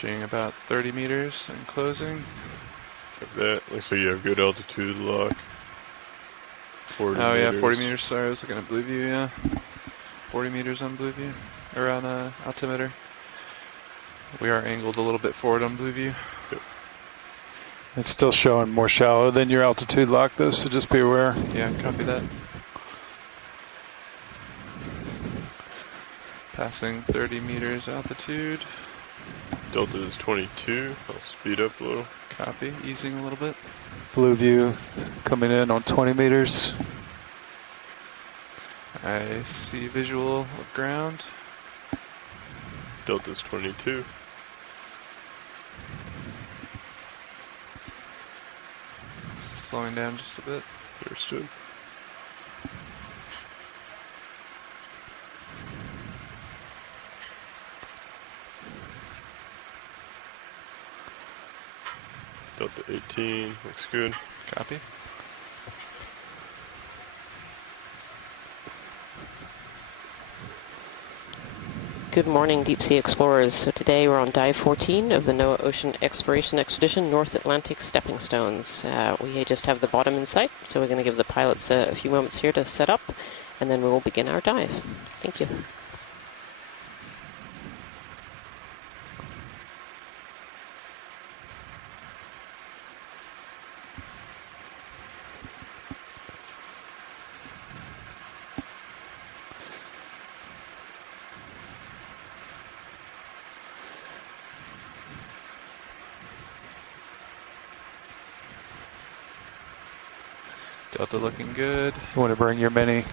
Approaching about 30 meters and closing. Like that. Looks like you have good altitude lock. 40 oh meters. Yeah, 40 meters. Sorry, I was looking at Blue View. Yeah, 40 meters on Blue View, or on altimeter. We are angled a little bit forward on Blue View. Yep. It's still showing more shallow than your altitude lock, though, so just be aware. Yeah, copy that. Passing 30 meters altitude. Delta is 22. I'll speed up a little. Copy. Easing a little bit. Blue View coming in on 20 meters. I see visual of ground. Delta is 22. Slowing down just a bit. Understood. Delta 18, looks good. Copy. Good morning, Deep Sea Explorers. So today we're on dive 14 of the NOAA Ocean Exploration Expedition North Atlantic Stepping Stones. We just have the bottom in sight, so we're going to give the pilots a few moments here to set up, and then we will begin our dive. Thank you. Delta looking good. You want to bring your mini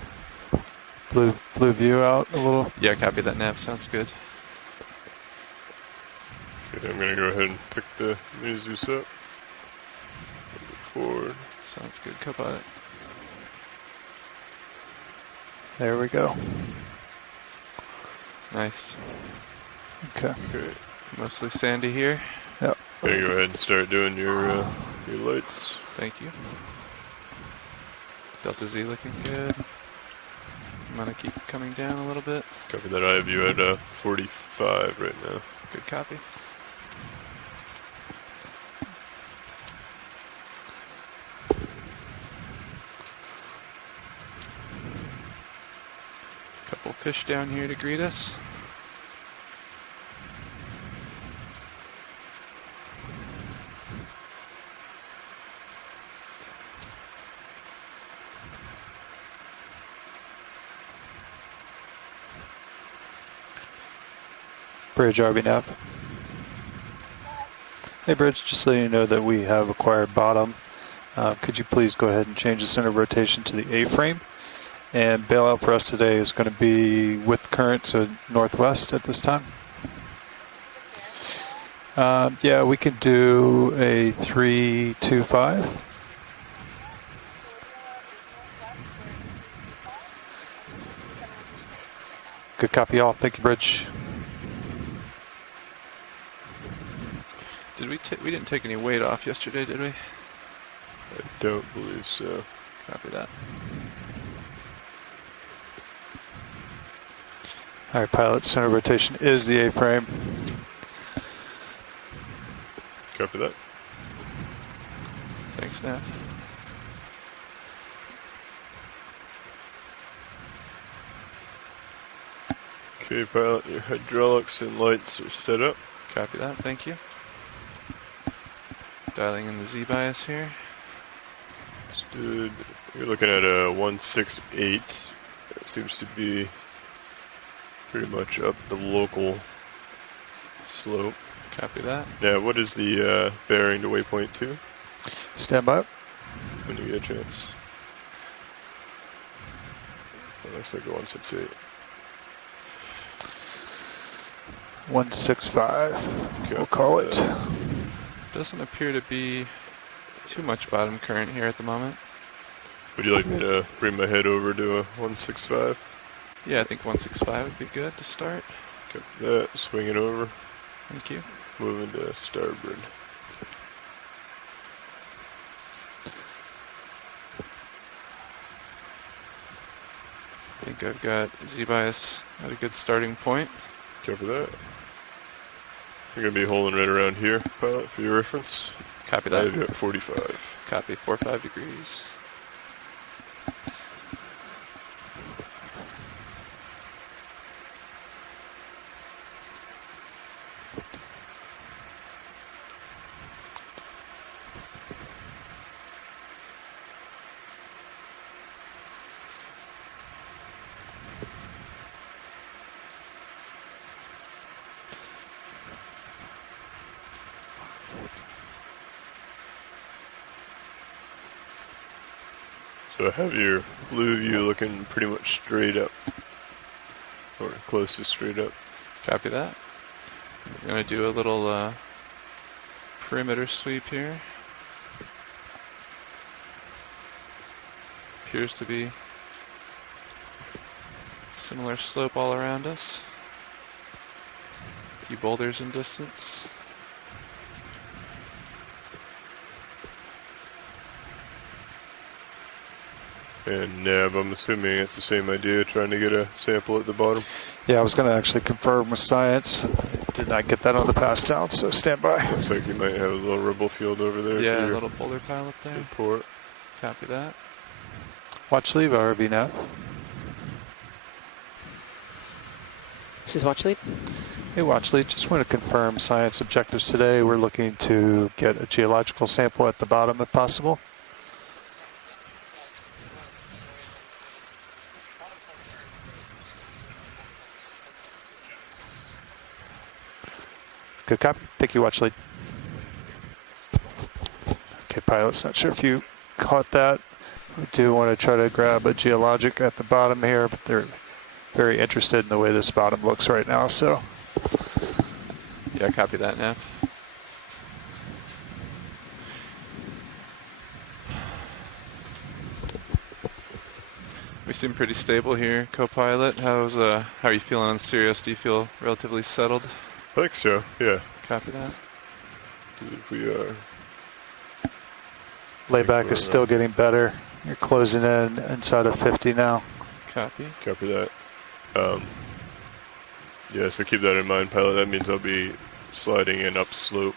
blue View out a little? Yeah, copy that, Nav. Sounds good. Okay, I'm going to go ahead and pick the mini Zeus up. Forward. Sounds good. Copilot. There we go. Nice. Okay. Great. Mostly sandy here. Yep. Okay, go ahead and start doing your lights. Thank you. Delta Z looking good. I'm gonna keep coming down a little bit. Copy that. I have you at 45 right now. Good copy. Couple fish down here to greet us. Bridge RB nav. Hey Bridge, just so you know that we have acquired bottom. Could you please go ahead and change the center of rotation to the A-frame? And bailout for us today is going to be with current, so northwest at this time. Yeah, we could do a 325. Good copy all. Thank you, Bridge. Did we didn't take any weight off yesterday, did we? I don't believe so. Copy that. All right, pilot, center of rotation is the A-frame. Copy that. Thanks, Nav. Okay, pilot, your hydraulics and lights are set up. Copy that. Thank you. Dialing in the Z bias here. Stood. You're looking at a 168. That seems to be pretty much up the local slope. Copy that. Now, what is the bearing to waypoint 2? Stand by. When you get a chance. That looks like a 168. 165. We'll call it. Doesn't appear to be too much bottom current here at the moment. Would you like me to bring my head over to a 165? Yeah, I think 165 would be good to start. Copy that. Swing it over. Thank you. Moving to starboard. I think I've got Z bias at a good starting point. Cover that. We're going to be holding right around here, pilot, for your reference. Copy that. At 45. Copy, 45 degrees. So I have your blue view looking pretty much straight up, or close to straight up. Copy that. I'm going to do a little perimeter sweep here. Appears to be similar slope all around us. A few boulders in distance. And nav, I'm assuming it's the same idea, trying to get a sample at the bottom. Yeah, I was going to actually confirm with science. Did not get that on the pass down, so stand by. Looks like you might have a little rubble field over there. Yeah, to a your little boulder pile up there. report. Copy that. Watch lead, RV nav. This is watch lead. Hey, watch lead. Just want to confirm science objectives today. We're looking to get a geological sample at the bottom if possible. Good copy. Thank you, watch lead. Okay, pilots, not sure if you caught that. We do want to try to grab a geologic at the bottom here, but they're very interested in the way this bottom looks right now, so. Yeah, copy that, Nav. We seem pretty stable here, co-pilot. How are you feeling on Sirius? Do you feel relatively settled? I think so, yeah. Copy that. If we are. Layback is still getting better. You're closing in inside of 50 now. Copy. Copy that. Yeah, so keep that in mind, pilot. That means I'll be sliding in upslope.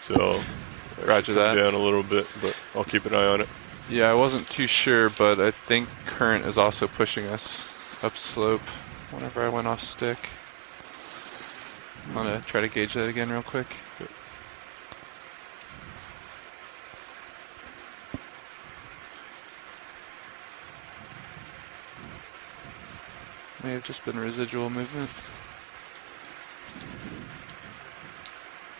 So I'll Roger come that. down a little bit, but I'll keep an eye on it. Yeah, I wasn't too sure, but I think current is also pushing us upslope whenever I went off stick. I'm going to try to gauge that again real quick. May have just been residual movement.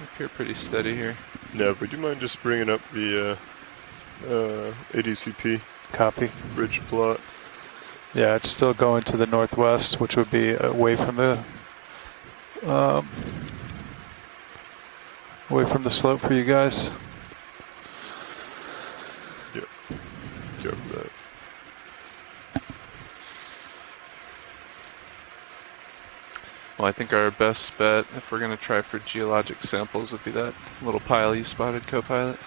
Appear pretty steady here. No, would you mind just bringing up the ADCP Copy. bridge plot? Yeah, it's still going to the northwest, which would be away from the slope for you guys. Yep. Copy that. Well, I think our best bet, if we're going to try for geologic samples, would be that little pile you spotted, co-pilot.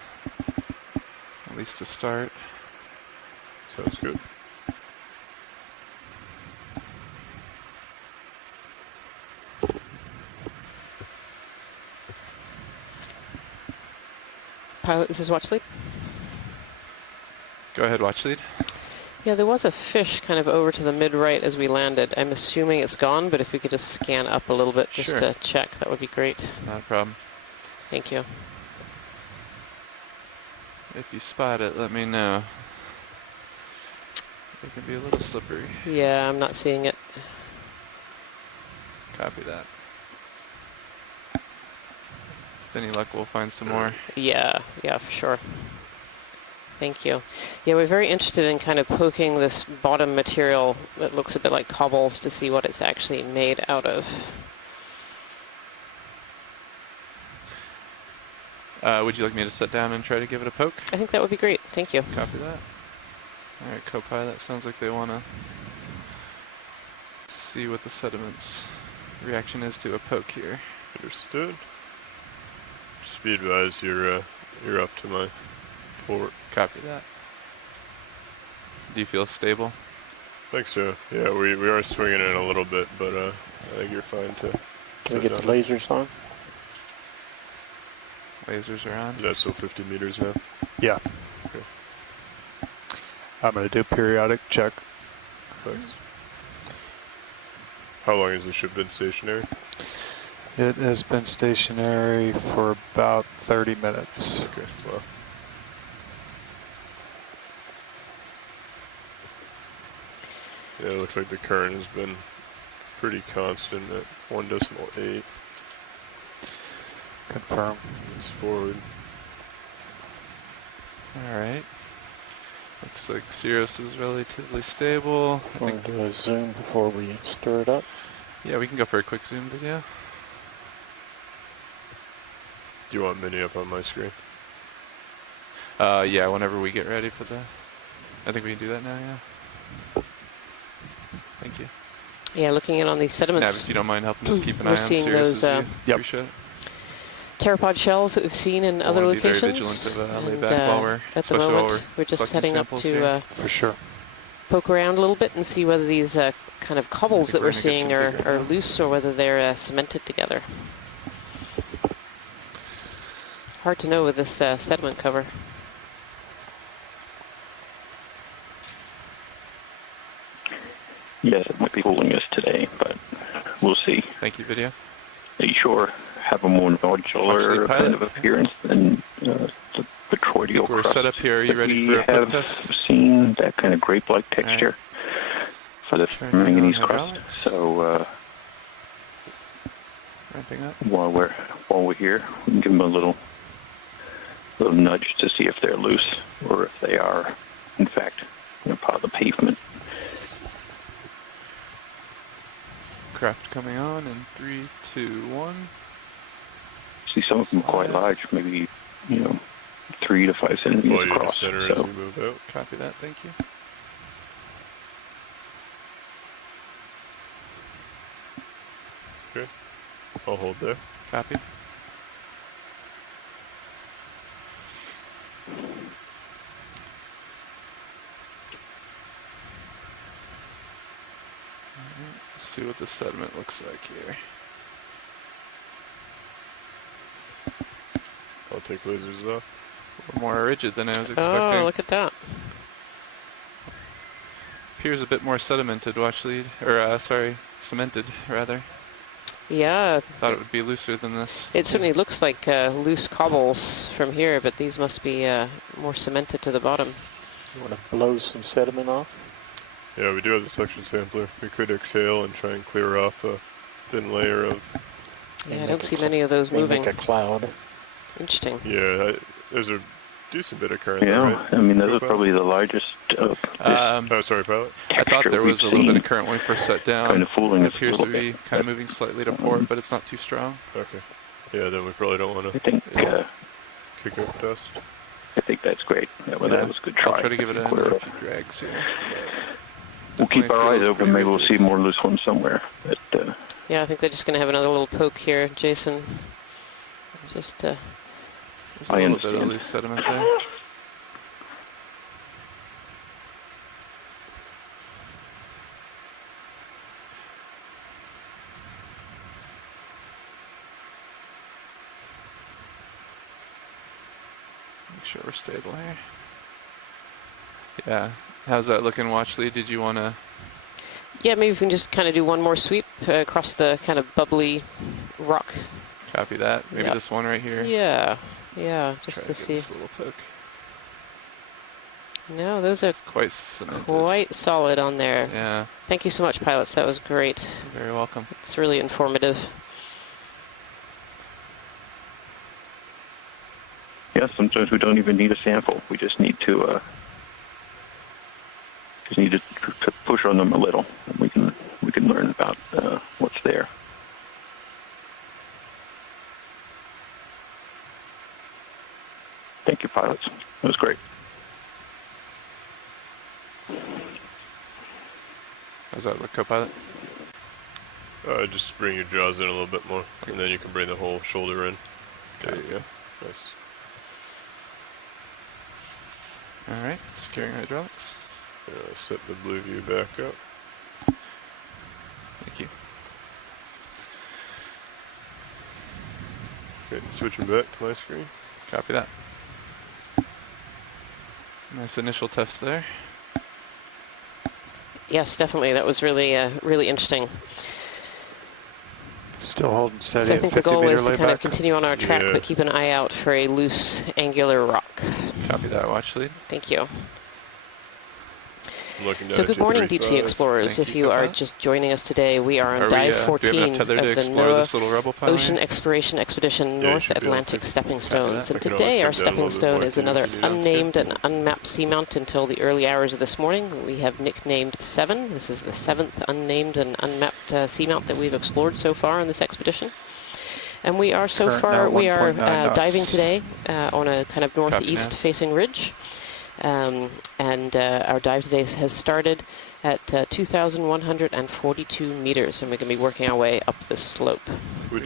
At least to start. Sounds good. Pilot, this is watch lead. Go ahead, watch lead. Yeah, there was a fish kind of over to the mid-right as we landed. I'm assuming it's gone, but if we could just scan up a little bit just Sure. to check, that would be great. Not a problem. Thank you. If you spot it, let me know. It can be a little slippery. Yeah, I'm not seeing it. Copy that. With any luck, we'll find some more. Yeah, for sure. Thank you. Yeah, we're very interested in kind of poking this bottom material that looks a bit like cobbles to see what it's actually made out of. Would you like me to sit down and try to give it a poke? I think that would be great. Thank you. Copy that. All right, co-pilot. Sounds like they want to see what the sediment's reaction is to a poke here. Understood. Just be advised, you're up to my port. Copy that. Do you feel stable? I think so. Yeah, we are swinging in a little bit, but I think you're fine to. Can we sit get the down. lasers on? Lasers are on. Is that still 50 meters now? Yeah. Okay. I'm going to do a periodic check. Thanks. How long has the ship been stationary? It has been stationary for about 30 minutes. Okay, well. Yeah, it looks like the current has been pretty constant at 1.8. Confirm. It's forward. Alright. Looks like Cirrus is relatively stable. I Want think, to do a zoom before we stir it up? yeah, we can go for a quick zoom video. Do you want mini up on my screen? Yeah, whenever we get ready for the... I think we can do that now, yeah. Thank you. Yeah, looking in on these Nav, sediments. if you don't mind helping us keep an We're eye on seeing Cirrus's those, view. Yep. Appreciate it. Pteropod shells that we've seen in other Wanna be very locations. vigilant of, And, layback while we're, at the especially while moment, we're just collecting setting up samples to here. For sure. poke around a little bit and see whether these kind of cobbles think that we're we're in a good seeing config right are now. loose or whether they're cemented together. Hard to know with this sediment cover. Yes, it might be fooling us today, but we'll see. Thank you, video. They sure have a more nodular Actually, pilot. kind of appearance than the petroidal We're crust set up here. Are you that ready we for a poke have test? seen that kind of grape-like texture for the Turning on manganese crust. hydraulics. So Ramping up. while we're here, we can give them a little nudge to see if they're loose or if they are, in fact, part of the pavement. Craft coming on in 3, 2, 1. See, some of them are quite large, maybe 3 to 5 centimeters Well, you're in the across. center So as you move out. Copy that. Thank you. Okay. I'll hold there. Copy. Let's see what the sediment looks like here. I'll take lasers off. A little more rigid than I was expecting. Oh, look at that. Appears a bit more sedimented, watch lead. Or, sorry, cemented, rather. Yeah, Thought it would be looser than this. it certainly looks like loose cobbles from here, but these must be more cemented to the bottom. You want to blow some sediment off? Yeah, we do have the suction sampler. We could exhale and try and clear off a thin layer of... Yeah, I Make don't a see cl- many of those Maybe moving. make a cloud. Interesting. Yeah, there's a decent bit of current there, yeah, right? I mean, those are Profile? probably the largest of this Oh, sorry, pilot. I thought there was a little bit of current when we first set down. kind of fooling It us a appears to little be bit. kind of moving slightly to port, but it's not too strong. Okay. Yeah, then we probably don't want I to think kick up dust. that's great. Yeah, well, that was a good try. I'll try to give it Clear another up. few drags here. We'll keep Definitely our eyes feels open. pretty Maybe we'll rigid. see more loose ones somewhere. But, Yeah, I think they're just going to have another little poke here, Jason. Just There's a I little bit of understand. loose sediment there. Make sure we're stable here. Yeah. How's that looking, watch lead? Did you want to... yeah, maybe we can just kind of do one more sweep across the kind of bubbly rock. Copy that? Maybe Yeah. this one right here? Yeah, just Try to get see. this little poke. No, those are Quite cemented. quite solid on there. Yeah, Thank you so much, pilots. That was great. you're very welcome. It's really informative. yeah, sometimes we don't even need a sample. We just need to push on them a little, and we can learn about what's there. Thank you, pilots. That was great. How's that look, co-pilot? Just bring your jaws in a little bit more, and then you can bring the whole shoulder in. There you go. Nice. Alright, securing hydraulics. Set the blue view back up. Thank you. Okay, switching back to my screen. Copy that. Nice initial test there. Yes, definitely. That was really, really interesting. Still holding steady So I at think the 50 goal meter is to kind of layback. continue on our track, Yeah. but keep an eye out for a loose, angular rock. Copy that, watch lead. Thank you. I'm looking down So at good morning, Deep Sea 235. Explorers. Thank If you, you are co-pilot. just joining us today, we are on Are dive we, do we have 14 enough tether to of the explore NOAA this little rubble pile Ocean here? Exploration Expedition Yeah, you North should be able Atlantic to. Stepping Stones. I And can always today come our down a stepping little bit stone more is too, if another you need. Sounds unnamed good. and unmapped seamount until the early hours of this morning. We have nicknamed 7. This is the 7th unnamed and unmapped seamount that we've explored so far in this expedition. And we are so Current far, now we are 1.9 knots. diving today on a kind of northeast that. facing ridge. And our dive today has started at 2,142 meters, and we're going to be working our way up this slope. Would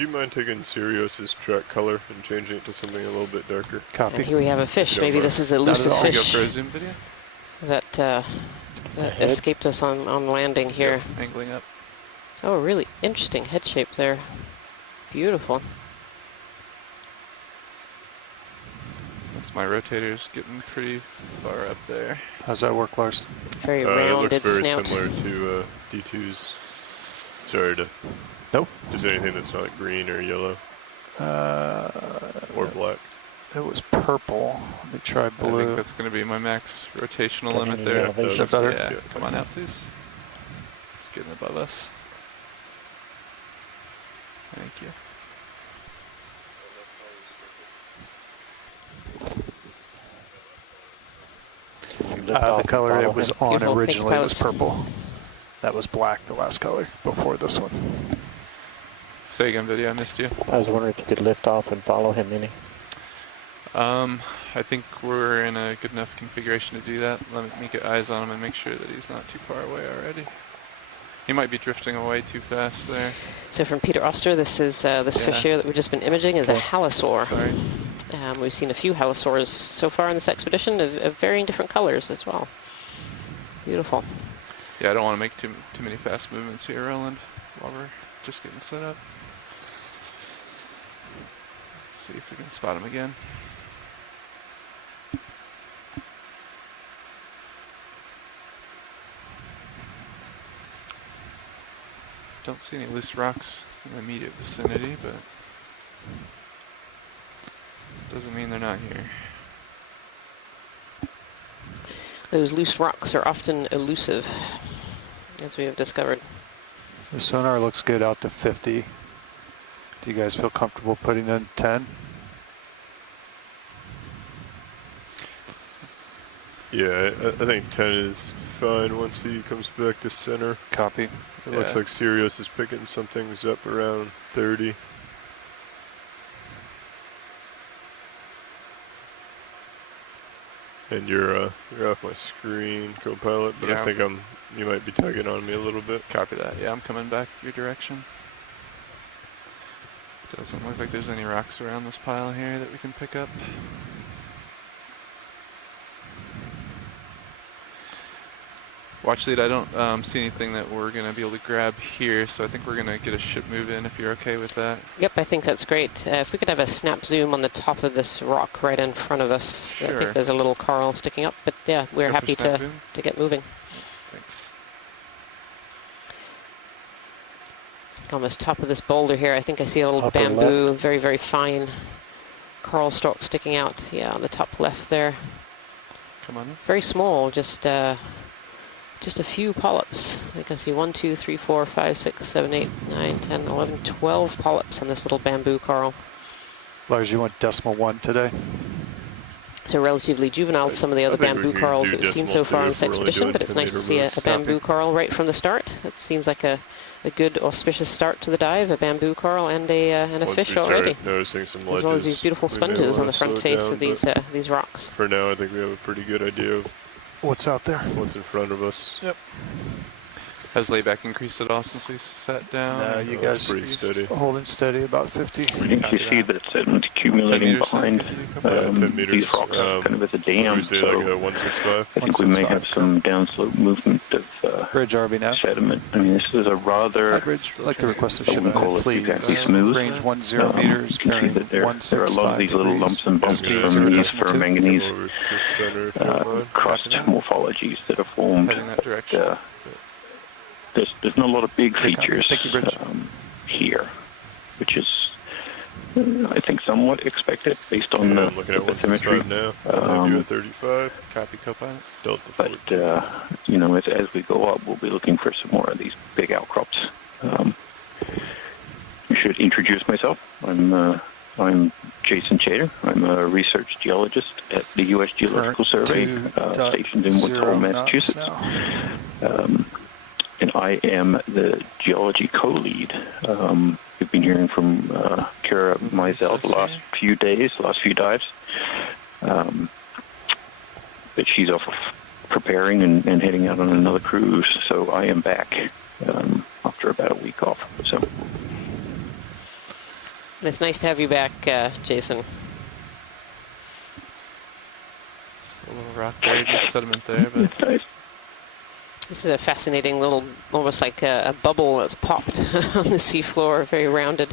you mind taking Sirius's track color and changing it to something a little bit darker? And Copy. here we have a fish. Don't Maybe mind. this is the Not elusive at all. Can we go fish for a zoom video? that, that head? escaped us on landing here. Angling up. Oh, really interesting head shape there. Beautiful. That's my rotators getting pretty far up there. How's that work, Lars? Very It looks rounded very snout. similar to D2's. Sorry to. Nope. Just anything that's not green or yellow or black. It was purple. Let me try I think blue. that's going to be my max rotational Got limit any there. elevation? Is that better? Yeah, Yeah. come on out, please. It's getting above us. Thank you. Lift off The and color follow it was him. on Beautiful. Thank you, originally was pilots. purple. That was black, the last color, before this one. Say again, video. I missed you. I was wondering if you could lift off and follow him any. I think we're in a good enough configuration to do that. Let me get eyes on him and make sure that he's not too far away already. He might be drifting away too fast there. So from Peter Oster, this is this Yeah. fish here that we've just been imaging is a Okay. halosaur. Sorry. We've seen a few halosaurs so far in this expedition of varying different colors as well. Beautiful. Yeah, I don't want to make too many fast movements here, Roland, while we're just getting set up. Let's see if we can spot him again. Don't see any loose rocks in the immediate vicinity, but doesn't mean they're not here. Those loose rocks are often elusive, as we have discovered. The sonar looks good out to 50. Do you guys feel comfortable putting in 10? Yeah, I think 10 is fine once he comes back to center. Copy. It looks Yeah. like Sirius is picking some things up around 30. And you're off my screen, co-pilot, but Yeah. I think you might be tugging on me a little bit. Copy that. Yeah, I'm coming back your direction. Doesn't look like there's any rocks around this pile here that we can pick up. Watch lead, I don't see anything that we're going to be able to grab here, so I think we're going to get a ship move in if you're okay with that. Yep, I think that's great. If we could have a snap zoom on the top of this rock right in front of us. I Sure. think there's a little coral sticking up, but yeah, we're Go for happy snap to boom. get moving. Thanks. On this top of this boulder here, I think I see a little Upper bamboo, left. very, very fine coral stalk sticking out. Yeah, on the top left there. Come on in. Very small, just a few polyps. I think I see 1, 2, 3, 4, 5, 6, 7, 8, 9, 10, 11, 12 polyps on this little bamboo coral. Lars, you want decimal 1 today? So relatively juvenile to some of the other I think we bamboo can corals do that we've seen so decimal far too in if this we're only expedition, doing but it's 10 nice to meter see a moves. bamboo coral right from the start. That seems like a good auspicious start to the dive, a bamboo coral and a Once fish we start already. noticing some ledges, As well as these beautiful we may sponges on wanna the front slow face down, of but these rocks. For now, I think we have a pretty good idea of What's out there? what's in front of us. Yep. Has layback increased at all since we sat down? No, or you That's guys pretty steady. holding steady about 50. I think you see that sediment accumulating 10 meters behind sound good to you, 10 meters. these rocks, kind of as a dam. We say So like a 165. I think we may 165. have some downslope movement of Bridge RV now. sediment. I mean, this is a rather, Hi, Bridge. I'd like to request a Someone shipment, call it please. exactly smooth. Range 10 meters, you can see bearing that there are a 165 lot of these little degrees. lumps and bumps Speed from these 0.2. ferromanganese Over to center if you don't mind. crust morphologies that are formed. Heading that direction. There's not a lot of big Good copy. features Thank you, Bridge. here, which is, I think, somewhat expected based on I'm looking at the symmetry. 165 now. I'll have you at 35. Copy, Copilot. Delta But 14. you know, as we go up, we'll be looking for some more of these big outcrops. I should introduce myself. I'm Jason Chater. I'm a research geologist at the U.S. Geological Survey, stationed in Woods Hole, Massachusetts. And I am the geology co-lead. We've been hearing from Kara Mizell the last few days, the last few dives. But she's off preparing and heading out on another cruise, so I am back after about a week off. So It's nice to have you back, Jason. A little rock there, just sediment there, but it's nice. This is a fascinating little, almost like a bubble that's popped on the seafloor, very rounded.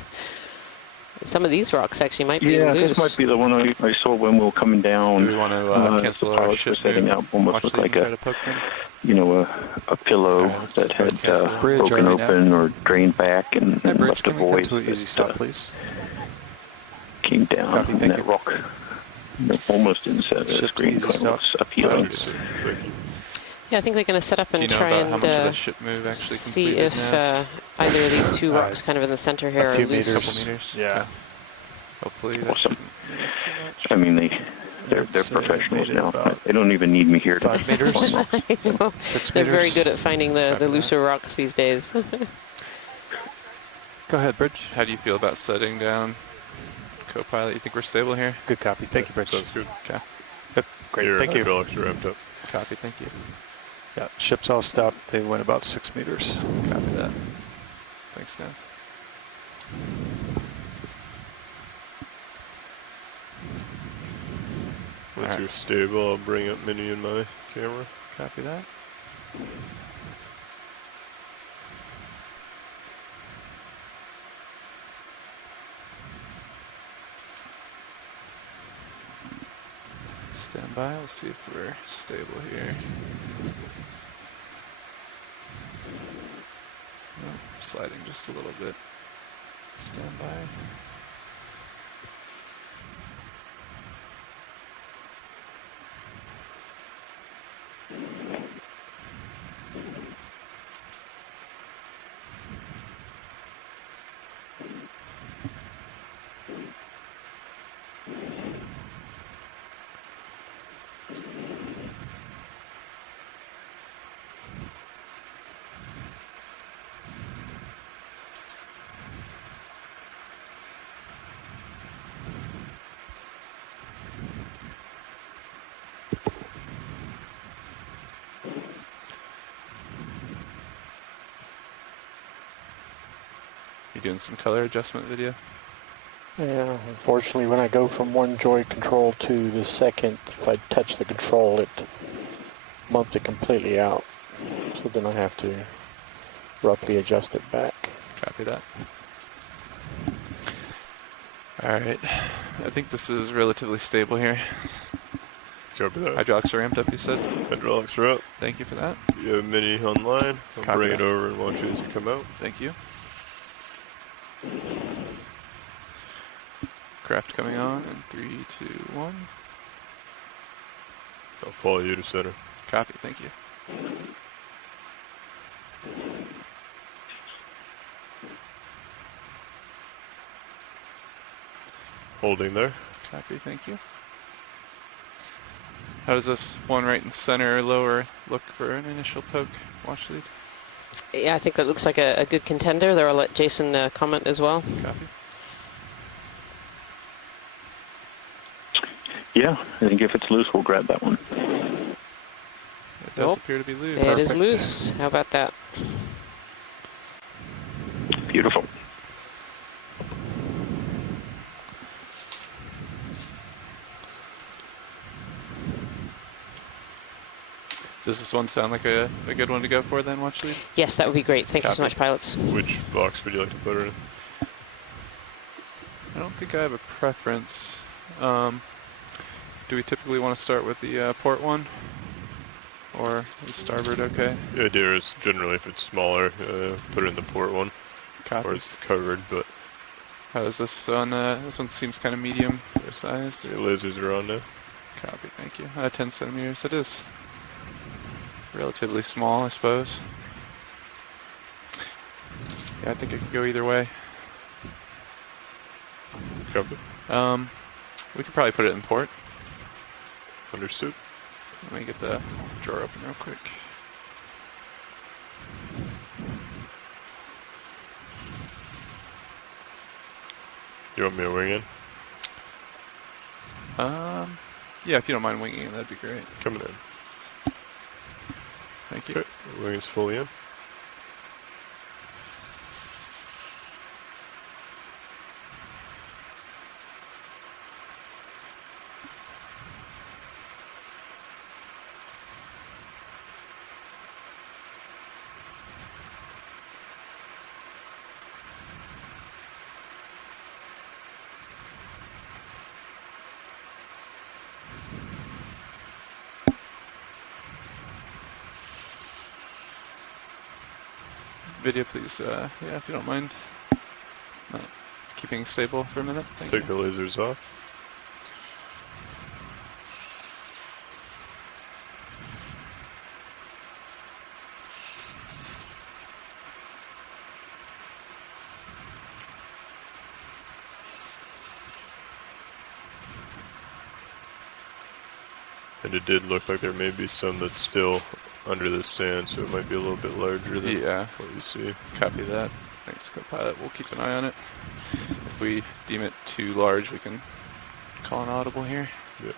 Some of these rocks actually might be Yeah, loose. this might be the one I saw when we were coming down. do we want to cancel the our pilots were ship setting move? up, almost Watch looked lead like and try a, to poke them? you know, a pillow Alright, let's that had cancel. Bridge broken already now. open or drained back and, Hi, Bridge. left a Can we come void to an easy that stop, please? came down Copy, on thank that you. rock. Almost in the center of the Ship to screen, easy so it stop. was appealing. Thank you. Yeah, I think they're going to set up Do you and know try about how much of the and ship move actually see completed if now? either of these two Uh, rocks kind of in the center here a are few loose. meters. Couple meters? Yeah. Okay. Hopefully that Awesome. shouldn't miss too much. I mean, they're It's, professionals made it now. about They don't even need me here to 5 meters. find rock. I know. 6 They're meters. very good at finding Copy the that. looser rocks these days. Go ahead, Bridge. How do you feel about setting down Copilot? You think we're stable here? Good copy. Thank you, Bridge. Sounds good. Okay. Great. Your Thank you. hydraulics are ramped up. Copy, thank you. Yeah, ship's all stopped. They went about 6 meters. Copy that. Thanks, Dan. Once Alright. you're stable, I'll bring up Mini in my camera. Copy that. Stand by. Let's see if we're stable here. Nope, sliding just a little bit. Stand by. You doing some color adjustment video? Yeah, unfortunately, when I go from one joy control to the second, if I touch the control, it bumps it completely out. So then I have to roughly adjust it back. Copy that. Alright. I think this is relatively stable here. Copy that. Hydraulics are ramped up, you said? Hydraulics are up. Thank you for that. You have Mini online. I'll Copy bring that. it over and watch it as you come out. Thank you. Craft coming on in 3, 2, 1. I'll follow you to center. Copy, thank you. Holding there. Copy, thank you. How does this one right in center or lower look for an initial poke? Watch lead. Yeah, I think that looks like a good contender there. I'll let Jason comment as well. Copy. Yeah, I think if it's loose, we'll grab that one. It does Nope. appear to be loose. It is Perfect. loose. How about that? Beautiful. Does this one sound like a good one to go for then, watch lead? Yes, that would be great. Thank you so Copy. much, pilots. Which box would you like to put her in? I don't think I have a preference. Do we typically want to start with the port one? Or is starboard okay? The idea is generally if it's smaller, put it in the port one, Copy. or it's covered, but How is this one? This one seems kind of medium for size. the lasers are on now. Copy, thank you. 10 centimeters. It is relatively small, I suppose. Yeah, I think it could go either way. Copy. We could probably put it in port. Understood. Let me get the drawer open real quick. You want me to wing in? Yeah, if you don't mind winging it, that'd be great. Coming in. Thank you. Okay, wing is fully in. Video, please. Yeah, if you don't mind. Keeping stable for a minute. Thank Take you. the lasers off. And it did look like there may be some that's still under the sand, so it might be a little bit larger than Yeah. what you see. Copy that. Thanks, co-pilot. We'll keep an eye on it. If we deem it too large, we can call an audible here. Yep.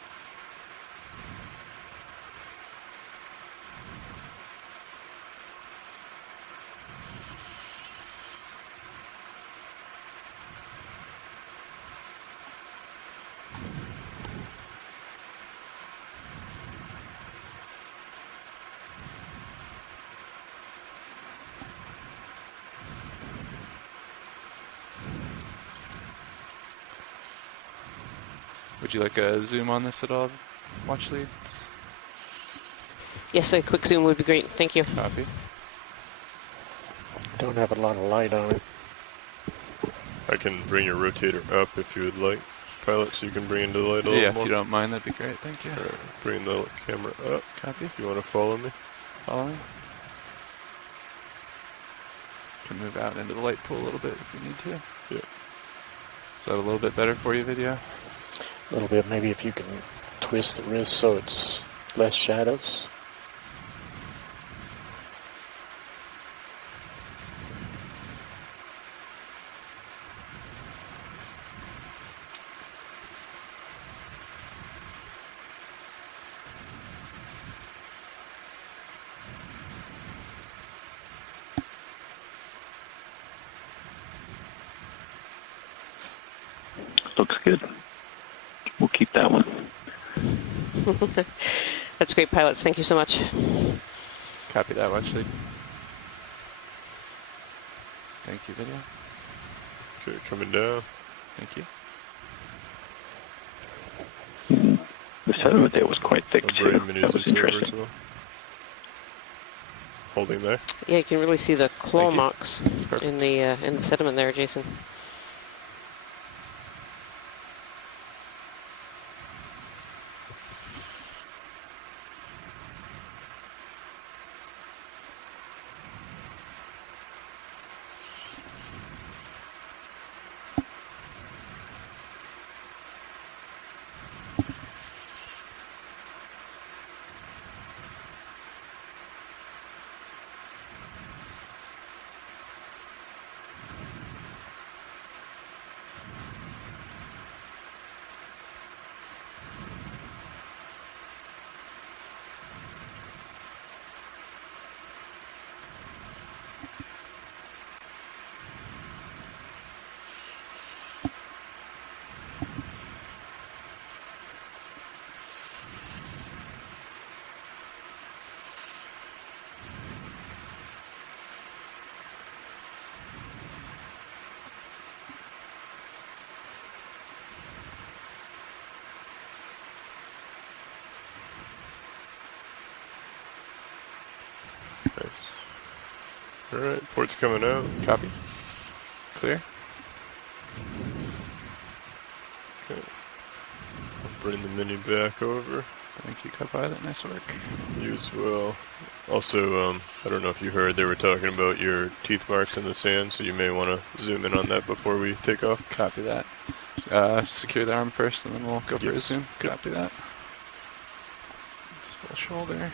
Would you like a zoom on this at all, watch lead? Yes, a quick zoom would be great. Thank you. Copy. Don't have a lot of light on it. I can bring your rotator up if you would like, pilot, so you can bring into the light a little Yeah, if more. you don't mind, that'd be great. Thank you. Alright, bring the camera up. Copy. If you want to follow me. Following. Can move out into the light pool a little bit if we need to. Yeah. Is that a little bit better for you, video? A little bit, maybe if you can twist the wrist so it's less shadows. Looks good. We'll keep that one. That's great, pilots. Thank you so much. Copy that, watch lead. Thank you, video. Okay, coming down. Thank you. The sediment there was quite thick I'll too. bring minis That was over as interesting. well. Holding there. Yeah, you can really see the claw Thank you. marks That's perfect. in the sediment there, Jason. All right, port's coming out. Copy. Clear. Okay. I'll bring the mini back over. Thank you, Copilot. Nice work. You as well. Also, I don't know if you heard, they were talking about your teeth marks in the sand, so you may want to zoom in on that before we take off. Copy that. Secure the arm first, and then we'll go for a Yes. zoom. Copy that. It's full shoulder.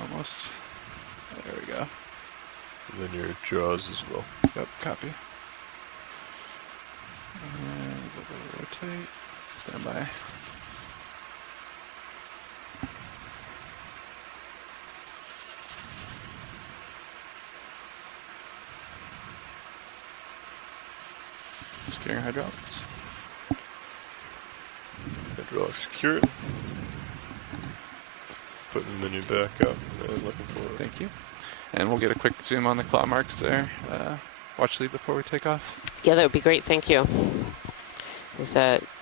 Almost. There we go. And then your jaws as well. Yep, copy. And we'll rotate. Stand by. Securing hydraulics. Hydraulic secured. Putting the menu back up and looking for it. Thank you. And we'll get a quick zoom on the claw marks there. Watch lead before we take off. Yeah, that would be great. Thank you. As,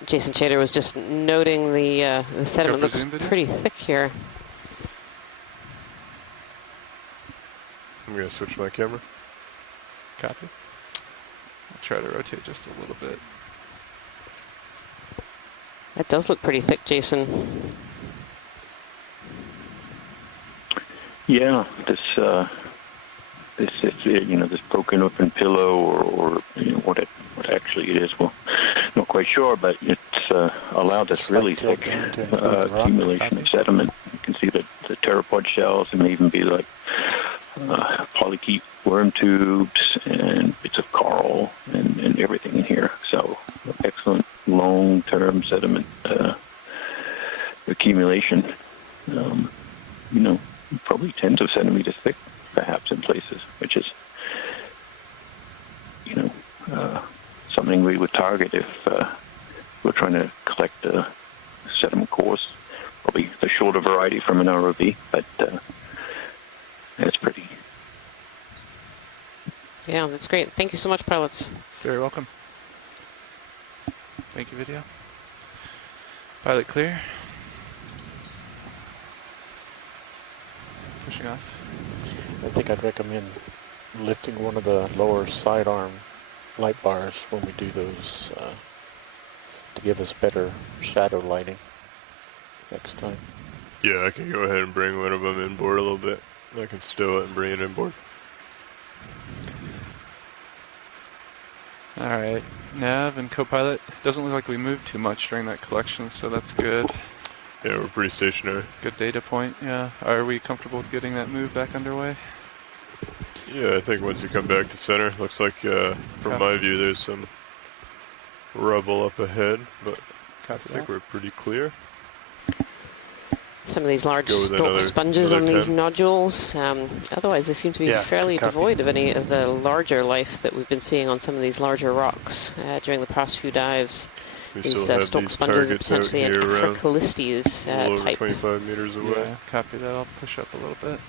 Jason Chater was just noting the sediment for looks zoom video? pretty thick here. I'm going to switch my camera. Copy. I'll try to rotate just a little bit. That does look pretty thick, Jason. Yeah, this this broken open pillow or what actually it is. Well, not quite sure, but it's allowed this really thick accumulation of sediment. You can see the pteropod shells. There may even be like polychaete worm tubes and bits of coral and everything in here. So excellent long-term sediment accumulation. Probably tens of centimeters thick, perhaps in places, which is, something we would target if we're trying to collect sediment cores. Probably the shorter variety from an ROV, but it's pretty. Yeah, that's great. Thank you so much, pilots. Very welcome. Thank you, video. Pilot clear. Pushing off. I think I'd recommend lifting one of the lower sidearm light bars when we do those to give us better shadow lighting next time. Yeah, I can go ahead and bring one of them inboard a little bit. I can stow it and bring it inboard. Alright, Nav and Copilot. Doesn't look like we moved too much during that collection, so that's good. Yeah, we're pretty stationary. Good data point, yeah. Are we comfortable with getting that move back underway? Yeah, I think once you come back to center, looks like from my view there's some rubble up ahead, but I think we're pretty clear. Some of these large Go with stalk sponges on another these 10. nodules. Otherwise, they seem to be fairly copy. devoid of any of the larger life that we've been seeing on some of these larger rocks during the past few dives. We These still have stalk these sponges are targets out potentially an here around Africalistes a little over type. 25 meters away. Yeah, copy that. I'll push up a little bit.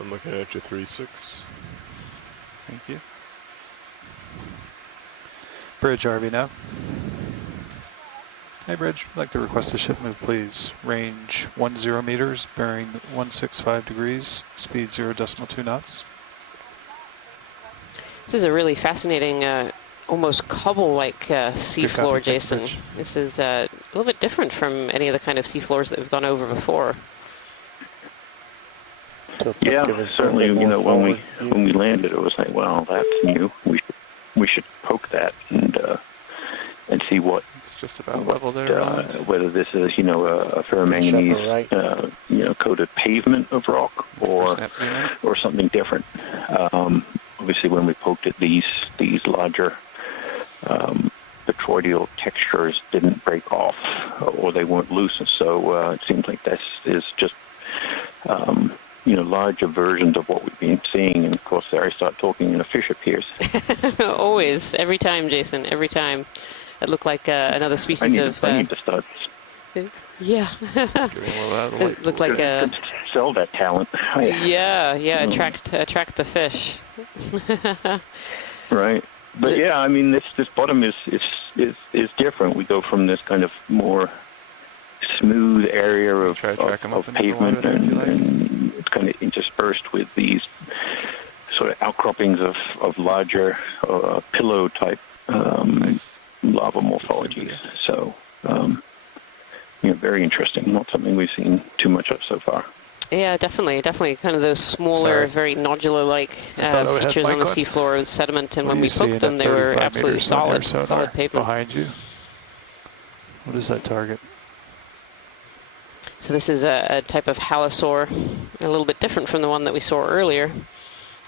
I'm looking at you 3-6. Thank you. Bridge RV now. Hey Bridge, I'd like to request a ship move, please. Range 10 meters, bearing 165 degrees, speed 0.2 knots. This is a really fascinating, almost cobble-like seafloor, copy, Jason. Bridge. This is a little bit different from any of the kind of seafloors that we've gone over before. So Yeah, give us a certainly. little more When we forward view. when we landed, it was like, well, that's new. We should poke that and see what It's just about level there, Ron. whether this is a ferromanganese Right. coated pavement of rock or Snap zoom out. or something different. Obviously, when we poked it, these larger petroidal textures didn't break off or they weren't loose, so it seems like this is just larger versions of what we've been seeing. And of course, there I start talking and a fish appears. Always, every time, Jason, every time. It looked like another species I need of. to start. Yeah. Just giving a little out of the It looked like a. could sell that talent. Yeah, attract the fish. Right. But yeah, I mean, this bottom is different. We go from this kind of more smooth area of Try to track 'em up into the pavement water there if you like. it's kind of interspersed with these sort of outcroppings of larger pillow-type Nice. lava morphologies. So, very interesting. Not something we've seen too much of so far. Yeah, definitely. Kind of those smaller, Sorry. very nodular-like I thought I had features my on the gun. seafloor with sediment, and What when do we you see poked in them, that they were 35 absolutely meters on your solid sonar pavement. behind you? What is that target? So this is a type of halosaur, a little bit different from the one that we saw earlier,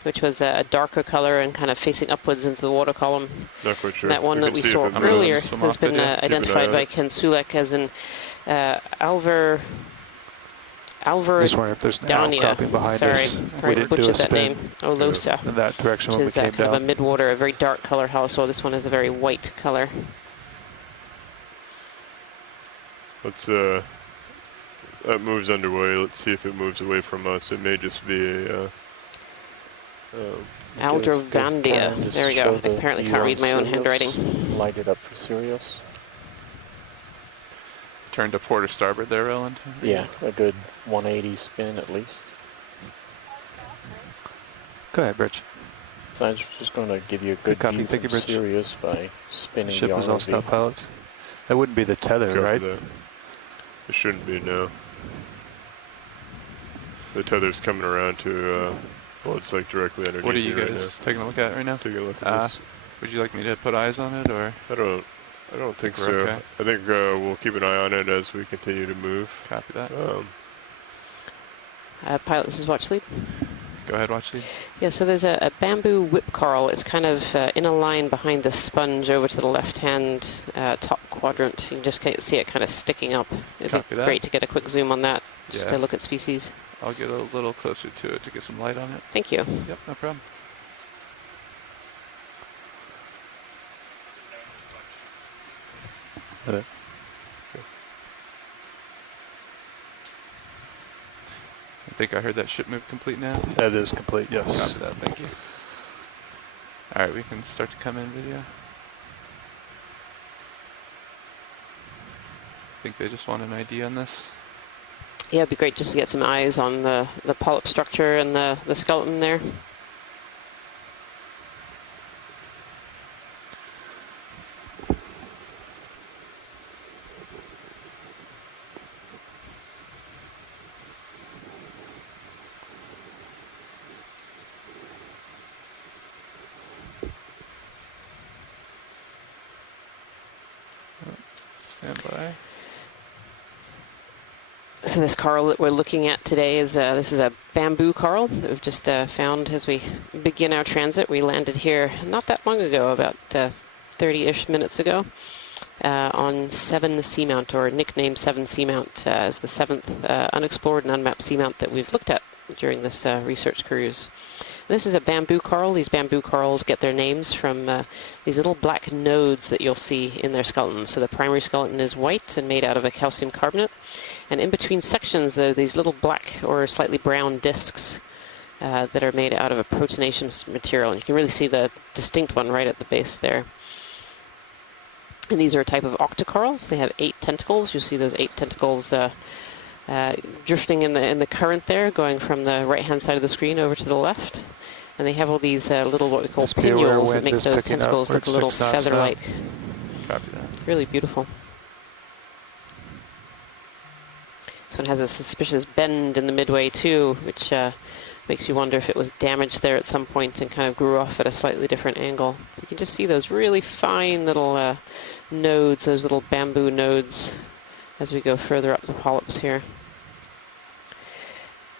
which was a darker color and kind of facing upwards into the water column. Not quite sure. That one that we can see saw if it earlier moves. Swim has off been video. identified on by it. Ken Sulek as an Alver Just wondering if there's an Downia. outcropping behind Sorry, us. I We didn't do butchered a that name. spin Olosa, in that direction which when we is came kind of a down. mid-water, a very dark color halosaur. This one is a very white color. Let's that move's underway. Let's see if it moves away from us. It may just be a Aldrovandia. There we go. I apparently can't read my own handwriting. Light it up for Sirius. Turn to port or starboard there, Roland. Yeah, a good 180 spin at least. Go ahead, Rich. So I was just going to give you a good copy. view Thank you, from Rich. Sirius by spinning Ship the is all ROV. stop pilots. That wouldn't be the tether, copy right? that. It shouldn't be, no. The tether's coming around to, well, it's like directly underneath What are you me right guys taking a look at right now? now. Take a look at this. Would you like me to put eyes on it, or I don't think we're so. okay. I think we'll keep an eye on it as we continue to move. copy that? Pilot, this is Watch Lead. Go ahead, watch lead. Yeah, so there's a bamboo whip coral. It's kind of in a line behind the sponge over to the left-hand top quadrant. You can just see it kind of sticking up. It'd Copy be that. great to get a quick zoom on that, just Yeah. to look at species. I'll get a little closer to it to get some light on it. Thank you. Yep, no problem. I think I heard that ship move complete now. That is complete, yes. Copy that, thank you. Alright, we can start to come in video. I think they just want an ID on this. Yeah, it'd be great just to get some eyes on the polyp structure and the skeleton there. Stand by. So this coral that we're looking at today is this is a bamboo coral that we've just found as we begin our transit. We landed here not that long ago, about 30-ish minutes ago, on 7 Seamount, or nicknamed 7 Seamount, as the 7th unexplored and unmapped seamount that we've looked at during this research cruise. This is a bamboo coral. These bamboo corals get their names from these little black nodes that you'll see in their skeleton. So the primary skeleton is white and made out of a calcium carbonate. And in between sections, there are these little black or slightly brown discs that are made out of a proteinaceous material. And you can really see the distinct one right at the base there. And these are a type of octocorals. They have 8 tentacles. You'll see those 8 tentacles drifting in the current there, going from the right-hand side of the screen over to the left. And they have all these little, what we call Just be aware pinnules that wind make is those picking up. tentacles We're look at a little 6 knots now. feather-like. Copy that. Really beautiful. This one has a suspicious bend in the midway too, which makes you wonder if it was damaged there at some point and kind of grew off at a slightly different angle. You can just see those really fine little nodes, those little bamboo nodes, as we go further up the polyps here.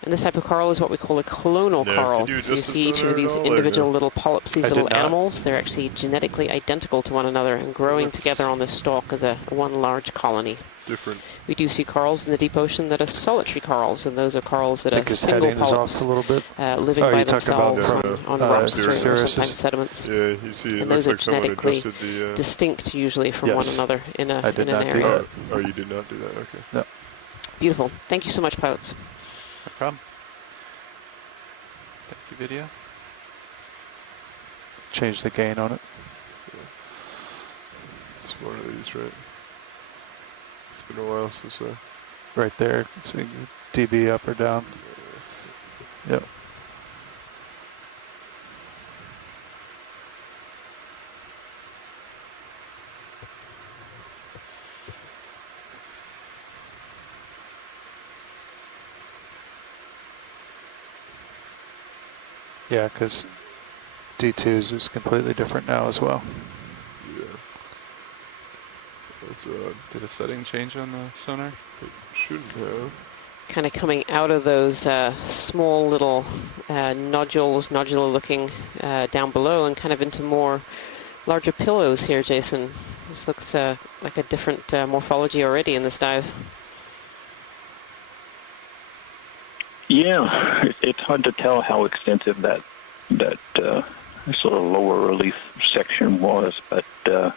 And this type of coral is what we call a clonal Yeah, coral. did you So you adjust the see each sonar of at these all, or individual no? little polyps, these I did little not. animals. They're actually genetically identical to one another and growing That's together on this stalk as one large colony. Different. We do see corals in the deep ocean that are solitary corals, and those are corals that I are think his single heading is off polyps a little bit. living Oh, by you're talking about themselves from, on rocks or Sirius. sometimes sediments. Yeah, you see, it And looks those are like someone genetically adjusted the. Distinct usually from one Yes. another in I did an not do area. that. Oh, you did not do that. Okay. No. Beautiful. Thank you so much, pilots. No problem. Thank you, video. Change the gain on it. It's one of these, right? It's been a while since. Right there. So you can DB up or down. Yep. Yeah, because D2's is completely different now as well. Yeah. That's Did a setting change on the sonar? it shouldn't have. Kind of coming out of those small little nodular looking down below and kind of into more larger pillows here, Jason. This looks like a different morphology already in this dive. Yeah, it's hard to tell how extensive that sort of lower relief section was, but Do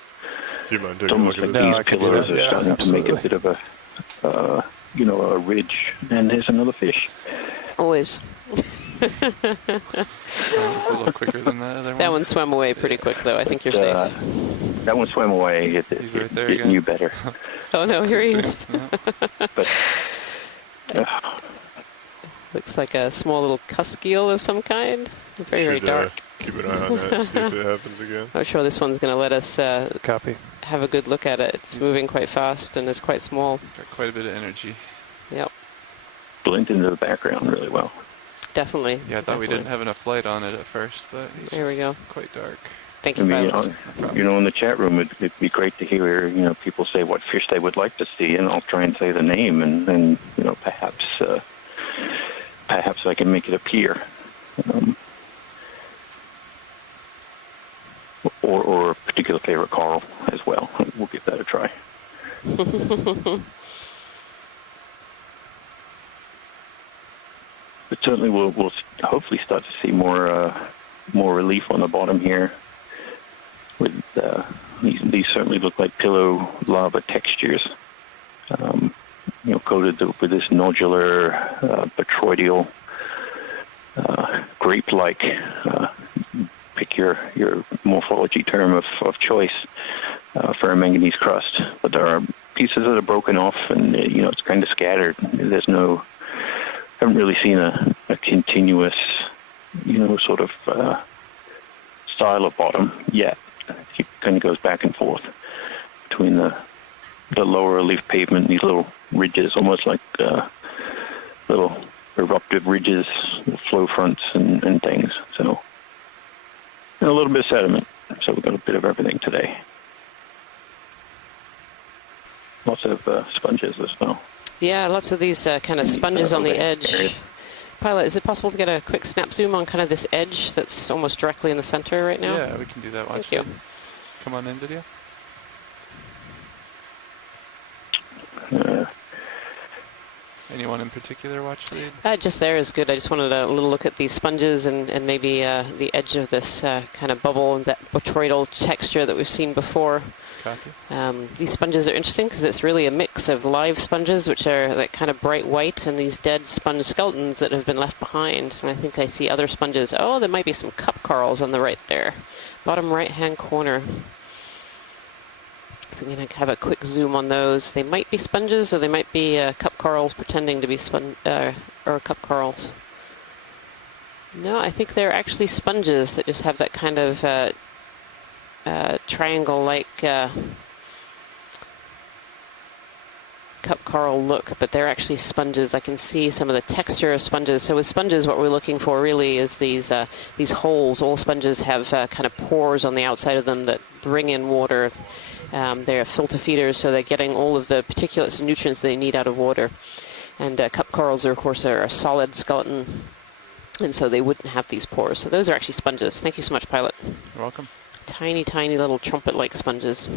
you mind it's taking a almost look like at No, these I can do pillars that. are Yeah, starting to make a absolutely. bit of a ridge. And there's another fish. Always. It's a little quicker than the other one. That one swam away pretty quick, though. I think you're But, safe. that one swam away. He's right there It again. knew better. Oh, no, here he is. Yeah. But Looks like a small little cusk eel of some kind. Very, very Should dark. keep an eye on that and see if it happens again. Not sure this one's going to let us Copy. have a good look at it. It's moving quite fast and it's quite small. Got quite a bit of energy. Yep, blend into the background really well. definitely. Yeah, I thought we definitely. didn't have enough light on it at first, but he's There we just go. quite dark. Thank I you, mean, pilots. in the chat room, it'd be great to hear, people say what fish they would like to see, and I'll try and say the name, and perhaps I can make it appear, or a particular favorite coral as well. We'll give that a try. But certainly, we'll hopefully start to see more relief on the bottom here. With these certainly look like pillow lava textures, coated with this nodular, botryoidal, grape-like. Pick your morphology term of choice for a manganese crust. But there are pieces that are broken off, and it's kind of scattered. Haven't really seen a continuous, sort of style of bottom yet. It kind of goes back and forth between the lower relief pavement and these little ridges, almost like little eruptive ridges, flow fronts and things. So and a little bit of sediment. So we've got a bit of everything today. Lots of sponges as well. Yeah, lots of these kind of sponges on the Okay. edge. Pilot, is it possible to get a quick snap zoom on kind of this edge that's almost directly in the center right now? Yeah, we can do that. Watch Thank you. it. Come on in, video. Anyone in particular watch lead? Just there is good. I just wanted a little look at these sponges and maybe the edge of this kind of bubble and that botryoidal texture that we've seen before. Copy. These sponges are interesting because it's really a mix of live sponges, which are that kind of bright white, and these dead sponge skeletons that have been left behind. And I think I see other sponges. Oh, there might be some cup corals on the right there. Bottom right-hand corner. We're going to have a quick zoom on those. They might be sponges, or they might be cup corals pretending to be or cup corals. No, I think they're actually sponges that just have that kind of triangle-like cup coral look, but they're actually sponges. I can see some of the texture of sponges. So with sponges, what we're looking for really is these holes. All sponges have kind of pores on the outside of them that bring in water. They're filter feeders, so they're getting all of the particulates and nutrients they need out of water. And cup corals, of course, are a solid skeleton, and so they wouldn't have these pores. So those are actually sponges. Thank you so much, Pilot. You're welcome. Tiny, tiny little trumpet-like sponges.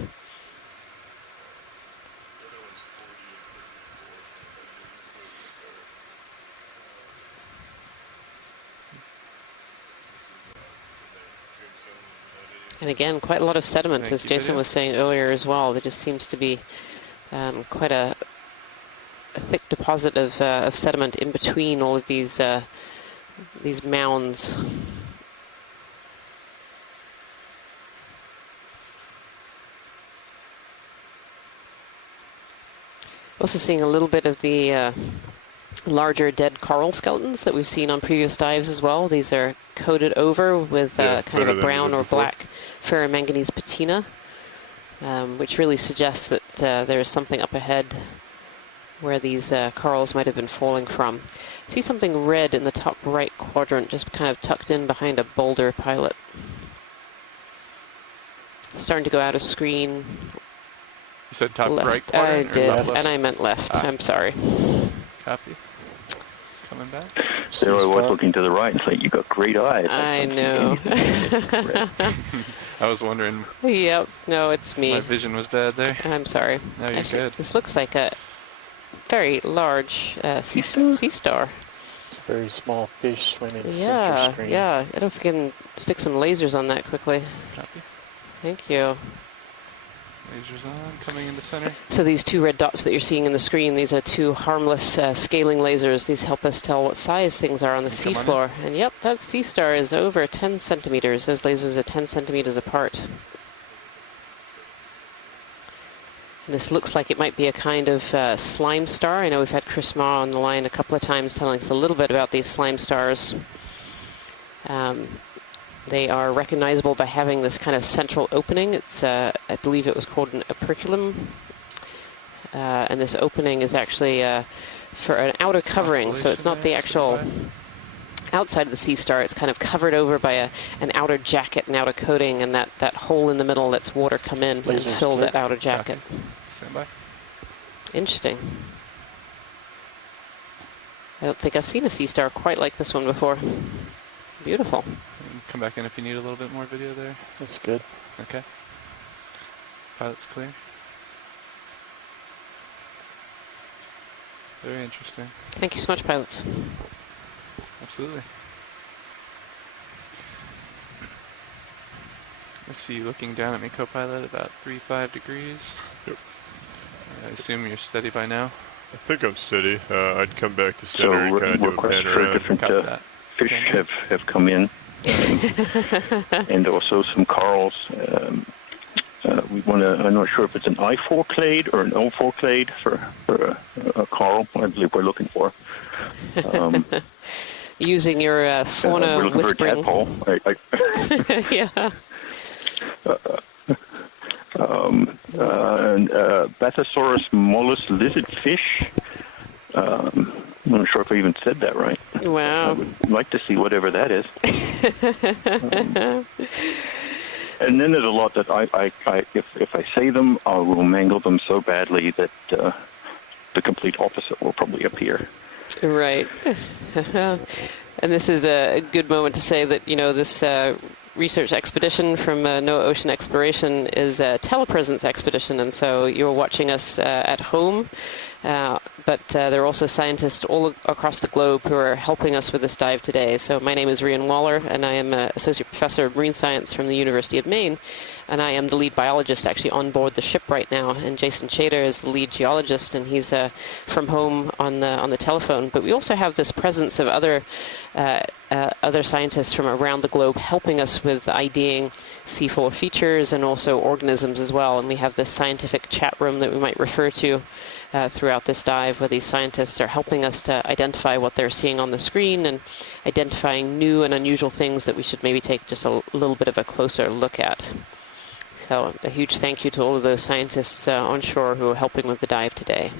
And again, quite a lot of sediment, Thank as you, Jason video. was saying earlier as well. There just seems to be quite a thick deposit of sediment in between all of these mounds. Also seeing a little bit of the larger dead coral skeletons that we've seen on previous dives as well. These are coated over with kind of better a than brown we or did before. black ferromanganese patina, which really suggests that there is something up ahead where these corals might have been falling from. I see something red in the top right quadrant, just kind of tucked in behind a boulder pilot. Starting to go out of screen. You said top Left. right I quadrant or did, top left? and I meant left. Ah. I'm sorry. Copy. Coming back. So I was looking to the right and saying, "You got great eyes." I don't see know. anything red. I was wondering Yep. No, it's if my me. vision was bad there. I'm sorry. No, you're Actually, good. this looks like a very large sea star. It's a very small fish swimming in the center Yeah, screen. yeah. I don't know if we can stick some lasers on that quickly. Copy. Thank you. Lasers on, coming into center. So these two red dots that you're seeing in the screen, these are two harmless scaling lasers. These help us tell what size things are on the Come on seafloor. And yep, that sea star is over 10 centimeters. Those lasers are 10 centimeters apart. This looks like it might be a kind of slime star. I know we've had Chris Ma on the line a couple of times telling us a little bit about these slime stars. They are recognizable by having this kind of central opening. It's, I believe it was called an operculum. And this opening is actually for an outer covering, so it's not the actual outside of the sea star. It's kind of covered over by an outer jacket, an outer coating, and that hole in the middle lets water come in and Lasers fill clear. that outer jacket. Stand by. Interesting. I don't think I've seen a sea star quite like this one before. Beautiful. And come back in if you need a little bit more video there. That's good. Okay. Pilot's clear. Very interesting. Thank you so much, pilots. Absolutely. I see you looking down at me, co-pilot, about 3-5 degrees. Yep. I assume you're steady by now. I think I'm steady. I'd come back to So center and kind of do a requests pan for around. different Copy that. fish have come in, and also some corals. We want to. I'm not sure if it's an I4 clade or an O4 clade for a coral. I believe we're looking for. Using your We're fauna looking for a whispering. tadpole. Yeah. And Bathosaurus mollusc lizardfish. I'm not sure if I even said that right. I Wow. would like to see whatever that is. And then there's a lot that if I say them, I will mangle them so badly that the complete opposite will probably appear. Right. And this is a good moment to say that, you know, this research expedition from NOAA Ocean Exploration is a telepresence expedition, and so you're watching us at home, but there are also scientists all across the globe who are helping us with this dive today. So my name is Rian Waller, and I am an Associate Professor of Marine Science from the University of Maine, and I am the lead biologist actually on board the ship right now, and Jason Chater is the lead geologist, and he's from home on the telephone. But we also have this presence of other scientists from around the globe helping us with IDing seafloor features and also organisms as well. And we have this scientific chat room that we might refer to throughout this dive, where these scientists are helping us to identify what they're seeing on the screen and identifying new and unusual things that we should maybe take just a little bit of a closer look at. So a huge thank you to all of those scientists on shore who are helping with the dive today.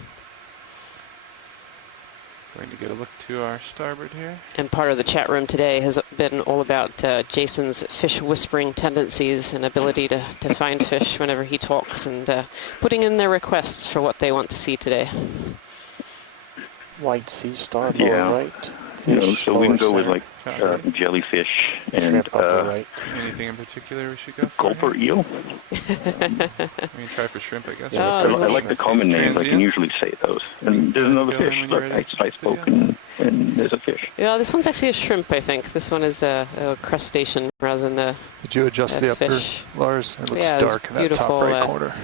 Going to get a look to our starboard here. And part of the chat room today has been all about Jason's fish whispering tendencies and ability to find fish whenever he talks, and putting in their requests for what they want to see today. White sea star, Yeah. lower right. You know, Fish, so we can lower go with center. like jellyfish and Shrimp upper right. Anything in particular we should go for? gulper eel. We can try for shrimp, I guess. Yeah, I like the common names. I can usually say those. And there's another Go in fish. when you're Look, ready. I spoke and there's a fish. Yeah, this one's actually a shrimp, I think. This one is a crustacean rather than a Did you adjust the upper, fish. Lars? It looks Yeah, it's dark in that top beautiful, right corner.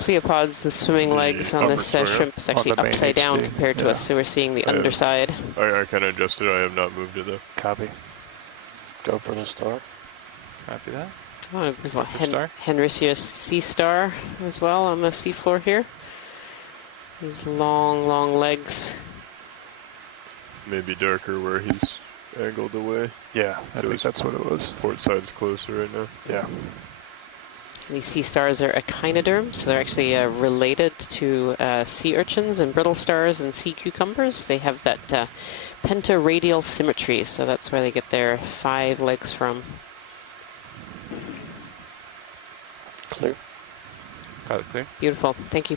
pleopods. The swimming The legs on upper this square shrimp is on actually the main upside down HD, compared to yeah. us, so we're seeing the Yeah. underside. I kind of adjusted. I have not moved it though. Copy. Go for the star. Copy that. Oh, we've got Upper star. Henrysia sea star as well on the seafloor here. These long, long legs. maybe darker where he's angled away. Yeah, I So think it's- that's what it was. Port side's closer right now. Yeah. These sea stars are echinoderms, so they're actually related to sea urchins and brittle stars and sea cucumbers. They have that pentaradial symmetry, so that's where they get their 5 legs from. Clear. Pilot clear. Beautiful. Thank you.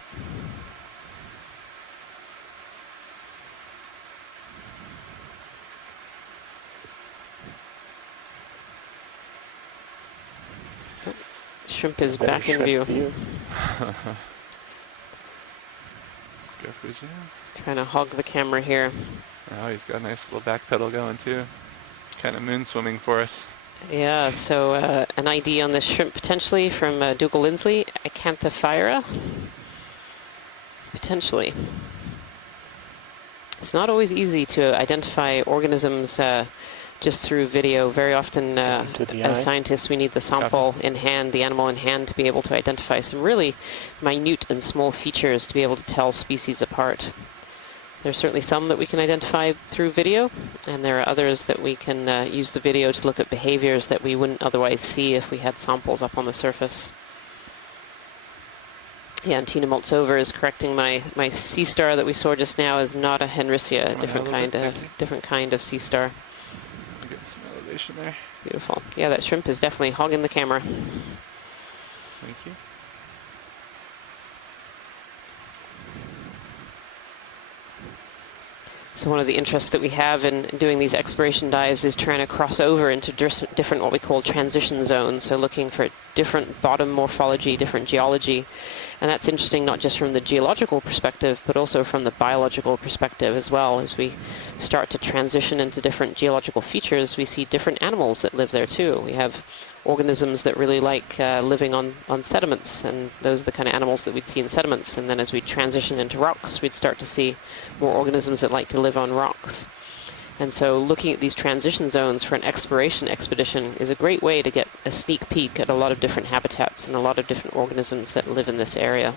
Shrimp is Better back in shrimp view. Let's go for zoom. Trying to hog the camera here. Oh, he's got a nice little back pedal going too. Kind of moon swimming for us. Yeah, so an ID on this shrimp potentially from Dougal Lindsley, Acanthophira. Potentially. It's not always easy to identify organisms just through video. Very often, To the eye. as scientists, we need the sample in hand, the animal in hand, to be able to identify some really minute and small features to be able to tell species apart. There's certainly some that we can identify through video, and there are others that we can use the video to look at behaviors that we wouldn't otherwise see if we had samples up on the surface. Yeah, and Tina Moltzover is correcting my sea star that we saw just now is not a Henricea, a different kind of sea star. We're getting some elevation there. Beautiful. Yeah, that shrimp is definitely hogging the camera. Thank you. So one of the interests that we have in doing these exploration dives is trying to cross over into different what we call transition zones, so looking for different bottom morphology, different geology. And that's interesting not just from the geological perspective, but also from the biological perspective as well. As we start to transition into different geological features, we see different animals that live there too. We have organisms that really like living on sediments, and those are the kind of animals that we'd see in sediments. And then as we transition into rocks, we'd start to see more organisms that like to live on rocks. And so looking at these transition zones for an exploration expedition is a great way to get a sneak peek at a lot of different habitats and a lot of different organisms that live in this area.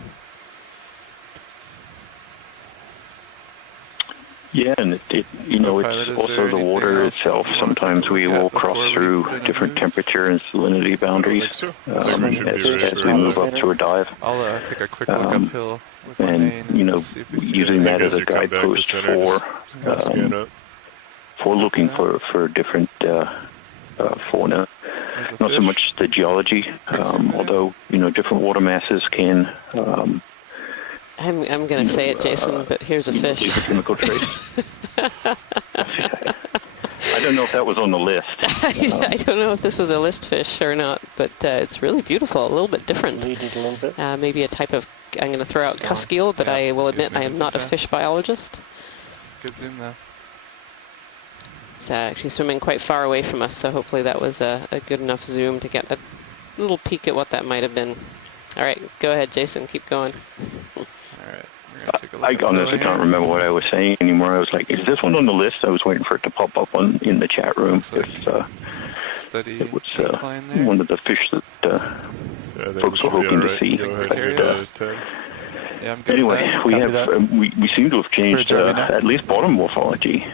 Yeah, and it's Pilot, is also there the anything water else itself. you wanted to Sometimes we look at will before cross we through do the different move? temperature and salinity boundaries I think so. as, Should be ready as for we it. move up to a dive. I'll take a quick look uphill with my And, main and see if we see using that As as a you come back to guidepost center, just scan up. for looking for different fauna. There's a Not so fish. much the geology, although different water masses can I'm going to say it, Jason, but here's a leave a fish. chemical trace. I don't know if that was on the list. I don't know if this was a list fish or not, but it's really beautiful, a little bit different. Lead it a little bit. Maybe a type of, I'm going to throw out cuskeel, but Yeah, I will he's admit I moving am too not a fast. fish biologist. Good zoom though. It's actually swimming quite far away from us, so hopefully that was a good enough zoom to get a little peek at what that might have been. All right, go ahead, Jason, keep going. Alright, we're gonna take a look I at honestly Bill can't here. remember what I was saying anymore. I was like, is this one on the list? I was waiting for it to pop up in the chat room. Looks like If, Steady it was incline there. one of the fish that Yeah, I think folks we were should be hoping to alright. see. Go ahead But, and uh, 10. Yeah, I'm good with Anyway, that. we Copy have that. we seem to have changed Bridge every night. at least bottom morphology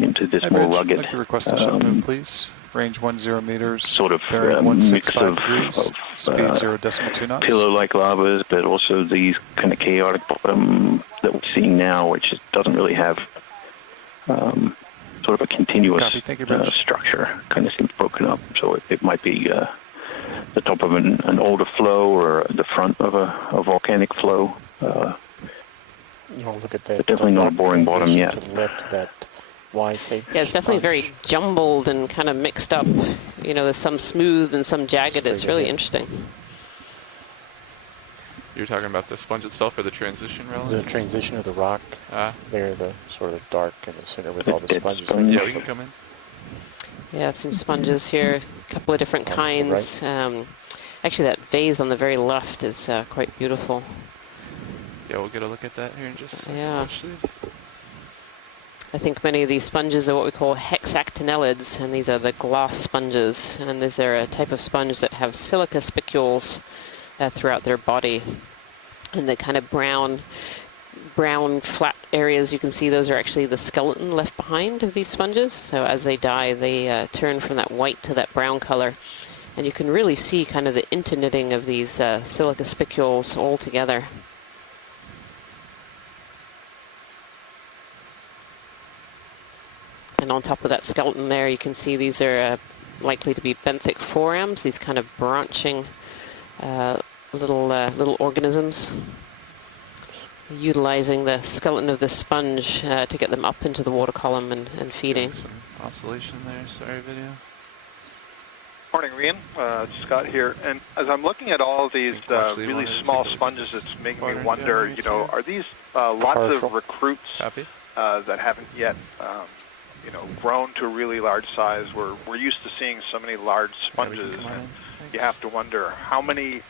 into this Hi, more Bridge. I'd rugged like to request a ship move, please. Range 10 meters. sort of bearing mix 165 of degrees. Speed 0.2 knots. pillow-like lavas, but also these kind of chaotic bottom that we're seeing now, which doesn't really have sort of a continuous Copy. Thank you, Bridge. structure. Kind of seems broken up, so it might be the top of an older flow or the front of a volcanic flow. Look at that. But definitely not a boring bottom transition yet. To the left of that Y-shaped Yeah, it's definitely very sponge. jumbled and kind of mixed up. There's some smooth and some jagged. It's really interesting. You're talking about the sponge itself or the transition The relevant? transition of the rock Ah, there, the sort of dark in the center with The all the dead sponges. sponge. yeah, we can come in. Yeah, some sponges here, a couple of different On the kinds. Actually, that vase on the very left is quite beautiful. Yeah, we'll get a look at that here in just a second. Yeah. Actually. I think many of these sponges are what we call hexactinellids, and these are the glass sponges. And these are a type of sponge that have silica spicules throughout their body. And the kind of brown brown flat areas, you can see those are actually the skeleton left behind of these sponges. So as they die, they turn from that white to that brown color. And you can really see kind of the interknitting of these silica spicules all together. And on top of that skeleton there, you can see these are likely to be benthic forams, these kind of branching little organisms, utilizing the skeleton of the sponge to get them up into the water column and feeding. Some oscillation there. Sorry, video. Morning, Rian. Scott here. And as I'm looking at all of these really small sponges, it's making me wonder, you know, are these lots of recruits that haven't yet, you know, grown to a really large size? We're used to seeing so many large sponges, and you have to wonder how many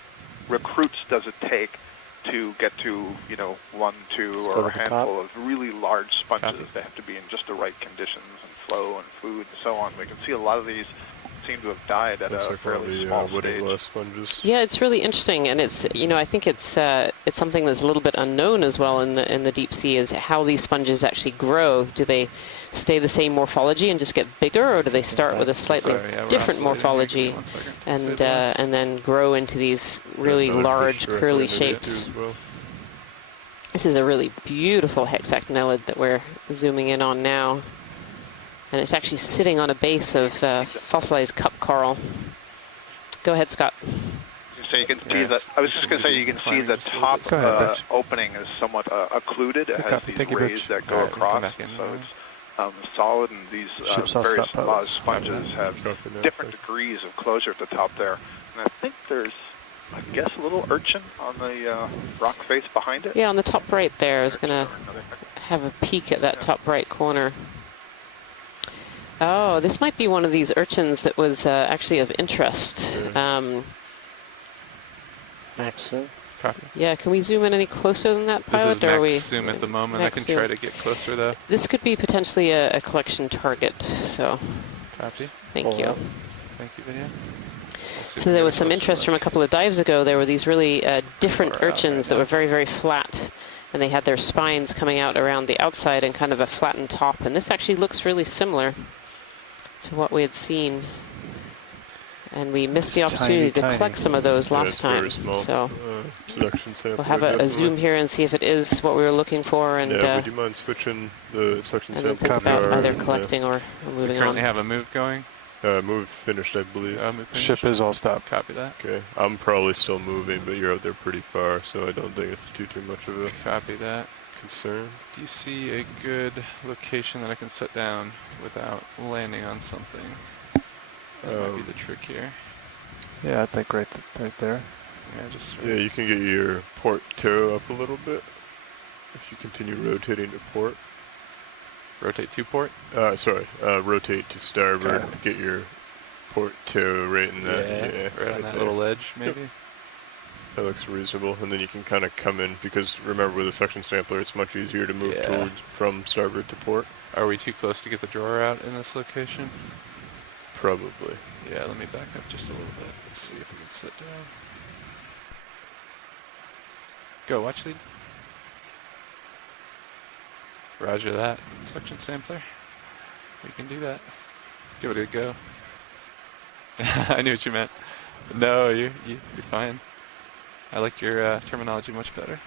recruits does it take to get to, you know, one, two, or a handful of really large sponges. They have to be in just the right conditions and flow and food and so on. We can see a lot of these seem to have died at a fairly small stage. Sponges. Yeah, it's really interesting, and it's, you know, I think it's something that's a little bit unknown as well in the deep sea, is how these sponges actually grow. Do they stay the same morphology and just get bigger, or do they start with a slightly different morphology and then grow into these really large curly shapes? This is a really beautiful hexactinellid that we're zooming in on now. And it's actually sitting on a base of fossilized cup coral. Go ahead, Scott. So you can see that. I was just going to say you can see the top opening is somewhat occluded. It has these rays that go across, so it's solid. And these various large sponges have different degrees of closure at the top there. And I think there's, I guess, a little urchin on the rock face behind it. Yeah, on the top right there. I was going to have a peek at that top right corner. Oh, this might be one of these urchins that was actually of interest. Yeah, can we zoom in any closer than that, Pilot? This is max zoom at the moment. I can try to get closer, though. This could be potentially a collection target, so Copy. Thank you. Thank you, video. So there was some interest from a couple of dives ago. There were these really different urchins that were very, very flat. And they had their spines coming out around the outside and kind of a flattened top. And this actually looks really similar to what we had seen. And we missed the opportunity to collect some of those last time. So we'll have a zoom here and see if it is what we were looking for. And would you mind switching the suction sample? And think about either collecting or moving on. We currently have a move going. Move finished, I believe. Ship is all stopped. Copy that. Okay, I'm probably still moving, but you're out there pretty far, so I don't think it's too much of a copy that concern. Do you see a good location that I can set down without landing on something? That might be the trick here. Yeah, I think right there. Yeah, you can get your port toe up a little bit if you continue rotating to port. Rotate to port? Rotate to starboard. Get your port toe right in that. Right on that little ledge, maybe. Yep. That looks reasonable, and then you can kind of come in, because remember with a suction sampler, it's much easier to move from starboard to port. Are we too close to get the drawer out in this location? Probably. Yeah, let me back up just a little bit. Let's see if we can sit down. Go, watch lead. Roger that. Suction sampler. We can do that. Give it a go. I knew what you meant. No, you're fine. I like your terminology much better.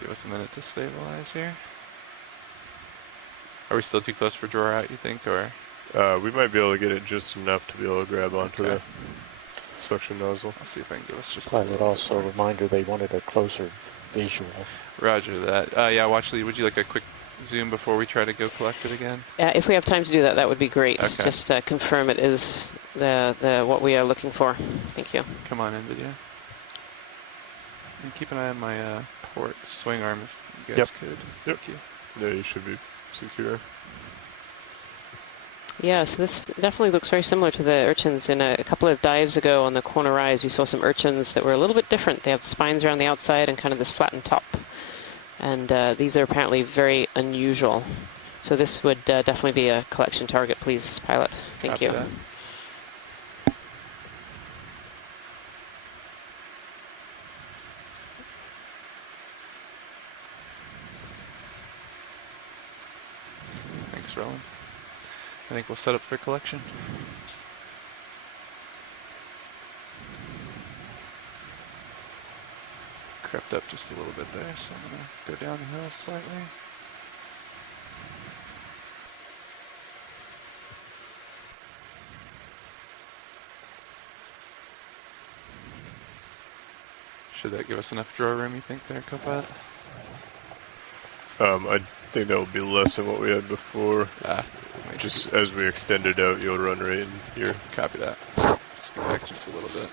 Give us a minute to stabilize here. Are we still too close for drawer out, you think, or? We might be able to get it just enough to be able to grab onto the suction nozzle. I'll see if I can give us just a reminder they wanted a closer visual. Roger that. Yeah, watch lead. Would you like a quick zoom before we try to go collect it again? If we have time to do that, that would be great. Okay. Just confirm it is the what we are looking for. Thank you. Come on in, video. And keep an eye on my port swing arm if you guys could. Yep. Thank you. Yeah, you should be secure. Yeah, so this definitely looks very similar to the urchins. In a couple of dives ago on the corner rise, we saw some urchins that were a little bit different. They have spines around the outside and kind of this flattened top. And these are apparently very unusual. So this would definitely be a collection target, please, Pilot. Thank you. That. think we'll set up for collection. Crept up just a little bit there, so I'm going to go down the hill slightly. Should that give us enough draw room, you think, there, Copilot? I think that will be less than what we had before. Just as we extend it out, you'll run right in here. Copy that. Let's go back just a little bit.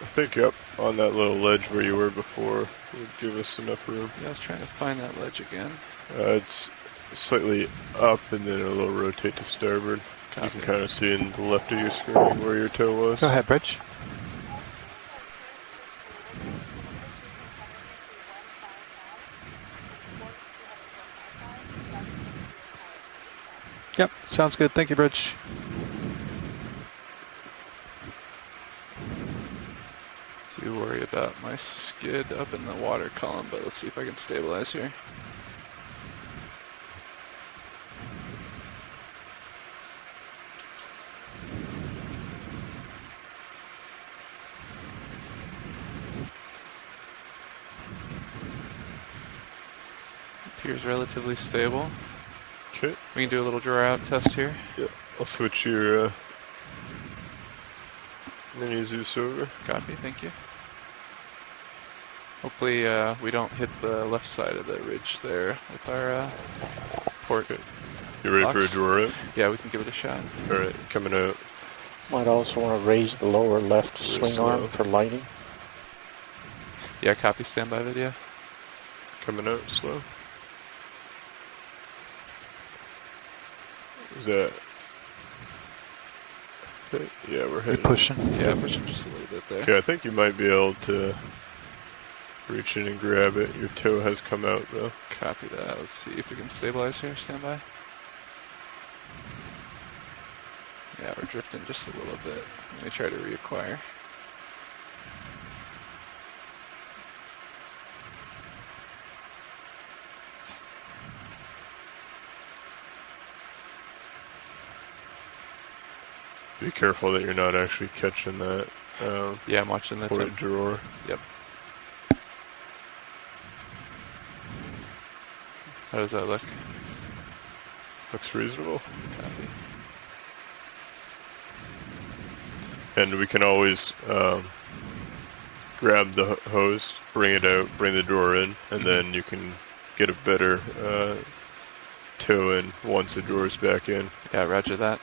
I think up on that little ledge where you were before would give us enough room. Yeah, I was trying to find that ledge again. It's slightly up and then it'll rotate to starboard. Copy. You can kind of see in the left of your screen where your toe was. Go ahead, Bridge. Yep, sounds good. Thank you, Bridge. Do worry about my skid up in the water column, but let's see if I can stabilize here. Appears relatively stable. Okay. We can do a little draw out test here. Yep. I'll switch your mini Zeus over. Copy, thank you. Hopefully we don't hit the left side of the ridge there with our port. Okay. You ready for a draw out? Yeah, we can give it a shot. Alright, coming out. Might also want to raise the lower left swing arm for lighting. Yeah, copy, standby video. Coming out slow. Is that... Okay. Yeah, we're You're heading. pushing. Yeah, pushing just a little bit there. Okay, I think you might be able to reach in and grab it. Your toe has come out though. Copy that. Let's see if we can stabilize here. Standby. Yeah, we're drifting just a little bit. Let me try to reacquire. Be careful that you're not actually catching that. Yeah, I'm watching that port drawer. Yep. How does that look? Looks reasonable. Copy. And we can always grab the hose, bring it out, bring the drawer in, and then you can get a better toe in once the drawer's back in. Yeah, roger that.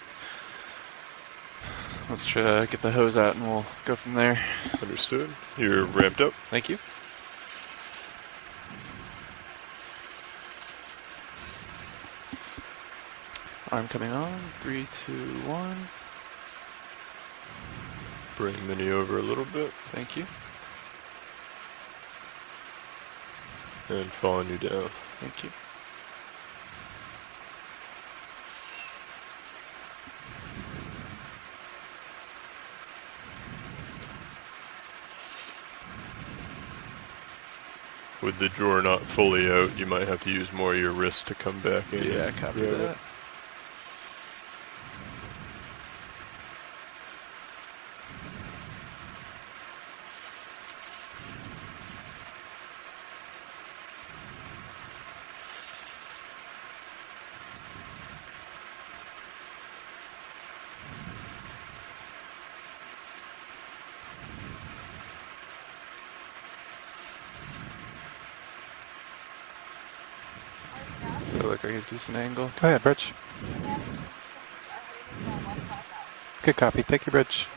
Let's try to get the hose out and we'll go from there. Understood. You're ramped up. Thank you. Arm coming on. 3, 2, 1. Bring Mini over a little bit. Thank you. And following you down. Thank you. With the drawer not fully out, you might have to use more of your wrist to come back in. Yeah, copy grab that. it. So look like a decent angle. Go ahead, Bridge. Good copy. Thank you, Bridge.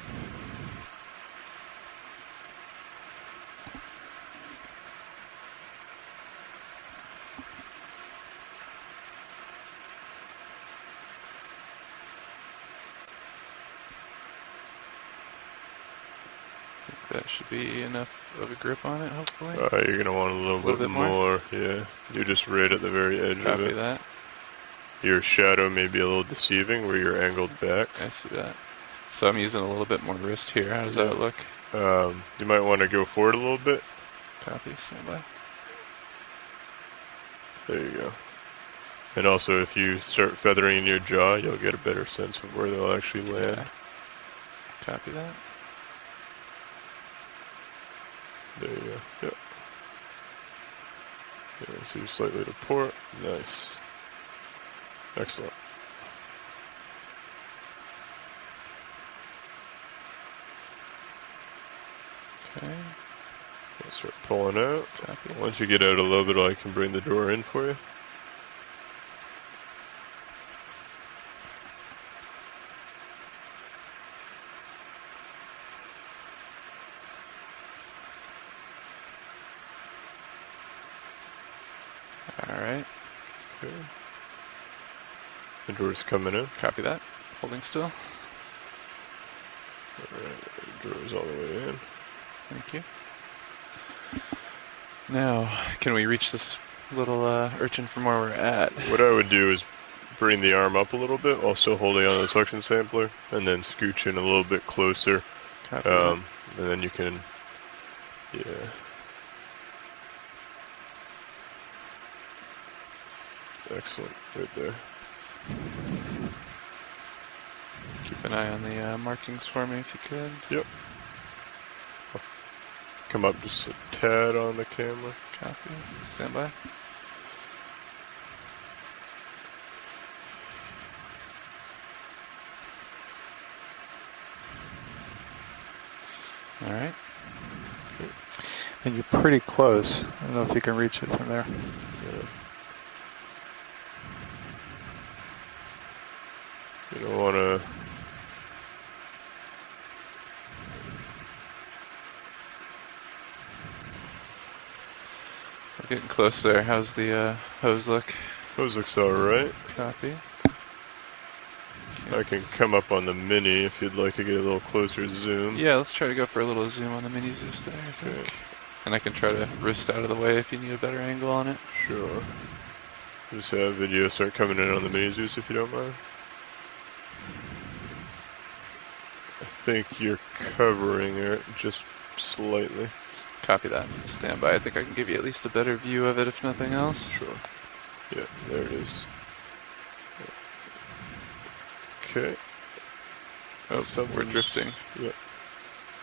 That should be enough of a grip on it, hopefully. You're going to want a little bit more. Yeah. You're just right at the very edge of Copy it. that. Your shadow may be a little deceiving where you're angled back. I see that. So I'm using a little bit more wrist here. How does that look? You might want to go forward a little bit. Copy, standby. There you go. And also, if you start feathering your jaw, you'll get a better sense of where they'll actually land. Yeah. Copy that. There you go. Yep. Yeah, so you're slightly to port. Nice. Excellent. Okay. Let's start pulling out. Copy. Once you get out a little bit, I can bring the door in for you. All right. Okay. The door's coming in. Copy that. Holding still. Alright, the door's all the way in. Thank you. Now, can we reach this little urchin from where we're at? What I would do is bring the arm up a little bit while still holding on to the suction sampler, and then scooch in a little bit closer. Copy that. And then you can, yeah. Excellent, right there. Keep an eye on the markings for me if you could. Yep. I'll come up just a tad on the camera. Copy. Stand by. All right. And you're pretty close. I don't know if you can reach it from there. Yeah. You don't want to. We're getting close there. How's the hose look? Hose looks alright. Copy. I can come up on the Mini if you'd like to get a little closer zoom. Yeah, let's try to go for a little zoom on the mini Zeus there, I think. Okay. And I can try to wrist out of the way if you need a better angle on it. Sure. Just have video start coming in on the Mini Zeus if you don't mind. I think you're covering it just slightly. Copy that. Stand by. I think I can give you at least a better view of it if nothing else. Sure. Yeah, there it is. Okay. Oh, we're drifting. Yep.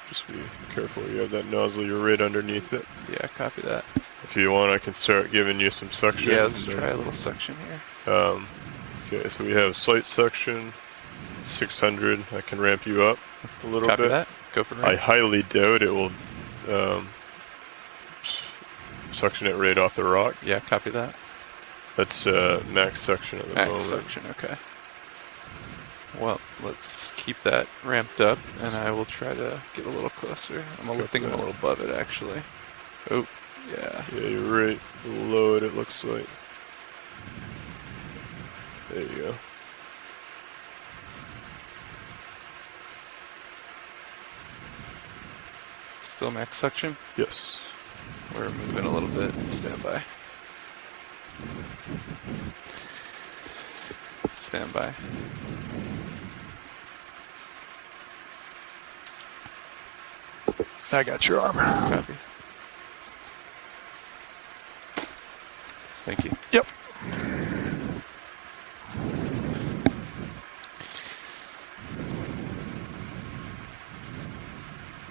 Just be careful. You have that nozzle. You're right underneath it. Yeah, copy that. If you want, I can start giving you some suction. Yeah, let's try a little suction here. Okay, so we have slight suction, 600. I can ramp you up a little Copy bit. that. Go for I ramp. highly doubt it will suction it right off the rock. Yeah, copy that. That's max suction at the moment. Max suction, okay. Well, let's keep that ramped up, and I will try to get a little closer. I think I'm a little above it, actually. Oh, yeah. Yeah, you're right below it, it looks like. There you go. Still max suction? Yes. We're moving a little bit. Stand by. Stand by. I got your arm. Copy. Thank you. Yep.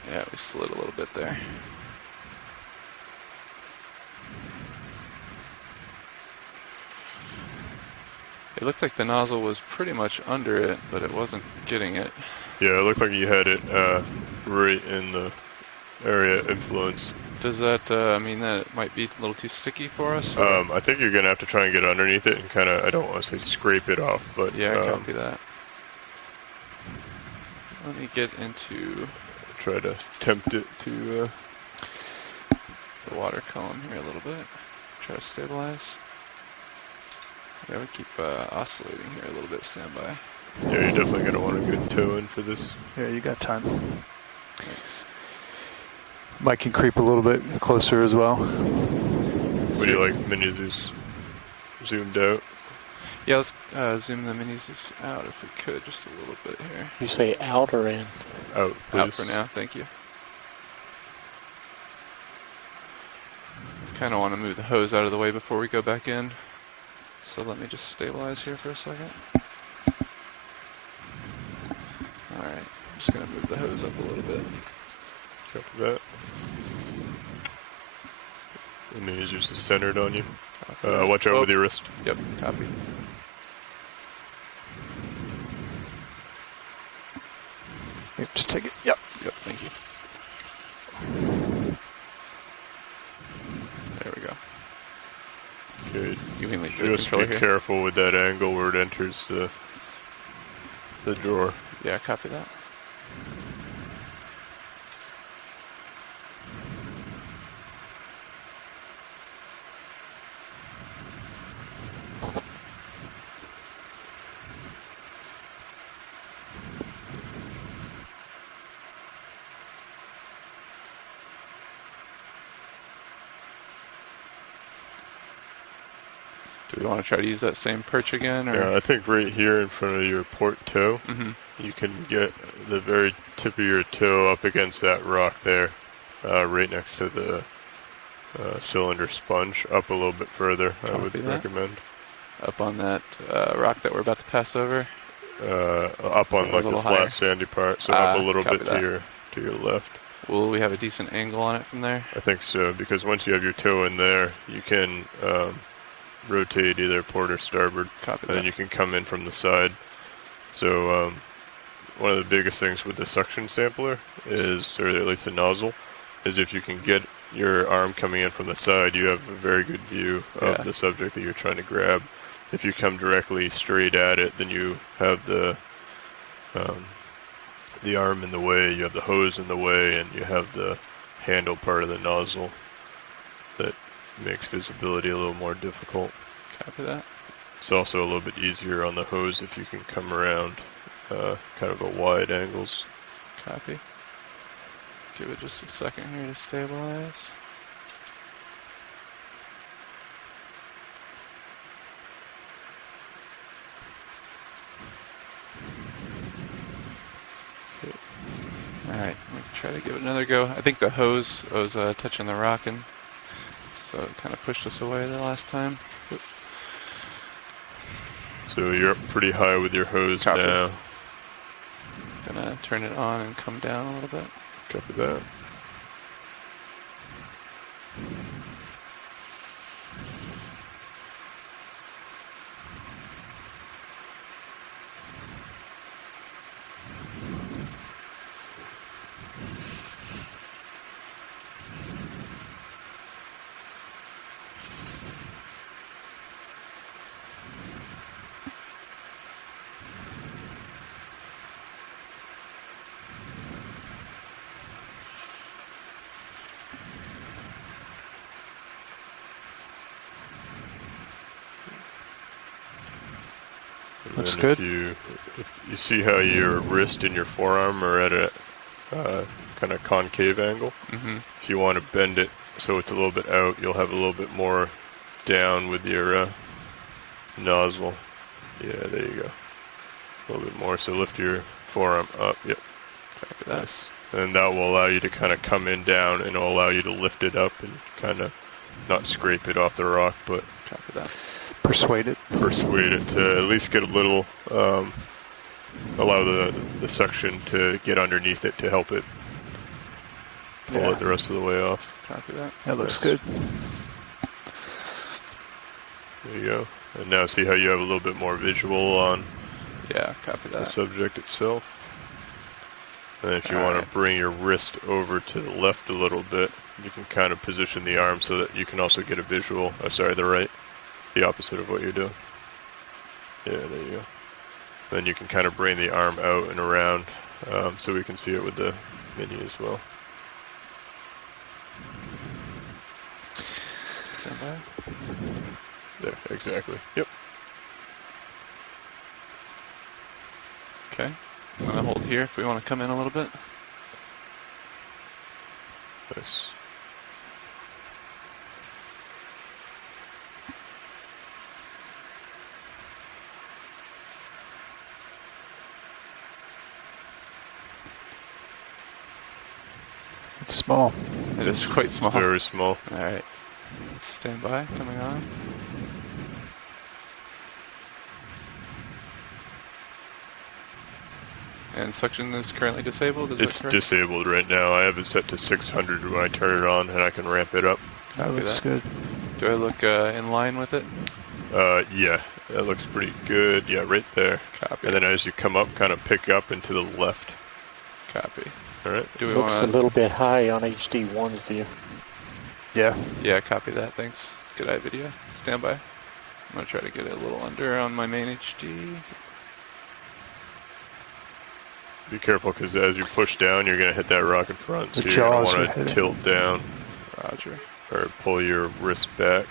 Yeah, we slid a little bit there. It looked like the nozzle was pretty much under it, but it wasn't getting it. Yeah, it looked like you had it right in the area of influence. Does that mean that it might be a little too sticky for us? I think you're going to have to try and get underneath it and kind of, I don't want to say scrape it off, but... Yeah, copy that. Let me get into... Try to tempt it to... the water column here a little bit. Try to stabilize. Yeah, we keep oscillating here a little bit. Stand by. Yeah, you're definitely going to want a good toe in for this. Yeah, you got time. Thanks. Mike can creep a little bit closer as well. What do you like, Mini Zeus zoomed out? Yeah, let's zoom the mini Zeus out if we could, just a little bit here. You say out or in? Out, please. Out for now, thank you. Kind of want to move the hose out of the way before we go back in. So let me just stabilize here for a second. Alright, I'm just going to move the hose up a little bit. Copy that. And then he's just centered on you. Watch out with your wrist. Yep, copy. Here, just take it. Yep. Yep, thank you. There we go. Okay. You can leave the Just controller be here. careful with that angle where it enters the drawer. Yeah, copy that. Do we want to try to use that same perch again? Or? Yeah, I think right here in front of your port toe, you can get the very tip of your toe up against that rock there, right next to the cylinder sponge, up a little bit further, I would recommend. Up on that rock that we're about to pass over? Up on like the flat sandy part, so up a little bit to your left. Will we have a decent angle on it from there? I think so, because once you have your toe in there, you can rotate either port or starboard, and then you can come in from the side. So one of the biggest things with the suction sampler is, or at least the nozzle, is if you can get your arm coming in from the side, you have a very good view of the subject that you're trying to grab. If you come directly straight at it, then you have the arm in the way, you have the hose in the way, and you have the handle part of the nozzle that makes visibility a little more difficult. Copy that. It's also a little bit easier on the hose if you can come around kind of a wide angles. Copy. Give it just a second here to stabilize. Okay. Alright, we can try to give it another go. I think the hose was touching the rocking, so it kind of pushed us away the last time. Oop. So you're up pretty high with your hose now. Gonna turn it on and come down a little bit. Copy that. Looks good. If you see how your wrist and your forearm are at a kind of concave angle, if you want to bend it so it's a little bit out, you'll have a little bit more down with your nozzle. Yeah, there you go. A little bit more. So lift your forearm up. Yep. Nice. And that will allow you to kind of come in down, and it'll allow you to lift it up and kind of not scrape it off the rock, but copy that. Persuade it to at least get a little, allow the suction to get underneath it to help it pull it the rest of the way off. Copy that. That looks good. There you go. And now see how you have a little bit more visual on copy that. the subject itself. And if you want to bring your wrist over to the left a little bit, you can kind of position the arm so that you can also get a visual, the right. The opposite of what you're doing. Yeah, there you go. Then you can kind of bring the arm out and around so we can see it with the Mini as well. Stand by. There, exactly. Yep. Okay. I'm going to hold here if we want to come in a little bit. Nice. It's small. It is quite small. Very small. Alright. Stand by. Coming on. And suction is currently disabled, is It's that correct? disabled right now. I have it set to 600 when I turn it on, and I can ramp it up. That looks good. Do I look in line with it? Yeah, that looks pretty good. Yeah, right there. Copy. And then as you come up, kind of pick up and to the left. Copy. All right. Do we Looks want a little bit high on HD1's view. Yeah. Yeah, copy that. Thanks. Good eye video. Stand by. I'm going to try to get it a little under on my main HD. Be careful, because as you push down, you're going to hit that rock in front. The So you're going jaws to are want to hitting. tilt down Roger. or pull your wrist back.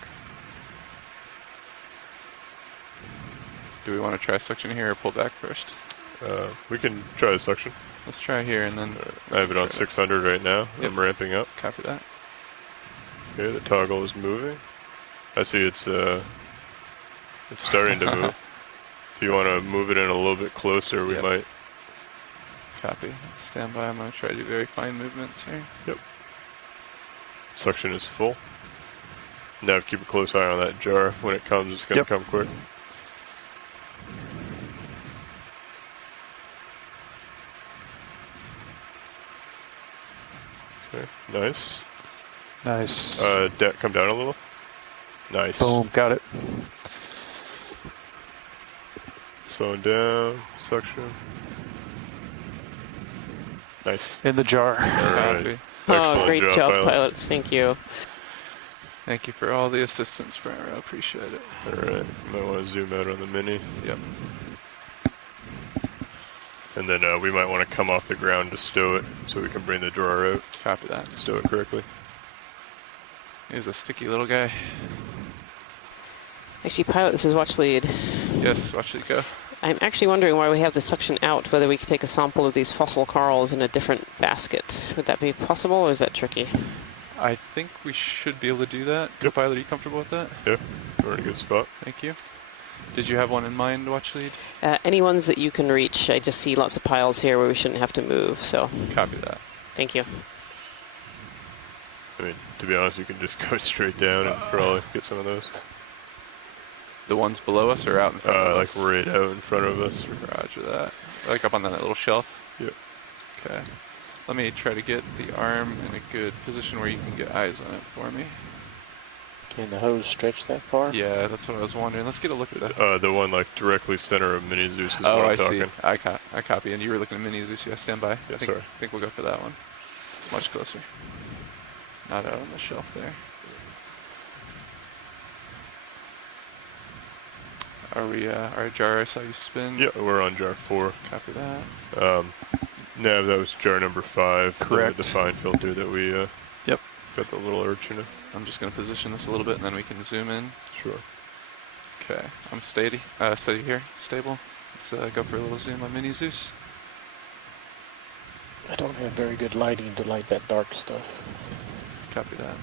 Do we want to try suction here or pull back first? We can try the suction. Let's try here and then... I have it on 600 right now. Yep. I'm ramping up. Copy that. Okay, the toggle is moving. I see it's starting to move. If you want to move it in a little bit closer, we Yep. might. Copy. Stand by. I'm going to try to do very fine movements here. Yep. Suction is full. Now keep a close eye on that jar. When it comes, it's going to Yep. come quick. Okay, nice. Nice. Come down a little. Nice. Boom, got it. Slowing down. Suction. Nice. In the jar. All right. Copy. Oh, Excellent great job, job, pilot. pilots. Thank you. Thank you for all the assistance, Farrow. Appreciate it. All right. You might want to zoom out on the Mini. Yep. And then we might want to come off the ground to stow it so we can bring the drawer out, Copy that. stow it correctly. He's a sticky little guy. Actually, pilot, this is watch lead. Yes, watch it go. I'm actually wondering why we have the suction out, whether we could take a sample of these fossil corals in a different basket. Would that be possible, or is that tricky? I think we should be able to do that. Yep. Pilot, are you comfortable with that? Yeah, we're in a good spot. Thank you. Did you have one in mind, watch lead? Any ones that you can reach. I just see lots of piles here where we shouldn't have to move, so Copy that. thank you. I mean, to be honest, you can just go straight down and probably get some of those. The ones below us or out in front of Like us? right out in front of us. Roger that. Like up on that little shelf? Yep. Okay. Let me try to get the arm in a good position where you can get eyes on it for me. Can the hose stretch that far? Yeah, that's what I was wondering. Let's get a look at that. The one like directly center of Mini Zeus is Oh, what I'm I talking. see. I copy. And you were looking at Mini Zeus. Yeah, stand by. Yeah, I sorry. think we'll go for that one. Much closer. Not out on the shelf there. Are we, our jar, I saw you spin. Yeah, we're on jar 4. Copy that. Nav, that was jar number 5. Correct. The fine filter that we Yep. got the little urchin in. I'm just going to position this a little bit and then we can zoom in. Sure. Okay, I'm steady here, stable. Let's go for a little zoom on Mini Zeus. I don't have very good lighting to light that dark stuff. Copy that.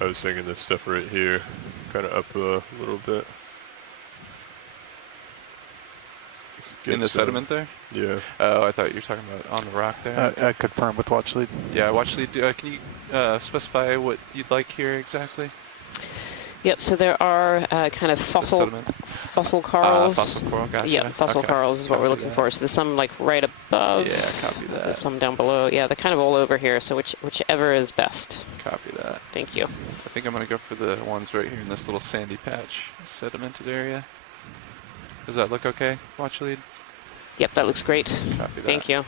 I was thinking this stuff right here, kind of up a little bit. In the sediment there? Yeah. Oh, I thought you were talking about on the rock there. I confirm with watch lead. Yeah, watch lead. Can you specify what you'd like here exactly? Yep, so there are kind of fossil sediment. corals. Fossil coral, gotcha. Yeah, fossil Okay. corals is what we're Copy looking that. for. So there's some like right above. Yeah, copy that. There's some down below. Yeah, they're kind of all over here. So whichever is best. Copy that. Thank you. I think I'm going to go for the ones right here in this little sandy patch, sedimented area. Does that look okay, watch lead? Yep, that looks great. Copy that. Thank you.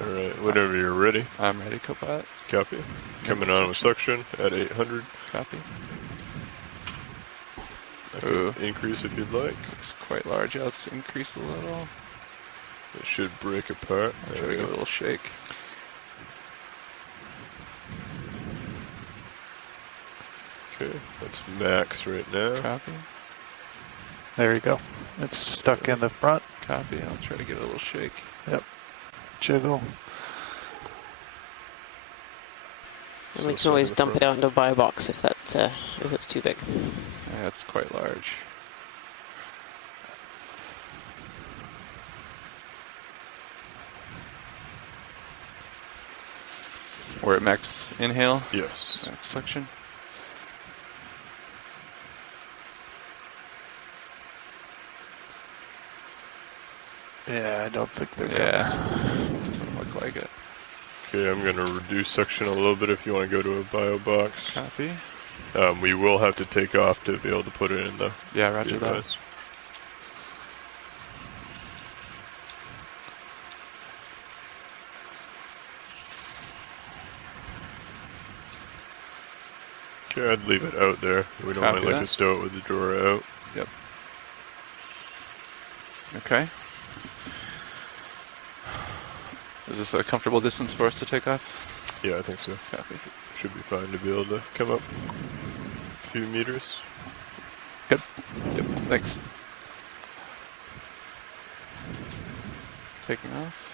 All right. Whenever you're ready. I'm ready, co-pilot. Copy. Coming on with suction at 800. Copy. I can increase if you'd like. It's quite large. Yeah, let's increase a little. It should break apart. I'll try to give it a little shake. Okay, that's max right now. Copy. There you go. It's stuck in the front. Copy. I'll try to give it a little shake. Yep. Jiggle. And we can always dump it out into a buy box if it's too big. Yeah, it's quite large. We're at max inhale, Yes. max suction. Yeah, I don't think they're Yeah, doesn't look like it. Okay, I'm going to reduce section a little bit if you want to go to a bio box. Copy. We will have to take off to be able to put it in the... Yeah, roger that. advised. Okay, I'd leave it out there. We don't Copy mind like that. to stow it with the drawer out. Yep. Okay. Is this a comfortable distance for us to take off? Yeah, I think so. Copy. Should be fine to be able to come up a few meters. Good. Yep, thanks. Taking off.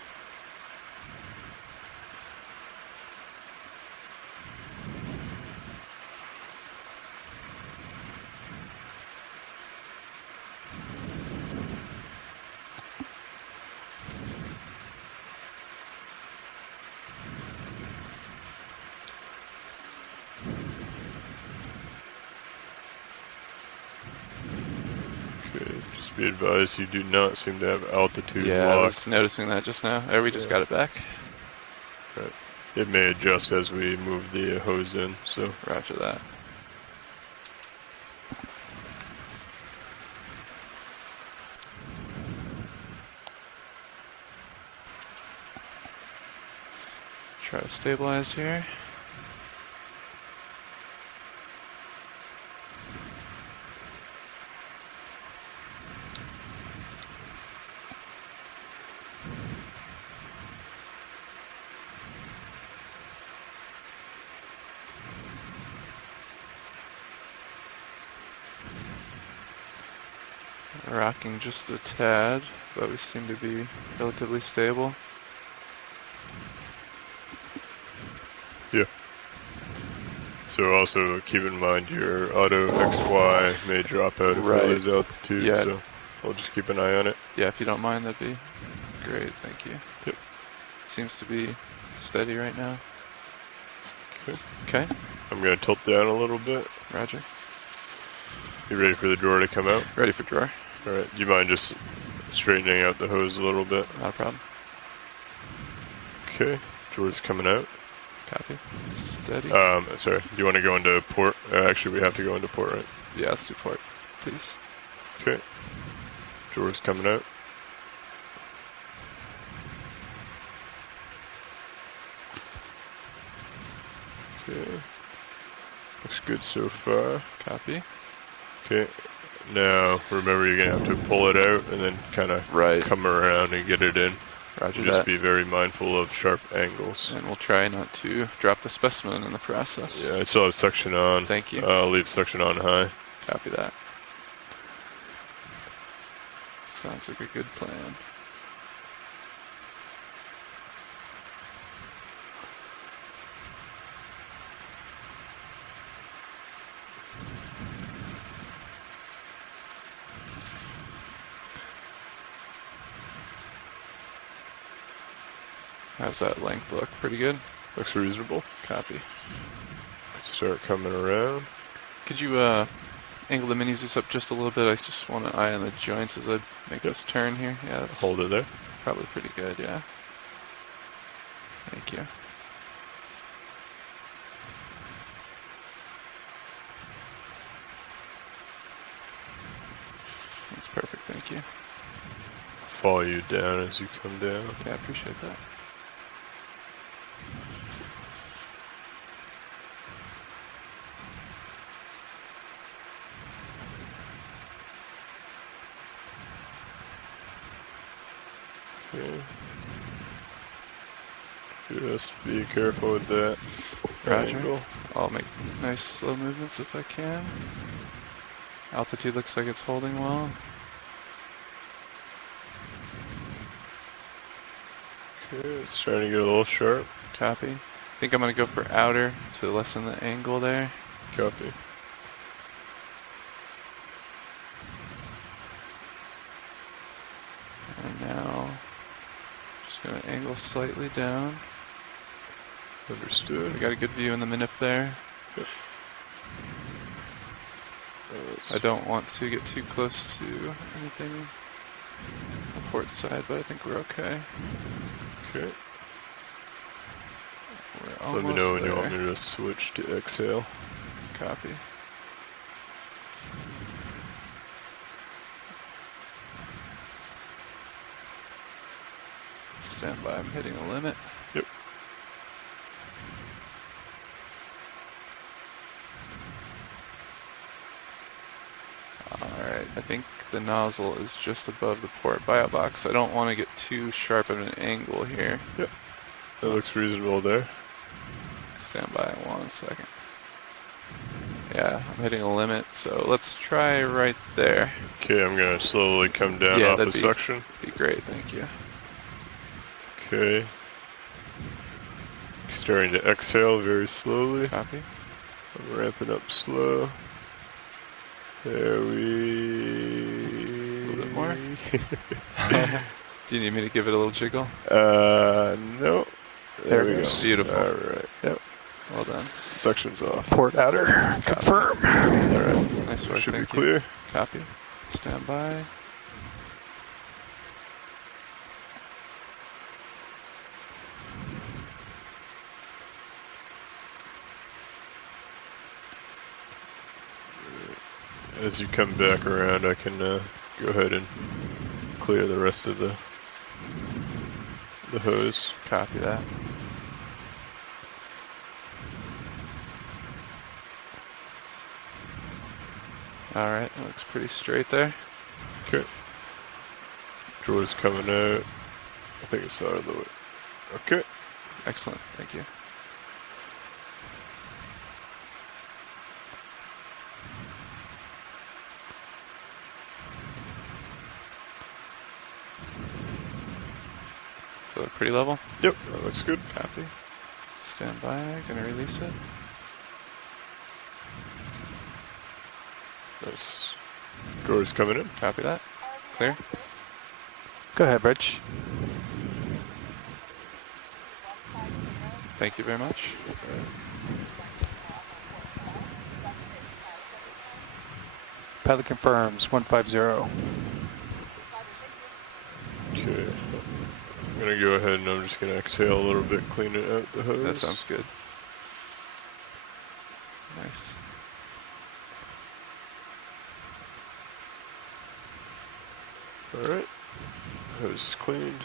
Okay, just be advised you do not seem to have altitude Yeah, I lock. was noticing that just now. There, we just got it back. Right. It may adjust as we move the hose in, so... Roger that. Try to stabilize here. Rocking just a tad, but we seem to be relatively stable. Yeah. So also keep in mind your auto XY may drop out if Right. you lose altitude, Yeah. so we'll just keep an eye on it. Yeah, if you don't mind, that'd be great. Thank you. Yep. Seems to be steady right now. Okay. Okay. I'm going to tilt down a little bit. Roger. You ready for the drawer to come out? Ready for drawer. Alright, do you mind just straightening out the hose a little bit? Not a problem. Okay, drawer's coming out. Copy. Steady. Sorry, do you want to go into port? Actually, we have to go into port, right? Yeah, let's do port, please. Okay. Drawer's coming out. Okay. Looks good so far. Copy. Okay. Now, remember you're going to have to pull it out and then kind of come around and get it in. Roger Just that. be very mindful of sharp angles. And we'll try not to drop the specimen in the process. Yeah, I still have suction on. Thank you. I'll leave suction on high. Copy that. Sounds like a good plan. How's that length look? Pretty good? Looks reasonable. Copy. Start coming around. Could you angle the minis just up just a little bit? I just want to eye on the joints as I make this turn here. Yeah, that's Hold it there. probably pretty good, yeah. Thank you. That's perfect, thank you. Follow you down as you come down. Yeah, I appreciate that. Okay. Just be careful with that Roger. angle. I'll make nice slow movements if I can. Altitude looks like it's holding well. Okay, it's starting to get a little sharp. Copy. I think I'm going to go for outer to lessen the angle there. Copy. And now, just going to angle slightly down. Understood. We got a good view in the minute there. Yep. I don't want to get too close to anything port side, but I think we're okay. Okay. We're Let me almost know when there. you want me to switch to exhale. Copy. Stand by, I'm hitting a limit. Yep. Alright, I think the nozzle is just above the port buyout box. I don't want to get too sharp of an angle here. Yep. That looks reasonable there. Stand by 1 second. Yeah, I'm hitting a limit, so let's try right there. Okay, I'm going to slowly come down off a section. Be great, thank you. Okay. Starting to exhale very slowly. Copy. I'm ramping up slow. There we... A little bit more. Do you need me to give it a little jiggle? No. There we it go. goes. Beautiful. All right. Yep. Well done. Section's off. Port outer. Confirm. All right. Nice work, Should be thank clear. you. Copy. Stand by. As you come back around, I can go ahead and clear the rest of the hose. Copy that. Alright, that looks pretty straight there. Okay. Drawer's coming out. I think it's out of the way. Okay. Excellent, thank you. So pretty level? Yep, that looks good. Copy. Stand by, gonna release it. Nice. Drawer's coming in. Copy that. Clear. Go ahead, Rich. Thank you very much. Pilot confirms 150. Okay. I'm going to go ahead and I'm just going to exhale a little bit, clean it out the hose. That sounds good. Nice. Alright. Hose is cleaned.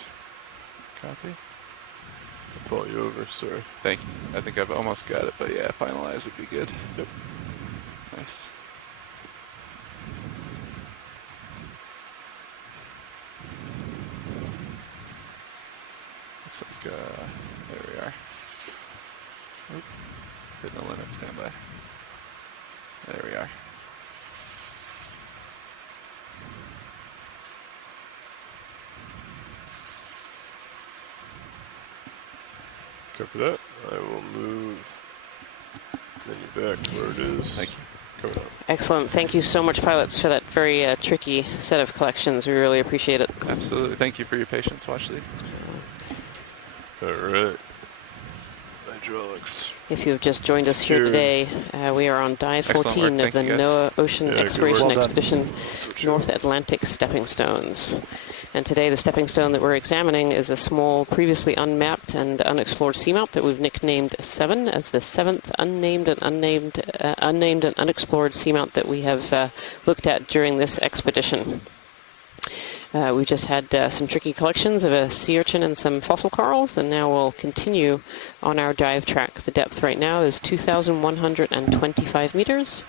Copy. I'll pull you over, sorry. Thank you. I think I've almost got it, but yeah, finalize would be good. Yep. Nice. Looks like, there we are. Oop. Hitting the limit, stand by. There we are. Copy that. I will move menu back to where it is. Thank you. Coming up. Excellent. Thank you so much, pilots, for that very tricky set of collections. We really appreciate it. Absolutely. Thank you for your patience, Watch Lead. Alright. Hydraulics. If you've just joined us here today, we are on dive 14 of the NOAA Ocean Exploration Expedition North Atlantic Stepping Stones. And today the stepping stone that we're examining is a small, previously unmapped and unexplored seamount that we've nicknamed 7 as the 7th unnamed and unexplored seamount that we have looked at during this expedition. We just had some tricky collections of a sea urchin and some fossil corals, and now we'll continue on our dive track. The depth right now is 2,125 meters,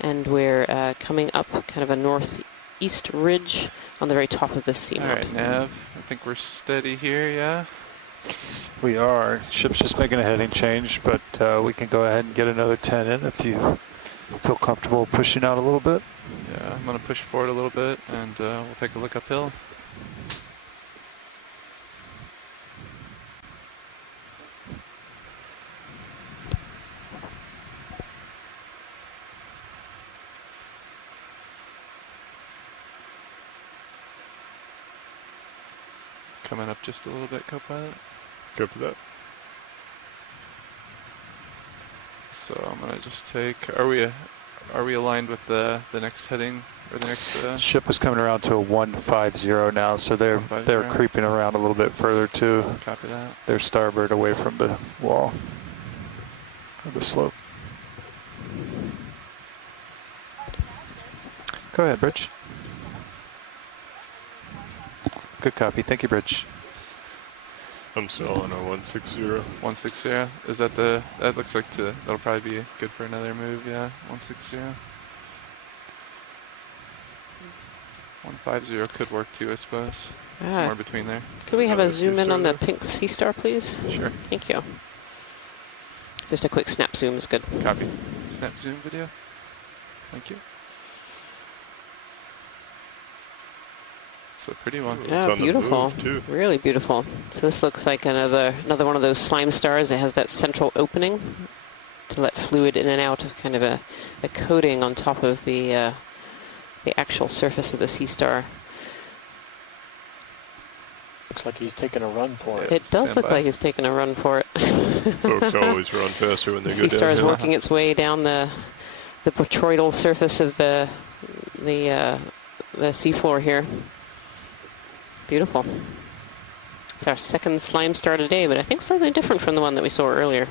and we're coming up kind of a northeast ridge on the very top of this seamount. All right, Nav, I think we're steady here, yeah? We are. Ship's just making a heading change, but we can go ahead and get another 10 in if you feel comfortable pushing out a little bit. Yeah, I'm going to push forward a little bit, and we'll take a look uphill. Coming up just a little bit, co-pilot. Go for that. So I'm going to just take... Are we aligned with the next heading Or the next Ship is coming around to a 150 now, so they're creeping around a little bit further to copy that. their starboard away from the wall or the slope. Go ahead, Bridge. Good copy. Thank you, Bridge. I'm still on a 160. 160. Is that that looks like that'll probably be good for another move, yeah. 160. 150 could work too, I suppose. Somewhere between there. Could we have a zoom in on the pink sea star, please? Sure. Thank you. Just a quick snap zoom is good. Copy. Snap zoom video. Thank you. It's a pretty one. Yeah, beautiful. Really beautiful. So this looks like another one of those slime stars. It has that central opening to let fluid in and out of kind of a coating on top of the actual surface of the sea star. Looks like he's taking a run for it. It does look like he's taking a run for it. Folks always run faster when they go down. The sea star is working its way down the botryoidal surface of the seafloor here. Beautiful. It's our second slime star today, but I think slightly different from the one that we saw earlier.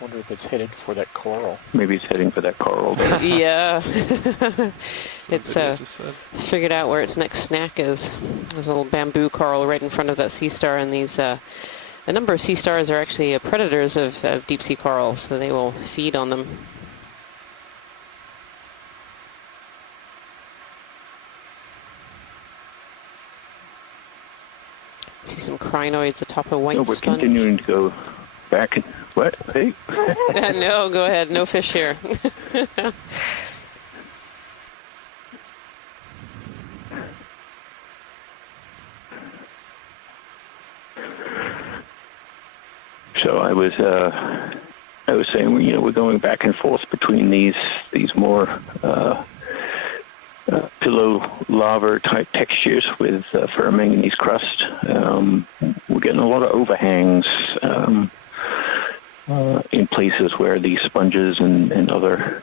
Wonder if it's headed for that coral. Maybe it's heading for that coral there. Yeah. It's figured out where its next snack is. There's a little bamboo coral right in front of that sea star, and these a number of sea stars are actually predators of deep sea corals, so they will feed on them. See some crinoids atop a white we're sponge. continuing to go back and what? Hey. No, go ahead. No fish here. So I was saying, we're going back and forth between these more pillow lava type textures with ferromanganese crust. We're getting a lot of overhangs in places where these sponges and other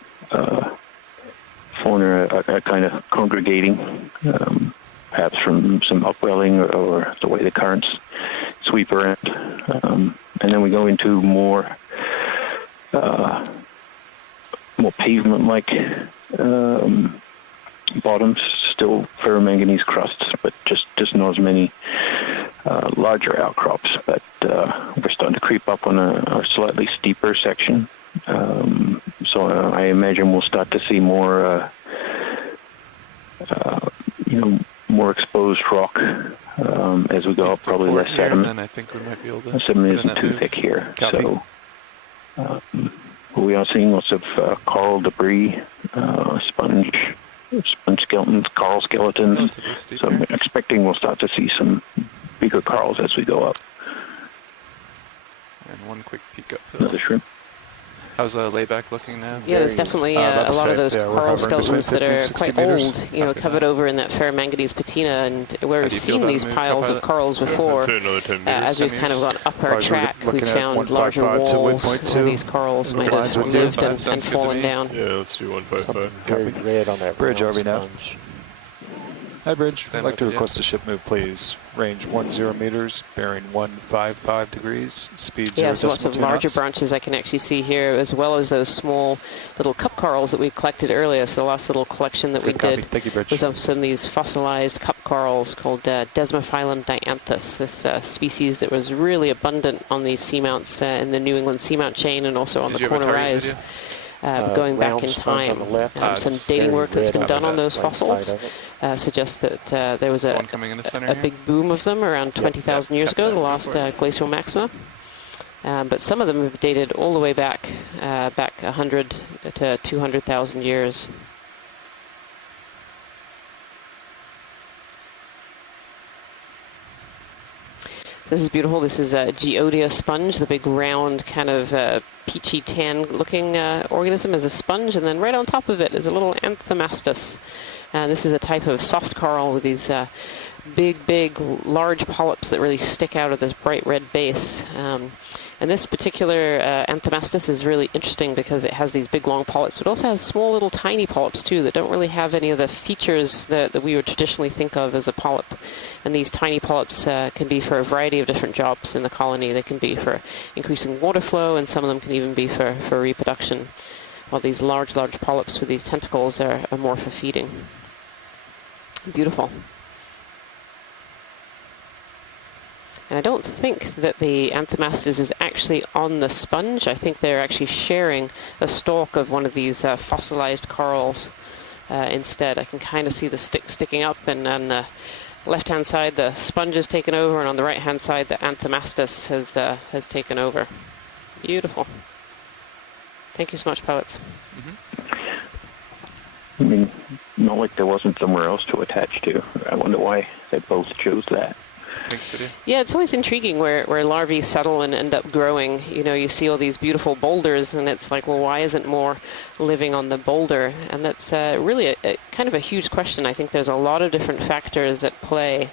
fauna are kind of congregating, perhaps from some upwelling or the way the currents sweep around. And then we go into more pavement-like bottoms, still ferromanganese crusts, but just not as many larger outcrops. But we're starting to creep up on a slightly steeper section. So I imagine we'll start to see more, more exposed rock as we go up. Probably less sediment. And I think we might be able to. Sediment isn't too thick here, Copy. so we are seeing lots of coral debris, sponge skeletons, coral skeletons. So I'm expecting we'll start to see some bigger corals as we go up. And one quick peek up. Another shrimp. How's layback looking now? Yeah, there's definitely a lot of those coral skeletons that are quite old, covered over in that ferromanganese patina, and where we've seen these piles of corals before, as we've kind of gone up our track, we've found larger walls where these corals might have lived and fallen down. Yeah, let's do 155. Very red on that Bridge, are we now? sponge. Hi, Bridge. I'd like to request a ship move, please. Range 10 meters, bearing 155 degrees, speed 0. Yeah, so lots of larger branches I can actually see here, as well as those small little cup corals that we collected earlier. So the last little collection that we did was of some of these fossilized cup corals called Desmophyllum dianthus, this species that was really abundant on these seamounts in the New England seamount chain and also on the corner rise. Going back in time. Some dating work that's been done on those fossils suggests that there was a big boom of them around 20,000 years ago, the last glacial maxima. But some of them have dated all the way back 100 to 200,000 years. This is beautiful. This is a Geodia sponge, the big round kind of peachy tan looking organism as a sponge, and then right on top of it is a little Anthomastus. This is a type of soft coral with these big, large polyps that really stick out of this bright red base. And this particular Anthomastus is really interesting because it has these big long polyps, but also has small little tiny polyps too that don't really have any of the features that we would traditionally think of as a polyp. And these tiny polyps can be for a variety of different jobs in the colony. They can be for increasing water flow, and some of them can even be for reproduction. While these large polyps with these tentacles are more for feeding. Beautiful. And I don't think that the Anthomastus is actually on the sponge. I think they're actually sharing a stalk of one of these fossilized corals instead. I can kind of see the stick sticking up, and on the left-hand side the sponge has taken over, and on the right-hand side the Anthomastus has taken over. Beautiful. Thank you so much, pilots. I mean, not like there wasn't somewhere else to attach to. I wonder why they both chose that. Thanks, Lydia. Yeah, it's always intriguing where larvae settle and end up growing. You know, you see all these beautiful boulders, and it's like, well, why isn't more living on the boulder? And that's really a kind of a huge question. I think there's a lot of different factors at play.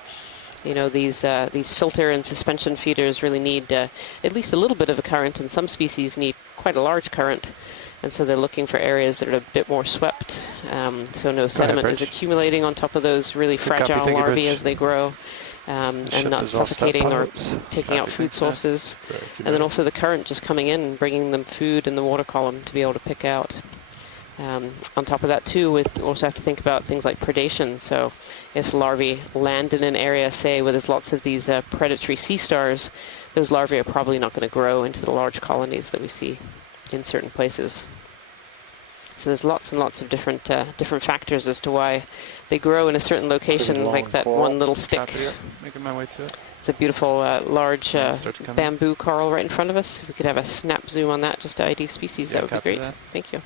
You know, these filter and suspension feeders really need at least a little bit of a current, and some species need quite a large current. And so they're looking for areas that are a bit more swept, so no sediment is accumulating on top of those really fragile larvae as they grow. And not suffocating or taking out food sources. And then also the current just coming in and bringing them food in the water column to be able to pick out. On top of that too, we also have to think about things like predation. So if larvae land in an area, say, where there's lots of these predatory sea stars, those larvae are probably not going to grow into the large colonies that we see in certain places. So there's lots and lots of different factors as to why they grow in a certain location, like that one little stick. Making my way to it. It's a beautiful large bamboo coral right in front of us. If we could have a snap zoom on that just to ID species, that would be great. Thank you.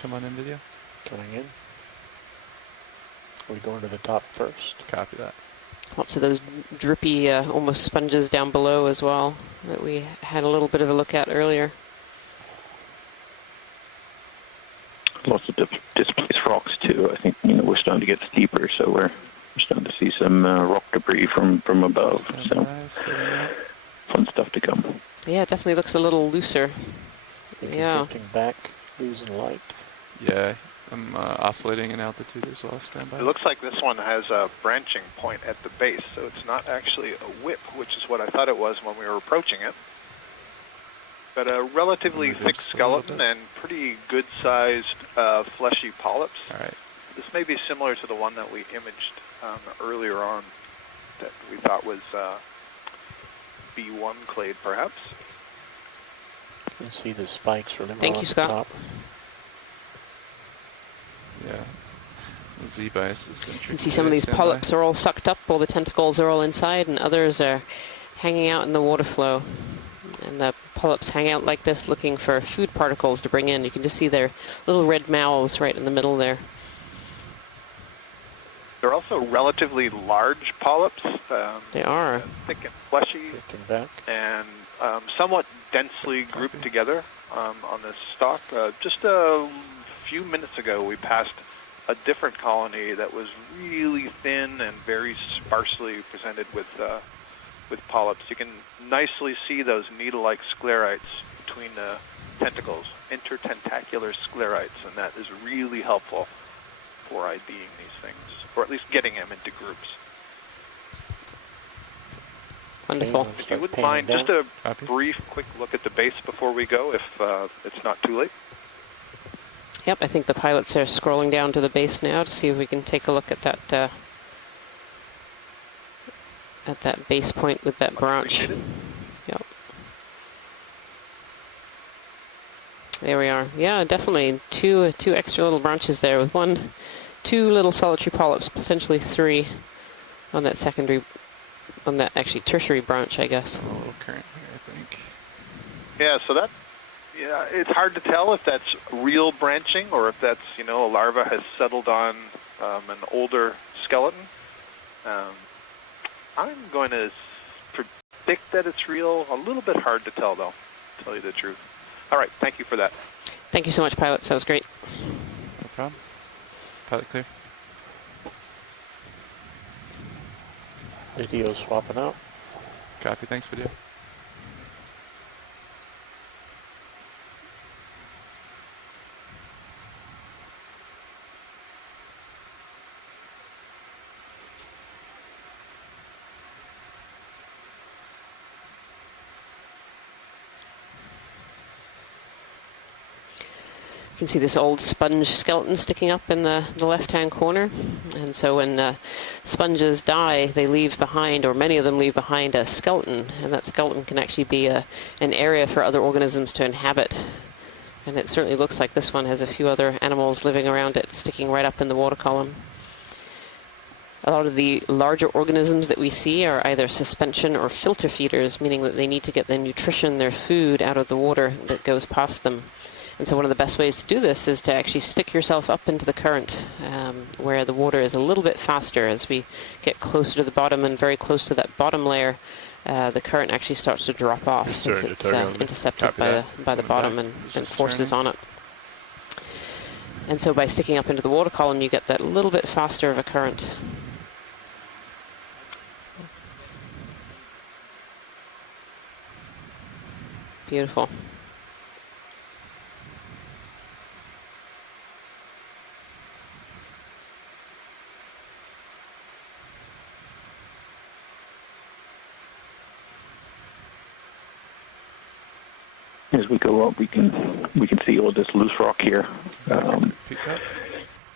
Come on in, video. Coming in. Are we going to the top first? Copy that. Lots of those drippy, almost sponges down below as well that we had a little bit of a look at earlier. Lots of displaced rocks too. I think we're starting to get steeper, so we're starting to see some rock debris from above. So fun stuff to come. Yeah, it definitely looks a little looser. Yeah. Drifting back, losing light. Yeah, I'm oscillating in altitude as well. Stand by. It looks like this one has a branching point at the base, so it's not actually a whip, which is what I thought it was when we were approaching it. But a relatively thick skeleton and pretty good-sized fleshy polyps. All right. This may be similar to the one that we imaged earlier on that we thought was B1 clade, perhaps. You can see the spikes really well. Thank you, Scott. Top. Yeah. The Z-bias has been tricky. You can see some of these polyps are all sucked up, all the tentacles are all inside, and others are hanging out in the water flow. And the polyps hang out like this looking for food particles to bring in. You can just see their little red mouths right in the middle there. They're also relatively large polyps. They are. Thick and fleshy. And somewhat densely grouped together on this stalk. Just a few minutes ago, we passed a different colony that was really thin and very sparsely presented with polyps. You can nicely see those needle-like sclerites between the tentacles, intertentacular sclerites, and that is really helpful for IDing these things, or at least getting them into groups. Wonderful. If you wouldn't mind, just a brief, quick look at the base before we go, if it's not too late. Yep, I think the pilots are scrolling down to the base now to see if we can take a look at that base point with that branch. Yep. There we are. Yeah, definitely two extra little branches there with two little solitary polyps, potentially three on that actually tertiary branch, I guess. A little current here, I think. Yeah, so it's hard to tell if that's real branching or if that's, a larva has settled on an older skeleton. I'm going to predict that it's real. A little bit hard to tell, though, to tell you the truth. All right, thank you for that. Thank you so much, pilots. That was great. No problem. Pilot clear. Video swapping out. Copy. Thanks, video. You can see this old sponge skeleton sticking up in the left-hand corner. And so when sponges die, they leave behind, or many of them leave behind, a skeleton. And that skeleton can actually be an area for other organisms to inhabit. And it certainly looks like this one has a few other animals living around it, sticking right up in the water column. A lot of the larger organisms that we see are either suspension or filter feeders, meaning that they need to get their nutrition, their food, out of the water that goes past them. And so one of the best ways to do this is to actually stick yourself up into the current, where the water is a little bit faster. As we get closer to the bottom and very close to that bottom layer, the current actually starts to drop off since it's intercepted by the bottom and forces on it. And so by sticking up into the water column, you get that little bit faster of a current. Beautiful. As we go up, we can see all this loose rock here,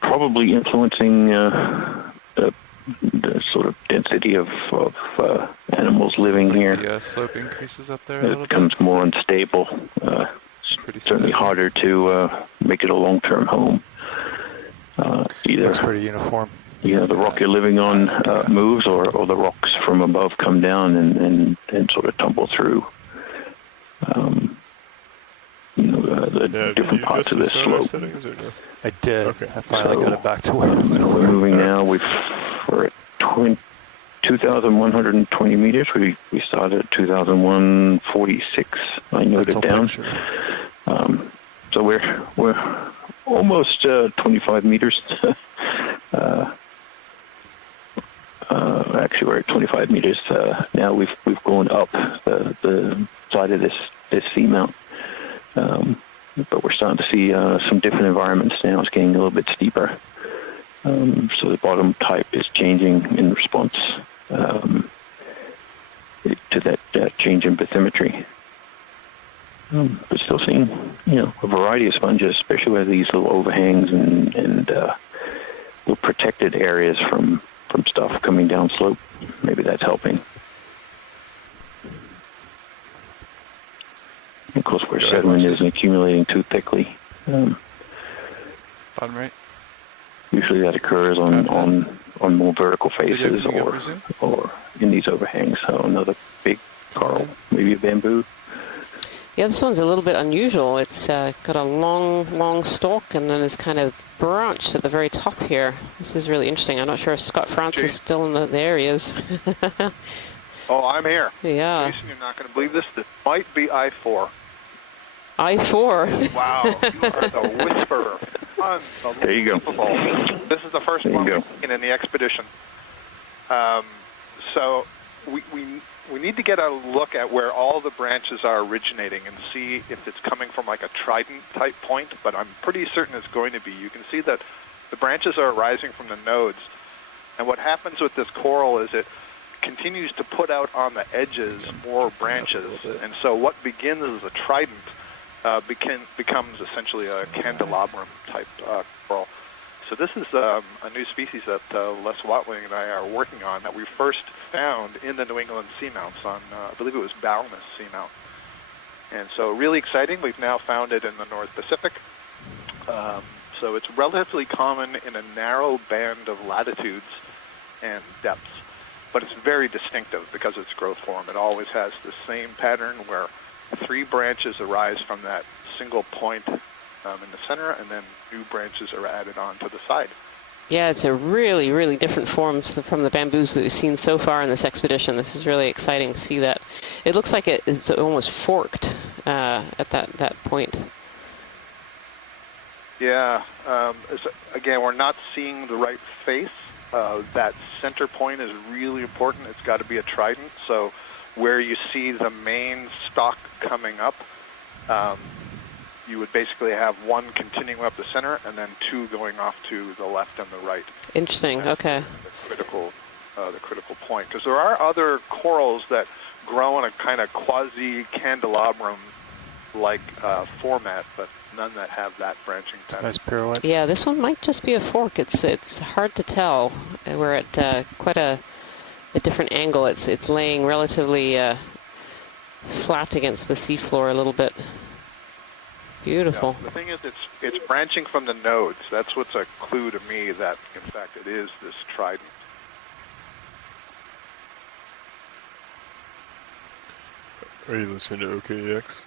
probably influencing the sort of density of animals living here. The slope increases up there a It little becomes bit. more unstable. Certainly harder to make it a long-term home. Either Looks pretty uniform. the rock you're living on moves, or the rocks from above come down and sort of tumble through. The different parts of this slope. Settings, or no? I did. Okay. I finally got it back to where We're moving now. We're at 2,120 meters. We started at 2,146. I noted down. So we're almost 25 meters. Actually, we're at 25 meters now. We've gone up the side of this seamount. But we're starting to see some different environments now. It's getting a little bit steeper. So the bottom type is changing in response to that change in bathymetry. But still seeing, a variety of sponges, especially where these little overhangs and little protected areas from stuff coming down slope. Maybe that's helping. Of course, where sediment isn't accumulating too thickly. Bottom right. Usually that occurs on more vertical faces or in these overhangs. So another big coral, maybe a bamboo. Yeah, this one's a little bit unusual. It's got a long stalk and then it's kind of branched at the very top here. This is really interesting. I'm not sure if Scott Francis is still in the areas. Oh, I'm here. Yeah. Jason, you're not going to believe this. This might be I-4. I-4? Wow, you are the whisperer. There you go. This is the first one we've seen in the expedition. So we need to get a look at where all the branches are originating and see if it's coming from like a trident-type point, but I'm pretty certain it's going to be. You can see that the branches are arising from the nodes, and what happens with this coral is it continues to put out on the edges more branches, and so what begins as a trident becomes essentially a candelabrum-type coral. So this is a new species that Les Watling and I are working on that we first found in the New England seamounts on, I believe it was Bowness Seamount. And so really exciting. We've now found it in the North Pacific. So it's relatively common in a narrow band of latitudes and depths. But it's very distinctive because of its growth form. It always has the same pattern where 3 branches arise from that single point in the center, and then new branches are added on to the side. Yeah, it's a really, really different forms from the bamboos that we've seen so far in this expedition. This is really exciting to see that. It looks like it's almost forked at that point. Yeah. Again, we're not seeing the right face. That center point is really important. It's got to be a trident. So where you see the main stalk coming up, you would basically have one continuing up the center and then 2 going off to the left and the right. Interesting. Okay. The critical point, because there are other corals that grow in a kind of quasi-candelabrum-like format, but none that have that branching pattern. Nice pirouette. Yeah, this one might just be a fork. It's hard to tell. We're at quite a different angle. It's laying relatively flat against the seafloor a little bit. Beautiful. Yeah, the thing is, it's branching from the nodes. That's what's a clue to me that, in fact, it is this trident. Are you listening to OKEX?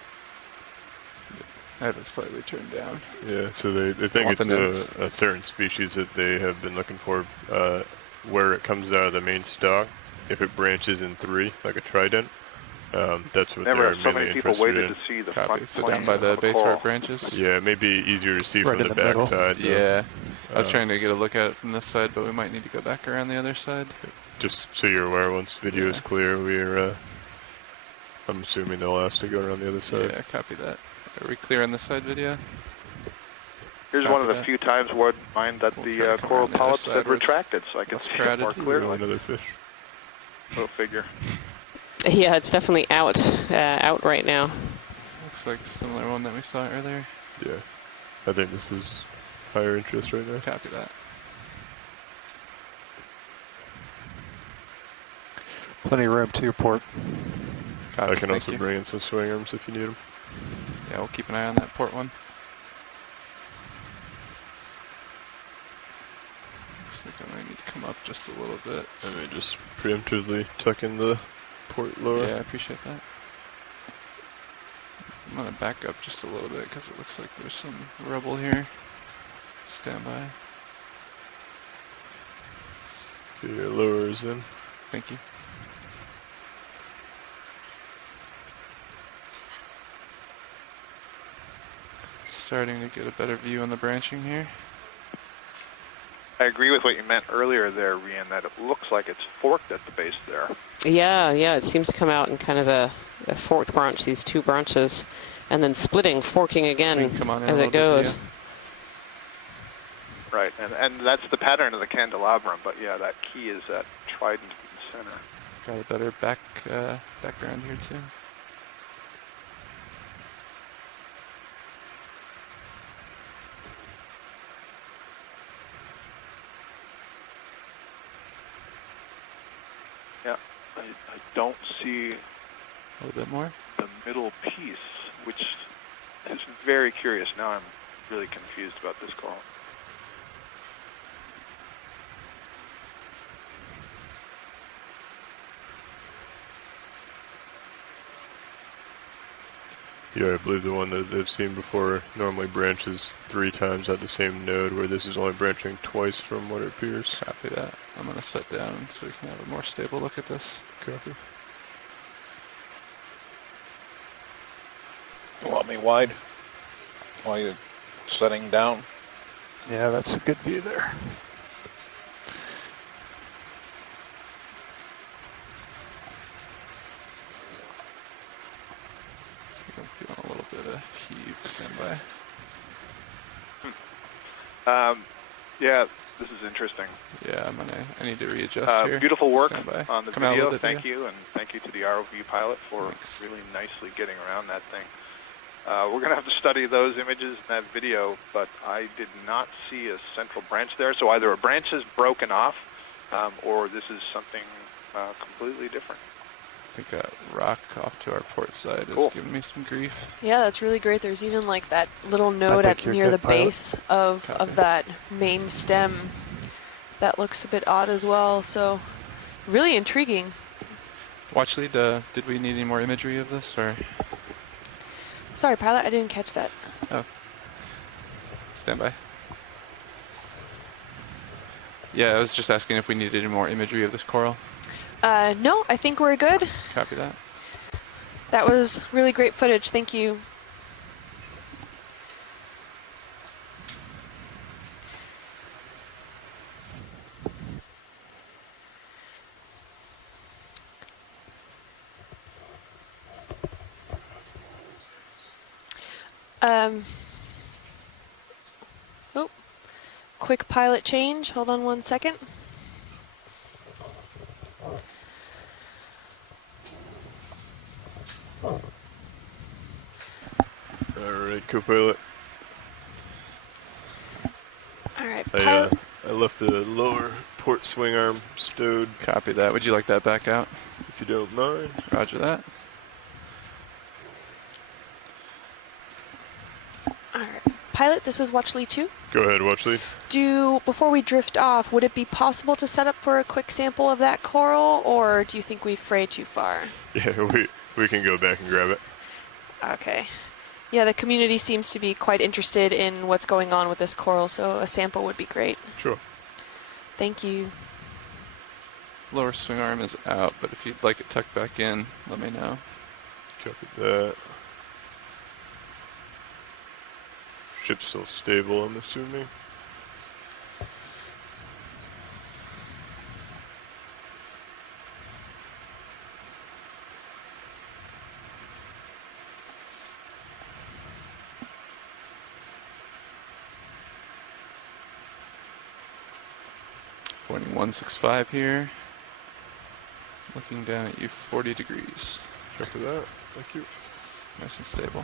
I have it slightly turned down. Yeah, so they think Want it's the notes? a certain species that they have been looking for where it comes out of the main stalk. If it branches in three, like a trident, that's what Never they're have so mainly many people interested waited in. to see the Copy. front So plane down by the of a base where coral. it branches? Yeah, it may be easier to see Right from in the the middle. backside. Yeah. I was trying to get a look at it from this side, but we might need to go back around the other side. Just so you're aware, once video is Yeah. clear, we're. I'm assuming they'll ask to go around the other side. Yeah, copy that. Are we clear on this side video? Here's Copy one of the that. few times where I'd mind that We'll try the to come coral around the other polyps side had where it's retracted, so I could less see it crowded. more Oh, clearly. another fish. Go figure. Yeah, it's definitely out right now. Looks like a similar one that we saw earlier. Yeah, I think this is higher interest right now. Copy that. Plenty of room to your port. Copy, I can thank also you. bring in some swing arms if you need them. Yeah, we'll keep an eye on that port one. Looks like I might need to come up just a little bit. Let me just preemptively tuck in the port lower. Yeah, I appreciate that. I'm going to back up just a little bit because it looks like there's some rubble here. Stand by. Okay, your lower is in. Thank you. Starting to get a better view on the branching here. I agree with what you meant earlier there, Rian, that it looks like it's forked at the base there. Yeah, it seems to come out in kind of a forked branch, these two branches, and then splitting, forking We again can come on in a as little it bit, goes. yeah. Right, and that's the pattern of the candelabrum, but yeah, that key is that trident in the center. Got a better background here too. Yeah, I don't see A little bit more. the middle piece, which is very curious. Now I'm really confused about this coral. Yeah, I believe the one that they've seen before normally branches 3 times at the same node, where this is only branching twice from what it appears. Copy that. I'm going to set down so we can have a more stable look at this. Copy. You want me wide while you're setting down? Yeah, that's a good view there. I'm feeling a little bit of heave. Stand by. Yeah, this is interesting. Yeah, I need to readjust here. Beautiful work Stand by. on the Come out a video. little bit, Thank you, and thank you to the ROV pilot for Thanks. really nicely getting around that thing. We're going to have to study those images and that video, but I did not see a central branch there. So either a branch is broken off, or this is something completely different. I think that rock off to our port side Cool. is giving me some grief. Yeah, that's really great. There's even like that little node think at you're near the good, pilot. base of Copy. that main stem. That looks a bit odd as well. So really intriguing. Watch lead, did we need any more imagery of this, or? Sorry, pilot, I didn't catch that. Oh. Stand by. Yeah, I was just asking if we needed any more imagery of this coral. No, I think we're good. Copy that. That was really great footage. Thank you. Oh, quick pilot change. Hold on 1 second. Alright, co-pilot. I left the lower port swing arm stowed. Copy that. Would you like that back out? If you don't mind. Roger that. All right. Pilot, this is Watch Lead 2. Go ahead, Watch Lead. Before we drift off, would it be possible to set up for a quick sample of that coral, or do you think we've frayed too far? Yeah, we can go back and grab it. Okay. Yeah, the community seems to be quite interested in what's going on with this coral, so a sample would be great. Sure. Thank you. Lower swing arm is out, but if you'd like it tucked back in, let me know. Copy that. Ship's still stable, I'm assuming. Pointing 165 here. Looking down at you 40 degrees. Copy that. Thank you. Nice and stable.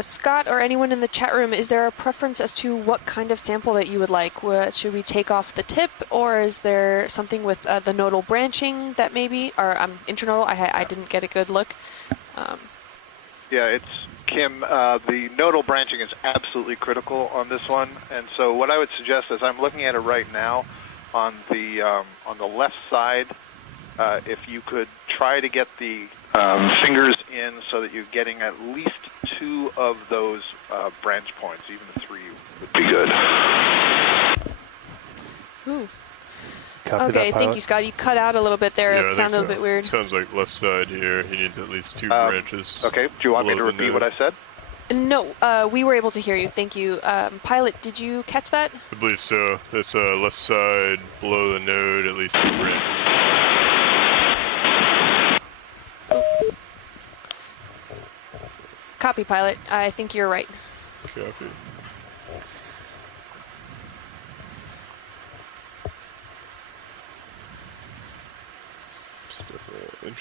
Scott or anyone in the chat room, is there a preference as to what kind of sample that you would like? Should we take off the tip, or is there something with the nodal branching that maybe, or internodal? I didn't get a good look. Yeah, it's Kim. The nodal branching is absolutely critical on this one, and so what I would suggest is I'm looking at it right now on the left side. If you could try to get the fingers in so that you're getting at least 2 of those branch points, even 3 would be good. Ooh. Copy Okay, that, thank you, Scott. You cut out a little bit there. Yeah, It sounded a bit weird. Sounds like left side here. He needs at least 2 branches. Okay, do you want me to repeat what I said? No, we were able to hear you. Thank you. Pilot, did you catch that? I believe so. That's left side below the node, at least 2 branches. Copy, Pilot. I think you're right. Copy.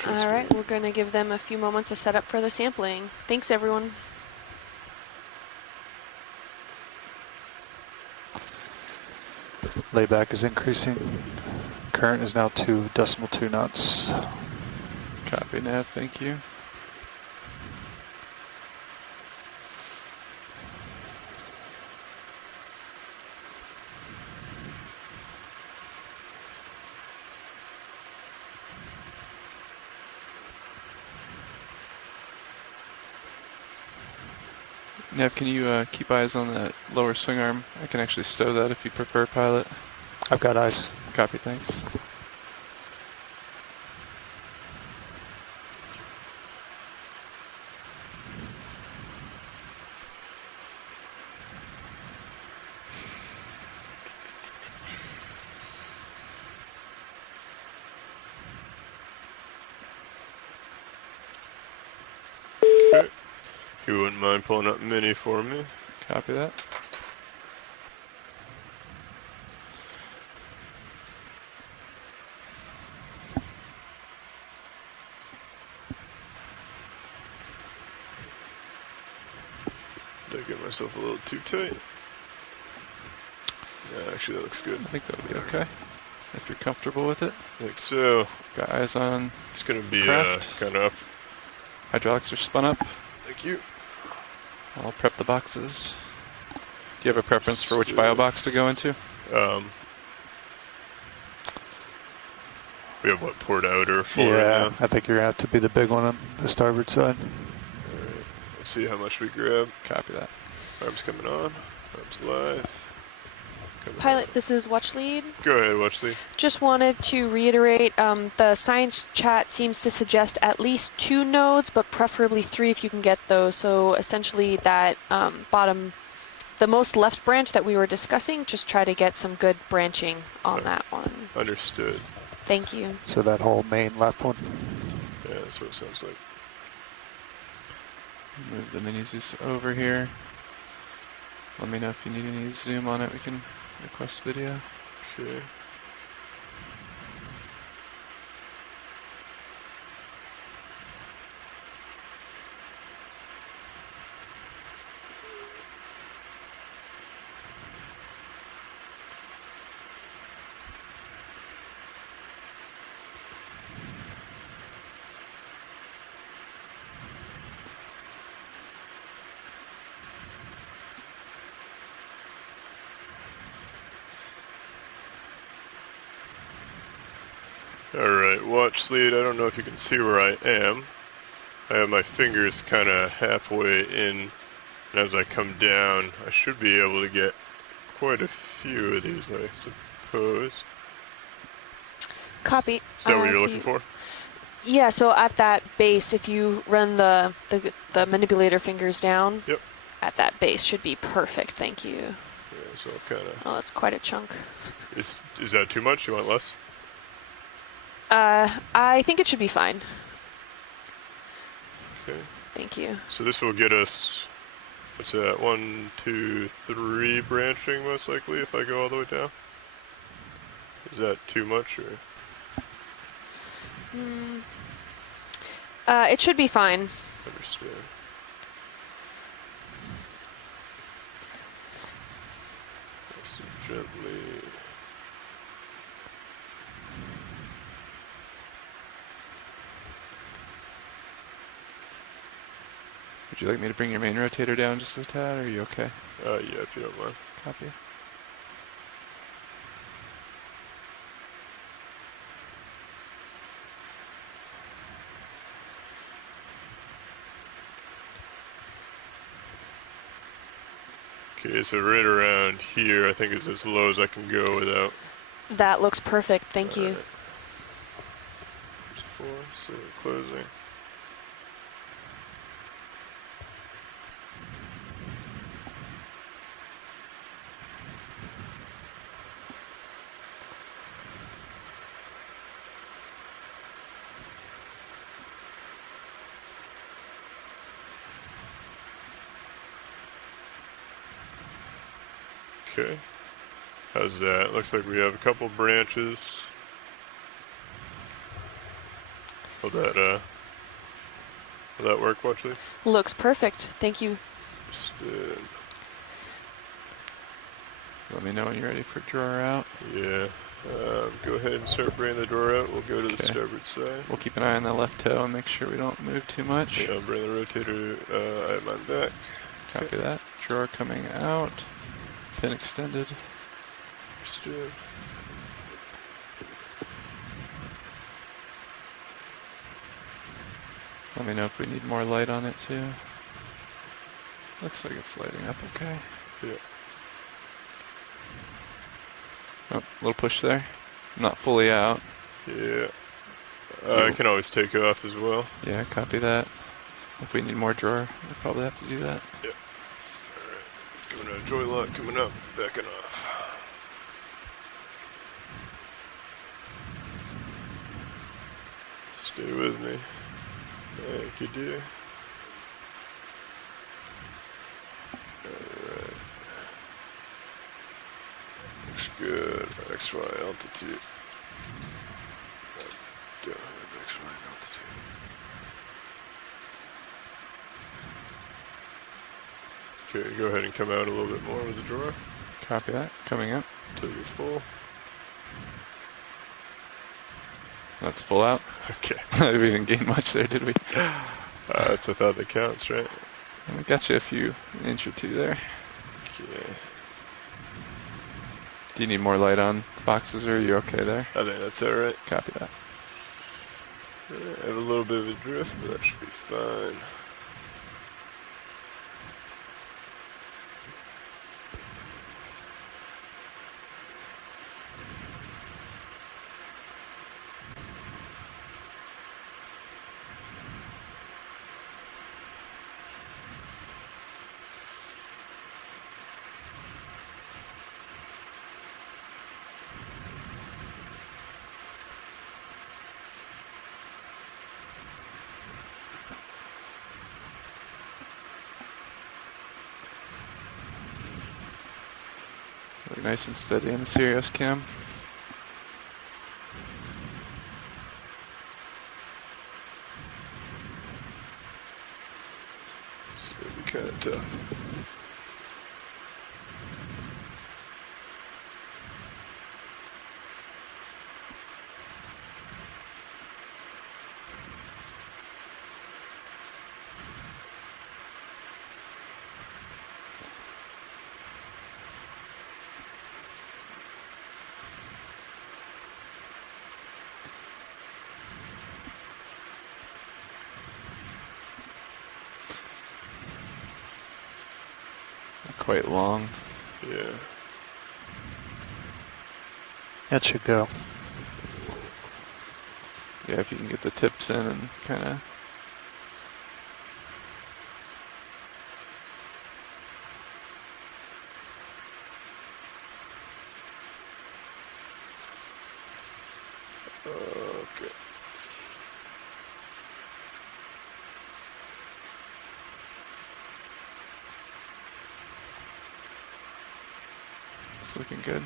All right, we're going to give them a few moments to set up for the sampling. Thanks, everyone. Layback is increasing. Current is now 2.2 knots. Copy, Nav. Thank you. Nav, can you keep eyes on that lower swing arm? I can actually stow that if you prefer, Pilot. I've got eyes. Copy, thanks. Okay. You wouldn't mind pulling up Mini for me? Copy that. Did I get myself a little too tight? Yeah, actually that looks good. I think that'll be okay. If you're comfortable with it. I think so. Got eyes on. It's going to be craft. kind of up. Hydraulics are spun up. Thank you. I'll prep the boxes. Do you have a preference for which bio box to go into? We have what, port out or full Yeah, right now? I think you're going to have to be the big one on the starboard side. Alright, let's see how much we grab. Copy that. Arms coming on. Arms live. Pilot, this is Watch Lead. Go ahead, Watch Lead. Just wanted to reiterate, the science chat seems to suggest at least 2 nodes, but preferably 3 if you can get those. So essentially that bottom, the most left branch that we were discussing, just try to get some good branching on that one. Understood. Thank you. So that whole main left one. Yeah, that's what it sounds like. Move the mini Zeus over here. Let me know if you need any zoom on it. We can request video. Okay. Alright, watch lead. I don't know if you can see where I am. I have my fingers kind of halfway in, and as I come down, I should be able to get quite a few of these, I suppose. Copy. Is that what you're looking for? Yeah, so at that base, if you run the manipulator fingers down, yep, at that base should be perfect. Thank you. Yeah, so kind of. Oh, that's quite a chunk. Is that too much? You want less? I think it should be fine. Okay. Thank you. So this will get us, what's that, 1, 2, 3 branching most likely if I go all the way down? Is that too much or? It should be fine. Understood. Nice and gently. Would you like me to bring your main rotator down just a tad, or are you okay? Yeah, if you don't mind. Copy. Okay, so right around here, I think is as low as I can go without. That looks perfect. Thank you. Right. 4, so closing. Okay. How's that? Looks like we have a couple branches. Will that work, Watchley? Looks perfect. Thank you. Understood. Let me know when you're ready for drawer out. Yeah. Go ahead and start bringing the door out. We'll go to the starboard side. We'll keep an eye on the left toe and make sure we don't move too much. Yeah, I'll bring the rotator. I have mine back. Copy that. Drawer coming out. Pin extended. Understood. Let me know if we need more light on it too. Looks like it's lighting up okay. Yeah. Oh, little push there. Not fully out. Yeah. I can always take off as well. Yeah, copy that. If we need more drawer, we'll probably have to do that. Yep. Alright. Going to joy lock coming up, backing off. Stay with me. Thank you, dear. Alright. Looks good. XY altitude. Don't have XY altitude. Okay, go ahead and come out a little bit more with the drawer. Copy that. Coming up. Till you're full. That's full out. Okay. We didn't gain much there, did we? That's a thought that counts, right? We got you a few inch or two there. Okay. Do you need more light on the boxes, or are you okay there? I think that's alright. Copy that. I have a little bit of a drift, but that should be fine. Look nice and steady in the Sirius cam. It's going to be kind of tough. quite long. Yeah. That should go. Yeah, if you can get the tips in and kind of. Okay. It's looking good.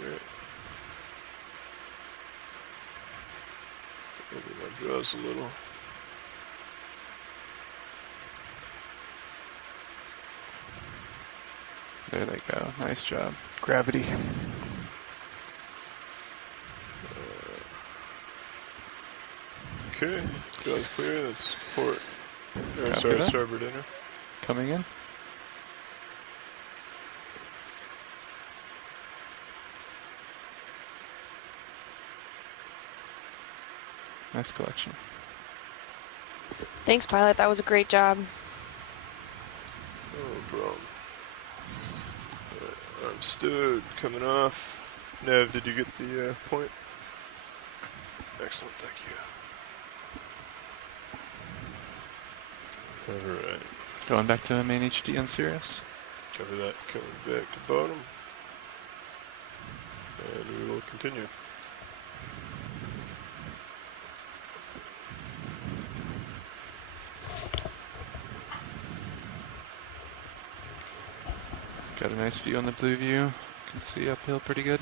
Okay. Maybe my draw's a little. There they go. Nice job. Gravity. Okay, draw's clear. That's port. Copy Sorry, that. starboard inner. Coming in. Nice collection. Thanks, pilot. That was a great job. No problem. Arm stood, coming off. Nev, did you get the point? Excellent, thank you. Alright. Going back to main HD on Sirius. Cover that, coming back to bottom. And we will continue. Got a nice view on the blue view. Can see uphill pretty good.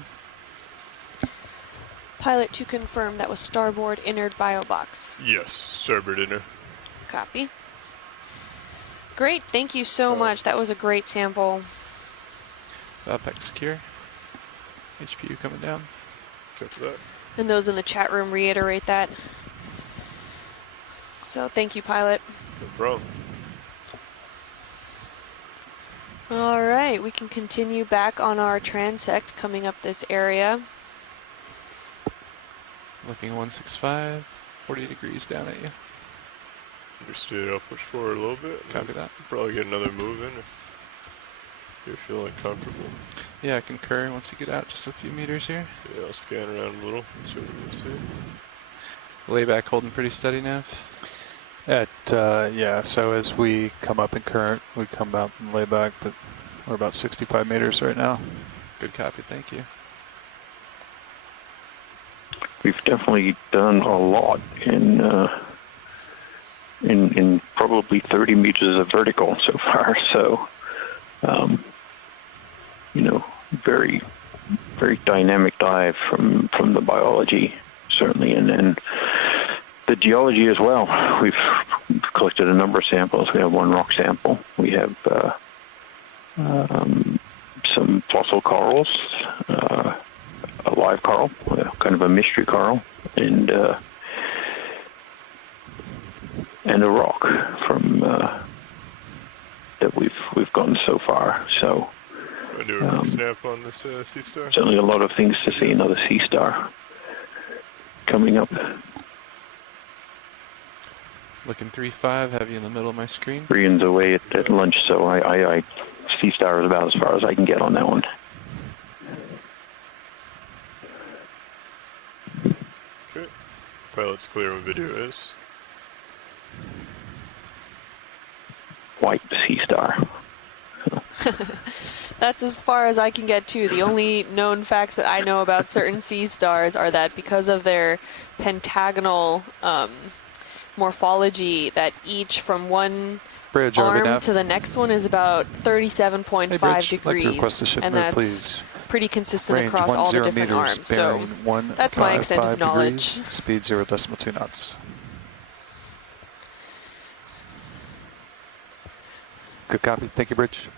Pilot, to confirm, that was starboard inner bio box. Yes, starboard inner. Copy. Great, thank you so much. That was a great sample. Back secure. HPU coming down. Copy that. And those in the chat room reiterate that. So thank you, pilot. No problem. All right, we can continue back on our transect coming up this area. Looking 165, 40 degrees down at you. Understood, I'll push forward a little bit. Copy that. Probably get another move in if you're feeling comfortable. Yeah, I concur once you get out just a few meters here. Yeah, I'll scan around a little, see what we can see. Layback holding pretty steady, Nav. Yeah, so as we come up in current, we come out and lay back, but we're about 65 meters right now. Good copy, thank you. We've definitely done a lot in probably 30 meters of vertical so far. So, you know, very, very dynamic dive from the biology, certainly, and then the geology as well. We've collected a number of samples. We have one rock sample. We have some fossil corals, a live coral, kind of a mystery coral, and a rock from that we've gotten so far. So I'll do a quick snap on this sea star. Certainly a lot of things to see. Another sea star coming up. Looking 3.5, have you in the middle of my screen. Brian's away at lunch, so I sea star is about as far as I can get on that one. Okay. Pilot's clear on video is. White sea star. That's as far as I can get too. The only known facts that I know about certain sea stars are that because of their pentagonal morphology, that each from one Bridge, arm to the next one is about 37.5 hey, Bridge, degrees, like request to ship and move, that's please. pretty consistent Range across all the 10 different meters, arms. So bearing that's my extent of 155 knowledge. degrees, speed 0.2 knots. Good copy. Thank you, Bridge.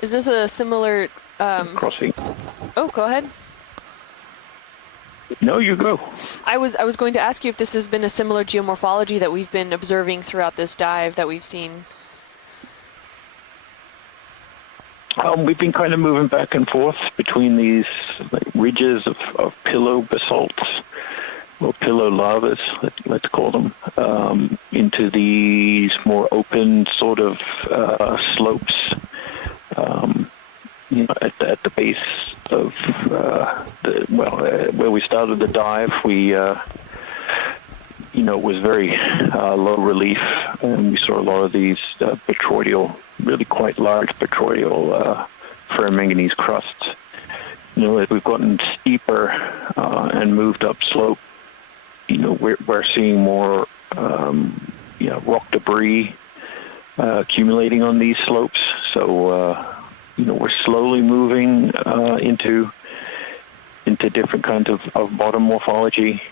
Is this a similar? Crossing. Oh, go ahead. No, you go. I was going to ask you if this has been a similar geomorphology that we've been observing throughout this dive that we've seen. We've been kind of moving back and forth between these ridges of pillow basalts, or pillow lavas, let's call them, into these more open sort of slopes. At the base of where we started the dive, we it was very low relief, and we saw a lot of these petroidal, really quite large petroidal ferromanganese crusts. As we've gotten steeper and moved up slope, we're seeing more rock debris accumulating on these slopes. So we're slowly moving into different kinds of bottom morphology.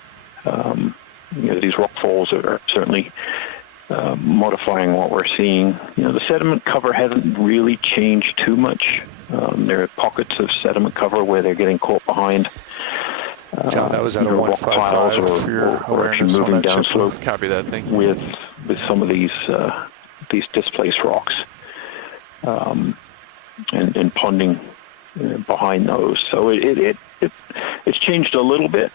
These rock falls are certainly modifying what we're seeing. The sediment cover hasn't really changed too much. There are pockets of sediment cover where they're getting caught behind John, that was at a rock piles for your or actually moving down slope. Copy that, thank you. With some of these displaced rocks and ponding behind those. So it's changed a little bit.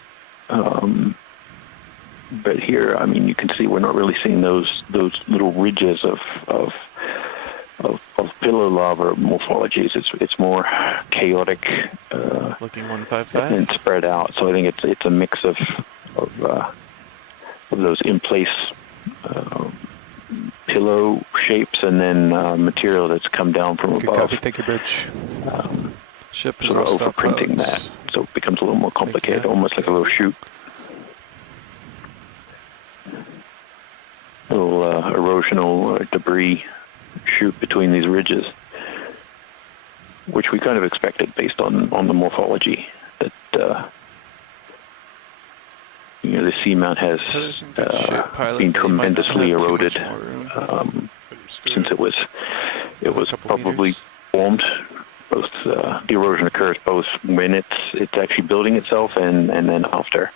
But here, you can see we're not really seeing those little ridges of pillow lava morphologies. It's more chaotic, looking 155 and spread out. So I think it's a mix of those in place pillow shapes and then material that's come down from above. Copy. Thank you, Bridge. Ship is sort of overprinting that, so it becomes a little more complicated, almost like a little chute. Little erosional debris chute between these ridges, which we kind of expected based on the morphology that the Seamount has been tremendously eroded since it was probably formed. Both the erosion occurs both when it's actually building itself and then after.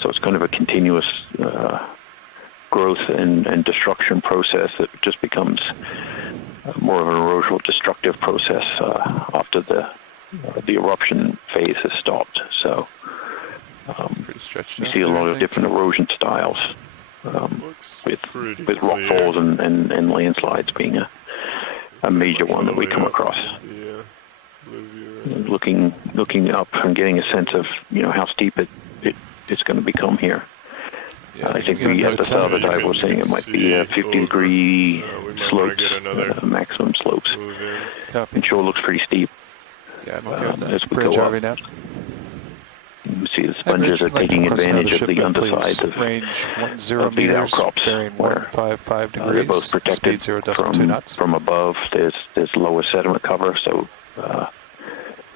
So it's kind of a continuous growth and destruction process that just becomes more of an erosional destructive process after the eruption phase has stopped. So you see a lot of different erosion styles with rock falls and landslides being a major one that we come across. Looking up and getting a sense of how steep it's going to become here. Yeah, I think we at the start of the dive were saying it might be 50-degree slopes, maximum slopes. And sure looks pretty steep. Yeah, I'm okay with that. As we go up. You see the sponges are taking advantage of the undersides of these outcrops where they're both protected from above. There's lower sediment cover, so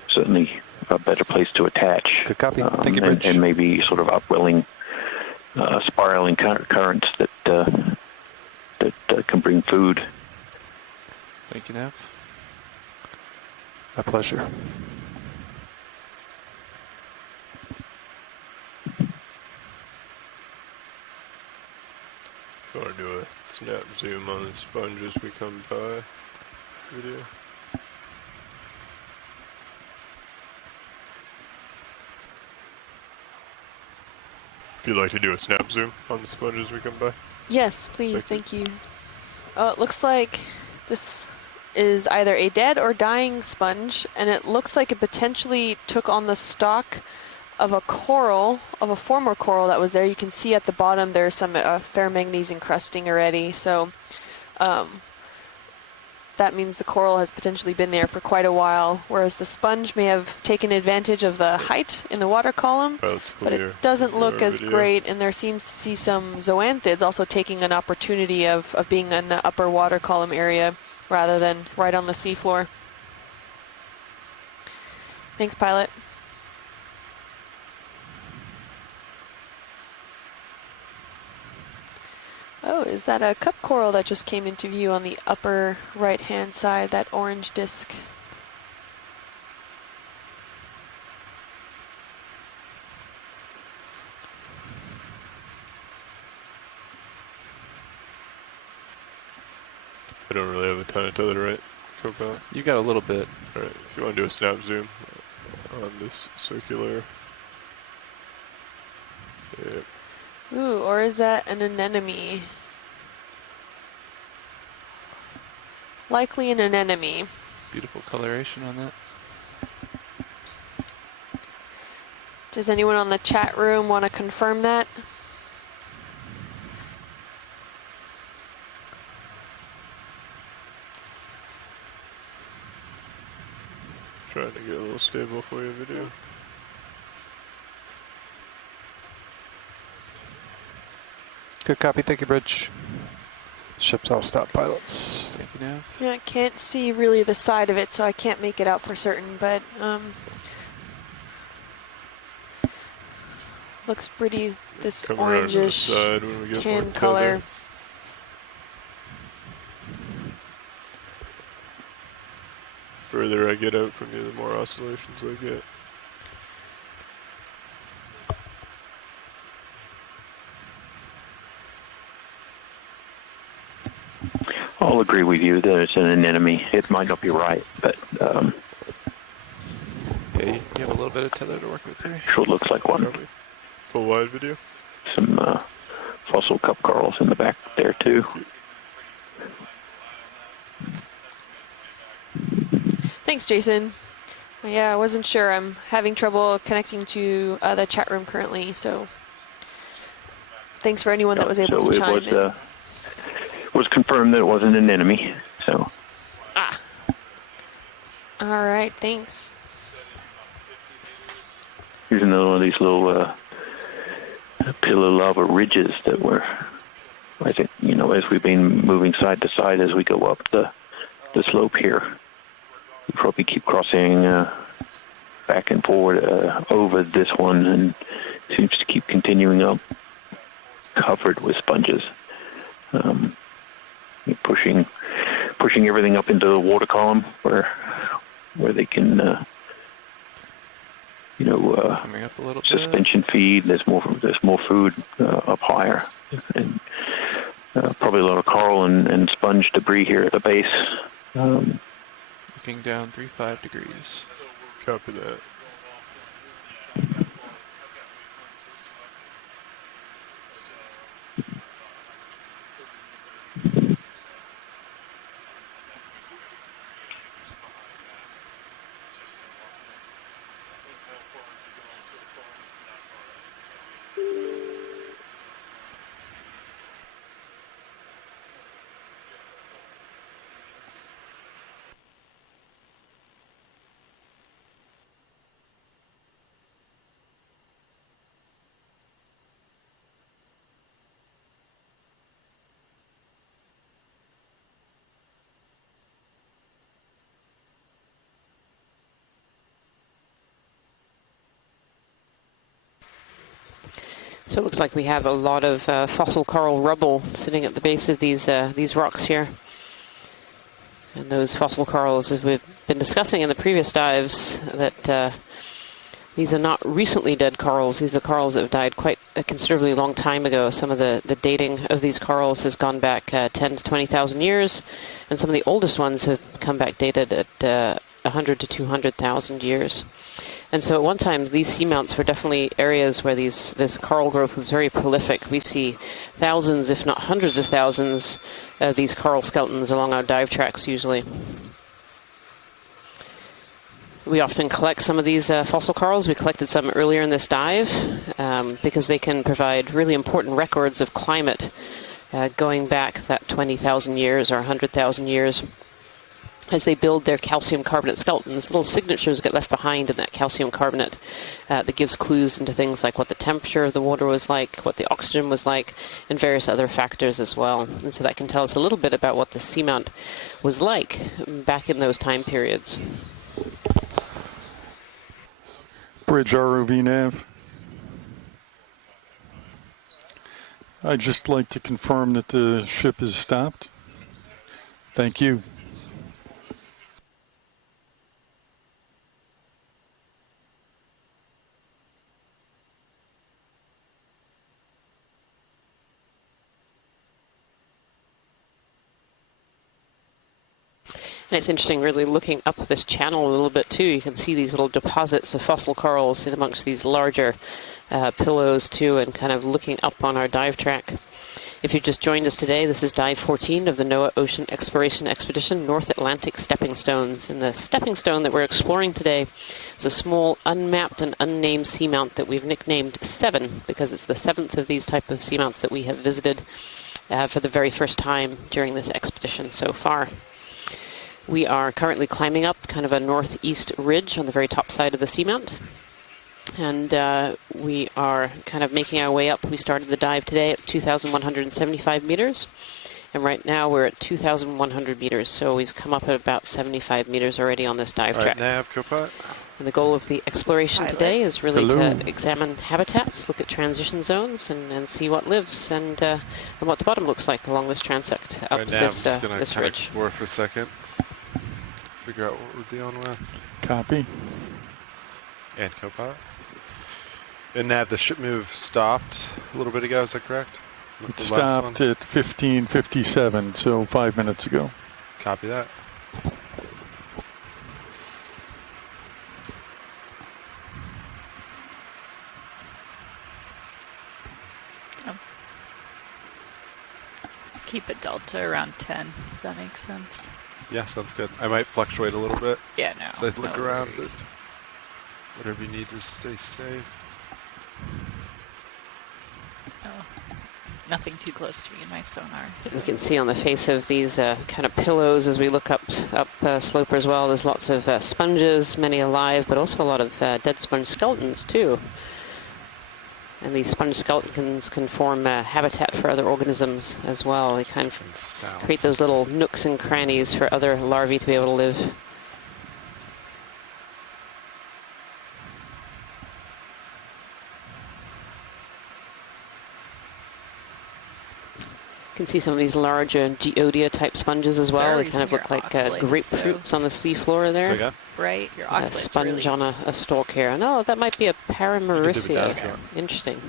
certainly a better place to attach. Good copy. Thank you, Bridge. And maybe sort of upwelling, spiraling currents that can bring food. Thank you, Nav. My pleasure. I want to do a snap zoom on the sponge as we come by video. If you'd like to do a snap zoom on the sponge as we come by. Yes, please. Thank you. Oh, it looks like this is either a dead or dying sponge, and it looks like it potentially took on the stock of a coral, of a former coral that was there. You can see at the bottom there's some ferromanganese encrusting already, so that means the coral has potentially been there for quite a while, whereas the sponge may have taken advantage of the height in the water column, but it doesn't look as great, and there seems to see some zoanthids also taking an opportunity of being in the upper water column area rather than right on the seafloor. Thanks, pilot. Oh, is that a cup coral that just came into view on the upper right-hand side, that orange disc? I don't really have a ton to the right. Copilot? You got a little bit. All right. If you want to do a snap zoom on this circular. Yep. Ooh, or is that an anemone? Likely an anemone. Beautiful coloration on that. Does anyone on the chat room want to confirm that? Trying to get a little stable for your video. Good copy. Thank you, Bridge. Ship's all stop, pilots. Thank you, Nav. Yeah, I can't see really the side of it, so I can't make it out for certain, but looks pretty, this Come around to the orangish side when we get tan more color. tether. Further I get out from you, the more oscillations I get. I'll agree with you that it's an anemone. It might not be right, but Yeah, you have a little bit of tether to work with here. sure looks like one. Probably. Full wide video? Some fossil cup corals in the back there too. Thanks, Jason. Yeah, I wasn't sure. I'm having trouble connecting to the chat room currently, so thanks for anyone that was able to chime in. It was confirmed that it wasn't an anemone, so. All right, thanks. Here's another one of these little pillar lava ridges that were, I think, you know, as we've been moving side to side as we go up the slope here, we probably keep crossing back and forward over this one, and seems to keep continuing up, covered with sponges. Pushing everything up into the water column where they can, Coming up a little bit. suspension feed. There's more food up higher, and probably a lot of coral and sponge debris here at the base. Looking down 3-5 degrees. Copy that. So it looks like we have a lot of fossil coral rubble sitting at the base of these rocks here. And those fossil corals, as we've been discussing in the previous dives, that these are not recently dead corals. These are corals that have died quite a considerably long time ago. Some of the dating of these corals has gone back 10 to 20,000 years, and some of the oldest ones have come back dated at 100 to 200,000 years. And so at one time, these seamounts were definitely areas where this coral growth was very prolific. We see thousands, if not hundreds of thousands, of these coral skeletons along our dive tracks usually. We often collect some of these fossil corals. We collected some earlier in this dive because they can provide really important records of climate going back that 20,000 years or 100,000 years. As they build their calcium carbonate skeletons, little signatures get left behind in that calcium carbonate that gives clues into things like what the temperature of the water was like, what the oxygen was like, and various other factors as well. And so that can tell us a little bit about what the seamount was like back in those time periods. Bridge ROV nav. I'd just like to confirm that the ship is stopped. Thank you. And it's interesting really looking up this channel a little bit too. You can see these little deposits of fossil corals in amongst these larger pillows too, and kind of looking up on our dive track. If you just joined us today, this is Dive 14 of the NOAA Ocean Exploration Expedition, North Atlantic Stepping Stones. And the stepping stone that we're exploring today is a small unmapped and unnamed seamount that we've nicknamed 7 because it's the 7th of these type of seamounts that we have visited for the very first time during this expedition so far. We are currently climbing up kind of a northeast ridge on the very top side of the seamount. And we are kind of making our way up. We started the dive today at 2,175 meters. And right now we're at 2,100 meters. So we've come up at about 75 meters already on this dive track. Nav, co-pilot. And the goal of the exploration today is really to examine habitats, look at transition zones, and see what lives and what the bottom looks like along this transect up Right now, this, I'm just going this to ridge. explore for a second. Figure out what we're dealing with. Copy. And co-pilot. And Nav, the ship move stopped a little bit ago, is that correct? It stopped at 15:57, so 5 minutes ago. Copy that. Keep a delta around 10, if that makes sense. Yeah, sounds good. I might fluctuate a little bit. Yeah, no. As I look no around, but worries. whatever you need to stay safe. Oh, nothing too close to me in my sonar. You can see on the face of these kind of pillows as we look up slope as well, there's lots of sponges, many alive, but also a lot of dead sponge skeletons too. And these sponge skeletons can form habitat for other organisms as well. They kind of create those little nooks and crannies for other larvae to be able to live. You can see some of these larger geodia type sponges as well. They kind of look like grapefruits on the seafloor there. So again? Right, your A oxalate's sponge really on a stalk here. No, that might be a Paramaricea. Interesting.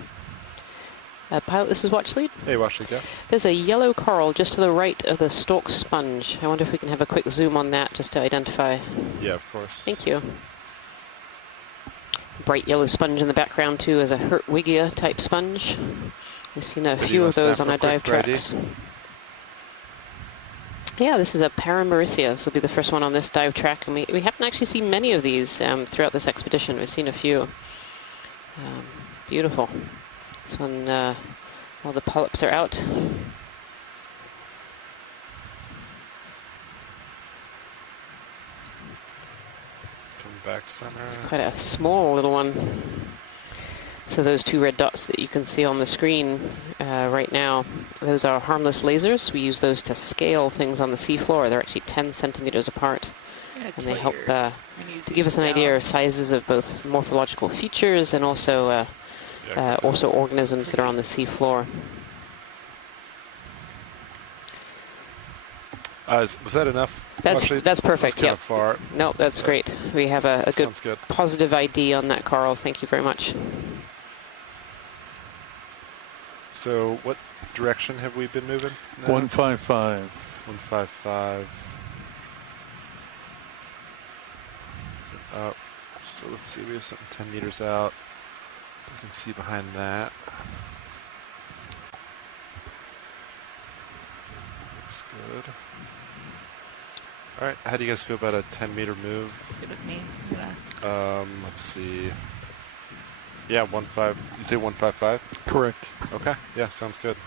Pilot, this is watch lead. Hey, watch lead, yeah. There's a yellow coral just to the right of the stalk sponge. I wonder if we can have a quick zoom on that just to identify. Yeah, of course. Thank you. Bright yellow sponge in the background too is a Hertwiggia type sponge. We've seen a few of those on our dive tracks. Yeah, this is a Paramaricea. This will be the first one on this dive track. And we haven't actually seen many of these throughout this expedition. We've seen a few. Beautiful. This one, all the polyps are out. Come back center. It's quite a small little one. So those two red dots that you can see on the screen right now, those are harmless lasers. We use those to scale things on the seafloor. They're actually 10 centimeters apart. And they help to give us an idea of sizes of both morphological features and also organisms that are on the seafloor. Was that enough? That's perfect. Yeah. Far. No, that's great. We have a good positive ID on that coral. Thank you very much. So what direction have we been moving now? 155. 155. Up. So let's see, we have something 10 meters out. You can see behind that. Looks good. All right, how do you guys feel about a 10-meter move? Good with me. Yeah. Let's see. Yeah, 15. You say 155? Correct. Okay. Yeah, sounds good.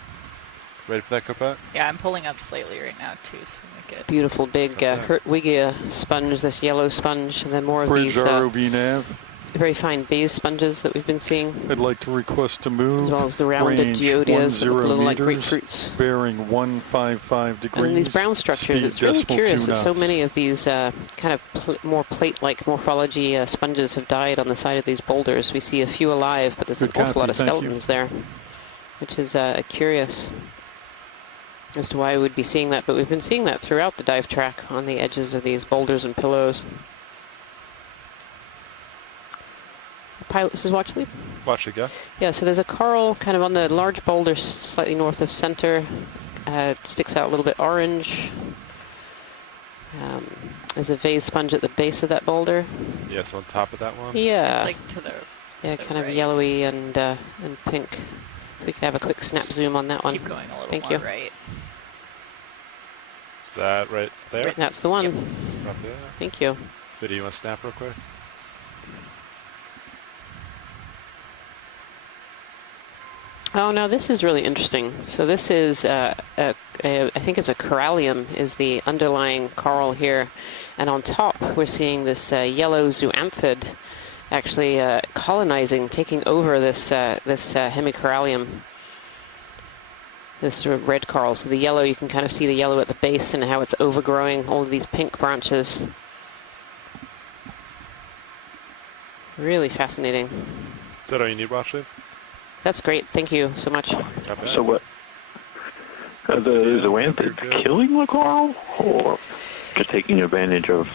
Ready for that, Copet? Yeah, I'm pulling up slightly right now too, so make it. Beautiful big Hertwiggia sponge, this yellow sponge, and then more of Bridge these ROV nav. very fine vase sponges that we've been seeing. I'd like to request a move. As well as the rounded range geodias that look a 10 little like meters, grapefruits. bearing 155 degrees. And these brown structures, speed it's really decimal curious 2 that so knots. many of these kind of more plate-like morphology sponges have died on the side of these boulders. We see a few alive, but there's an awful lot of skeletons there, which is curious as to why we would be seeing that. But we've been seeing that throughout the dive track on the edges of these boulders and pillows. Pilot, this is watch lead. Watch it go. Yeah, so there's a coral kind of on the large boulder slightly north of center. It sticks out a little bit orange. There's a vase sponge at the base of that boulder. Yes, on top of that one. Yeah. It's like to the kind of right. yellowy and pink. If we could have a quick snap zoom on that one. Keep going a little Thank more you. right. Is that right there? That's the one. Yep. Roughly there. Thank you. Video, you want to snap real quick? Oh, no, this is really interesting. So this is, I think it's a corallium is the underlying coral here. And on top, we're seeing this yellow zoanthid actually colonizing, taking over this hemicorallium, this sort of red coral. So the yellow, you can kind of see the yellow at the base and how it's overgrowing all of these pink branches. Really fascinating. Is that all you need, Washley? That's great. Thank you so much. So what? Are the zoanthids killing the coral, or just taking advantage of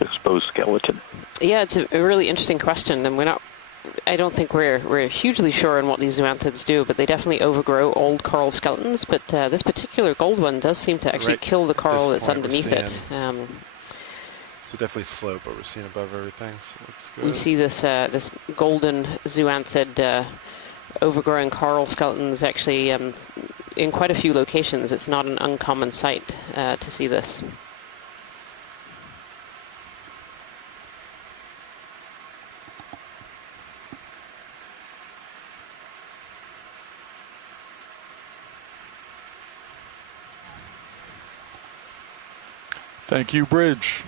exposed skeleton? Yeah, it's a really interesting question, and I don't think we're hugely sure on what these zoanthids do, but they definitely overgrow old coral skeletons. But this particular gold one does seem to actually kill the coral that's underneath it. So definitely slope, but we're seeing above everything, so that's good. We see this this golden zoanthid overgrowing coral skeletons actually in quite a few locations. It's not an uncommon sight to see this. Thank you, Bridge.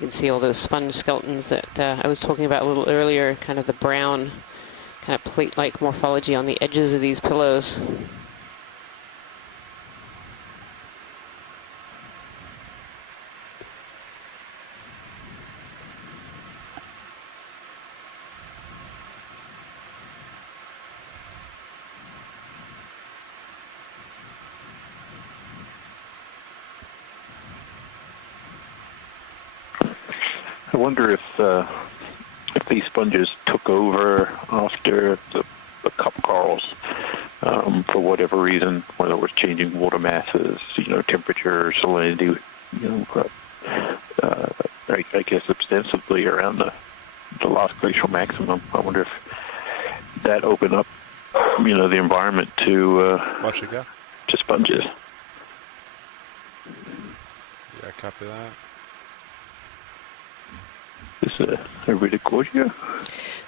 You can see all those sponge skeletons that I was talking about a little earlier, kind of the brown, kind of plate-like morphology on the edges of these pillows. I wonder if these sponges took over after the cup corals for whatever reason, whether it was changing water masses, temperature, salinity, I guess ostensibly around the last glacial maximum. I wonder if that opened up, the environment to sponges. Yeah, copy that. Is a Iridogorgia?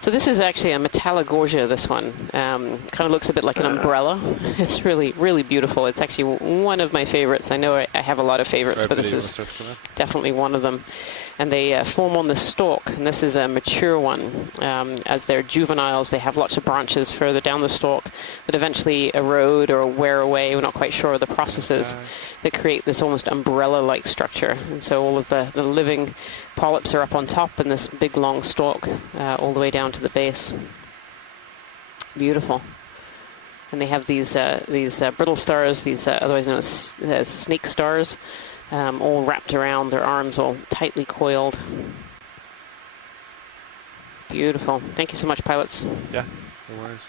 So this is actually a Metallogorgia, this one. Kind of looks a bit like an umbrella. It's really, really beautiful. It's actually one of my favorites. I know I have a lot of favorites, but this is definitely one of them. And they form on the stalk, and this is a mature one. As they're juveniles, they have lots of branches further down the stalk that eventually erode or wear away. We're not quite sure of the processes that create this almost umbrella-like structure. And so all of the living polyps are up on top in this big long stalk all the way down to the base. Beautiful. And they have these brittle stars, these otherwise known as snake stars, all wrapped around their arms, all tightly coiled. Beautiful. Thank you so much, pilots. Yeah, no worries.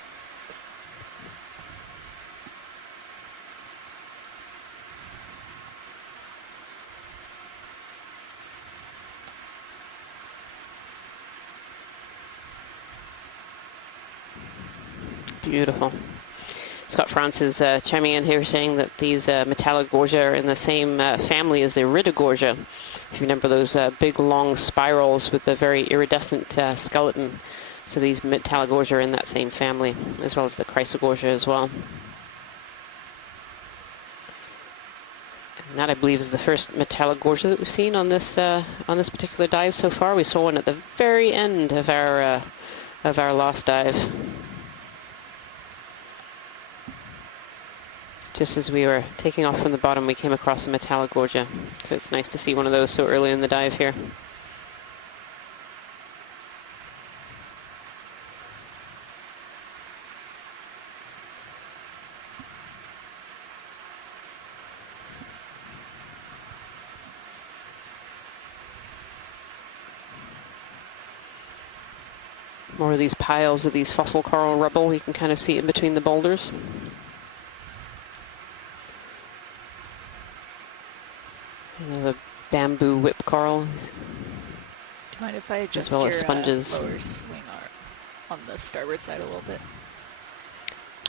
Beautiful. Scott France is chiming in here saying that these Metallogorgia are in the same family as the Iridogorgia. If you remember those big long spirals with a very iridescent skeleton. So these Metallogorgia are in that same family, as well as the Chrysogorgia as well. And that, I believe, is the first Metallogorgia that we've seen on this particular dive so far. We saw one at the very end of our last dive. Just as we were taking off from the bottom, we came across a Metallogorgia. So it's nice to see one of those so early in the dive here. More of these piles of these fossil coral rubble you can kind of see in between the boulders. And the bamboo whip coral. Do you mind if I adjust as well as your sponges. lower swing arm on the starboard side a little bit?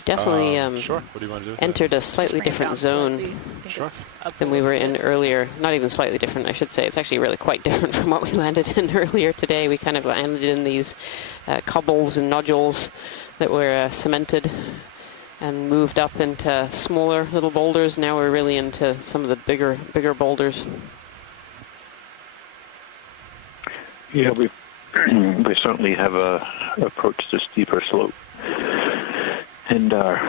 Definitely sure. What do you want to do? entered a slightly different zone Sure. than we were in earlier. Not even slightly different, I should say. It's actually really quite different from what we landed in earlier today. We kind of landed in these cobbles and nodules that were cemented and moved up into smaller little boulders. Now we're really into some of the bigger boulders. Yeah, we certainly have approached a steeper slope. And are,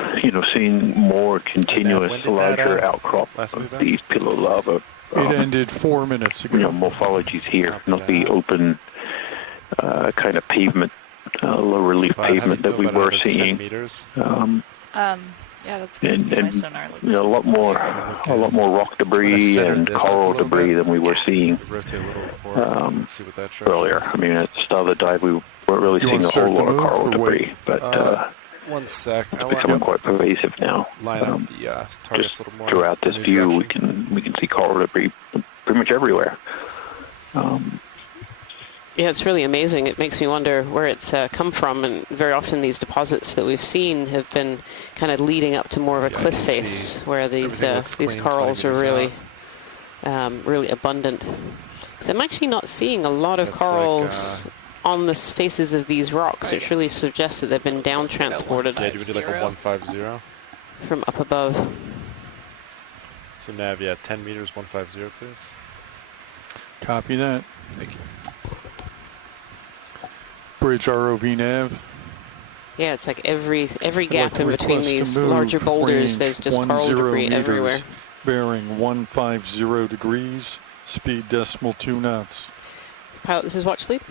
seeing more continuous, larger outcrop of these pillow lava. It ended 4 minutes ago. Morphologies here, not the open kind of pavement, low relief pavement that we were seeing. Yeah, that's good. And My sonar looks a lot more rock debris and coral debris than we were seeing earlier. I mean, at the start of the dive, we weren't really seeing a whole lot of coral debris, but. 1 sec. It's becoming quite pervasive now. Line up the targets a little more. Throughout this view, we can see coral debris pretty much everywhere. Yeah, it's really amazing. It makes me wonder where it's come from. And very often these deposits that we've seen have been kind of leading up to more of a cliff face, where these corals are really really abundant. So I'm actually not seeing a lot of corals on the faces of these rocks, which really suggests that they've been down transported. Yeah, do we do like a 150? From up above. So nav, 10 meters, 150, please. Copy that. Thank you. Bridge ROV nav. Yeah, it's like every gap in between these larger boulders, there's just coral debris everywhere. Bearing 150 degrees, speed 2 knots. Pilot, this is watch lead.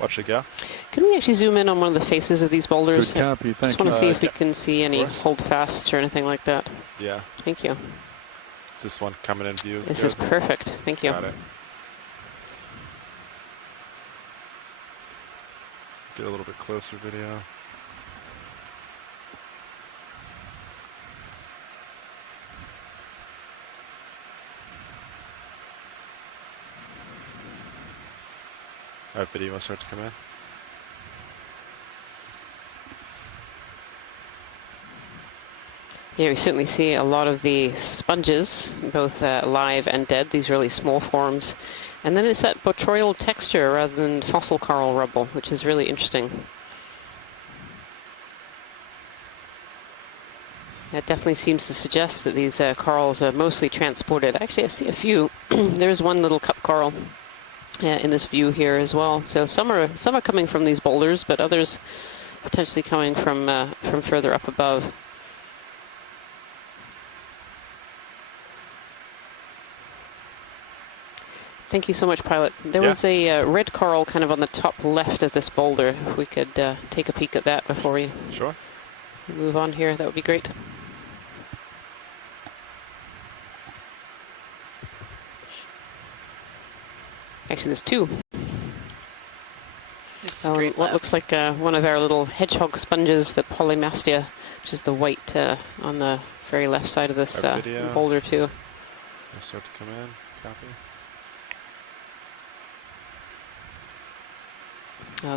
Watch it go. Can we actually zoom in on one of the faces of these boulders? Good copy, thank you. Just want to see if we can see any holdfasts or anything like that. Yeah. Thank you. Is this one coming in view? This is perfect. Thank you. Got it. Get a little bit closer video. All right, video must start to come in. Yeah, we certainly see a lot of the sponges, both live and dead, these really small forms. And then it's that botryoidal texture rather than fossil coral rubble, which is really interesting. It definitely seems to suggest that these corals are mostly transported. Actually, I see a few. There's one little cup coral in this view here as well. So some are coming from these boulders, but others potentially coming from further up above. Thank you so much, pilot. There was a red coral kind of on the top left of this boulder. If we could take a peek at that before we move on here, that would be great. Actually, there's two. What looks like one of our little hedgehog sponges, the polymastia, which is the white on the very left side of this boulder too. I'll start to come in. Copy.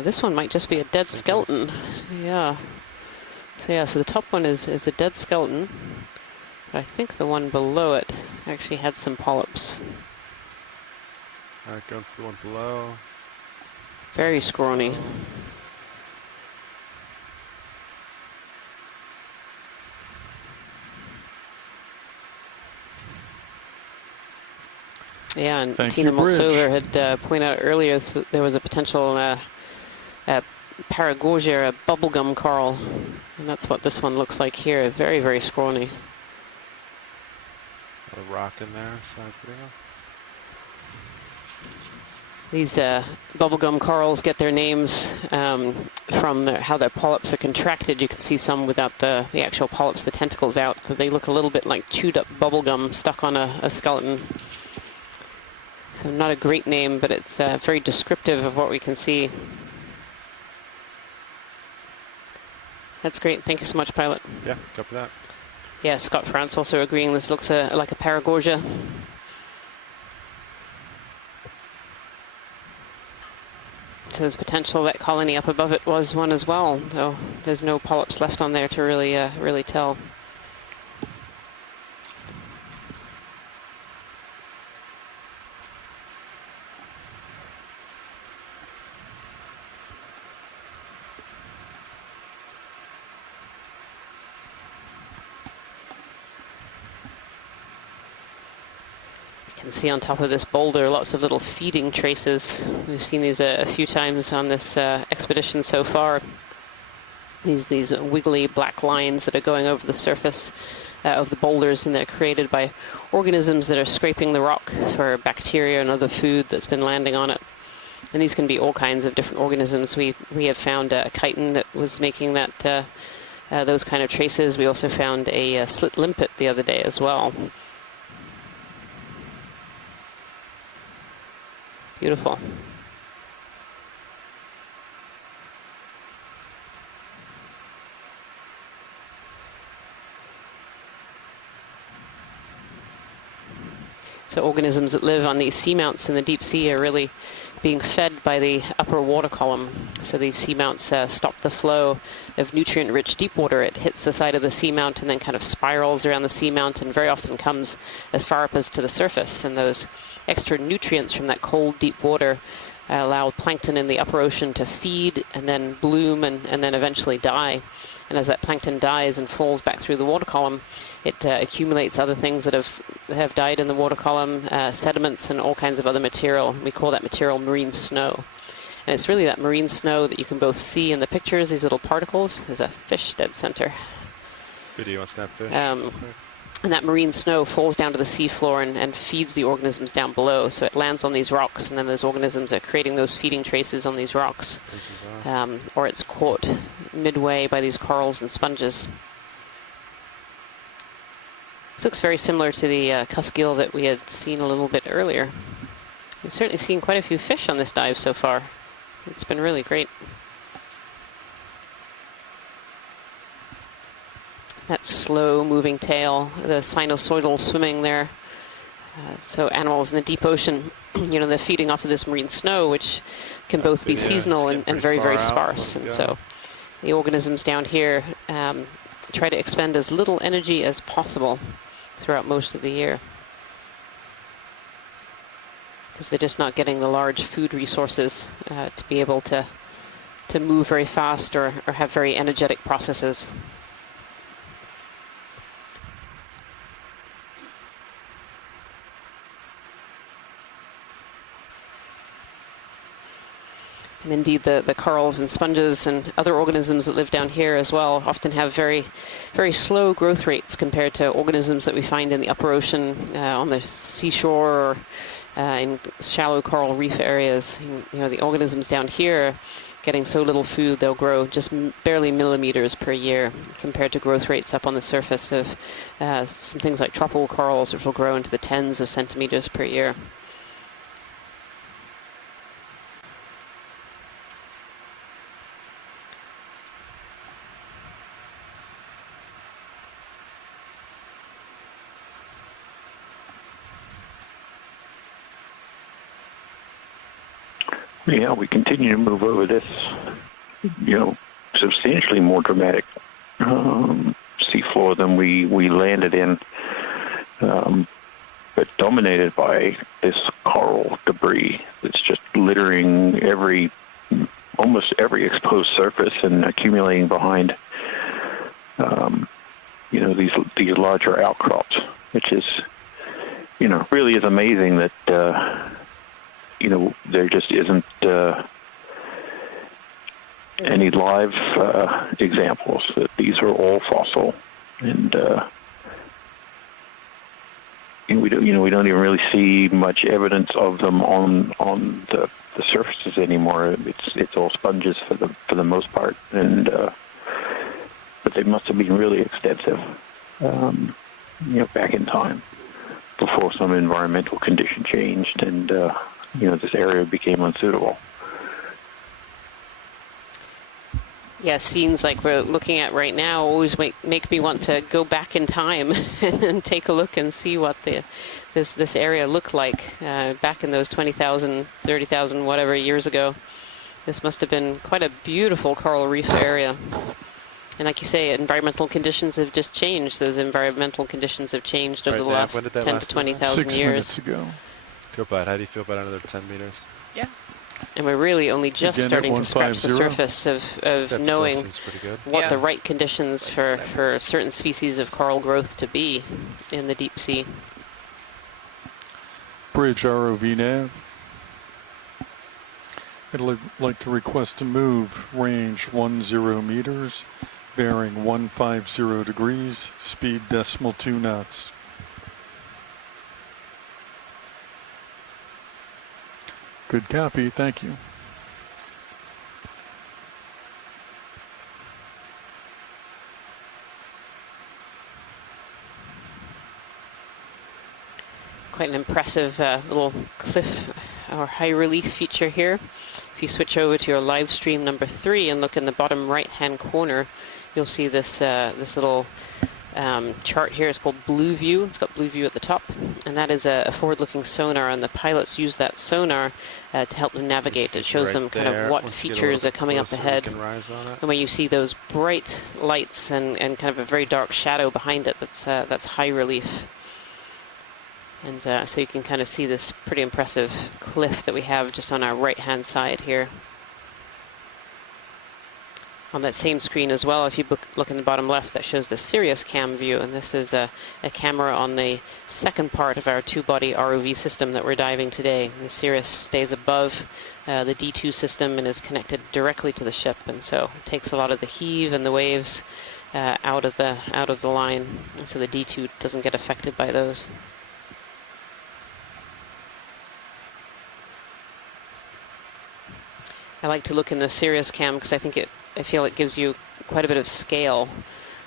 This one might just be a dead skeleton. Yeah. So the top one is a dead skeleton. But I think the one below it actually had some polyps. All right, going through the one below. Very scrawny. Yeah, and Tina Moltsover had pointed out earlier there was a potential Paragorgia, a bubblegum coral. And that's what this one looks like here. Very, very scrawny. A rock in there, side video. These bubblegum corals get their names from how their polyps are contracted. You can see some without the actual polyps, the tentacles out. So they look a little bit like chewed up bubblegum stuck on a skeleton. So not a great name, but it's very descriptive of what we can see. That's great. Thank you so much, pilot. Yeah, copy that. Yeah, Scott France also agreeing this looks like a paragorgia. So there's potential that colony up above it was one as well, though there's no polyps left on there to really tell. You can see on top of this boulder lots of little feeding traces. We've seen these a few times on this expedition so far. These wiggly black lines that are going over the surface of the boulders, and they're created by organisms that are scraping the rock for bacteria and other food that's been landing on it. And these can be all kinds of different organisms. We have found a chitin that was making that those kind of traces. We also found a slit limpet the other day as well. Beautiful. So organisms that live on these seamounts in the deep sea are really being fed by the upper water column. So these seamounts stop the flow of nutrient-rich deep water. It hits the side of the seamount and then kind of spirals around the seamount and very often comes as far up as to the surface. And those extra nutrients from that cold, deep water allow plankton in the upper ocean to feed and then bloom and then eventually die. And as that plankton dies and falls back through the water column, it accumulates other things that have died in the water column, sediments and all kinds of other material. We call that material marine snow. And it's really that marine snow that you can both see in the pictures, these little particles. There's a fish dead center. Video on Snapfish. And that marine snow falls down to the seafloor and feeds the organisms down below. So it lands on these rocks, and then those organisms are creating those feeding traces on these rocks. Or it's caught midway by these corals and sponges. This looks very similar to the cusk eel that we had seen a little bit earlier. We've certainly seen quite a few fish on this dive so far. It's been really great. That slow moving tail, the sinusoidal swimming there. So animals in the deep ocean, they're feeding off of this marine snow, which can both be seasonal and very, very sparse. And so the organisms down here try to expend as little energy as possible throughout most of the year, because they're just not getting the large food resources to be able to move very fast or have very energetic processes. And indeed, the corals and sponges and other organisms that live down here as well often have very, very slow growth rates compared to organisms that we find in the upper ocean, on the seashore, or in shallow coral reef areas. The organisms down here, getting so little food, they'll grow just barely millimeters per year compared to growth rates up on the surface of some things like tropical corals, which will grow into the tens of centimeters per year. Yeah, we continue to move over this, substantially more dramatic seafloor than we landed in, but dominated by this coral debris that's just littering almost every exposed surface and accumulating behind, these larger outcrops, which is, really is amazing that. There just isn't any live examples. That these are all fossil, and we don't even really see much evidence of them on the surfaces anymore. It's all sponges for the most part, and but they must have been really extensive, back in time before some environmental condition changed and. This area became unsuitable. Yeah, scenes like we're looking at right now always make me want to go back in time and take a look and see what this area looked like back in those 20,000, 30,000, whatever years ago. This must have been quite a beautiful coral reef area. And like you say, environmental conditions have just changed. Those environmental conditions have changed over the last 10 to 20,000 years. 6 minutes ago. Go, bud. How do you feel about another 10 meters? Yeah. And we're really only just Again, starting at to scratch the 150. surface of That knowing still seems pretty good. what Yeah. the right conditions for certain species of coral growth to be in the deep sea. Bridge ROV nav. I'd like to request to move range 10 meters, bearing 150 degrees, speed decimal 2 knots. Good copy, thank you. Quite an impressive little cliff or high relief feature here. If you switch over to your live stream number 3 and look in the bottom right hand corner, you'll see this this little chart here. It's called Blue View. It's got Blue View at the top, and that is a forward-looking sonar, and the pilots use that sonar to help them navigate. It shows them kind of what features are coming up ahead. And when you see those bright lights and kind of a very dark shadow behind it, that's high relief. And so you can kind of see this pretty impressive cliff that we have just on our right-hand side here. On that same screen as well, if you look in the bottom left, that shows the Sirius cam view, and this is a camera on the second part of our two-body ROV system that we're diving today. The Sirius stays above the D2 system and is connected directly to the ship, and so it takes a lot of the heave and the waves out of the line, and so the D2 doesn't get affected by those. I like to look in the Sirius cam because I feel it gives you quite a bit of scale.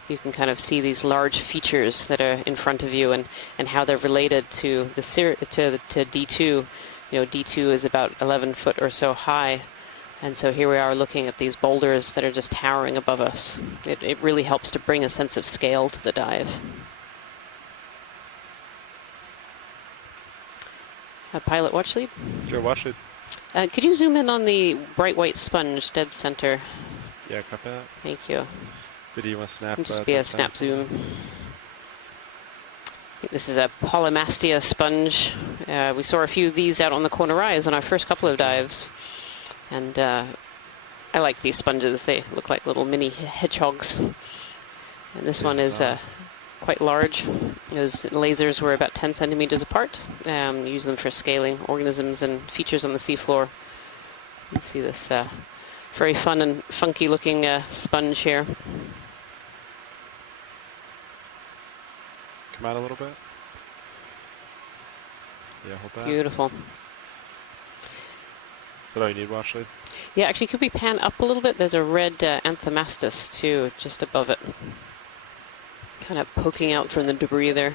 You can kind of see these large features that are in front of you and how they're related to the to D2. You know, D2 is about 11 foot or so high, and so here we are looking at these boulders that are just towering above us. It really helps to bring a sense of scale to the dive. A pilot watch lead? Sure, watch it. Could you zoom in on the bright white sponge dead center? Yeah, copy that. Thank you. Did you want to snap? It'll just be a snap zoom. I think this is a Polymastia sponge. We saw a few of these out on the corner rise on our first couple of dives. And I like these sponges. They look like little mini hedgehogs. And this one is quite large. Those lasers were about 10 centimeters apart. Use them for scaling organisms and features on the seafloor. You see this very fun and funky looking sponge here. Come out a little bit. Yeah, hold that. Beautiful. Is that all you need, watch lead? Yeah, actually, could we pan up a little bit? There's a red Anthomastus too, just above it. Kind of poking out from the debris there.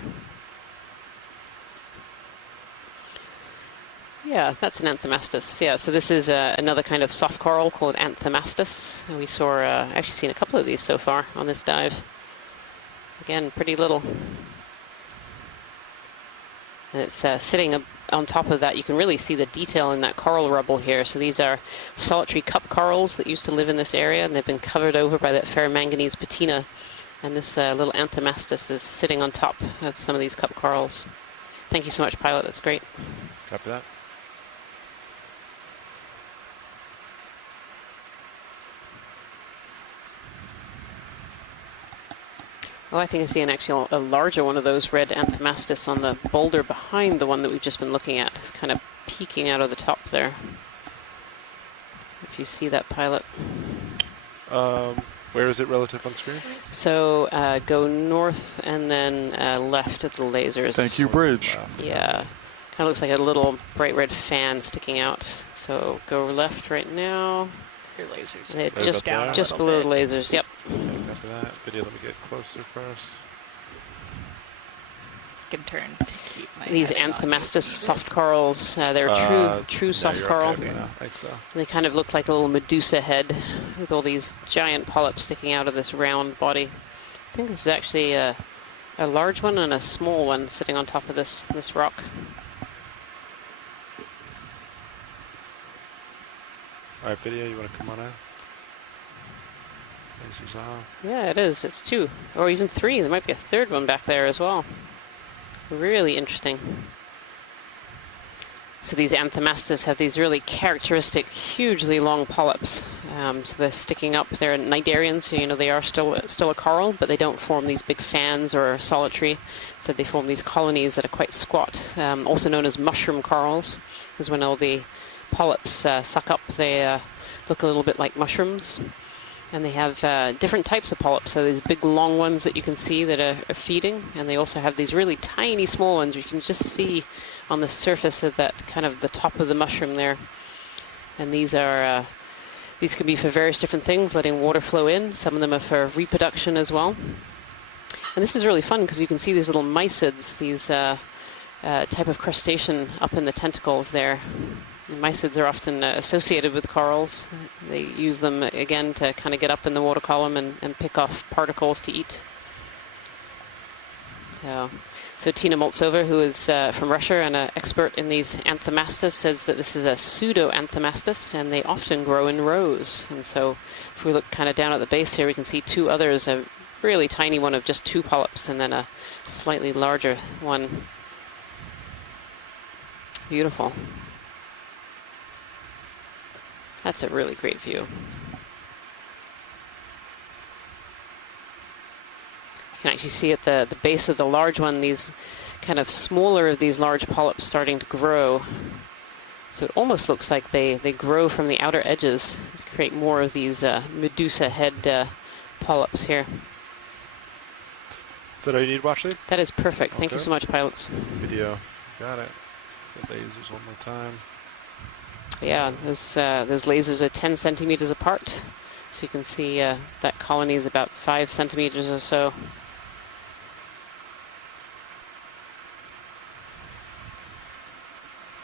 Yeah, that's an Anthomastus. Yeah, so this is another kind of soft coral called Anthomastus. And we saw, actually seen a couple of these so far on this dive. Again, pretty little. And it's sitting on top of that. You can really see the detail in that coral rubble here. So these are solitary cup corals that used to live in this area, and they've been covered over by that ferromanganese patina. And this little Anthomastus is sitting on top of some of these cup corals. Thank you so much, pilot. That's great. Copy that. Oh, I think I see a larger one of those red Anthomastus on the boulder behind the one that we've just been looking at. It's kind of peeking out of the top there. If you see that, pilot. Where is it relative on screen? So go north and then left at the lasers. Thank you, bridge. Yeah. Kind of looks like a little bright red fan sticking out. So go left right now. Your lasers. And it Right just up there? just below the lasers. Yep. Okay, copy that. Video, let me get closer first. second turn to keep my These head on Anthemastus it. soft corals, they're true soft coral. Okay now. Thanks, though. They kind of look like a little Medusa head with all these giant polyps sticking out of this round body. I think this is actually a large one and a small one sitting on top of this rock. All right, video, you want to come on out? Lasers on. Yeah, it is. It's 2, or even 3. There might be a third one back there as well. Really interesting. So these Anthemastus have these really characteristic, hugely long polyps. So they're sticking up. They're cnidarians, so they are still a coral, but they don't form these big fans or solitary. So they form these colonies that are quite squat, also known as mushroom corals, because when all the polyps suck up, they look a little bit like mushrooms. And they have different types of polyps. So these big long ones that you can see that are feeding, and they also have these really tiny small ones you can just see on the surface of that kind of the top of the mushroom there. And these are these can be for various different things, letting water flow in. Some of them are for reproduction as well. And this is really fun because you can see these little mysids, these type of crustacean up in the tentacles there. And mysids are often associated with corals. They use them again to kind of get up in the water column and pick off particles to eat. So Tina Moltsova, who is from Russia and an expert in these Anthemastus, says that this is a pseudo-Anthemastus, and they often grow in rows. And so if we look kind of down at the base here, we can see 2 others, a really tiny one of just 2 polyps, and then a slightly larger one. Beautiful. That's a really great view. You can actually see at the base of the large one, these kind of smaller of these large polyps starting to grow. So it almost looks like they grow from the outer edges to create more of these Medusa head polyps here. Is that all you need, Washley? That is perfect. Thank you Okay. so much, pilots. Video. Got it. The lasers one more time. Yeah, those lasers are 10 centimeters apart. So you can see that colony is about 5 centimeters or so.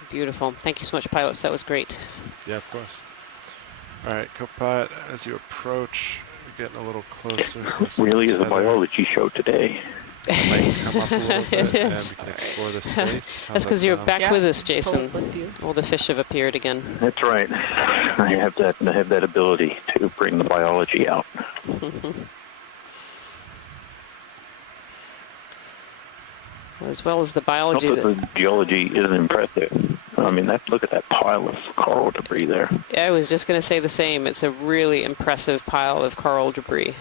Beautiful. Thank you so much, pilots. That was great. Yeah, of course. All right, co-pilot, as you approach, you're getting a little closer. So Really is a biology show today. Might come up a little bit, It and is. we can explore the space. How's That's because that you're sound? back with us, Jason. Totally. All the fish have appeared again. That's right. I have that ability to bring the biology out. As well as the Not biology. that the geology isn't impressive. I mean, look at that pile of coral debris there. I was just going to say the same. It's a really impressive pile of coral debris.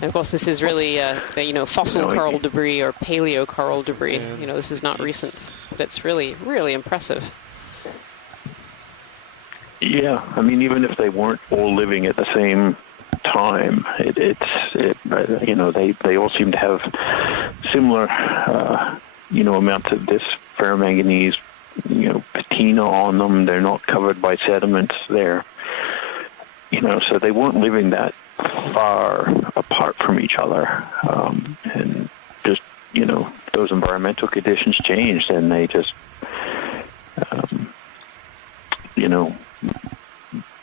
And of course, this is really, fossil coral debris or paleo coral debris. This is not recent, but it's really, really impressive. Yeah, I mean, even if they weren't all living at the same time, they all seem to have similar, amounts of this ferromanganese, patina on them. They're not covered by sediments. They're, so they weren't living that far apart from each other, and just those environmental conditions changed, and they just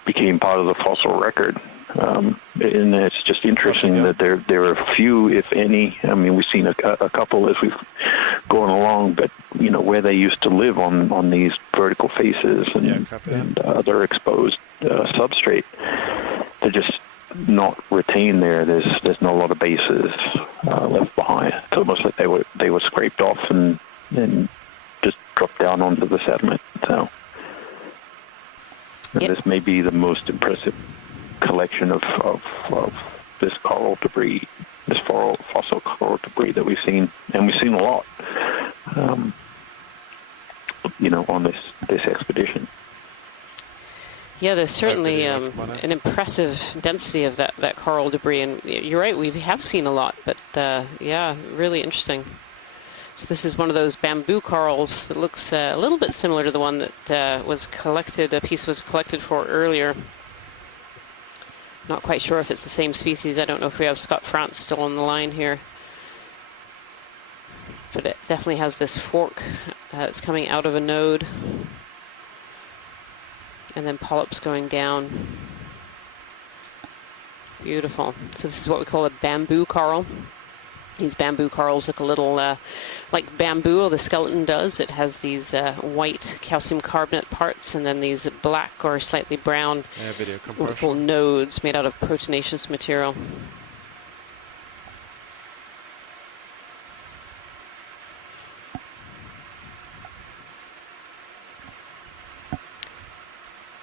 became part of the fossil record. And it's just interesting that there are few, if any. I mean, we've seen a couple as we've gone along, but where they used to live on these vertical faces and other exposed substrate, they're just not retained there. There's not a lot of bases left behind. It's almost like they were scraped off and just dropped down onto the sediment. So this may be the most impressive collection of this coral debris, this fossil coral debris that we've seen, and we've seen a lot, on this expedition. Yeah, there's certainly an impressive density of that coral debris, and you're right, we have seen a lot, but yeah, really interesting. So this is one of those bamboo corals that looks a little bit similar to the one that a piece was collected for earlier. Not quite sure if it's the same species. I don't know if we have Scott France still on the line here. But it definitely has this fork that's coming out of a node. And then polyps going down. Beautiful. So this is what we call a bamboo coral. These bamboo corals look a little like bamboo, or the skeleton does. It has these white calcium carbonate parts and then these black or slightly brown what we call nodes made out of proteinaceous material.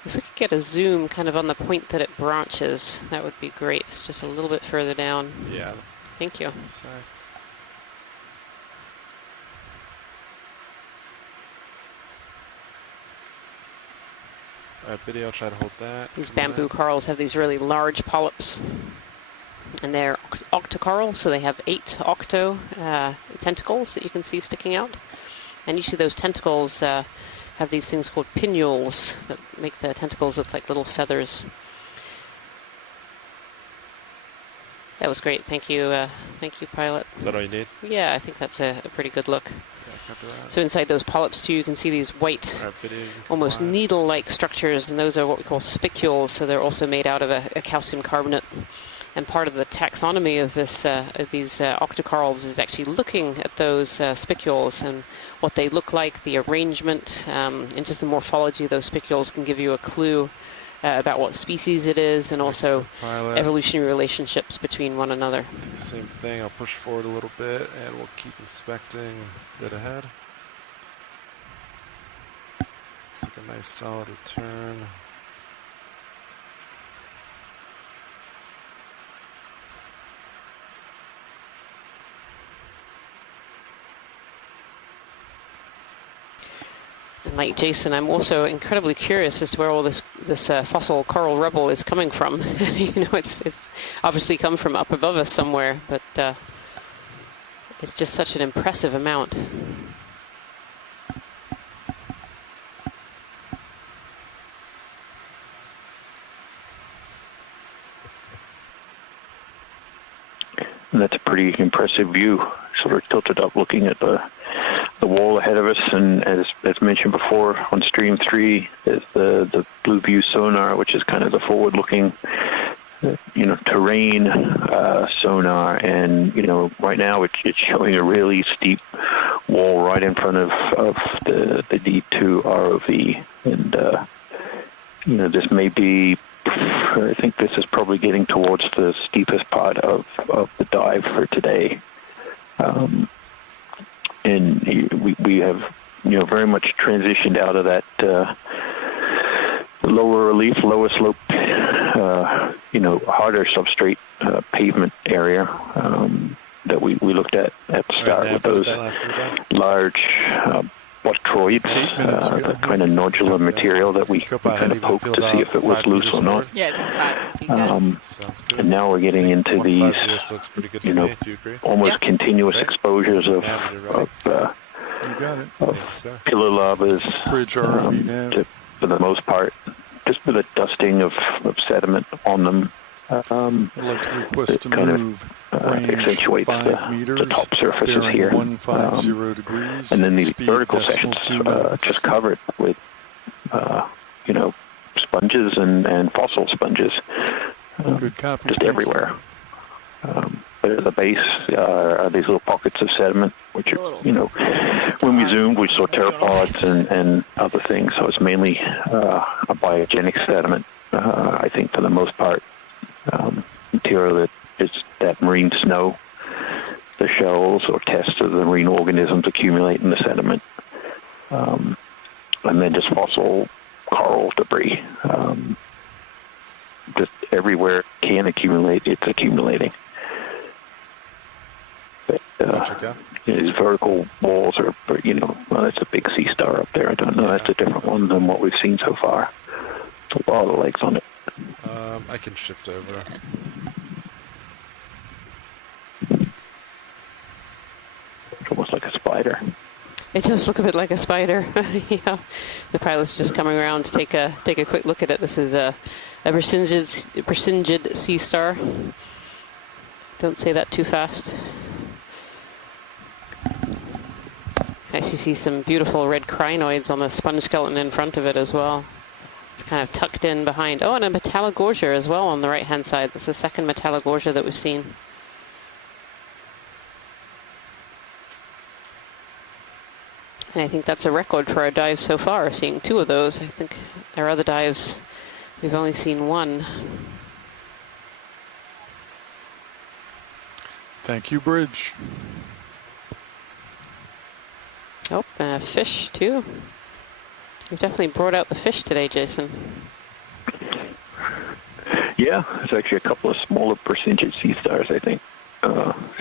If we could get a zoom kind of on the point that it branches, that would be great. It's just a little bit further down. Yeah. Thank you. Alright, video, try to hold that. These bamboo corals have these really large polyps. And they're octocoral, so they have 8 octo tentacles that you can see sticking out. And usually those tentacles have these things called pinnules that make the tentacles look like little feathers. That was great. Thank you, Pilot. Is that all you need? Yeah, I think that's a pretty good look. So inside those polyps too, you can see these white, almost needle-like structures, and those are what we call spicules. So they're also made out of a calcium carbonate. And part of the taxonomy of this, of these octocorals is actually looking at those spicules and what they look like, the arrangement, and just the morphology of those spicules can give you a clue about what species it is, and also evolutionary relationships between one another. Same thing. I'll push forward a little bit, and we'll keep inspecting dead ahead. Looks like a nice solid return. And like Jason, I'm also incredibly curious as to where all this fossil coral rubble is coming from. You know, it's obviously come from up above us somewhere, but it's just such an impressive amount. And that's a pretty impressive view, sort of tilted up looking at the wall ahead of us. And as mentioned before, on stream 3 is the Blue View sonar, which is kind of the forward-looking, terrain sonar. And, right now it's showing a really steep wall right in front of the D2 ROV. And, this may be, I think this is probably getting towards the steepest part of the dive for today. And we have, very much transitioned out of that lower relief, lower slope, harder substrate pavement area that we looked at the start with those large electroids, the kind of nodular material that we kind of poked to see if it was loose or not. And now we're getting into these, almost continuous exposures of pillar lavas, for the most part, just with a dusting of sediment on them. I'd like to request to move accentuates the top surfaces here. 150 degrees. And then these vertical sections just covered with, sponges and fossil sponges. Good copy. Just everywhere. But at the base are these little pockets of sediment, which are, when we zoomed, we saw pteropods and other things. So it's mainly a biogenic sediment, I think, for the most part. Material that is that marine snow, the shells or tests of the marine organisms accumulate in the sediment, and then just fossil coral debris. Just everywhere it can accumulate, it's accumulating. But, these vertical walls are, that's a big sea star up there. I don't know. That's a different one than what we've seen so far. There's a lot of legs on it. I can shift over. It's almost like a spider. It does look a bit like a spider. Yeah. The pilot's just coming around to take a quick look at it. This is a Persingid sea star. Don't say that too fast. I actually see some beautiful red crinoids on the sponge skeleton in front of it as well. It's kind of tucked in behind. Oh, and a metallogorgia as well on the right-hand side. That's the second metallogorgia that we've seen. And I think that's a record for our dives so far, seeing 2 of those. I think our other dives, we've only seen 1. Thank you, Bridge. Oh, fish too. You've definitely brought out the fish today, Jason. Yeah, there's actually a couple of smaller percentage sea stars, I think,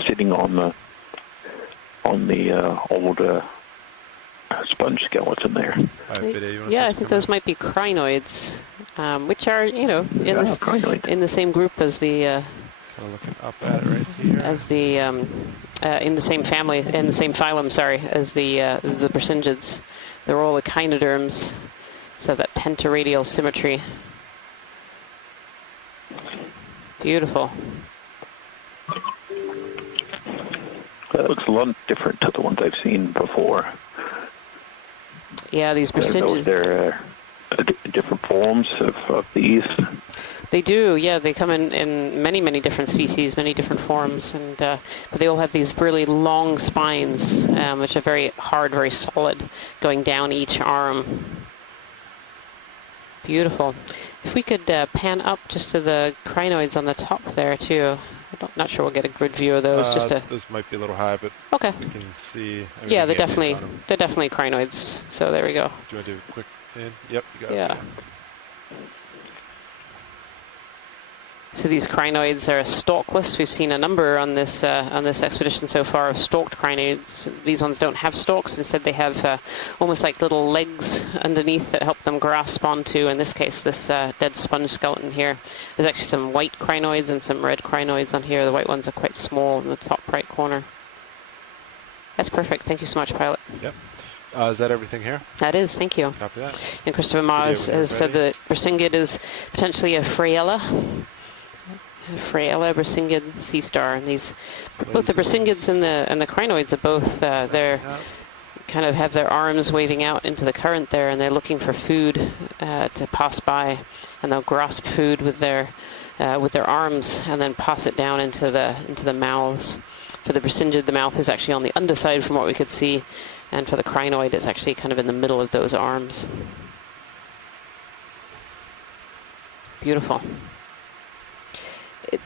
sitting on the old sponge skeleton there. Yeah, I think those might be crinoids, which are, you know, in the same group as the kind of looking up at it right here. as the in the same family, in the same phylum, sorry, as the Brasyngids. They're all echinoderms, so that pentaradial symmetry. Beautiful. That looks a lot different to the ones I've seen before. Yeah, these Brasyngids. They're different forms of these. They do, yeah. They come in many, many different species, many different forms, and but they all have these really long spines, which are very hard, very solid, going down each arm. Beautiful. If we could pan up just to the crinoids on the top there too. I'm not sure we'll get a good view of those. Those might be a little high, but okay. We can see. I mean, yeah, they're definitely crinoids. So there we go. Do you want to do a quick pan? Yep, you got it. Yeah. So these crinoids are stalkless. We've seen a number on this expedition so far of stalked crinoids. These ones don't have stalks. Instead, they have almost like little legs underneath that help them grasp onto, in this case, this dead sponge skeleton here. There's actually some white crinoids and some red crinoids on here. The white ones are quite small in the top right corner. That's perfect. Thank you so much, Pilot. Yep. Is that everything here? That is. Thank you. Copy that. And Christopher Mars has said that Brasyngid is potentially a Fraiella. Fraiella Brasyngid sea star, and these both the Brasyngids and the crinoids are both they're kind of have their arms waving out into the current there, and they're looking for food to pass by, and they'll grasp food with their arms and then pass it down into the mouths. For the Brasyngid, the mouth is actually on the underside from what we could see, and for the crinoid, it's actually kind of in the middle of those arms. Beautiful.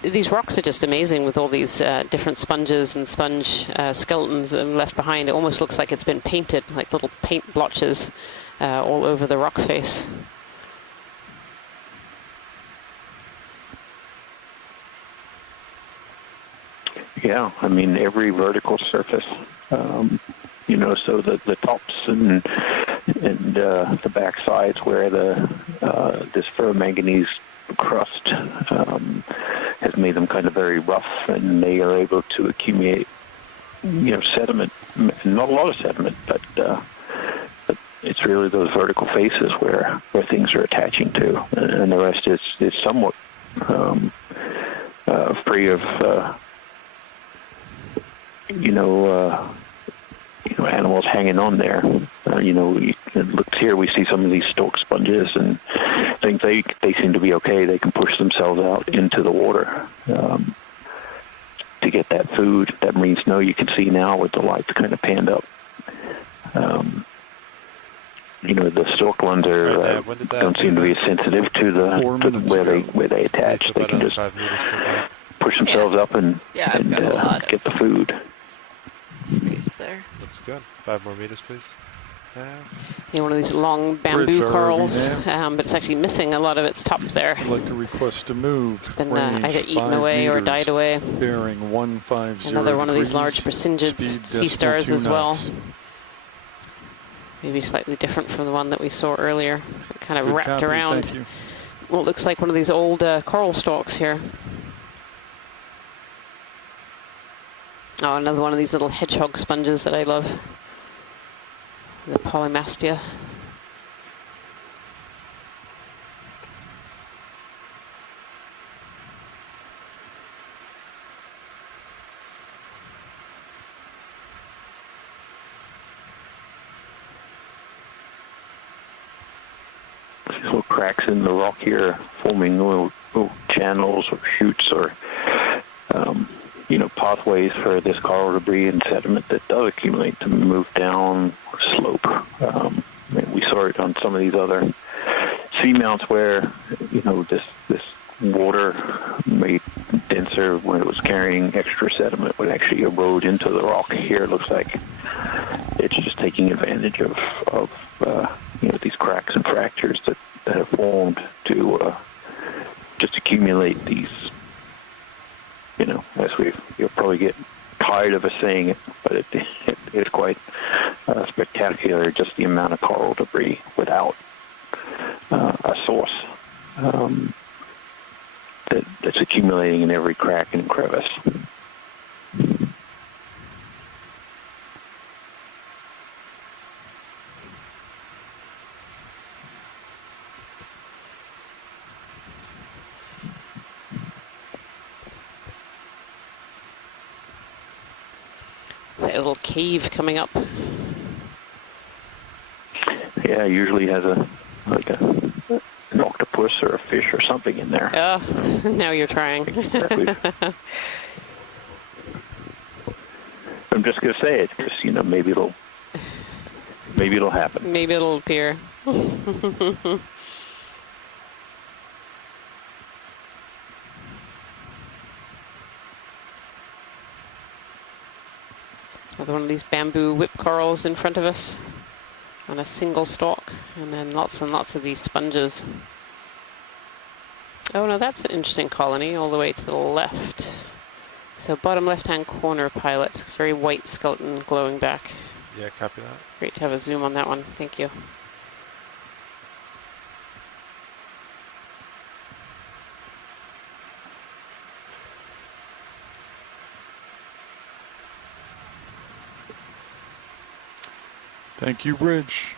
These rocks are just amazing with all these different sponges and sponge skeletons that are left behind. It almost looks like it's been painted, like little paint blotches all over the rock face. Yeah, I mean, every vertical surface, you know, so the tops and the back sides where this ferromanganese crust has made them kind of very rough, and they are able to accumulate, you know, sediment. Not a lot of sediment, but it's really those vertical faces where things are attaching to, and the rest is somewhat free of animals hanging on there. It looks here, we see some of these stalk sponges and things. They seem to be okay. They can push themselves out into the water to get that food, that marine snow you can see now with the lights kind of panned up. The stalk ones are don't seem to be as sensitive to where they attach. They can just push themselves up and get the food. Space there. Looks good. 5 more meters, please. One of these long bamboo corals, but it's actually missing a lot of its top there. I'd like to request a move. It's been either eaten away or died away. Bearing 150 Another one of these large degrees, Brasyngid sea stars as well. knots. Maybe slightly different from the one that we saw earlier. It kind of Good wrapped copy, around thank you. what looks like one of these old coral stalks here. Oh, another one of these little hedgehog sponges that I love. The polymastia. cracks in the rock here, forming little channels or chutes or pathways for this coral debris and sediment that does accumulate to move down or slope. We saw it on some of these other seamounts where this water made denser when it was carrying extra sediment would actually erode into the rock. Here it looks like it's just taking advantage of these cracks and fractures that have formed to just accumulate these. As you'll probably get tired of us saying it, but it is quite spectacular, just the amount of coral debris without a source that's accumulating in every crack and crevice. Is that a little cave coming up? Yeah, it usually has an octopus or a fish or something in there. Oh, now you're trying. I'm just going to say it because maybe it'll happen. Maybe it'll appear. Another one of these bamboo whip corals in front of us on a single stalk, and then lots and lots of these sponges. Oh no, that's an interesting colony all the way to the left. So bottom left-hand corner, Pilot. Very white skeleton glowing back. Yeah, copy that. Great to have a zoom on that one. Thank you. Thank you, Bridge.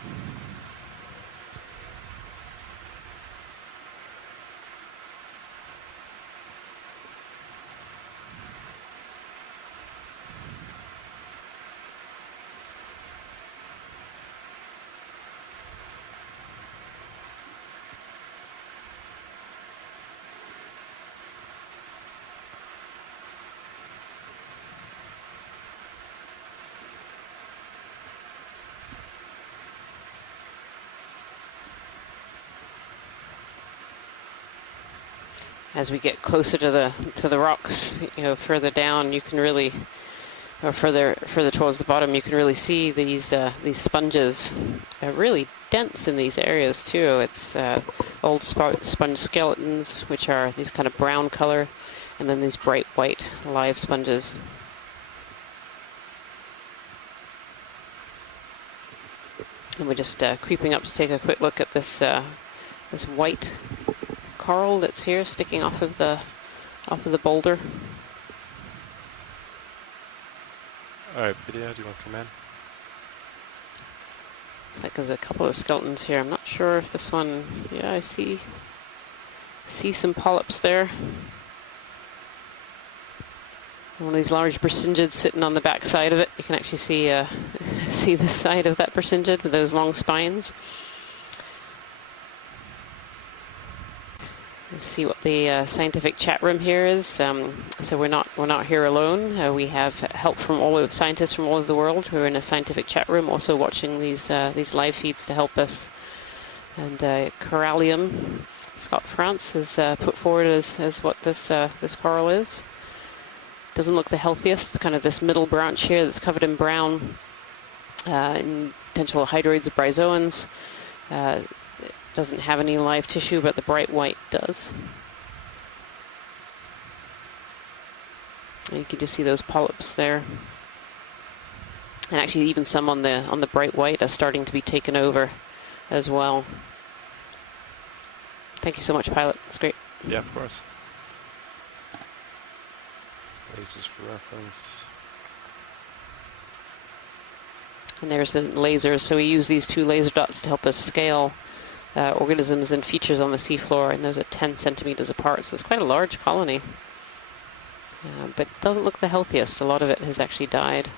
As we get closer to the rocks, further down, you can really, or further towards the bottom, you can really see these sponges, really dense in these areas too. It's old sponge skeletons, which are these kind of brown color, and then these bright white live sponges. And we're just creeping up to take a quick look at this this white coral that's here sticking off of the boulder. All right, video, do you want to come in? Like there's a couple of skeletons here. I'm not sure if this one. Yeah, I see some polyps there. One of these large persingids sitting on the back side of it. You can actually see see the side of that persingid with those long spines. Let's see what the scientific chat room here is. So we're not here alone. We have help from scientists from all over the world who are in a scientific chat room, also watching these live feeds to help us. And Corallium, Scott France, has put forward as what this coral is. Doesn't look the healthiest. Kind of this middle branch here that's covered in brown, in potential hydroids of bryozoans. Doesn't have any live tissue, but the bright white does. And you can just see those polyps there. And actually even some on the bright white are starting to be taken over as well. Thank you so much, Pilot. It's great. Yeah, of course. Lasers for reference. And there's the lasers. So we use these two laser dots to help us scale organisms and features on the seafloor, and those are 10 centimeters apart, so it's quite a large colony. But doesn't look the healthiest. A lot of it has actually died.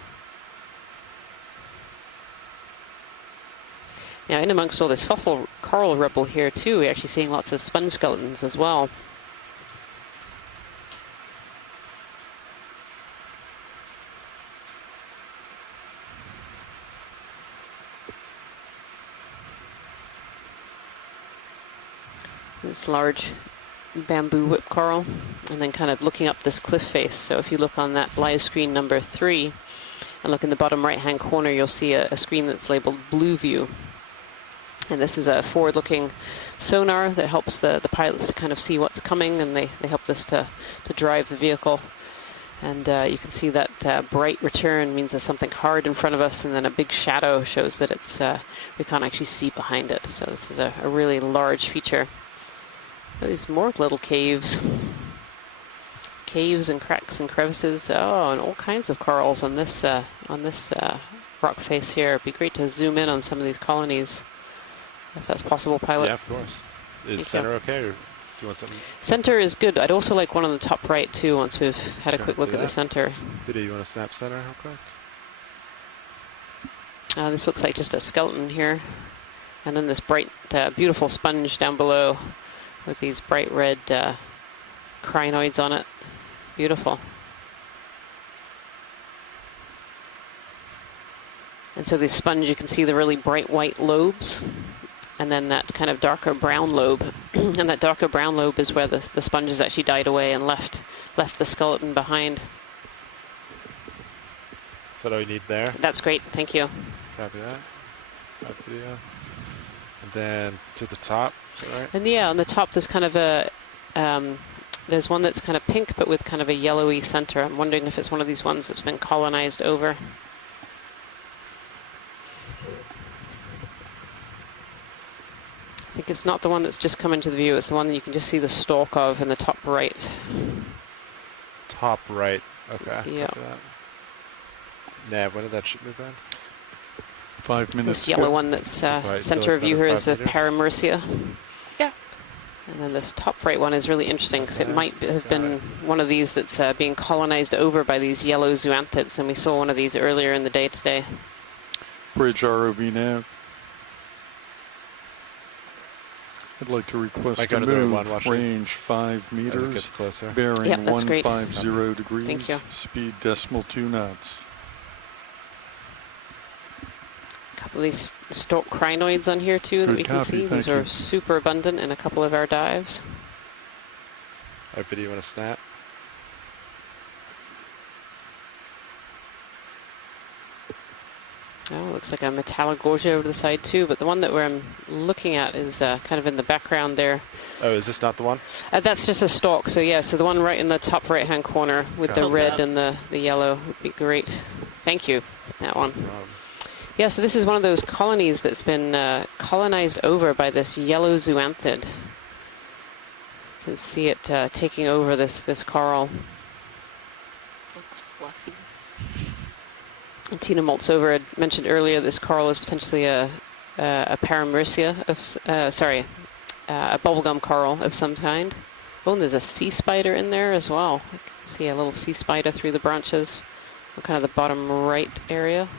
Now, in amongst all this fossil coral rubble here too, we're actually seeing lots of sponge skeletons as well. This large bamboo whip coral, and then kind of looking up this cliff face. So if you look on that live screen number 3 and look in the bottom right hand corner, you'll see a screen that's labeled Blue View. And this is a forward-looking sonar that helps the pilots to kind of see what's coming, and they help this to drive the vehicle. And you can see that bright return means there's something hard in front of us, and then a big shadow shows that it's we can't actually see behind it. So this is a really large feature. These more little caves and cracks and crevices. Oh, and all kinds of corals on this rock face here. It'd be great to zoom in on some of these colonies, if that's possible, pilot. Yeah, of course. Is center okay, or do you want something? Center is good. I'd also like one on the top right too. Once we've had a quick look at the center. Video, you want to snap center real quick? This looks like just a skeleton here, and then this bright, beautiful sponge down below, with these bright red crinoids on it. Beautiful. And so this sponge, you can see the really bright white lobes, and then that kind of darker brown lobe. And that darker brown lobe is where the sponges actually died away and left the skeleton behind. Is that all you need there? That's great, thank you. Copy that. That video. And then to the top, is that right? And yeah, on the top there's kind of a, there's one that's kind of pink but with kind of a yellowy center. I'm wondering if it's one of these ones that's been colonized over. I think it's not the one that's just come into the view, it's the one that you can just see the stalk of in the top right. Top right, okay. Yeah. Nav, when did that ship move in? 5 minutes. This yellow one that's center of view here is a Paramercia. Yeah. And then this top right one is really interesting because it might have been one of these that's being colonized over by these yellow zoanthids, and we saw one of these earlier in the day today. Bridge ROV nav. I'd like to request a move, range 5 meters, bearing 150 degrees, speed .2 knots. A couple of these stalk crinoids on here too that we can see. These are super abundant in a couple of our dives. Our video, you want to snap? Oh, looks like a Metallogorgia over the side too, but the one that I'm looking at is kind of in the background there. Oh, is this not the one? That's just a stalk, so yeah, so the one right in the top right-hand corner with the red and the yellow would be great. Thank you, that one. Yeah, so this is one of those colonies that's been colonized over by this yellow zoanthid. You can see it taking over this coral. Looks fluffy. And Tina Moltzover had mentioned earlier this coral is potentially a Paramercia of, a bubblegum coral of some kind. Oh, and there's a sea spider in there as well. I can see a little sea spider through the branches, kind of the bottom right area.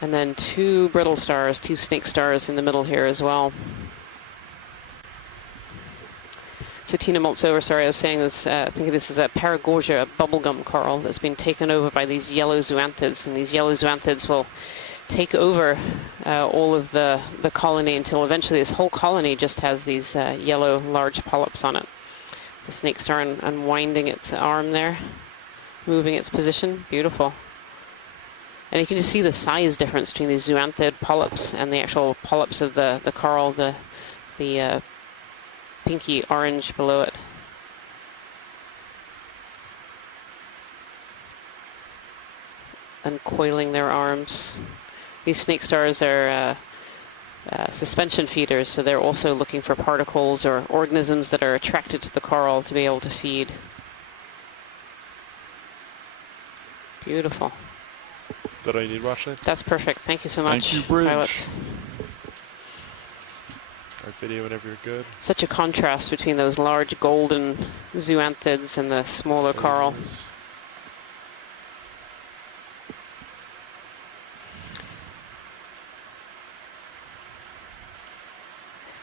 And then 2 brittle stars, 2 snake stars in the middle here as well. So Tina Moltzover, sorry, I was saying this, I think this is a Paragorgia, a bubblegum coral that's been taken over by these yellow zoanthids, and these yellow zoanthids will take over all of the colony until eventually this whole colony just has these yellow large polyps on it. The snake star unwinding its arm there, moving its position, beautiful. And you can just see the size difference between these zoanthid polyps and the actual polyps of the coral, the pinky orange below it. Uncoiling their arms. These snake stars are suspension feeders, so they're also looking for particles or organisms that are attracted to the coral to be able to feed. Beautiful. Is that all you need, Washley? That's perfect. Thank you so much, Thank you, Bridge. pilots. Our video whenever you're good. Such a contrast between those large golden zoanthids and the smaller coral.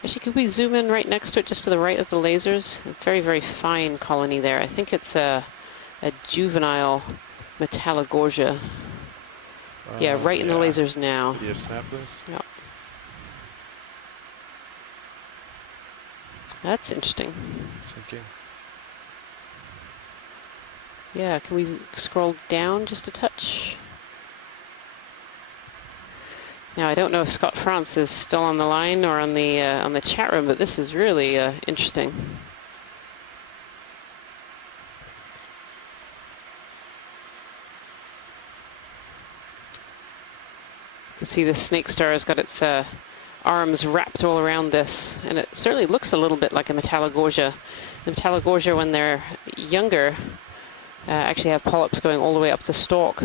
Actually, could we zoom in right next to it, just to the right of the lasers? A very, very fine colony there. I think it's a juvenile Metallogorgia. Yeah, right in the lasers now. Yeah, snap this. Yep. That's interesting. Sinking. Yeah, can we scroll down just a touch? Now, I don't know if Scott France is still on the line or on the chat room, but this is really interesting. You can see the snake star has got its arms wrapped all around this, and it certainly looks a little bit like a Metallogorgia. The Metallogorgia, when they're younger, actually have polyps going all the way up the stalk.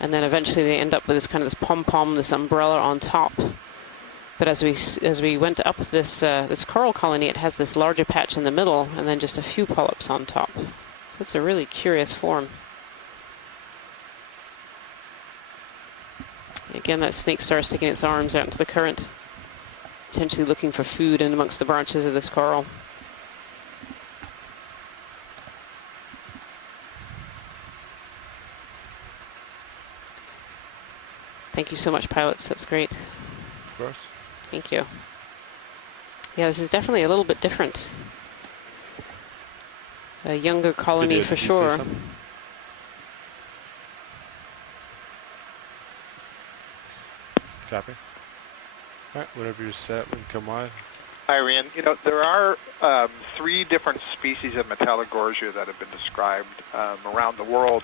And then eventually they end up with this kind of this pom-pom, this umbrella on top. But as we went up this this coral colony, it has this larger patch in the middle, and then just a few polyps on top. So it's a really curious form. Again, that snake star sticking its arms out into the current, potentially looking for food in amongst the branches of this coral. Thank you so much, pilots. That's great. Of course. Thank you. Yeah, this is definitely a little bit different. A younger colony for sure. Copy. All right, whenever you're set, we can come wide. Hi, Rian. You know, there are 3 different species of Metallogorgia that have been described around the world.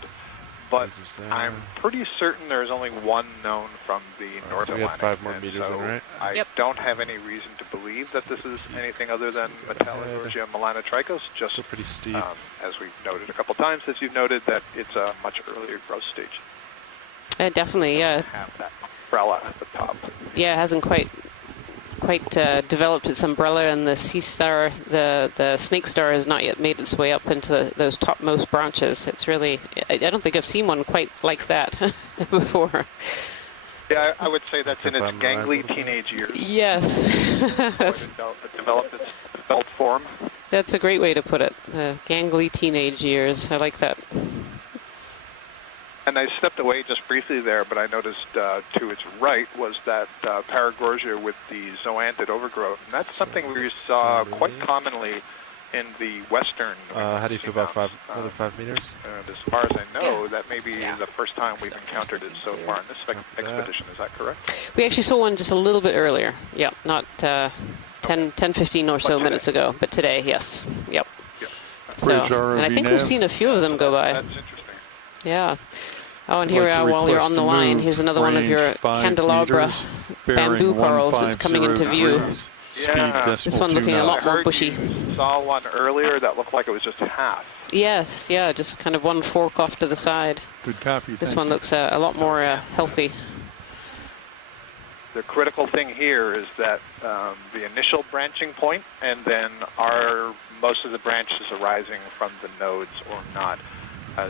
But I'm pretty certain there's only one known from the North so we Atlantic. have 5 more meters in, right? I don't have any reason to believe that this is anything other than Metallogorgia melanotrichos. Just still pretty steep. As we've noted a couple times, as you've noted, that it's a much earlier growth stage. Definitely, yeah. Have that umbrella at the top. Yeah, it hasn't quite developed its umbrella, and the sea star, the snake star, has not yet made its way up into those topmost branches. It's really, I don't think I've seen one quite like that before. Yeah, I would say that's in its gangly teenage years. Yes. It developed its adult form. That's a great way to put it. Gangly teenage years. I like that. And I stepped away just briefly there, but I noticed to its right was that Paragorgia with the zoanthid overgrowth. And that's something we saw quite commonly in the western. How do you feel about another 5 meters? And as far as I know, that may be the first time we've encountered it so far in this expedition. Is that correct? We actually saw one just a little bit earlier. Yeah, not 10, 15 or so minutes ago, but today, yes. Yep. So, and I think we've seen a few of them go by. That's interesting. Yeah. Oh, and here we are while you're on the line. Here's another one of your candelabra bamboo corals that's coming into view. Yeah. This one looking a lot more bushy. Saw one earlier that looked like it was just half. Yes, yeah, just kind of one fork off to the side. Good copy. This one looks a lot more healthy. The critical thing here is that the initial branching point, and then are most of the branches arising from the nodes or not.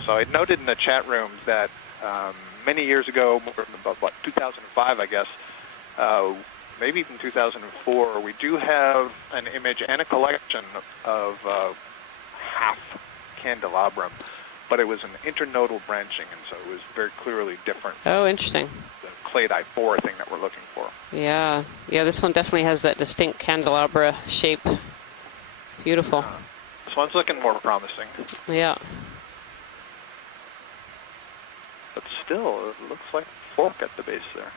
So I noted in the chat room that many years ago, about 2005, I guess, maybe even 2004, we do have an image and a collection of half candelabrum, but it was an internodal branching, and so it was very clearly different. Oh, interesting. The clade I4 thing that we're looking for. Yeah, this one definitely has that distinct candelabra shape. Beautiful. This one's looking more promising. Yeah. But still, it looks like fork at the base there.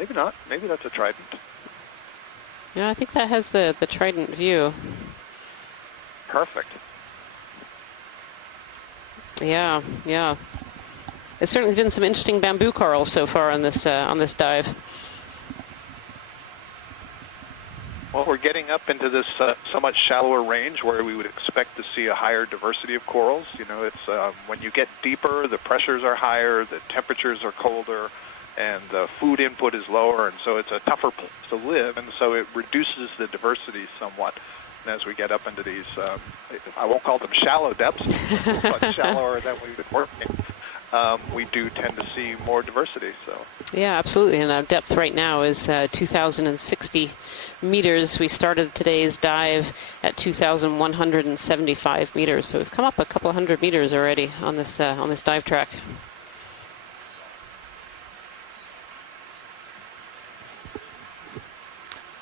Maybe not. Maybe that's a trident. Yeah, I think that has the trident view. Perfect. Yeah. There's certainly been some interesting bamboo corals so far on this dive. Well, we're getting up into this somewhat shallower range where we would expect to see a higher diversity of corals. You know, it's when you get deeper, the pressures are higher, the temperatures are colder, and the food input is lower, and so it's a tougher place to live, and so it reduces the diversity somewhat. And as we get up into these, I won't call them shallow depths, but shallower than we would work in. we do tend to see more diversity. So. Yeah, absolutely. And our depth right now is 2,060 meters. We started today's dive at 2,175 meters. So we've come up a couple hundred meters already on this dive track.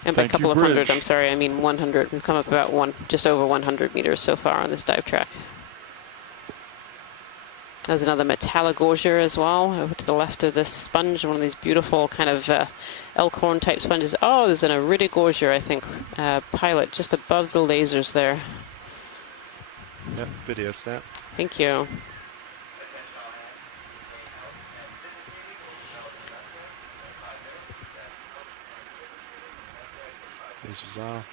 And by a couple of hundred, I'm sorry, I mean 100. We've come up about just over 100 meters so far on this dive track. There's another metallogorgia as well over to the left of this sponge, one of these beautiful kind of elkhorn type sponges. Oh, there's an iridogorgia, I think, pilot just above the lasers there. Yep, video snap. Thank you. Lasers off.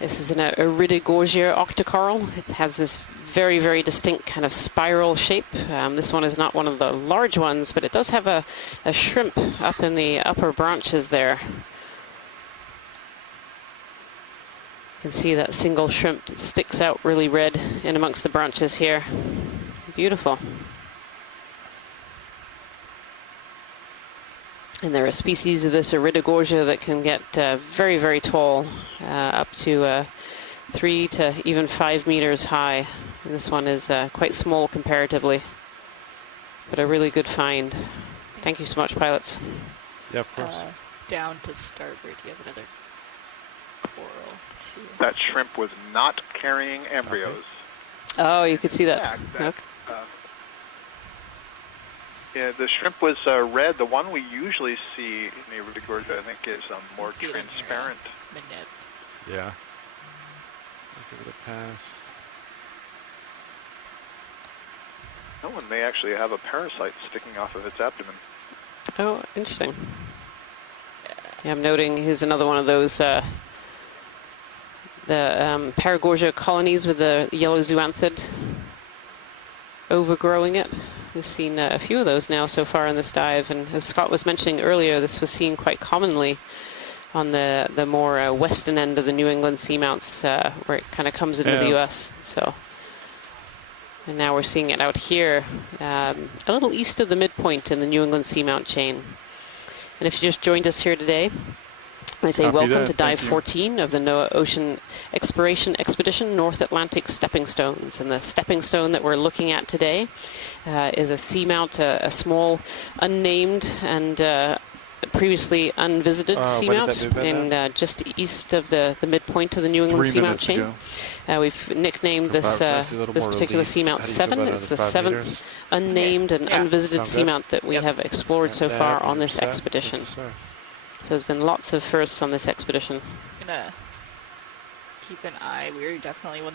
This is an iridogorgia octocoral. It has this very, very distinct kind of spiral shape. This one is not one of the large ones, but it does have a shrimp up in the upper branches there. You can see that single shrimp that sticks out really red in amongst the branches here. Beautiful. And there are species of this iridogorgia that can get very, very tall, up to 3 to even 5 meters high. And this one is quite small comparatively, but a really good find. Thank you so much, pilots. Yeah, of course. Down to starboard, you have another coral too. That shrimp was not carrying embryos. Oh, you could see that. Okay. Yeah, the shrimp was red. The one we usually see in the iridogorgia, I think, is more transparent. Yeah. I'll give it a pass. That one may actually have a parasite sticking off of its abdomen. Oh, interesting. Yeah, I'm noting here's another one of those the paragorgia colonies with the yellow zoanthid overgrowing it. We've seen a few of those now so far in this dive, and as Scott was mentioning earlier, this was seen quite commonly on the more western end of the New England seamounts, where it kind of comes into the U.S. So, and now we're seeing it out here, a little east of the midpoint in the New England seamount chain. And if you just joined us here today, I say welcome to Dive 14 of the NOAA Ocean Exploration Expedition North Atlantic Stepping Stones. And the stepping stone that we're looking at today is a seamount, a small, unnamed and previously unvisited seamount in just east of the midpoint of the New England seamount chain. We've nicknamed this particular seamount 7. It's the 7th unnamed and unvisited seamount that we have explored so far on this expedition. So there's been lots of firsts on this expedition. Gonna keep an eye. We were definitely when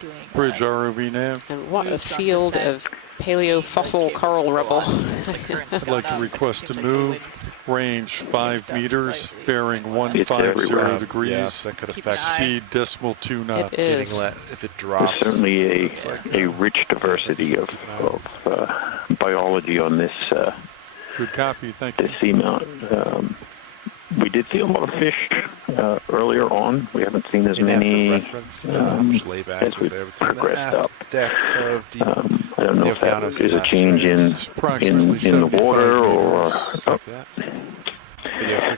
doing bridge ROV nav. And what a field of paleo-fossil coral rubble. I'd like to request a move. Range 5 meters, bearing 150 degrees. Yes, that could affect speed decimal 2 knots. If it drops. There's certainly a rich diversity of biology on this. Good copy, thank you. This seamount. We did see a lot of fish earlier on. We haven't seen as many as we progressed up. I don't know if that is a change in the water or... Oh.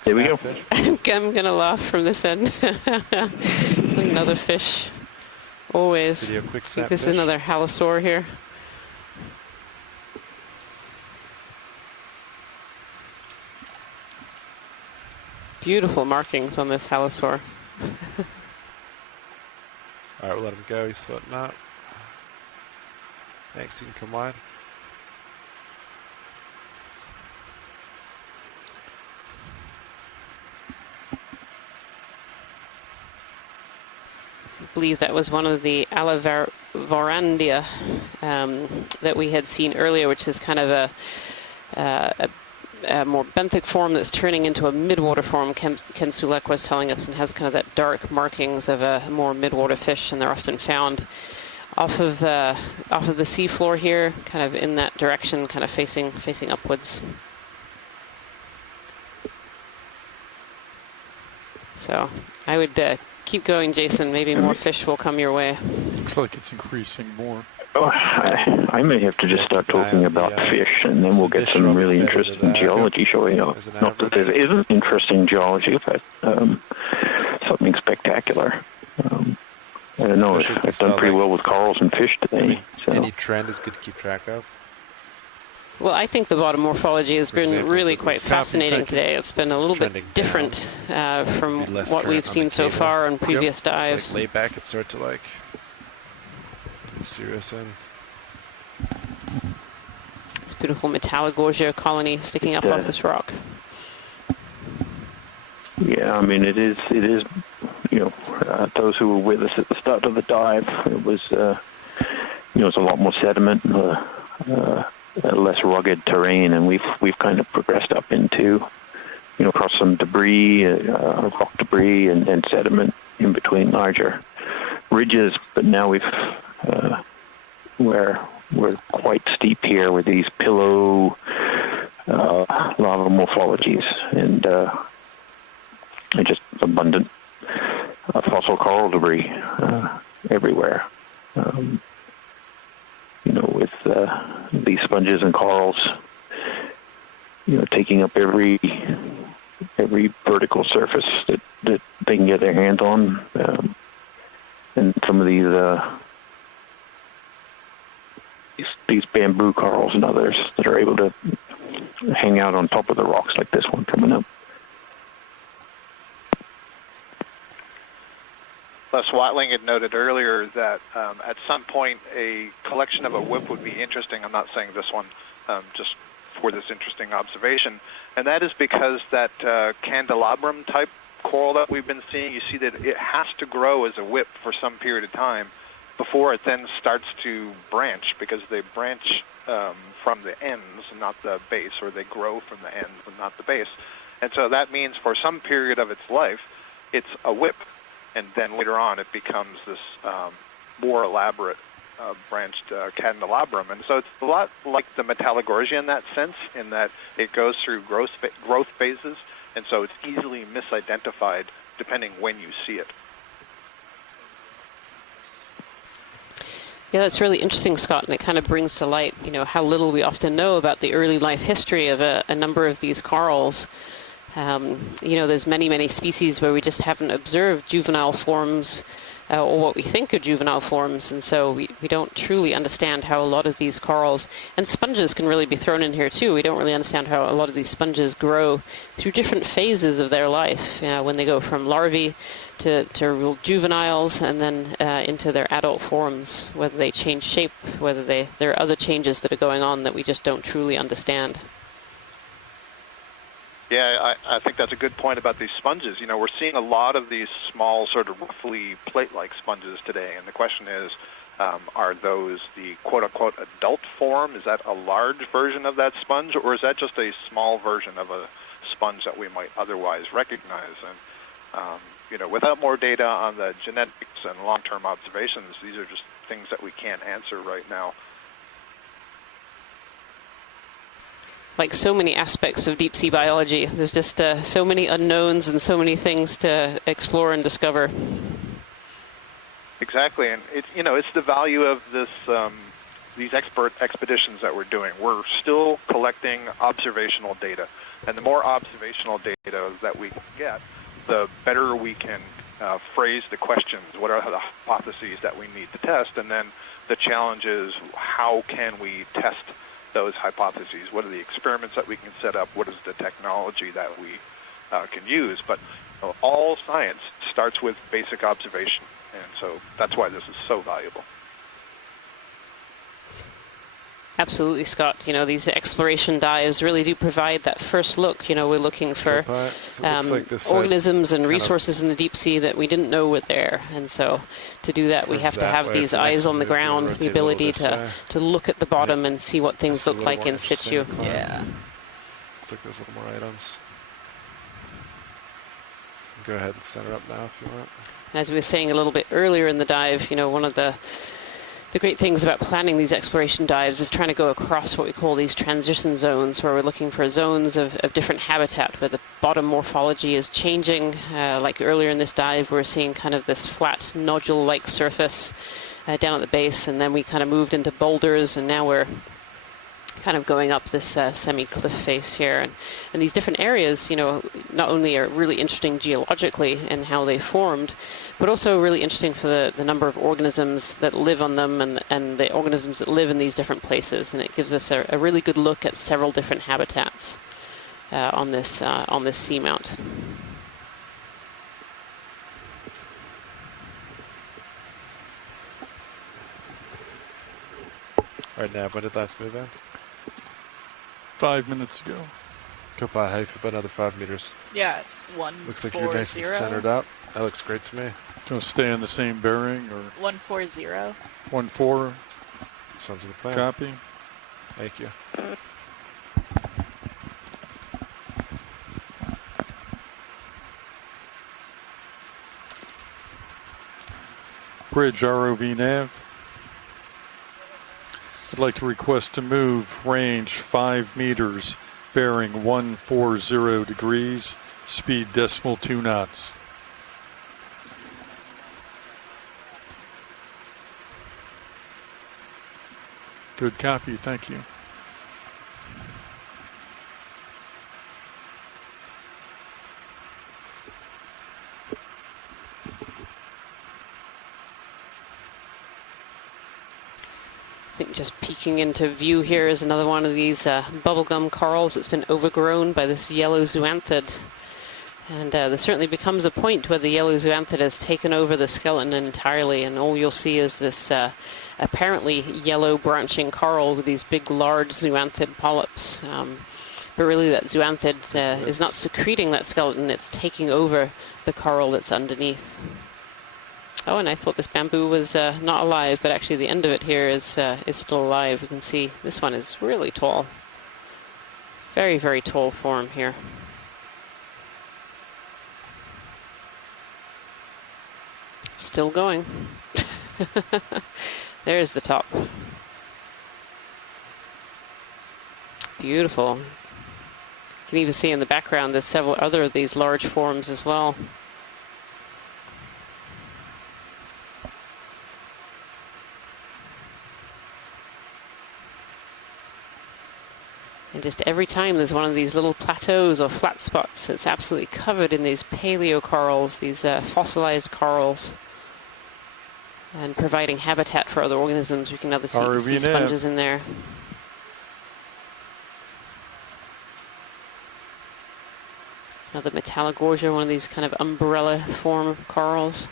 There we go. I'm going to laugh from this end. It's another fish. Always. This is another halosaur here. Beautiful markings on this halosaur. Alright, we'll let him go. He's floating up. Next, you can come wide. I believe that was one of the Alivarandia that we had seen earlier, which is kind of a more benthic form that's turning into a midwater form, Ken Sulek was telling us, and has kind of that dark markings of a more midwater fish, and they're often found off of the seafloor here, kind of in that direction, kind of facing upwards. So I would keep going, Jason. Maybe more fish will come your way. Looks like it's increasing more. Oh, I may have to just start talking about fish, and then we'll get some really interesting geology showing up. Not that there isn't interesting geology, but something spectacular. I don't know. I've done pretty well with corals and fish today. Any trend is good to keep track of? Well, I think the bottom morphology has been really quite fascinating today. It's been a little bit different from what we've seen so far on previous dives. It's like lay back and start to like serious in. This beautiful Metallogorgia colony sticking up off this rock. Yeah, I mean, it is, those who were with us at the start of the dive, it was, it's a lot more sediment, less rugged terrain, and we've kind of progressed up into, across some debris, rock debris and sediment in between larger ridges, but now we're quite steep here with these pillow lava morphologies and just abundant fossil coral debris everywhere. With these sponges and corals, taking up every vertical surface that they can get their hands on, and some of these bamboo corals and others that are able to hang out on top of the rocks like this one coming up. Les Watling had noted earlier that at some point a collection of a whip would be interesting. I'm not saying this one, just for this interesting observation. And that is because that candelabrum type coral that we've been seeing, you see that it has to grow as a whip for some period of time before it then starts to branch, because they branch from the ends, not the base, or they grow from the ends and not the base. And so that means for some period of its life, it's a whip. And then later on, it becomes this more elaborate branched candelabrum. And so it's a lot like the Metallogorgia in that sense, in that it goes through growth phases, and so it's easily misidentified depending when you see it. Yeah, that's really interesting, Scott, and it kind of brings to light, how little we often know about the early life history of a number of these corals. There's many species where we just haven't observed juvenile forms or what we think are juvenile forms, and so we don't truly understand how a lot of these corals, and sponges can really be thrown in here too, we don't really understand how a lot of these sponges grow through different phases of their life, when they go from larvae to real juveniles and then into their adult forms, whether they change shape, whether there are other changes that are going on that we just don't truly understand. Yeah, I think that's a good point about these sponges. We're seeing a lot of these small, sort of roughly plate-like sponges today, and the question is, are those the quote-unquote adult form? Is that a large version of that sponge, or is that just a small version of a sponge that we might otherwise recognize? And, without more data on the genetics and long-term observations, these are just things that we can't answer right now. Like so many aspects of deep sea biology, there's just so many unknowns and so many things to explore and discover. Exactly, and it's the value of this these expert expeditions that we're doing. We're still collecting observational data, and the more observational data that we can get, the better we can phrase the questions. What are the hypotheses that we need to test? And then the challenge is, how can we test those hypotheses? What are the experiments that we can set up? What is the technology that we can use? But all science starts with basic observation, and so that's why this is so valuable. Absolutely, Scott. These exploration dives really do provide that first look. We're looking for organisms and resources in the deep sea that we didn't know were there. And so to do that, we have to have these eyes on the ground, the ability to look at the bottom and see what things look like in situ. Yeah. Looks like there's a little more items. Go ahead and set it up now if you want. As we were saying a little bit earlier in the dive, one of the great things about planning these exploration dives is trying to go across what we call these transition zones, where we're looking for zones of different habitat, where the bottom morphology is changing. Like earlier in this dive, we're seeing kind of this flat nodule-like surface down at the base, and then we kind of moved into boulders, and now we're kind of going up this semi-cliff face here. And these different areas, not only are really interesting geologically and how they formed, but also really interesting for the number of organisms that live on them and the organisms that live in these different places. And it gives us a really good look at several different habitats on this seamount. All right, Nav, when did last move in? 5 minutes ago. Copilot, how do you feel about another 5 meters? Yeah, 140. Looks like you're nice and centered up. That looks great to me. Don't stay on the same bearing or 140. 1-4. Sounds like a plan. Copy. Thank you. Bridge ROV nav. I'd like to request to move range 5 meters, bearing 140 degrees, speed decimal 2 knots. Good copy, thank you. I think just peeking into view here is another one of these bubblegum corals that's been overgrown by this yellow zoanthid. And there certainly becomes a point where the yellow zoanthid has taken over the skeleton entirely, and all you'll see is this apparently yellow branching coral with these big, large zoanthid polyps. But really that zoanthid is not secreting that skeleton, it's taking over the coral that's underneath. Oh, and I thought this bamboo was not alive, but actually the end of it here is still alive. You can see this one is really tall. Very, very tall form here. Still going. There's the top. Beautiful. You can even see in the background there's several other of these large forms as well. And just every time there's one of these little plateaus or flat spots, it's absolutely covered in these paleocorals, these fossilized corals, and providing habitat for other organisms. We can now see sponges in there. Another Metallogorgia, one of these kind of umbrella form corals.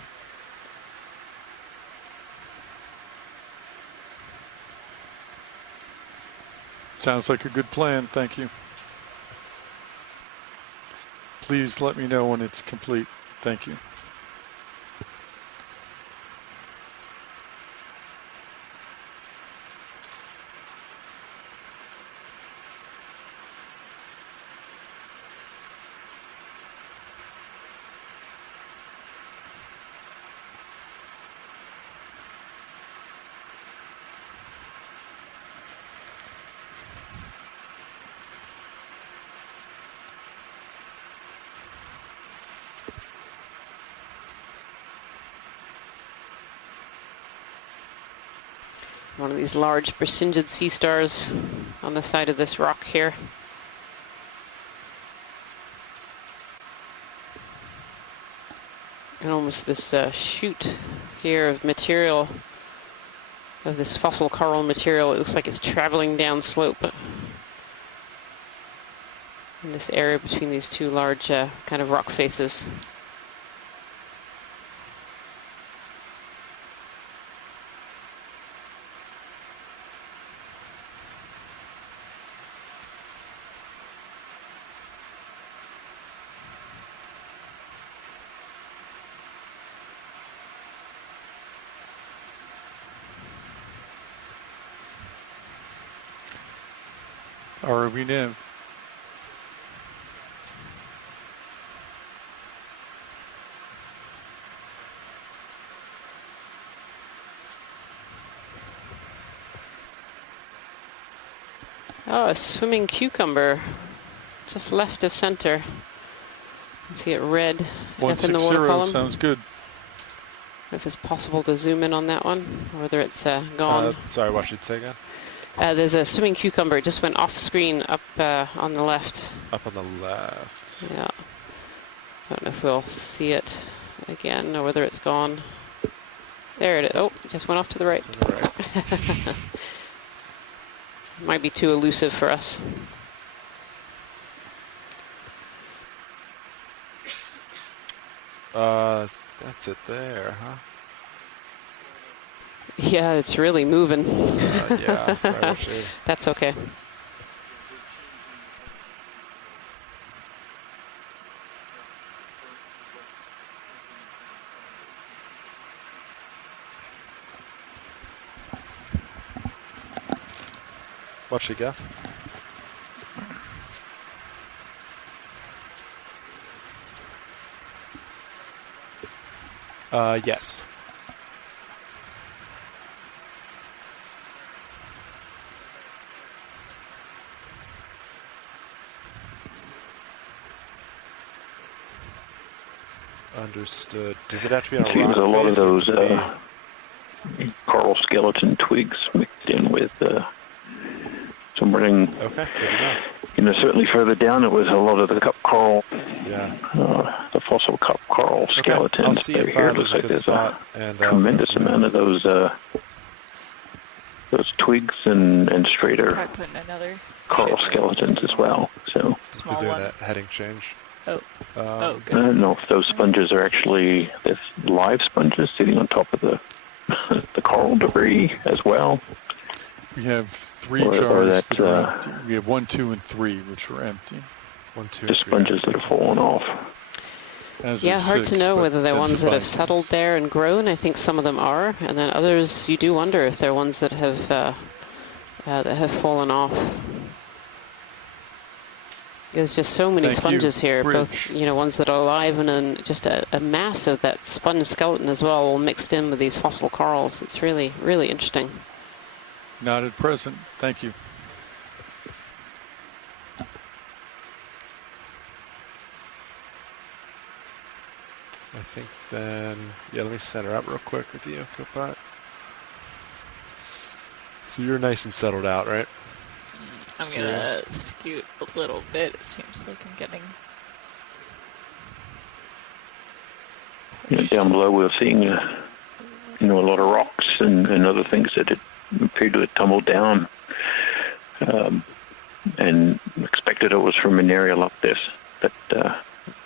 Sounds like a good plan, thank you. Please let me know when it's complete. Thank you. One of these large Brisingid sea stars on the side of this rock here. And almost this chute here of material, of this fossil coral material. It looks like it's traveling down slope in this area between these two large kind of rock faces. ROV nav. Oh, a swimming cucumber just left of center. You see it red up in the water column. Sounds good. If it's possible to zoom in on that one, or whether it's gone. Sorry, what should say again? There's a swimming cucumber. It just went off screen up on the left. Up on the left. Yeah. I don't know if we'll see it again or whether it's gone. There it is. Oh, it just went off to the right. It's on the right. Might be too elusive for us. That's it there, huh? Yeah, it's really moving. Yeah, sorry, Richard. That's okay. Watch it go. Yes. Understood. Does it have to be on a rock There's a lot of face, or those could it be- coral skeleton twigs mixed in with some running. Okay, good to know. You know, certainly further down it was a lot of the cup coral. Yeah. The fossil cup coral skeletons. I'll see if Here it there's looks a like good there's spot. And, tremendous amount of those twigs and straighter Try putting another coral skeletons as well. So small We're doing one. that heading change. Oh. I Good. don't know if those sponges are actually there's live sponges sitting on top of the the coral debris as well. We have three Or jars that, that are empty. We have 1, 2, and 3, which are empty. 1, 2, Just 3. sponges that have fallen off. As Yeah, is hard to 6, know but whether they're ones that have densified settled ones. there and grown. I think some of them are, and then others you do wonder if they're ones that have fallen off. There's just so many Thank you. sponges here, Bridge. both ones that are alive and then just a mass of that sponge skeleton as well, all mixed in with these fossil corals. It's really, really interesting. Not at present. Thank you. I think then, yeah, let me center up real quick with you, Copot. So you're nice and settled out, right? I'm gonna scoot a little bit. It seems like I'm getting. Down below we're seeing a lot of rocks and other things that had appeared to have tumbled down, and expected it was from an area like this. But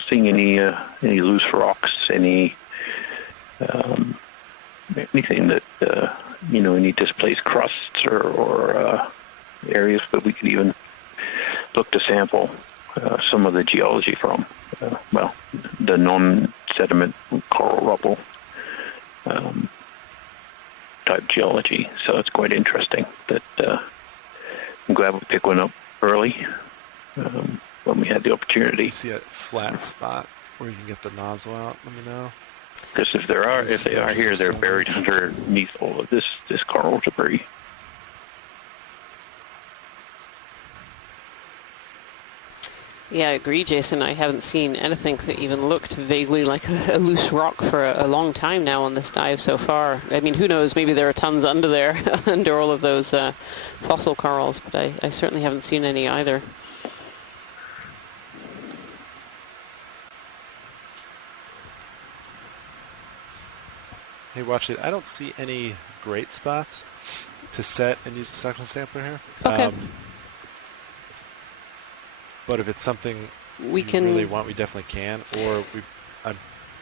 seeing any loose rocks, anything that any displaced crusts or areas that we could even look to sample some of the geology from. The non-sediment coral rubble type geology. So it's quite interesting. That I'm glad we picked one up early when we had the opportunity. You see a flat spot where you can get the nozzle out? Let me know. Because if they are here, they're buried underneath all of this coral debris. Yeah, I agree, Jason. I haven't seen anything that even looked vaguely like a loose rock for a long time now on this dive so far. I mean, who knows? Maybe there are tons under there, under all of those fossil corals, but I certainly haven't seen any either. Hey, watch it. I don't see any great spots to set and use the sectional sampler here. Okay. But if it's something we really want, we definitely can. Or I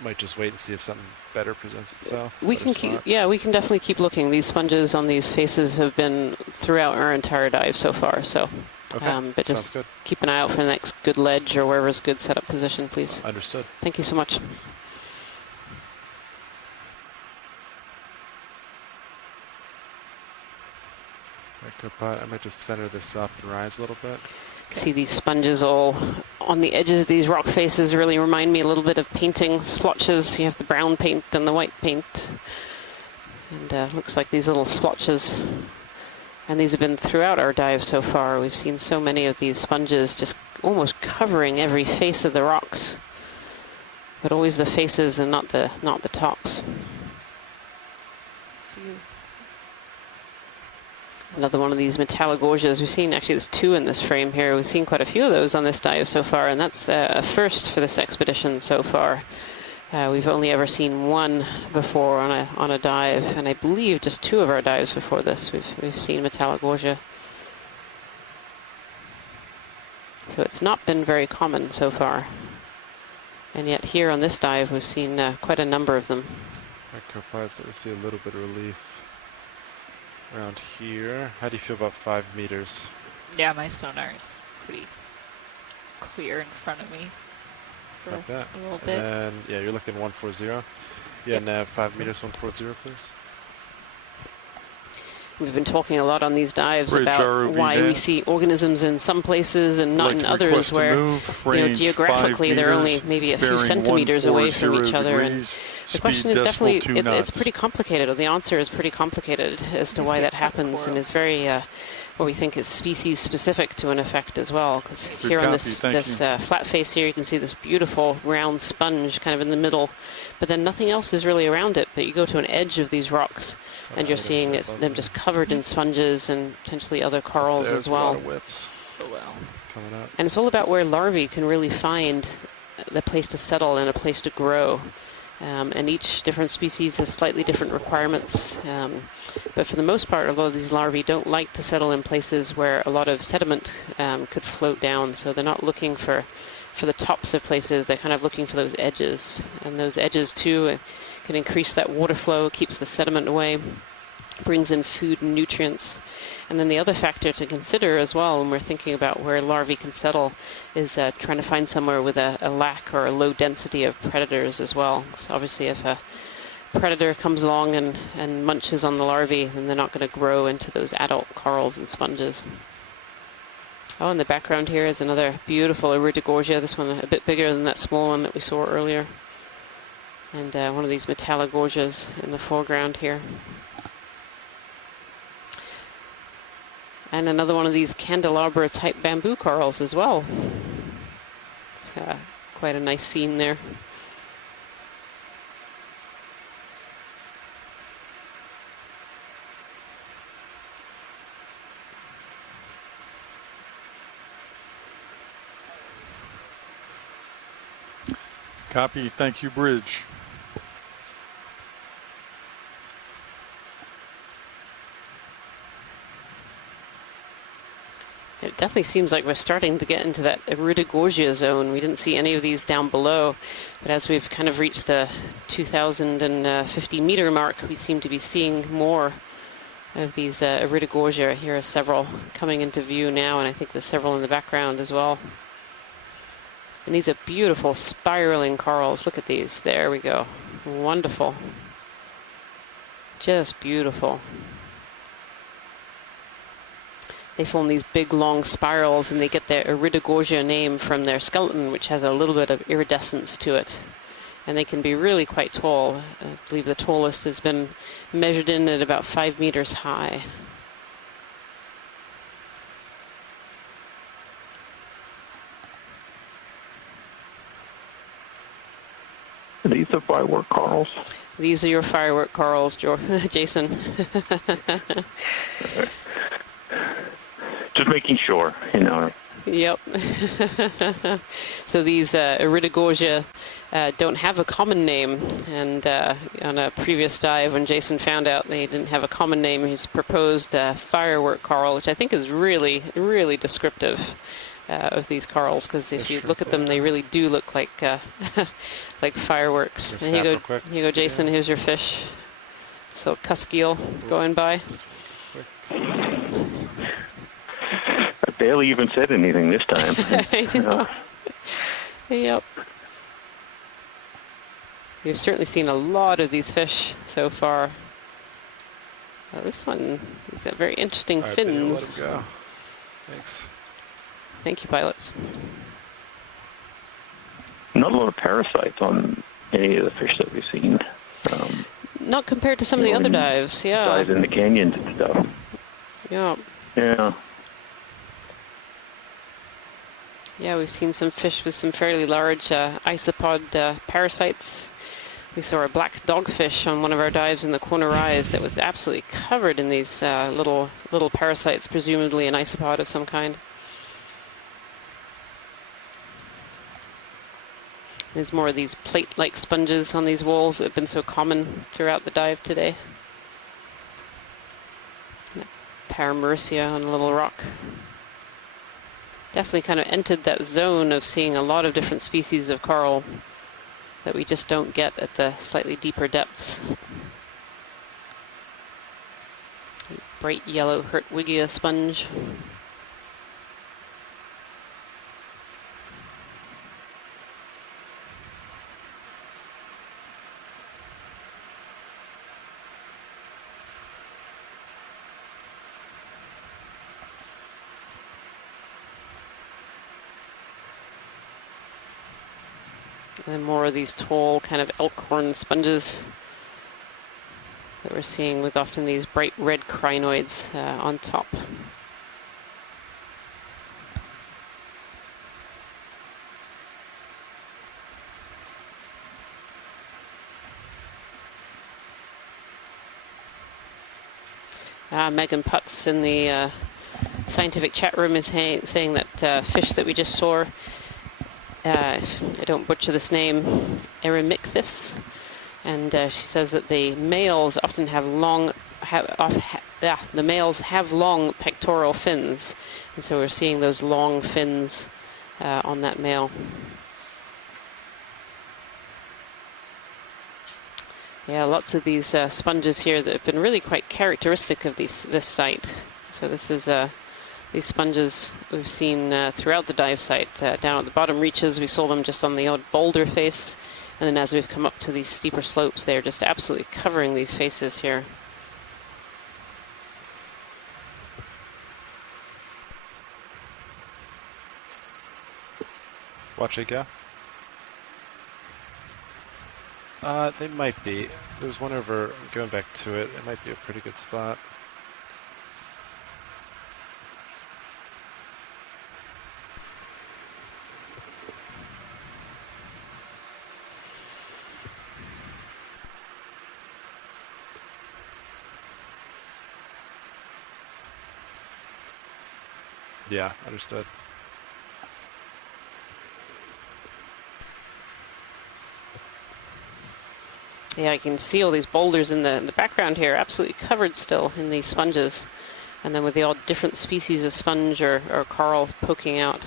might just wait and see if something better presents itself. We can keep, we can definitely keep looking. These sponges on these faces have been throughout our entire dive so far. So, but just keep an eye out for the next good ledge or wherever's a good setup position, please. Understood. Thank you so much. I might just center this up and rise a little bit. See these sponges all on the edges of these rock faces really remind me a little bit of painting splotches. You have the brown paint and the white paint. And looks like these little splotches. And these have been throughout our dive so far. We've seen so many of these sponges just almost covering every face of the rocks. But always the faces and not the tops. Another one of these metallogorgias. We've seen, actually there's two in this frame here. We've seen quite a few of those on this dive so far, and that's a first for this expedition so far. We've only ever seen one before on a dive, and I believe just two of our dives before this we've seen metallogorgia. So it's not been very common so far. And yet here on this dive we've seen quite a number of them. Right, co-pilot, so we see a little bit of relief around here. How do you feel about 5 meters? Yeah, my sonar is pretty clear in front of me for Like that. a little bit. And yeah, you're looking 140. Yeah, Yep. nav 5 meters, 140, please. We've been talking a lot on these dives Bridge about ROV why down. we see organisms in some places and not in others, where geographically they're only maybe a few centimeters away from each other. And the question is definitely, it's pretty complicated, or the answer is pretty complicated as to why that happens, and is very, what we think is species specific to an effect as well. Because here on this flat face here, you can see this beautiful round sponge kind of in the middle, but then nothing else is really around it. But you go to an edge of these rocks, and you're seeing them just covered in sponges and potentially other corals as well. A lot of whips. Oh, well. Coming up. And it's all about where larvae can really find the place to settle and a place to grow. And each different species has slightly different requirements. But for the most part, a lot of these larvae don't like to settle in places where a lot of sediment could float down. So they're not looking for the tops of places. They're kind of looking for those edges. And those edges, too, can increase that water flow, keeps the sediment away, brings in food and nutrients. And then the other factor to consider as well when we're thinking about where larvae can settle is trying to find somewhere with a lack or a low density of predators as well. So obviously if a predator comes along and munches on the larvae, then they're not going to grow into those adult corals and sponges. Oh, in the background here is another beautiful iridogorgia, this one a bit bigger than that small one that we saw earlier. And one of these metallogorgias in the foreground here. And another one of these candelabra type bamboo corals as well. It's quite a nice scene there. Copy. Thank you, Bridge. It definitely seems like we're starting to get into that iridogorgia zone. We didn't see any of these down below, but as we've kind of reached the 2,050 meter mark, we seem to be seeing more of these iridogorgia. Here are several coming into view now, and I think there's several in the background as well. And these are beautiful spiraling corals. Look at these. There we go. Wonderful. Just beautiful. They form these big long spirals, and they get their iridogorgia name from their skeleton, which has a little bit of iridescence to it. And they can be really quite tall. I believe the tallest has been measured in at about 5 meters high. Are these the firework corals? These are your firework corals, Jason. Just making sure, you know. Yep. So these iridogorgia don't have a common name, and on a previous dive when Jason found out they didn't have a common name, he's proposed firework coral, which I think is really, really descriptive of these corals, because if you look at them, they really do look like like fireworks. And here you go, Jason. Here's your fish. So cuskeel going by. I barely even said anything this time. I know. Yep. We've certainly seen a lot of these fish so far. This one has got very interesting fins. Let him go. Thanks. Thank you, pilots. Not a lot of parasites on any of the fish that we've seen. Not compared to some of the other dives, yeah. Dives in the canyons and stuff. Yeah. Yeah. Yeah, we've seen some fish with some fairly large isopod parasites We saw a black dogfish on one of our dives in the corner rise that was absolutely covered in these little parasites, presumably an isopod of some kind. There's more of these plate-like sponges on these walls that have been so common throughout the dive today. Paramercia on a little rock. Definitely kind of entered that zone of seeing a lot of different species of coral that we just don't get at the slightly deeper depths. Bright yellow Hertwiggia sponge. And then more of these tall kind of elkhorn sponges that we're seeing with often these bright red crinoids on top. Megan Putz in the scientific chat room is saying that fish that we just saw, if I don't butcher this name, Eremicthus, and she says that the males often have long pectoral fins, and so we're seeing those long fins on that male. Yeah, lots of these sponges here that have been really quite characteristic of this site. So this is these sponges we've seen throughout the dive site. Down at the bottom reaches, we saw them just on the odd boulder face. And then as we've come up to these steeper slopes, they're just absolutely covering these faces here. Watch it go. They might be. There's one over, going back to it, it might be a pretty good spot. Yeah, understood. Yeah, I can see all these boulders in the background here, absolutely covered still in these sponges. And then with the odd different species of sponge or coral poking out.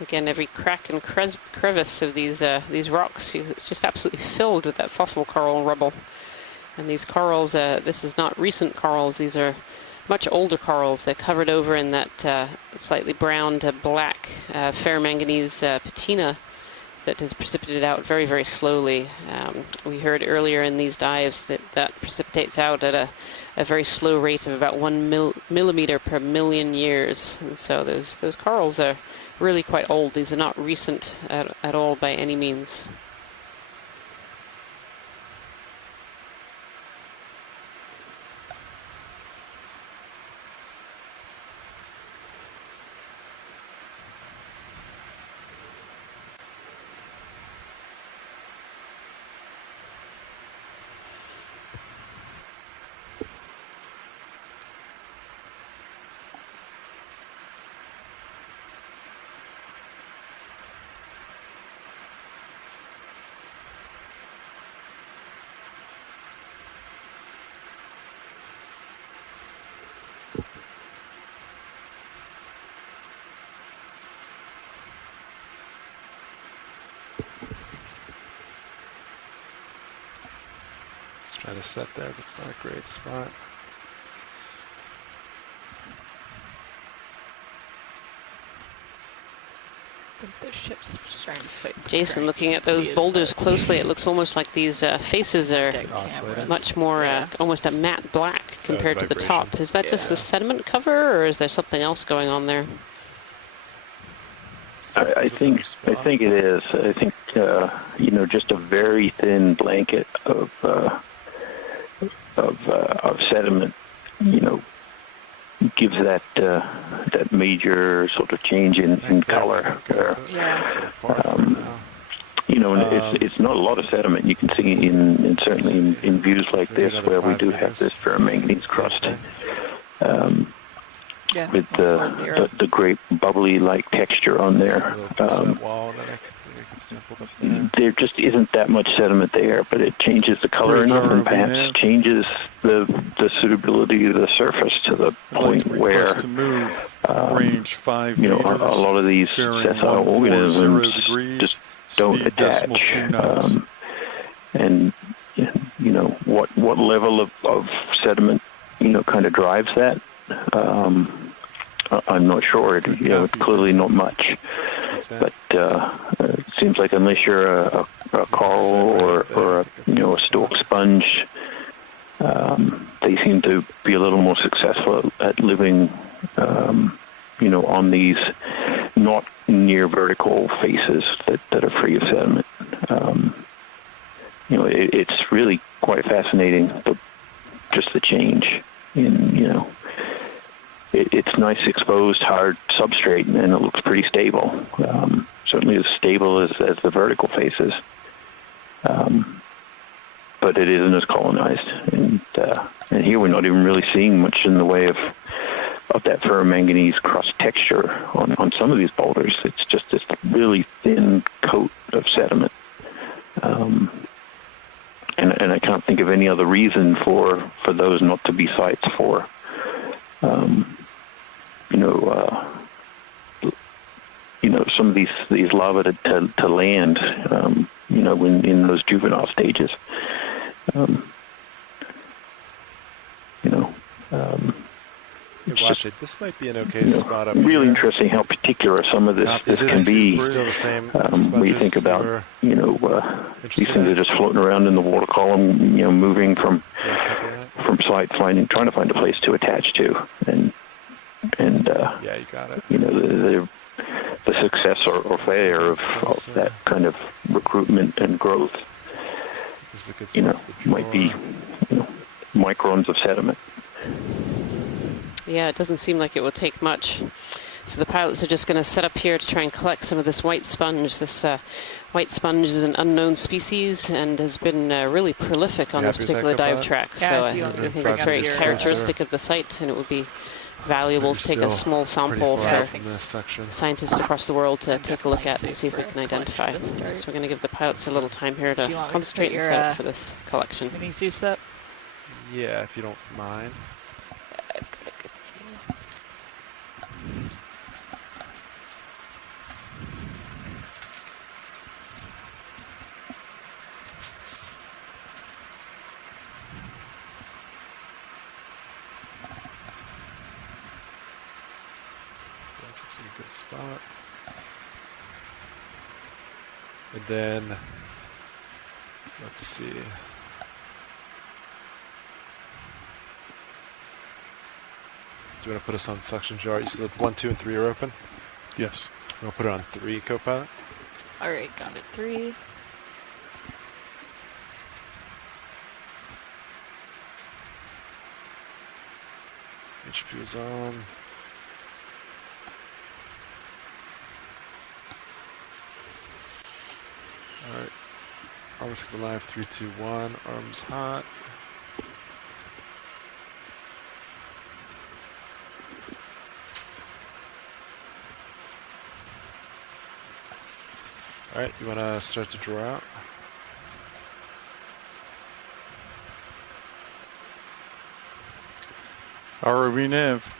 Again, every crack and crevice of these rocks, it's just absolutely filled with that fossil coral rubble. And these corals, this is not recent corals, these are much older corals. They're covered over in that slightly brown to black ferromanganese patina that has precipitated out very, very slowly. We heard earlier in these dives that precipitates out at a very slow rate of about 1 millimeter per million years. And so those corals are really quite old. These are not recent at all by any means. Try to set there, but it's not a great spot. I think the ship's trying to fit. Jason, looking at those boulders closely, it looks almost like these faces are much more, almost a matte black compared to the top. Is that just the sediment cover, or is there something else going on there? I think it is. I think just a very thin blanket of sediment, gives that major sort of change in color there. Yeah. And it's not a lot of sediment. You can see certainly in views like this where we do have this ferromanganese crust. With the great bubbly-like texture on there. There just isn't that much sediment there, but it changes the color enough and perhaps changes the suitability of the surface to the point where range 5 a lot of these sessile organisms just don't attach. And what level of sediment kind of drives that? I'm not sure. It's clearly not much. But it seems like unless you're a coral or a stalk sponge, they seem to be a little more successful at living, on these not near vertical faces that are free of sediment. It's really quite fascinating, just the change in, it's nice exposed hard substrate, and it looks pretty stable. Certainly as stable as the vertical faces, but it isn't as colonized. And here we're not even really seeing much in the way of that ferromanganese crust texture on some of these boulders. It's just this really thin coat of sediment. And I can't think of any other reason for those not to be sites for some of these larvae to land, in those juvenile stages. Watch it. This might be an okay spot up really here. Interesting how particular some of this can be. Still the same when you think about, these things are just floating around in the water column, moving from site, trying to find a place to attach to, and yeah, you got it. The success or failure of that kind of recruitment and growth, might be microns of sediment. Yeah, it doesn't seem like it will take much. So the pilots are just going to set up here to try and collect some of this white sponge. This white sponge is an unknown species and has been really prolific on this particular dive track. So I think it's very characteristic of the site, and it would be valuable to take a small sample for scientists across the world to take a look at and see if we can identify. So we're going to give the pilots a little time here to concentrate and set up for this collection. Mini Zeus up? Yeah, if you don't mind. Looks like a good spot. And then, let's see. Do you want to put us on suction jar? You said 1, 2, and 3 are open? Yes. We'll put it on 3, co-pilot. All right, got it. 3. HP is on. Alright. Arms alive, 3, 2, 1. Arms hot. Alright, you want to start to draw out? ROV nav.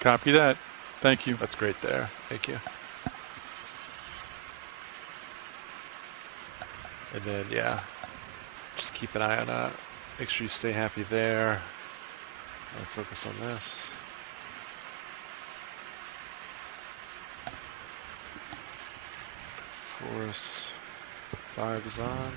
Copy that. Thank you. That's great there. Thank you. And then, yeah, just keep an eye on that. Make sure you stay happy there. I'll focus on this. Force 5 is on.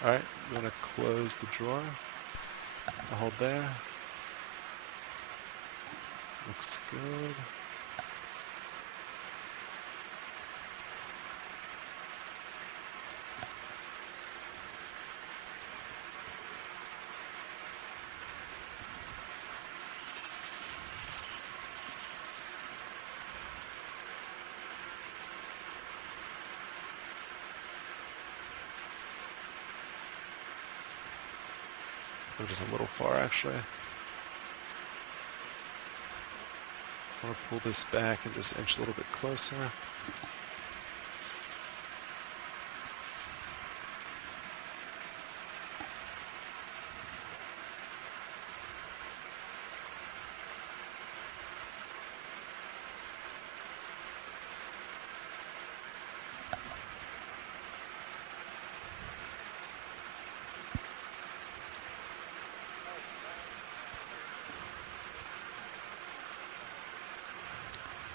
All right, I'm going to close the drawer. I'll hold there. Looks good. I'm just a little far, actually. I want to pull this back and just inch a little bit closer.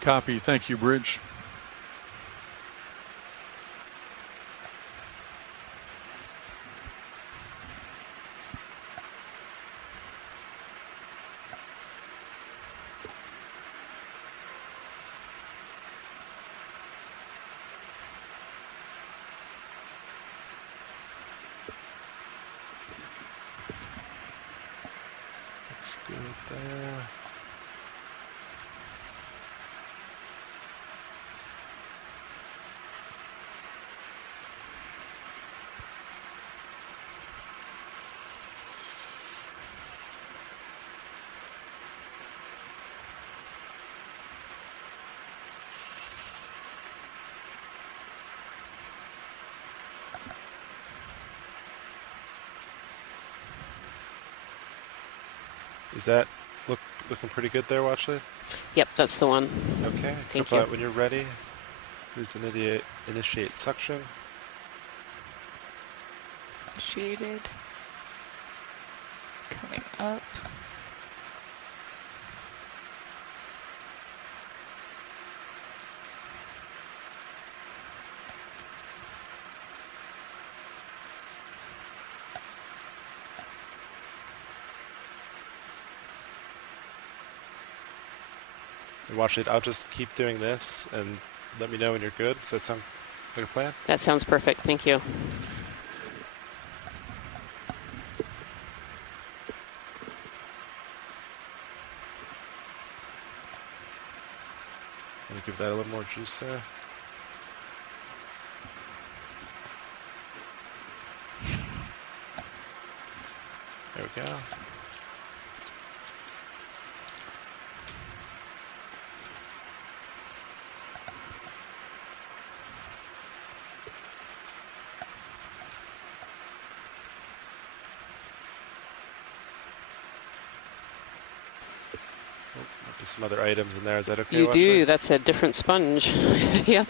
Copy. Thank you, Bridge. Looks good there. Is that looking pretty good there, Watchley? Yep, that's the one. Okay. Thank you. When you're ready, please initiate suction. Initiated. Coming up. Watch it. I'll just keep doing this and let me know when you're good. Does that sound like a plan? That sounds perfect. Thank you. Let me give that a little more juice there. There we go. Some other items in there. Is that okay? You do. That's a different sponge. Yep.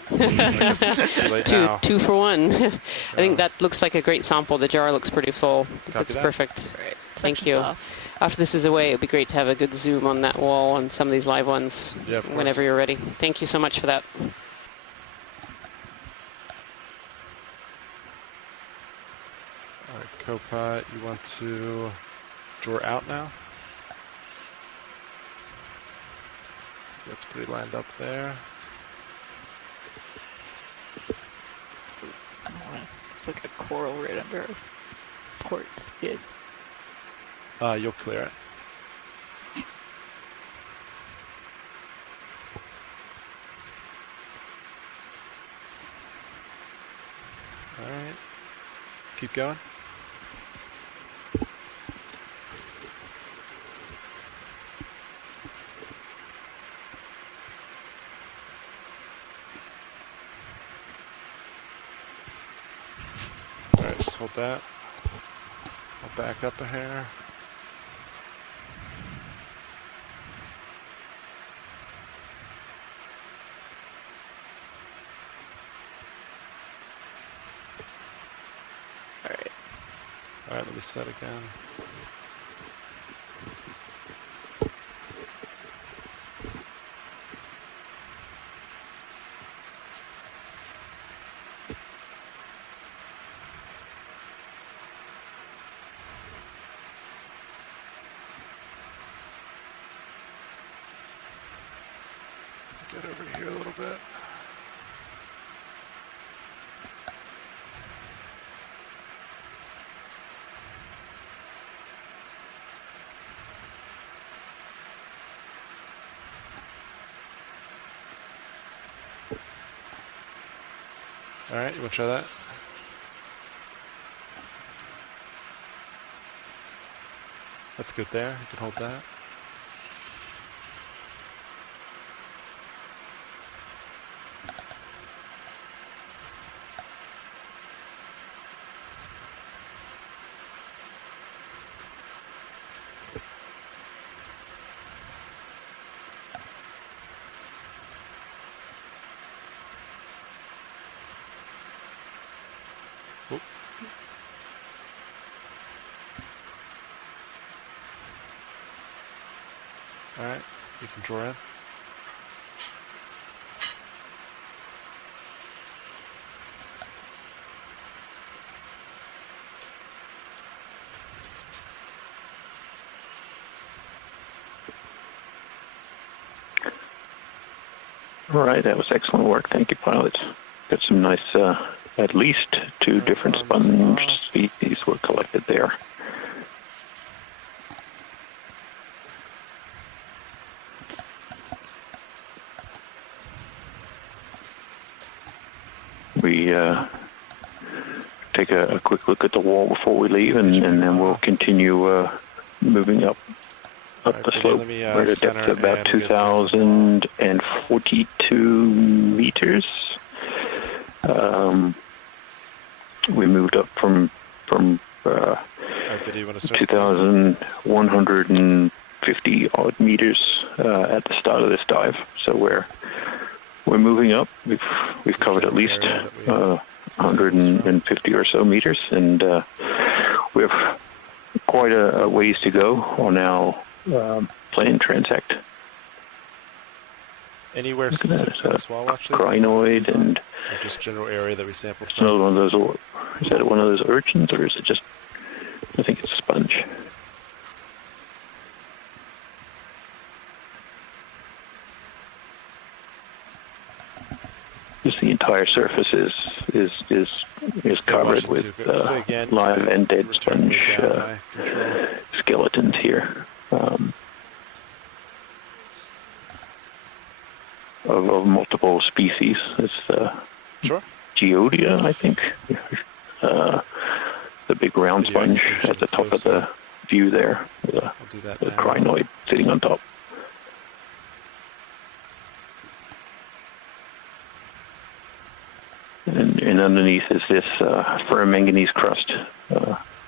Two for one. I think that looks like a great sample. The jar looks pretty full. It looks perfect. Right. Thank you. After this is away, it would be great to have a good zoom on that wall and some of these live ones whenever you're ready. Thank you so much for that. All right, Copilot, you want to draw out now? That's pretty lined up there. It's like a coral right under a port skid. You'll clear it. All right. Keep going. Just hold that. I'll back up a hair. All right, let me set again. slide over here a little bit. All right, you want to try that? That's good there. You can hold that. Oop. All right, you can draw in. All right, that was excellent work. Thank you, pilots. Got some nice, at least two different sponge species were collected there. We take a quick look at the wall before we leave, and then we'll continue moving up the slope. We're at a depth of about 2,042 meters. We moved up from 2,150 odd meters at the start of this dive. So we're moving up. We've covered at least 150 or so meters, and we have quite a ways to go on our plane transect. Anywhere specific to this wall, actually? Crinoid and... Or just general area that we sampled from? Another one of those, is that one of those urchins, or is it just... I think it's a sponge. Just the entire surface is covered with live and dead sponge skeletons here. Of multiple species. It's Geodia, I think. The big round sponge at the top of the view there. The crinoid sitting on top. And underneath is this ferromanganese crust,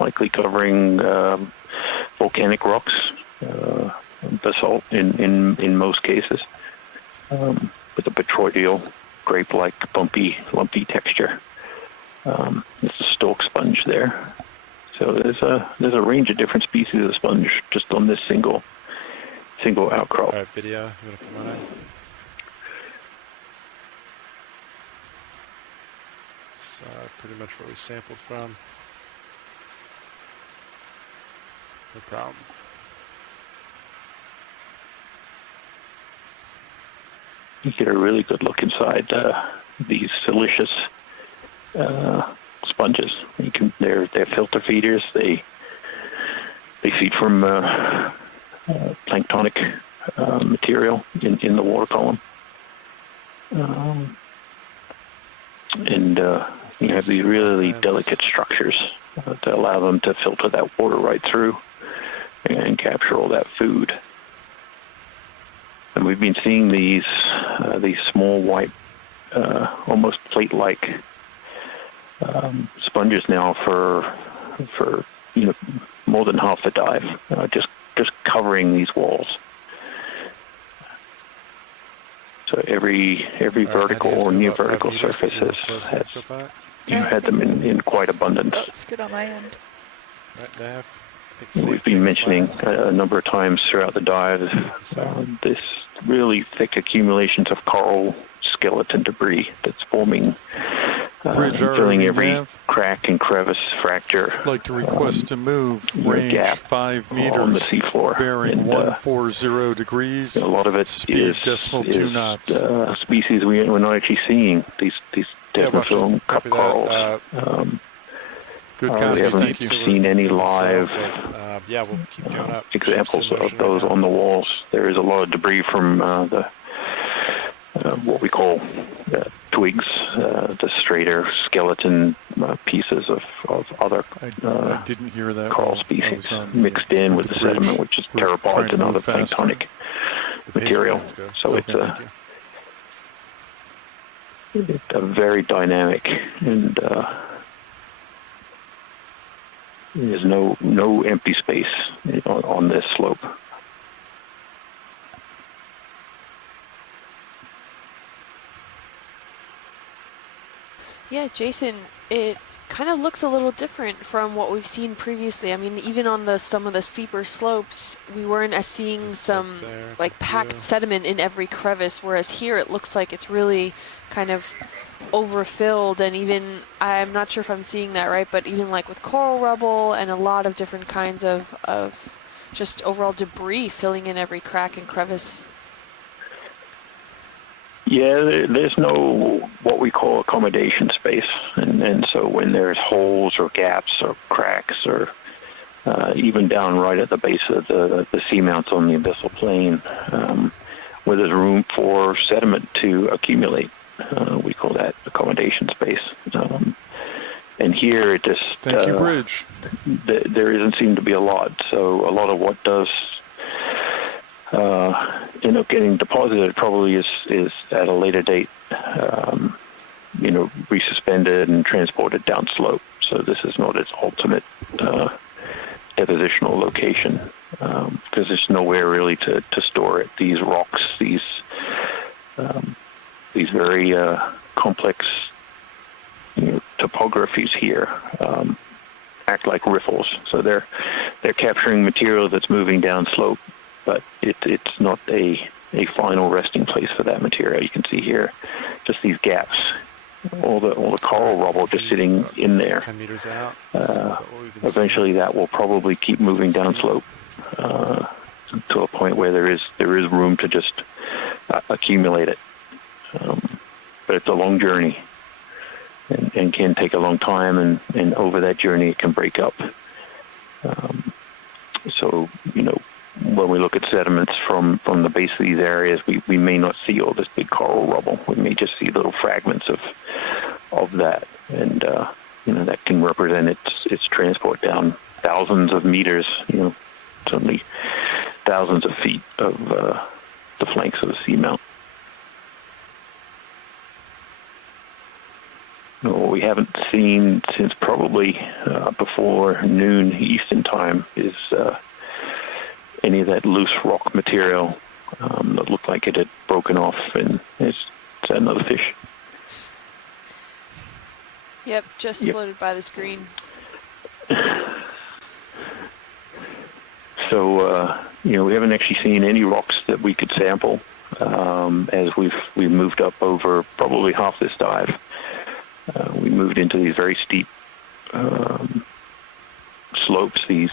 likely covering volcanic rocks, basalt in most cases. With a petroidal, grape-like, bumpy, lumpy texture. It's a stalk sponge there. So there's a range of different species of sponge just on this single outcrop. All right, video. You want to come on in? It's pretty much what we sampled from. No problem. You get a really good look inside these silicious sponges. They're filter feeders. They feed from planktonic material in the water column, and you have these really delicate structures to allow them to filter that water right through and capture all that food. And we've been seeing these small white, almost plate-like sponges now for more than half the dive, just covering these walls. So every vertical or near vertical surface has had them in quite abundance. Looks good on my end. Right, Nav. We've been mentioning a number of times throughout the dive this really thick accumulations of coral skeleton debris that's forming filling every crack and crevice, fracture. Like to request to move range 5 meters on the seafloor, bearing 140 degrees. A lot of it speed decimal 2 knots. Species we're not actually seeing. These desmophyllum cup corals. Good we concept. haven't seen any live yeah, we'll keep going up. examples of those on the walls. There is a lot of debris from the what we call twigs, the straighter skeleton pieces of other I didn't hear that coral species mixed in with the sediment, which is pteropods and other planktonic material. So it's a very dynamic, and there's no empty space on this slope. Yeah, Jason, it kind of looks a little different from what we've seen previously. I mean, even on some of the steeper slopes, we weren't seeing some like packed sediment in every crevice, whereas here it looks like it's really kind of overfilled, and even, I'm not sure if I'm seeing that right, but even like with coral rubble and a lot of different kinds of just overall debris filling in every crack and crevice. Yeah, there's no what we call accommodation space, and so when there's holes or gaps or cracks or even down right at the base of the seamounts on the abyssal plain, where there's room for sediment to accumulate, we call that accommodation space. And here it just thank you, Bridge. There doesn't seem to be a lot. So a lot of what does end up getting deposited probably is at a later date, resuspended and transported downslope. So this is not its ultimate depositional location, because there's nowhere really to store it. These rocks, these very complex topographies here act like riffles. So they're capturing material that's moving downslope, but it's not a final resting place for that material. You can see here just these gaps, all the coral rubble just sitting in there. 10 meters out. Eventually that will probably keep moving downslope to a point where there is room to just accumulate it. But it's a long journey and can take a long time, and over that journey it can break up. So, when we look at sediments from the base of these areas, we may not see all this big coral rubble. We may just see little fragments of that, and that can represent its transport down thousands of meters, certainly thousands of feet of the flanks of the seamount. What we haven't seen since probably before noon Eastern time is any of that loose rock material that looked like it had broken off, and it's another fish. Yep, just floated by the screen. So, we haven't actually seen any rocks that we could sample as we've moved up over probably half this dive. We moved into these very steep slopes, these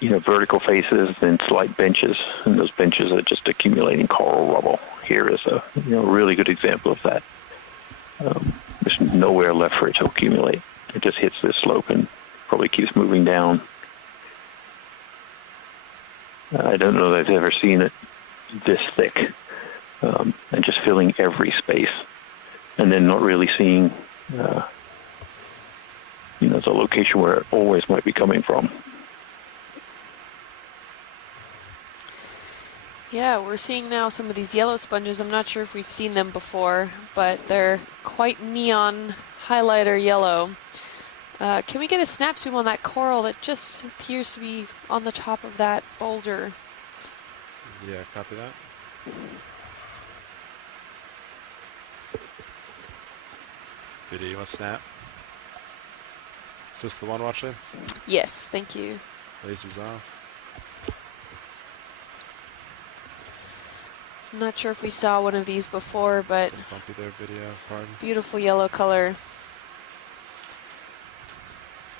vertical faces and slight benches, and those benches are just accumulating coral rubble. Here is a really good example of that. There's nowhere left for it to accumulate. It just hits this slope and probably keeps moving down. I don't know that I've ever seen it this thick, and just filling every space, and then not really seeing the location where it always might be coming from. Yeah, we're seeing now some of these yellow sponges. I'm not sure if we've seen them before, but they're quite neon highlighter yellow. Can we get a snap zoom on that coral that just appears to be on the top of that boulder? Yeah, copy that. Video, you want to snap? Is this the one watching? Yes, thank you. Lasers off. I'm not sure if we saw one of these before, but bumpy there, video. Pardon. Beautiful yellow color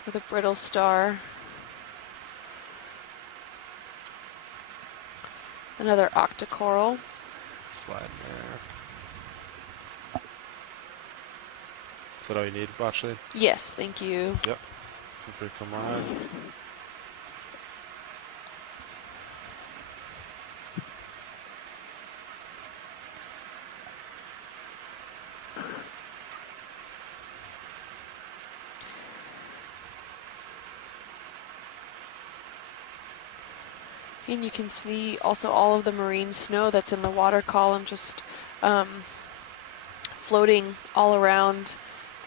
with a brittle star. Another octocoral. Slide there. Is that all you need, Watchley? Yes, thank you. Yep. Feel free to come on. And you can see also all of the marine snow that's in the water column just floating all around.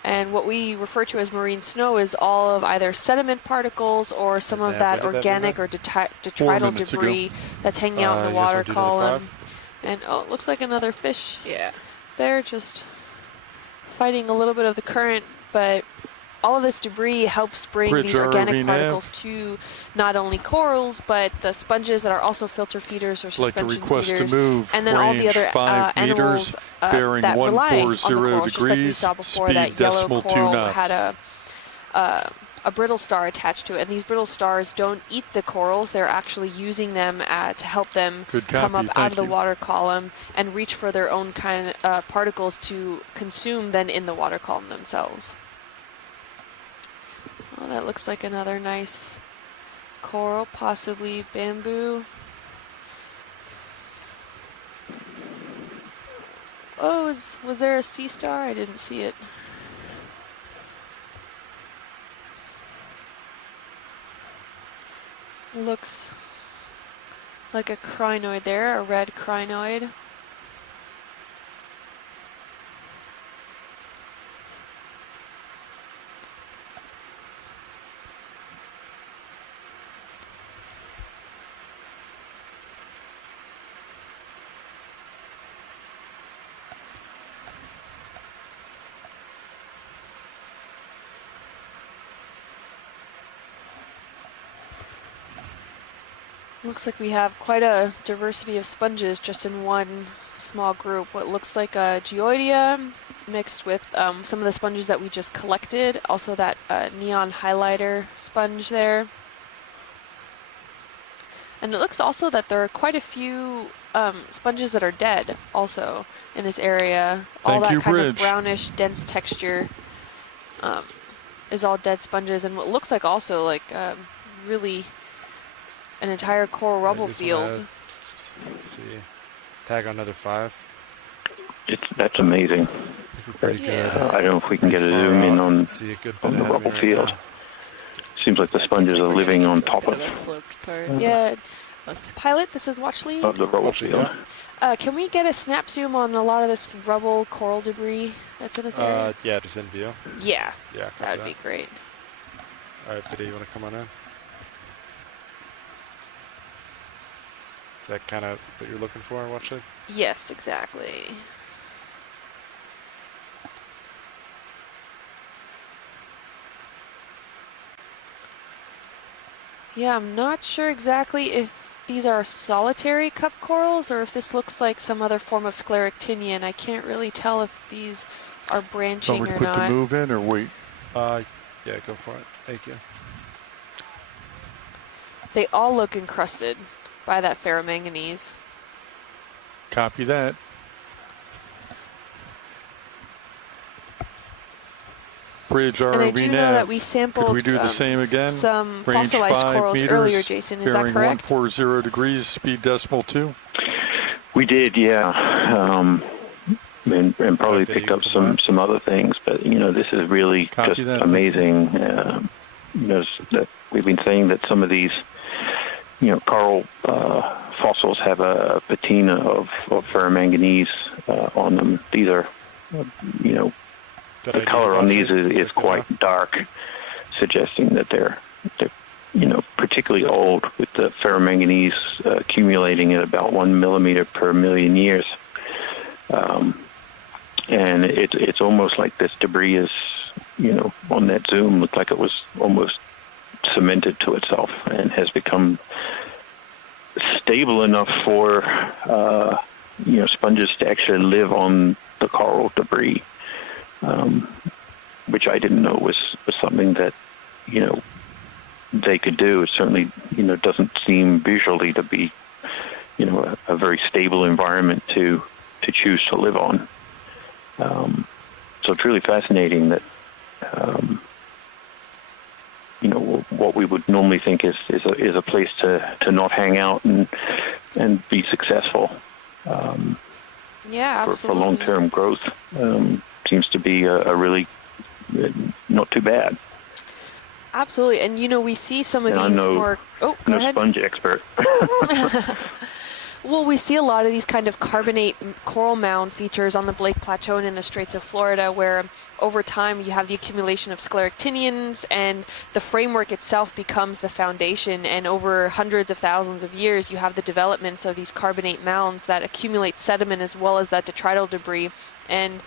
And what we refer to as marine snow is all of either sediment particles or some of that organic or detrital debris that's hanging out in the water column. And oh, it looks like another fish. Yeah. They're just fighting a little bit of the current, but all of this debris helps bring these organic particles to not only corals, but the sponges that are also filter feeders or suspension feeders, and then all the other animals that rely on the corals, just like we saw before. That yellow coral had a brittle star attached to it, and these brittle stars don't eat the corals. They're actually using them to help them come up out of the water column and reach for their own kind of particles to consume then in the water column themselves. Oh, that looks like another nice coral, possibly bamboo. Oh, was there a sea star? I didn't see it. Looks like a crinoid there, a red crinoid. Looks like we have quite a diversity of sponges just in one small group. What looks like a geoidea mixed with some of the sponges that we just collected. Also that neon highlighter sponge there. And it looks also that there are quite a few sponges that are dead also in this area. All that kind of brownish, dense texture is all dead sponges. And what looks like also like really an entire coral rubble field. Let's see. Tag on another 5. That's amazing. Pretty good. I don't know if we can get a zoom in on the rubble field. Seems like the sponges are living on top of it. Yeah. Pilot, this is Watchley. Of the rubble field. Can we get a snap zoom on a lot of this rubble coral debris that's in this area? Yeah, just in view. Yeah. Yeah, that'd be great. All right, Biddy, you want to come on in? Is that kind of what you're looking for, Watchley? Yes, exactly. Yeah, I'm not sure exactly if these are solitary cup corals or if this looks like some other form of scleractinian. I can't really tell if these are branching or not. Want me to put the move in or wait? Yeah, go for it. Thank you. They all look encrusted by that ferromanganese. Copy that. Bridge ROV and I do know that we sampled Could we do the same again? Some Range fossilized 5 corals meters, earlier, Jason. Is that correct? 140 degrees, speed decimal 2. We did, yeah. And probably picked up some other things, but this is really just amazing. That we've been saying that some of these coral fossils have a patina of ferromanganese on them. These are, the color on these is quite dark, suggesting that they're particularly old, with the ferromanganese accumulating at about 1 millimeter per million years. And it's almost like this debris is, on that zoom, looked like it was almost cemented to itself and has become stable enough for sponges to actually live on the coral debris, which I didn't know was something that, they could do. It certainly, doesn't seem visually to be, a very stable environment to choose to live on. So it's really fascinating that, what we would normally think is a place to not hang out and be successful. Yeah, absolutely. For long-term growth seems to be a really not too bad. Absolutely, and we see some of these more. Oh, go ahead. Sponge expert. Well, we see a lot of these kind of carbonate coral mound features on the Blake Plateau and in the Straits of Florida, where over time you have the accumulation of scleractinians and the framework itself becomes the foundation, and over hundreds of thousands of years you have the developments of these carbonate mounds that accumulate sediment as well as that detrital debris. And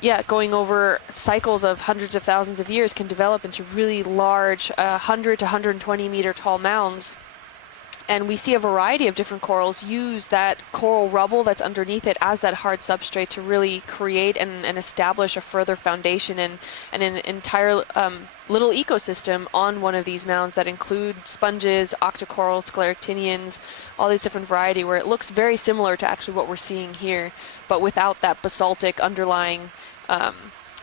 yeah, going over cycles of hundreds of thousands of years can develop into really large 100 to 120 meter tall mounds. And we see a variety of different corals use that coral rubble that's underneath it as that hard substrate to really create and establish a further foundation and an entire little ecosystem on one of these mounds that include sponges, octocorals, scleractinians, all these different variety, where it looks very similar to actually what we're seeing here, but without that basaltic underlying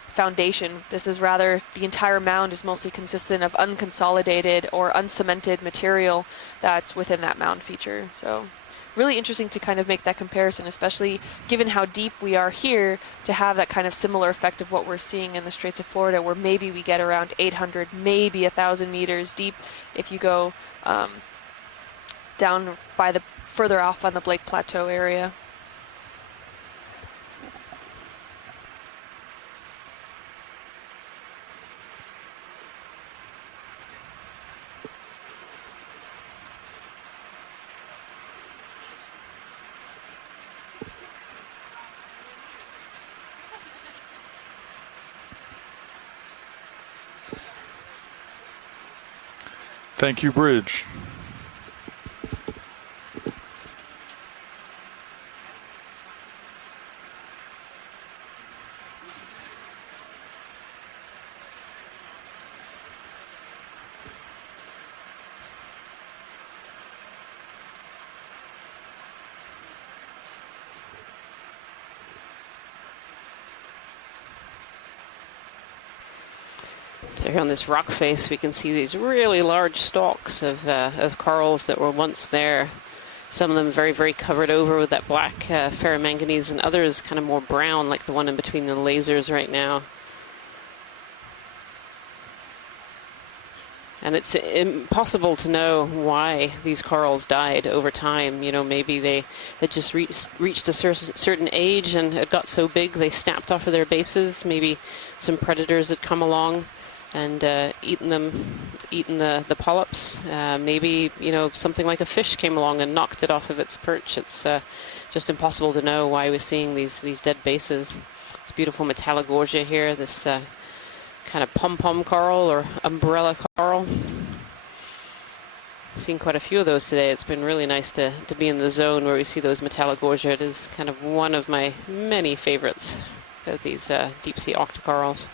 foundation. This is rather, the entire mound is mostly consistent of unconsolidated or uncemented material that's within that mound feature. So really interesting to kind of make that comparison, especially given how deep we are here, to have that kind of similar effect of what we're seeing in the Straits of Florida, where maybe we get around 800, maybe 1,000 meters deep if you go down by the further off on the Blake Plateau area. Thank you, Bridge. So here on this rock face, we can see these really large stalks of corals that were once there. Some of them very, very covered over with that black ferromanganese, and others kind of more brown, like the one in between the lasers right now. And it's impossible to know why these corals died over time. Maybe they had just reached a certain age and it got so big they snapped off of their bases. Maybe some predators had come along and eaten the polyps. Maybe something like a fish came along and knocked it off of its perch. It's just impossible to know why we're seeing these dead bases. It's beautiful Metallogorgia here, this kind of pom-pom coral or umbrella coral. I've seen quite a few of those today. It's been really nice to be in the zone where we see those Metallogorgia. It is kind of one of my many favorites of these deep sea octocorals.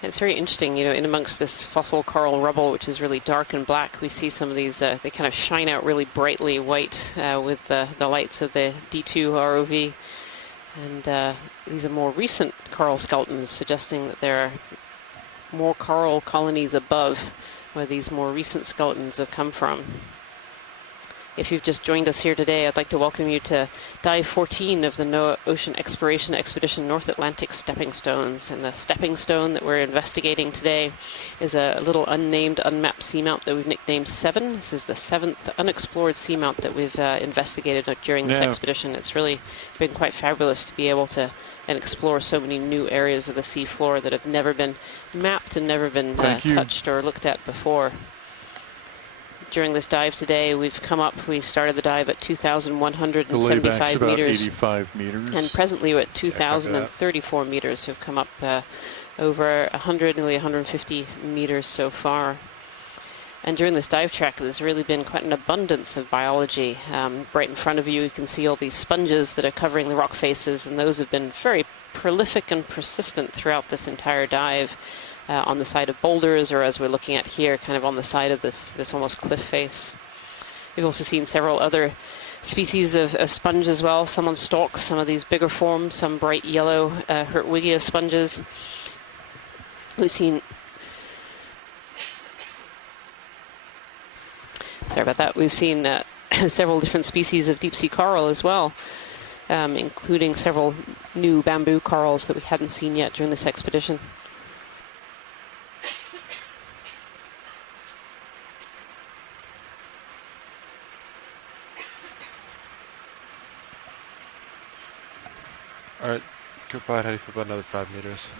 It's very interesting, in amongst this fossil coral rubble, which is really dark and black, we see some of these, they kind of shine out really brightly white with the lights of the D2 ROV. And these are more recent coral skeletons, suggesting that there are more coral colonies above where these more recent skeletons have come from. If you've just joined us here today, I'd like to welcome you to Dive 14 of the NOAA Ocean Exploration Expedition North Atlantic Stepping Stones. And the stepping stone that we're investigating today is a little unnamed, unmapped seamount that we've nicknamed 7. This is the 7th unexplored seamount that we've investigated during this expedition. It's really been quite fabulous to be able to explore so many new areas of the seafloor that have never been mapped and never been touched or looked at before. during this dive today. We've come up, we started the dive at 2,175 the layback's about meters. 85 meters. And presently we're at 2,034 meters. We've come up over 100, nearly 150 meters so far. And during this dive track, there's really been quite an abundance of biology. Right in front of you, you can see all these sponges that are covering the rock faces, and those have been very prolific and persistent throughout this entire dive. On the side of boulders, or as we're looking at here, kind of on the side of this almost cliff face. We've also seen several other species of sponge as well, some on stalks, some of these bigger forms, some bright yellow Hertwiggia sponges. We've seen, sorry about that, we've seen several different species of deep sea coral as well, including several new bamboo corals that we hadn't seen yet during this expedition. All right, goodbye, heading for about another 5 meters.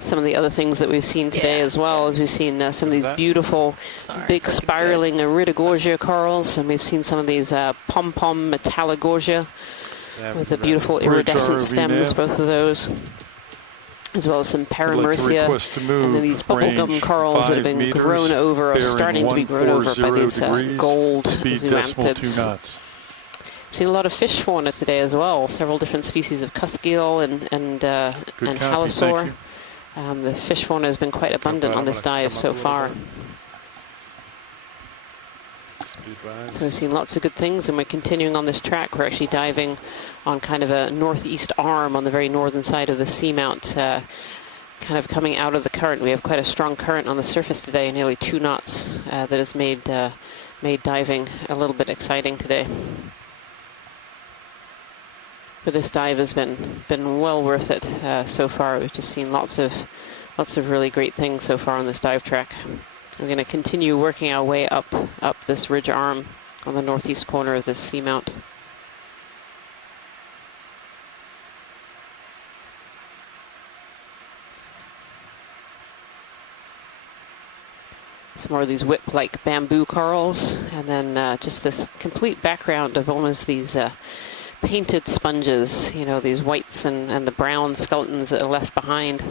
Some of the other things that we've seen today as well is we've seen some of these beautiful big spiraling Iridogorgia corals, and we've seen some of these pom-pom Metallogorgia with the beautiful iridescent stems, both of those, as well as some Paramercia, and then these bubblegum corals that have been grown over, or starting to be grown over by these gold zoanthids. Seen a lot of fish fauna today as well. Several different species of cuskeel and halosaur. The fish fauna has been quite abundant on this dive so far. So we've seen lots of good things, and we're continuing on this track. We're actually diving on kind of a northeast arm on the very northern side of the Seamount, kind of coming out of the current. We have quite a strong current on the surface today, nearly 2 knots, that has made diving a little bit exciting today. But this dive has been well worth it so far. We've just seen lots of really great things so far on this dive track. We're going to continue working our way up this ridge arm on the northeast corner of this seamount. Some more of these whip-like bamboo corals, and then just this complete background of almost these painted sponges, you know, these whites and the brown skeletons that are left behind.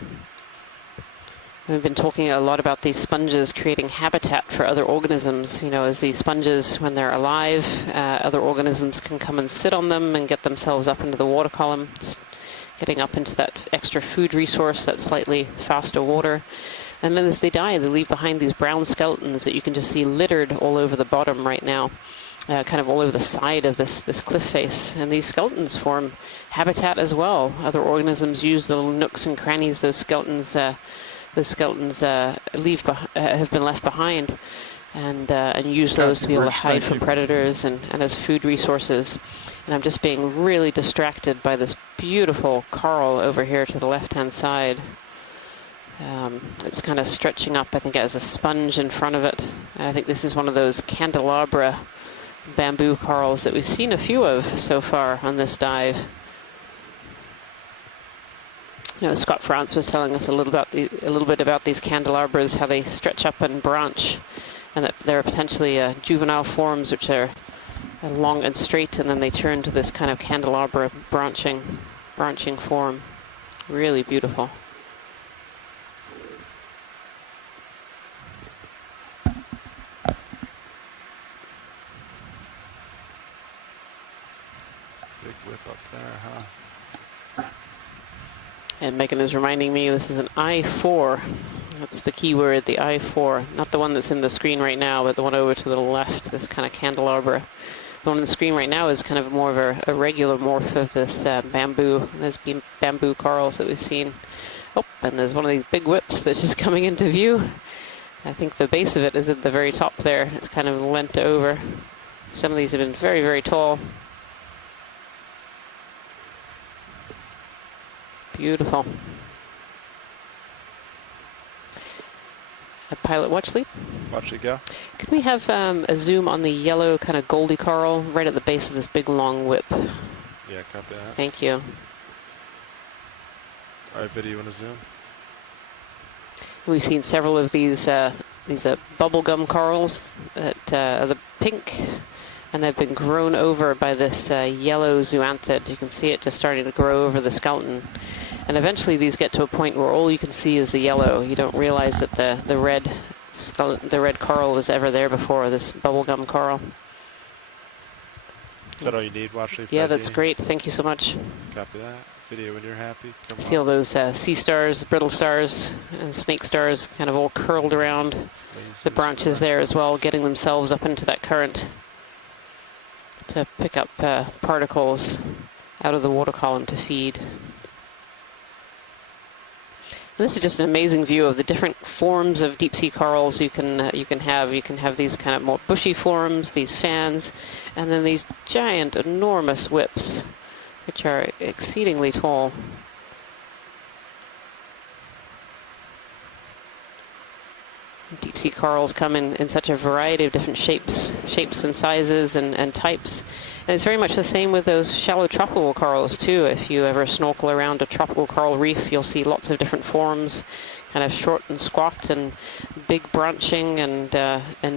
We've been talking a lot about these sponges creating habitat for other organisms. You know, as these sponges, when they're alive, other organisms can come and sit on them and get themselves up into the water column, getting up into that extra food resource, that slightly faster water. And then as they die, they leave behind these brown skeletons that you can just see littered all over the bottom right now. Kind of all over the side of this cliff face, and these skeletons form habitat as well. Other organisms use the little nooks and crannies those skeletons have been left behind, and use those to be able to hide from predators and as food resources. And I'm just being really distracted by this beautiful coral over here to the left-hand side. It's kind of stretching up. I think it has a sponge in front of it, and I think this is one of those candelabra bamboo corals that we've seen a few of so far on this dive. You know, Scott France was telling us a little bit about these candelabras, how they stretch up and branch, and that there are potentially juvenile forms which are long and straight, and then they turn to this kind of candelabra branching form. Really beautiful. And Megan is reminding me this is an I-4. That's the key word, the I-4. Not the one that's in the screen right now, but the one over to the left, this kind of candelabra. The one on the screen right now is kind of more of a regular morph of this bamboo. There's bamboo corals that we've seen. Oh, and there's one of these big whips that's just coming into view. I think the base of it is at the very top there. It's kind of leant over. Some of these have been very, very tall. Beautiful. A pilot watch lead. Watch it go. Could we have a zoom on the yellow kind of goldy coral right at the base of this big long whip? Yeah, copy that. Thank you. All right, video, you want to zoom? We've seen several of these These are bubblegum corals that are the pink, and they've been grown over by this yellow zooanthid. You can see it just starting to grow over the skeleton. And eventually these get to a point where all you can see is the yellow. You don't realize that the red coral was ever there before, this bubblegum coral. Is that all you need, Watchley? Yeah, that's great. Thank you so much. Copy that. Video when you're happy. See all those sea stars, brittle stars, and snake stars kind of all curled around the branches there as well, getting themselves up into that current to pick up particles out of the water column to feed. And this is just an amazing view of the different forms of deep sea corals you can have. You can have these kind of more bushy forms, these fans, and then these giant, enormous whips, which are exceedingly tall. Deep sea corals come in such a variety of different shapes and sizes and types. And it's very much the same with those shallow tropical corals too. If you ever snorkel around a tropical coral reef, you'll see lots of different forms, kind of short and squat and big branching and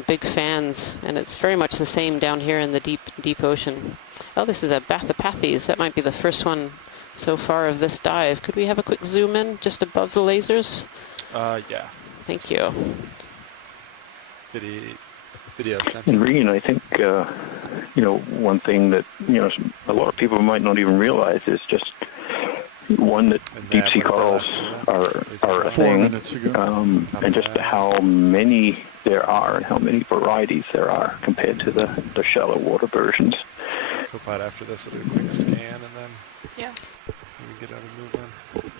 big fans. And it's very much the same down here in the deep ocean. Oh, this is a Bathypathes. That might be the first one so far of this dive. Could we have a quick zoom in just above the lasers? Yeah. Thank you. Video sensor. And Reen, I think, one thing that, a lot of people might not even realize is just one that deep sea corals are a thing, and just how many there are and how many varieties there are compared to the shallow water versions. Copilot after this, I'll do a quick scan and then we get out and move on.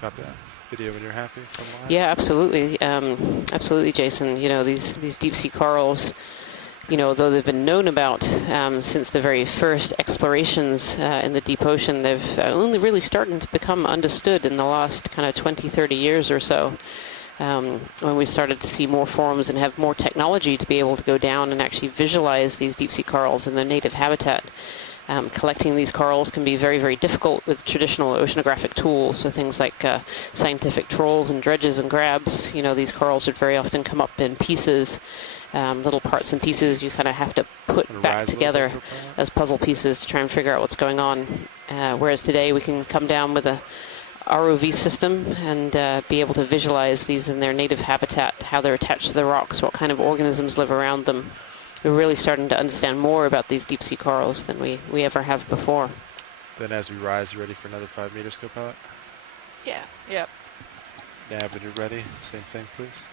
Copy that. Video when you're happy. Yeah, absolutely. Absolutely, Jason. These deep sea corals, though they've been known about since the very first explorations in the deep ocean, they've only really started to become understood in the last kind of 20, 30 years or so. When we started to see more forms and have more technology to be able to go down and actually visualize these deep sea corals in their native habitat. Collecting these corals can be very, very difficult with traditional oceanographic tools. So things like scientific trawls and dredges and grabs. These corals would very often come up in pieces, little parts and pieces you kind of have to put back together as puzzle pieces to try and figure out what's going on. Whereas today we can come down with a ROV system and be able to visualize these in their native habitat, how they're attached to the rocks, what kind of organisms live around them. We're really starting to understand more about these deep sea corals than we ever have before. Then as we rise, you ready for another 5 meters, Copilot? Yeah. Yep. Nav, when you're ready, same thing, please.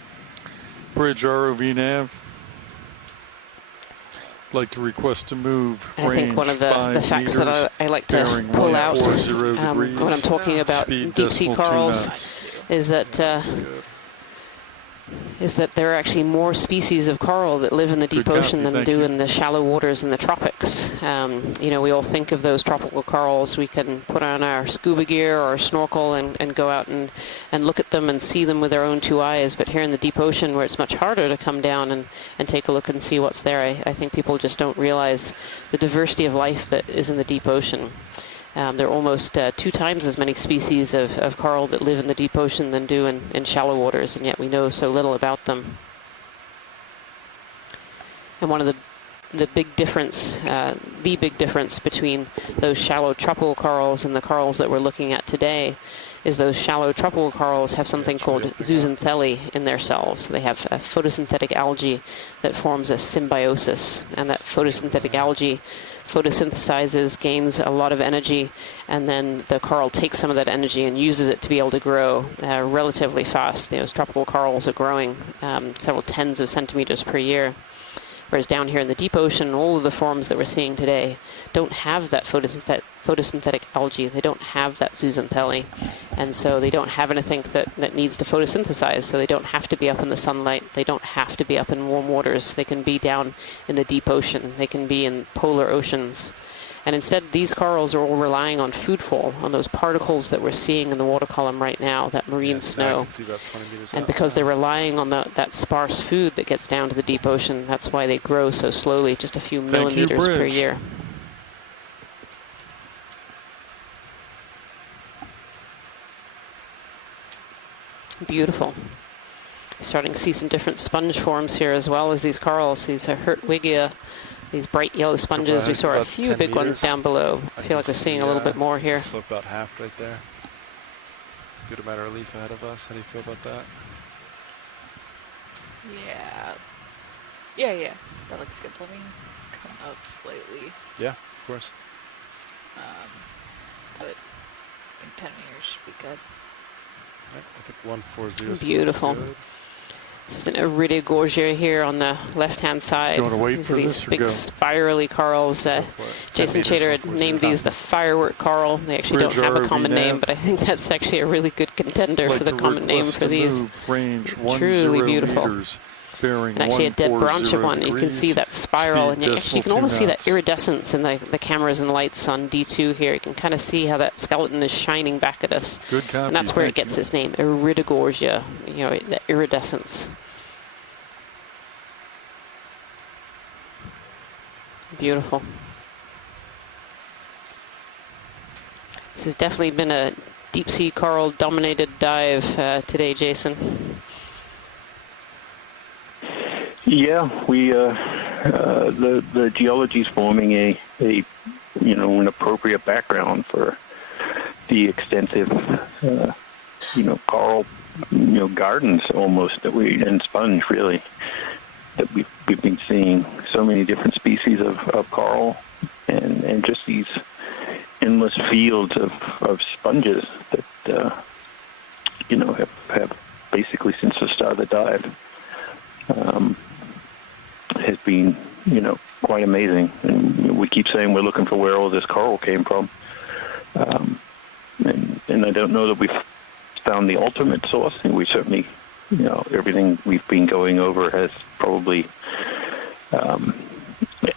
Bridge ROV nav. I'd like to request to move. I think one of the facts that I like to pull out when I'm talking about deep sea corals is that there are actually more species of coral that live in the deep ocean than do in the shallow waters in the tropics. We all think of those tropical corals. We can put on our scuba gear or snorkel and go out and look at them and see them with our own two eyes. But here in the deep ocean, where it's much harder to come down and take a look and see what's there, I think people just don't realize the diversity of life that is in the deep ocean. There are almost 2 times as many species of coral that live in the deep ocean than do in shallow waters, and yet we know so little about them. And one of the big difference between those shallow tropical corals and the corals that we're looking at today is those shallow tropical corals have something called zooxanthellae in their cells. They have a photosynthetic algae that forms a symbiosis, and that photosynthetic algae photosynthesizes, gains a lot of energy, and then the coral takes some of that energy and uses it to be able to grow relatively fast. Those tropical corals are growing several tens of centimeters per year. Whereas down here in the deep ocean, all of the forms that we're seeing today don't have that photosynthetic algae. They don't have that zooxanthellae. And so they don't have anything that needs to photosynthesize. So they don't have to be up in the sunlight. They don't have to be up in warm waters. They can be down in the deep ocean. They can be in polar oceans. And instead, these corals are all relying on foodfall, on those particles that we're seeing in the water column right now, that marine snow. And because they're relying on that sparse food that gets down to the deep ocean, that's why they grow so slowly, just a few millimeters per year. Beautiful. Starting to see some different sponge forms here as well as these corals. These are Hertwiggia, these bright yellow sponges. We saw a few big ones down below. I feel like we're seeing a little bit more here. Slope about half right there. Good amount of relief ahead of us. How do you feel about that? Yeah. That looks good to me. Come up slightly. Yeah, of course. But I think 10 meters should be good. Right, I think 140 Beautiful. Good. This is an Iridogorgia here on the left-hand side. You want to wait These for are this these or big go? spirally corals. Jason Chater had named these the firework coral. They actually don't have a common name, but I think that's actually a really good contender for the common name for these. Range Truly beautiful. Meters, bearing And actually a dead branch of one. You can see that spiral, and actually you can almost see that iridescence in the cameras and lights on D2 here. You can kind of see how that skeleton is shining back at us. Good copy. And that's where it gets its name, Iridogorgia, you know, the iridescence. Beautiful. This has definitely been a deep sea coral dominated dive today, Jason. Yeah, we the geology is forming an appropriate background for the extensive coral gardens almost that we and sponge really that we've been seeing so many different species of coral and just these endless fields of sponges that have basically since the start of the dive has been quite amazing. And we keep saying we're looking for where all this coral came from, and I don't know that we've found the ultimate source. And we certainly everything we've been going over has probably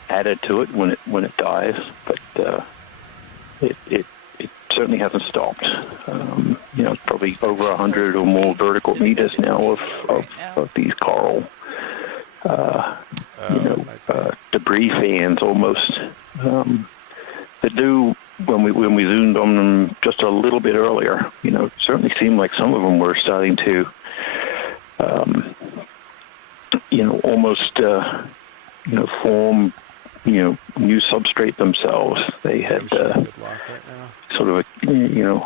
added to it when it dies, but it certainly hasn't stopped. Probably over 100 or more vertical meters now of these coral debris fans almost that do when we zoomed on them just a little bit earlier. It certainly seemed like some of them were starting to almost form new substrate themselves. They had sort of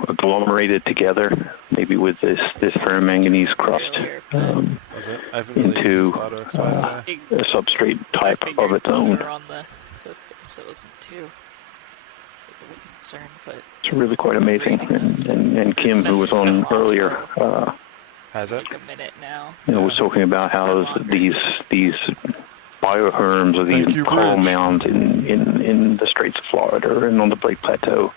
agglomerated together, maybe with this ferromanganese crust into a substrate type of its own. It's really quite amazing. And Kim, who was on earlier, has it? Was talking about how these bioherms or these coral mounds in the Straits of Florida and on the Blake Plateau,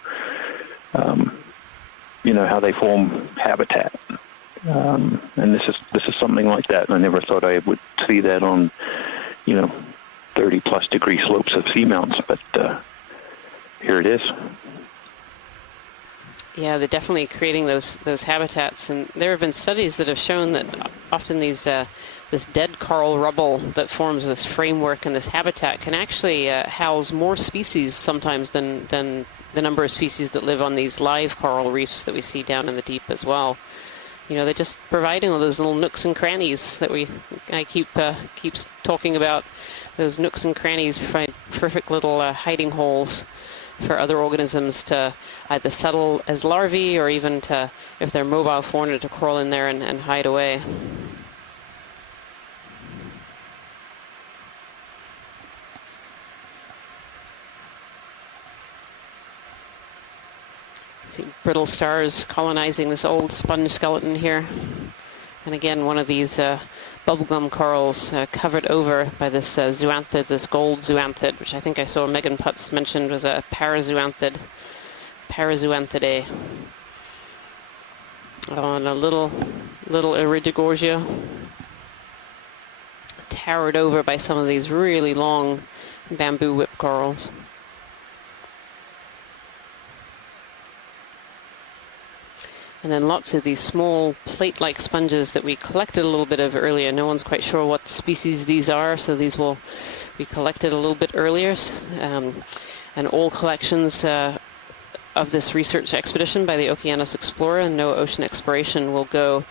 how they form habitat. And this is something like that. And I never thought I would see that on 30+ degree slopes of seamounts, but here it is. Yeah, they're definitely creating those habitats, and there have been studies that have shown that often these this dead coral rubble that forms this framework and this habitat can actually house more species sometimes than the number of species that live on these live coral reefs that we see down in the deep as well. They're just providing all those little nooks and crannies that I keep talking about. Those nooks and crannies provide perfect little hiding holes for other organisms to either settle as larvae or even to, if they're mobile fauna, to crawl in there and hide away. See brittle stars colonizing this old sponge skeleton here. And again, one of these bubblegum corals covered over by this zoanthid, this gold zoanthid, which I think I saw Megan Putz mentioned was a parazoanthidae. And a little Iridogorgia towered over by some of these really long bamboo whip corals. And then lots of these small plate-like sponges that we collected a little bit of earlier. No one's quite sure what species these are, so these will be collected a little bit earlier. And all collections of this research expedition by the Okeanos Explorer and NOAA Ocean Exploration will go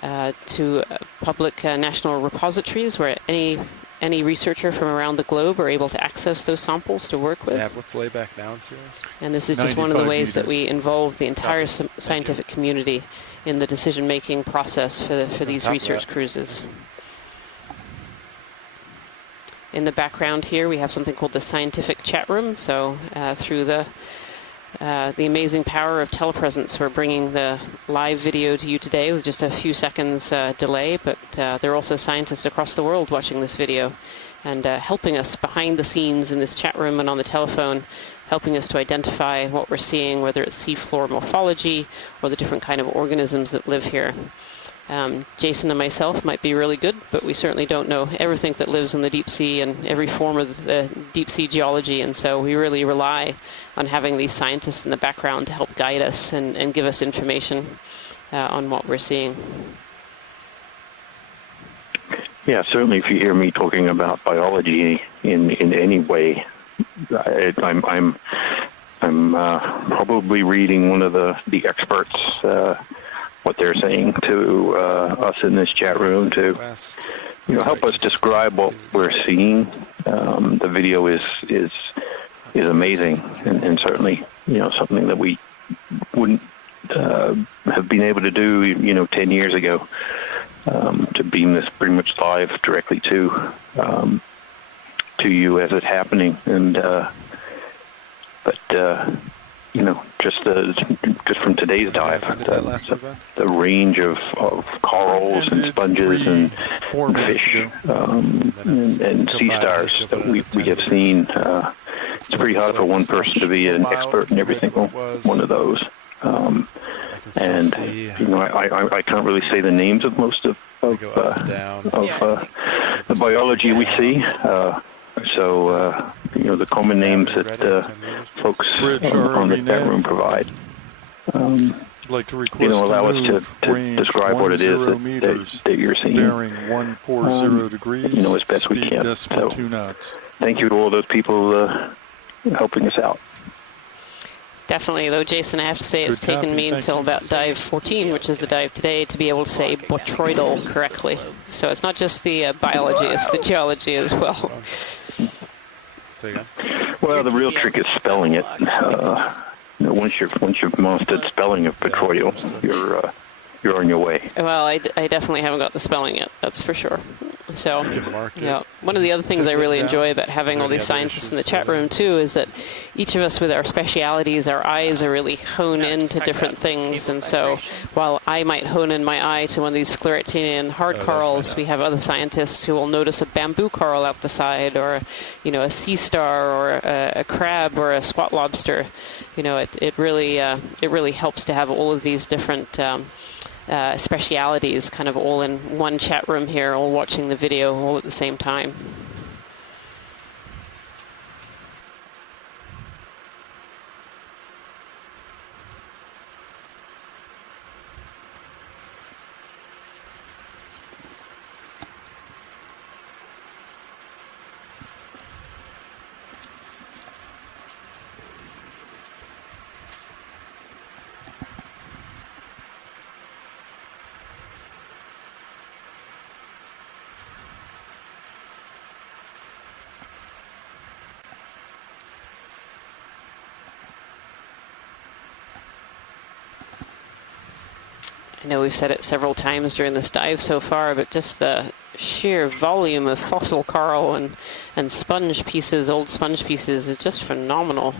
to public national repositories where any researcher from around the globe are able to access those samples to work with. Yeah, let's lay back down, serious. And this is just one of the ways that we involve the entire scientific community in the decision-making process for these research cruises. In the background here, we have something called the scientific chat room. So through the amazing power of telepresence, we're bringing the live video to you today with just a few seconds delay, but there are also scientists across the world watching this video and helping us behind the scenes in this chat room and on the telephone, helping us to identify what we're seeing, whether it's seafloor morphology or the different kind of organisms that live here. Jason and myself might be really good, but we certainly don't know everything that lives in the deep sea and every form of the deep sea geology, and so we really rely on having these scientists in the background to help guide us and give us information on what we're seeing. Yeah, certainly if you hear me talking about biology in any way, I'm probably reading one of the experts what they're saying to us in this chat room to help us describe what we're seeing. The video is amazing and certainly something that we wouldn't have been able to do 10 years ago, to beam this pretty much live directly to you as it's happening. And just from today's dive, the range of corals and sponges and fish and sea stars that we have seen, it's pretty hard for one person to be an expert in every single one of those. I can't really say the names of most of the biology we see. The common names that folks on the chat room provide allow us to describe what it is that you're seeing, bearing 140 degrees, as best we can. So, 2 knots. thank you to all those people helping us out. Definitely, though, Jason, I have to say it's taken me until about dive 14, which is the dive today, to be able to say botroidal correctly. So it's not just the biology, it's the geology as well. Well, the real trick is spelling it. Once you've mastered spelling of petroleum, you're on your way. Well, I definitely haven't got the spelling yet, that's for sure. So, yeah, one of the other things I really enjoy about having all these scientists in the chat room too is that each of us with our specialities, our eyes are really honed into different things. And so, while I might hone in my eye to one of these scleractinian hard corals, we have other scientists who will notice a bamboo coral out the side, or a sea star, or a crab, or a squat lobster. It really helps to have all of these different specialities kind of all in one chat room here, all watching the video all at the same time. I know we've said it several times during this dive so far, but just the sheer volume of fossil coral and sponge pieces, old sponge pieces, is just phenomenal.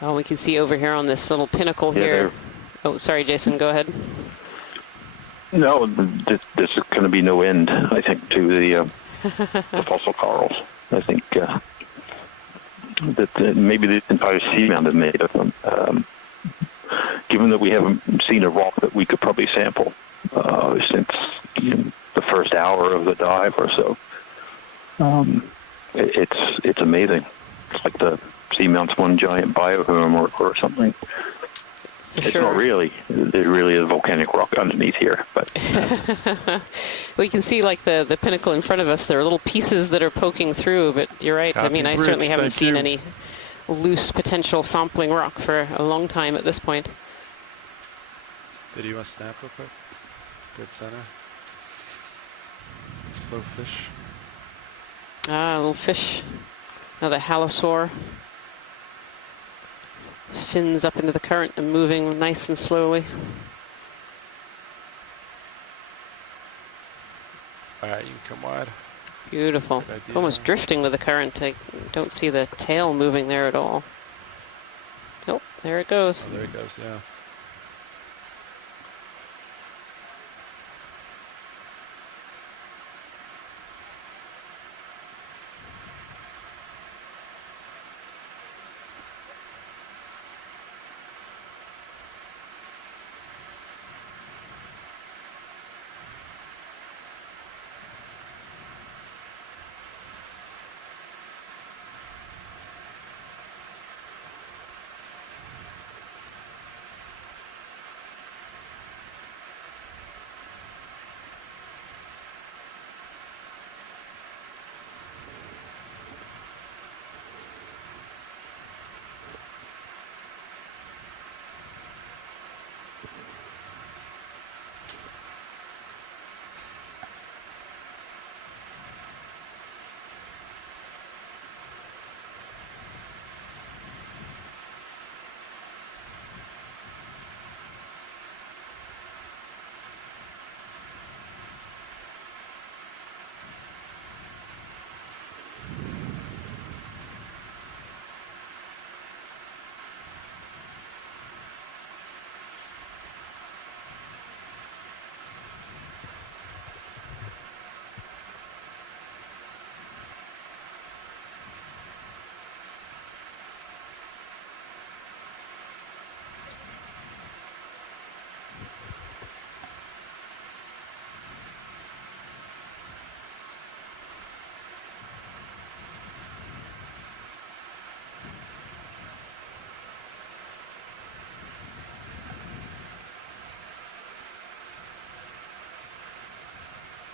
Oh, we can see over here on this little pinnacle here. Oh, sorry, Jason, go ahead. No, there's going to be no end, I think, to the fossil corals. I think that maybe the entire seamount is made of them. Given that we haven't seen a rock that we could probably sample since the first hour of the dive or so, it's amazing. It's like the seamount's one giant biofilm or something. It's not really. There really is volcanic rock underneath here, but we can see like the pinnacle in front of us. There are little pieces that are poking through, but you're right. I mean, I certainly haven't seen any loose potential sampling rock for a long time at this point. Did you want to snap real quick? Dead center. Slow fish. Ah, a little fish. Another halosaur. Fins up into the current and moving nice and slowly. Alright, you can come wide. Beautiful. It's almost drifting with the current. I don't see the tail moving there at all. Oh, there it goes. Oh, there it goes, yeah.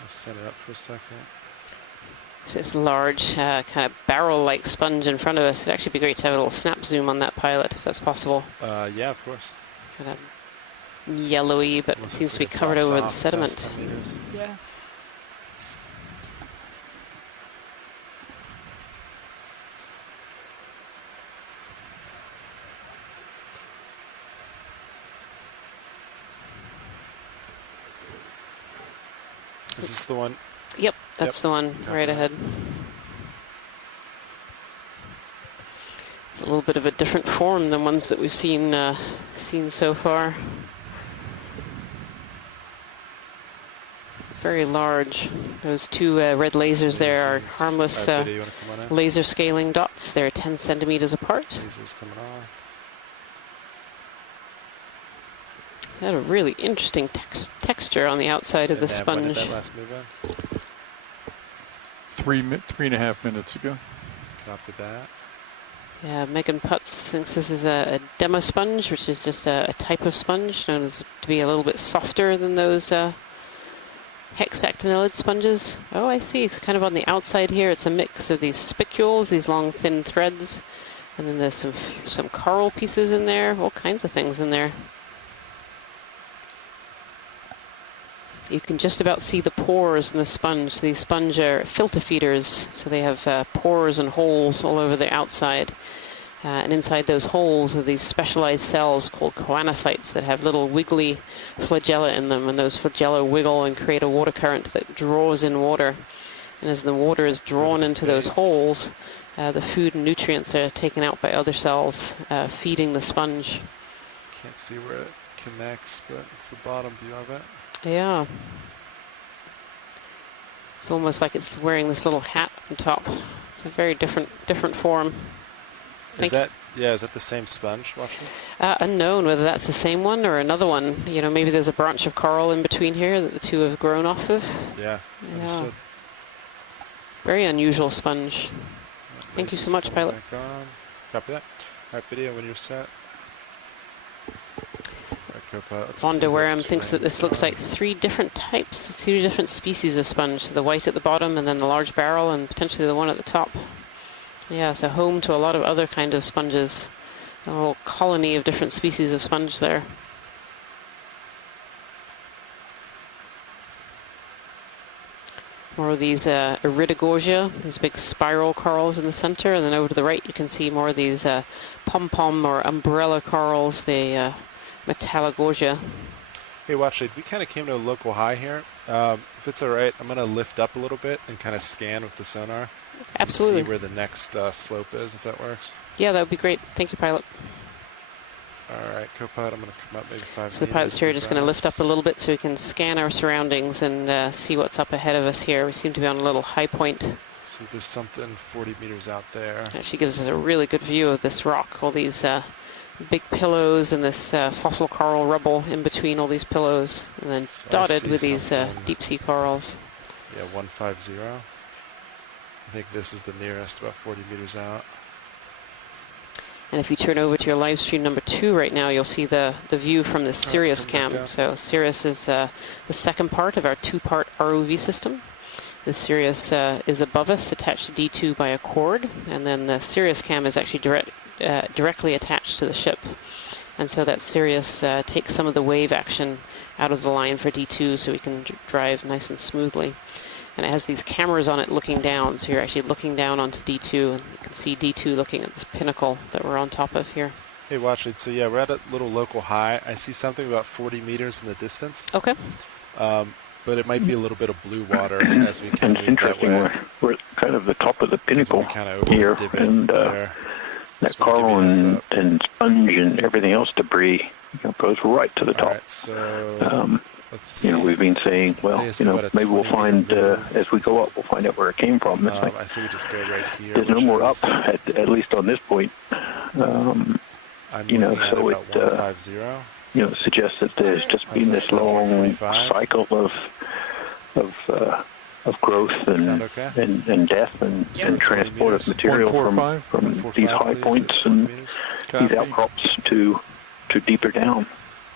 Set it up for a second. So this large kind of barrel-like sponge in front of us. It'd actually be great to have a little snap zoom on that pilot if that's possible. Yeah, of course. Kind of yellowy, but it seems to be covered over the sediment. Yeah. Is this the one? Yep, that's the one right ahead. It's a little bit of a different form than ones that we've seen so far. Very large. Those two red lasers there are harmless laser scaling dots. They're 10 centimeters apart. Lasers coming on. They had a really interesting texture on the outside of the sponge. When did that last move in? 3.5 minutes ago. Copy that. Yeah, Megan Putz thinks this is a demo sponge, which is just a type of sponge known as to be a little bit softer than those hexactinellid sponges. Oh, I see. It's kind of on the outside here. It's a mix of these spicules, these long thin threads, and then there's some coral pieces in there, all kinds of things in there. You can just about see the pores in the sponge. These sponge are filter feeders, so they have pores and holes all over the outside. And inside those holes are these specialized cells called choanocytes that have little wiggly flagella in them, and those flagella wiggle and create a water current that draws in water. And as the water is drawn into those holes, the food and nutrients are taken out by other cells, feeding the sponge. Can't see where it connects, but it's the bottom view of it. Yeah. It's almost like it's wearing this little hat on top. It's a very different form. Is that the same sponge, Washington? Unknown whether that's the same one or another one. You know, maybe there's a branch of coral in between here that the two have grown off of. Yeah, understood. Very unusual sponge. Thank you so much, pilot. Copy that. All right, video when you're set. Vonda Wareham thinks that this looks like 3 different types, 2 different species of sponge. So the white at the bottom, and then the large barrel, and potentially the one at the top. Yeah, so home to a lot of other kind of sponges. A whole colony of different species of sponge there. More of these Iridigorgia, these big spiral corals in the center, and then over to the right you can see more of these pom-pom or umbrella corals, the Metallogorgia. Hey, watch it. We kind of came to a local high here. If it's all right, I'm going to lift up a little bit and kind of scan with the sonar. Absolutely. And see where the next slope is, if that works. Yeah, that would be great. Thank you, pilot. All right, co-pilot, I'm going to come up maybe 5 So the pilot's here just going to lift up a little bit so we can scan our surroundings and see what's up ahead of us here. We seem to be on a little high point. So there's something 40 meters out there. Actually gives us a really good view of this rock, all these big pillows and this fossil coral rubble in between all these pillows, and then so dotted with these deep sea corals. Yeah, 150. I think this is the nearest, about 40 meters out. And if you turn over to your live stream number 2 right now, you'll see the view from the Sirius cam. So Sirius is the second part of our 2-part ROV system. The Sirius is above us, attached to D2 by a cord, and then the Sirius cam is actually directly attached to the ship. And so that Sirius takes some of the wave action out of the line for D2 so we can drive nice and smoothly. And it has these cameras on it looking down, so you're actually looking down onto D2, and you can see D2 looking at this pinnacle that we're on top of here. Hey, watch it. So yeah, we're at a little local high. I see something about 40 meters in the distance. Okay. But it might be a little bit of blue water as we kind of move that way. We're kind of the top of the pinnacle here, and that coral and sponge and everything else debris goes right to the top. Right, so let's see. We've been saying, well, maybe we'll find as we go up, we'll find out where it came from. I see we just go right here. There's no more up, at least on this point. I'm looking at so about 150. Suggests that there's just been this long cycle of growth and death and transport of material from these high points and these outcrops to deeper down.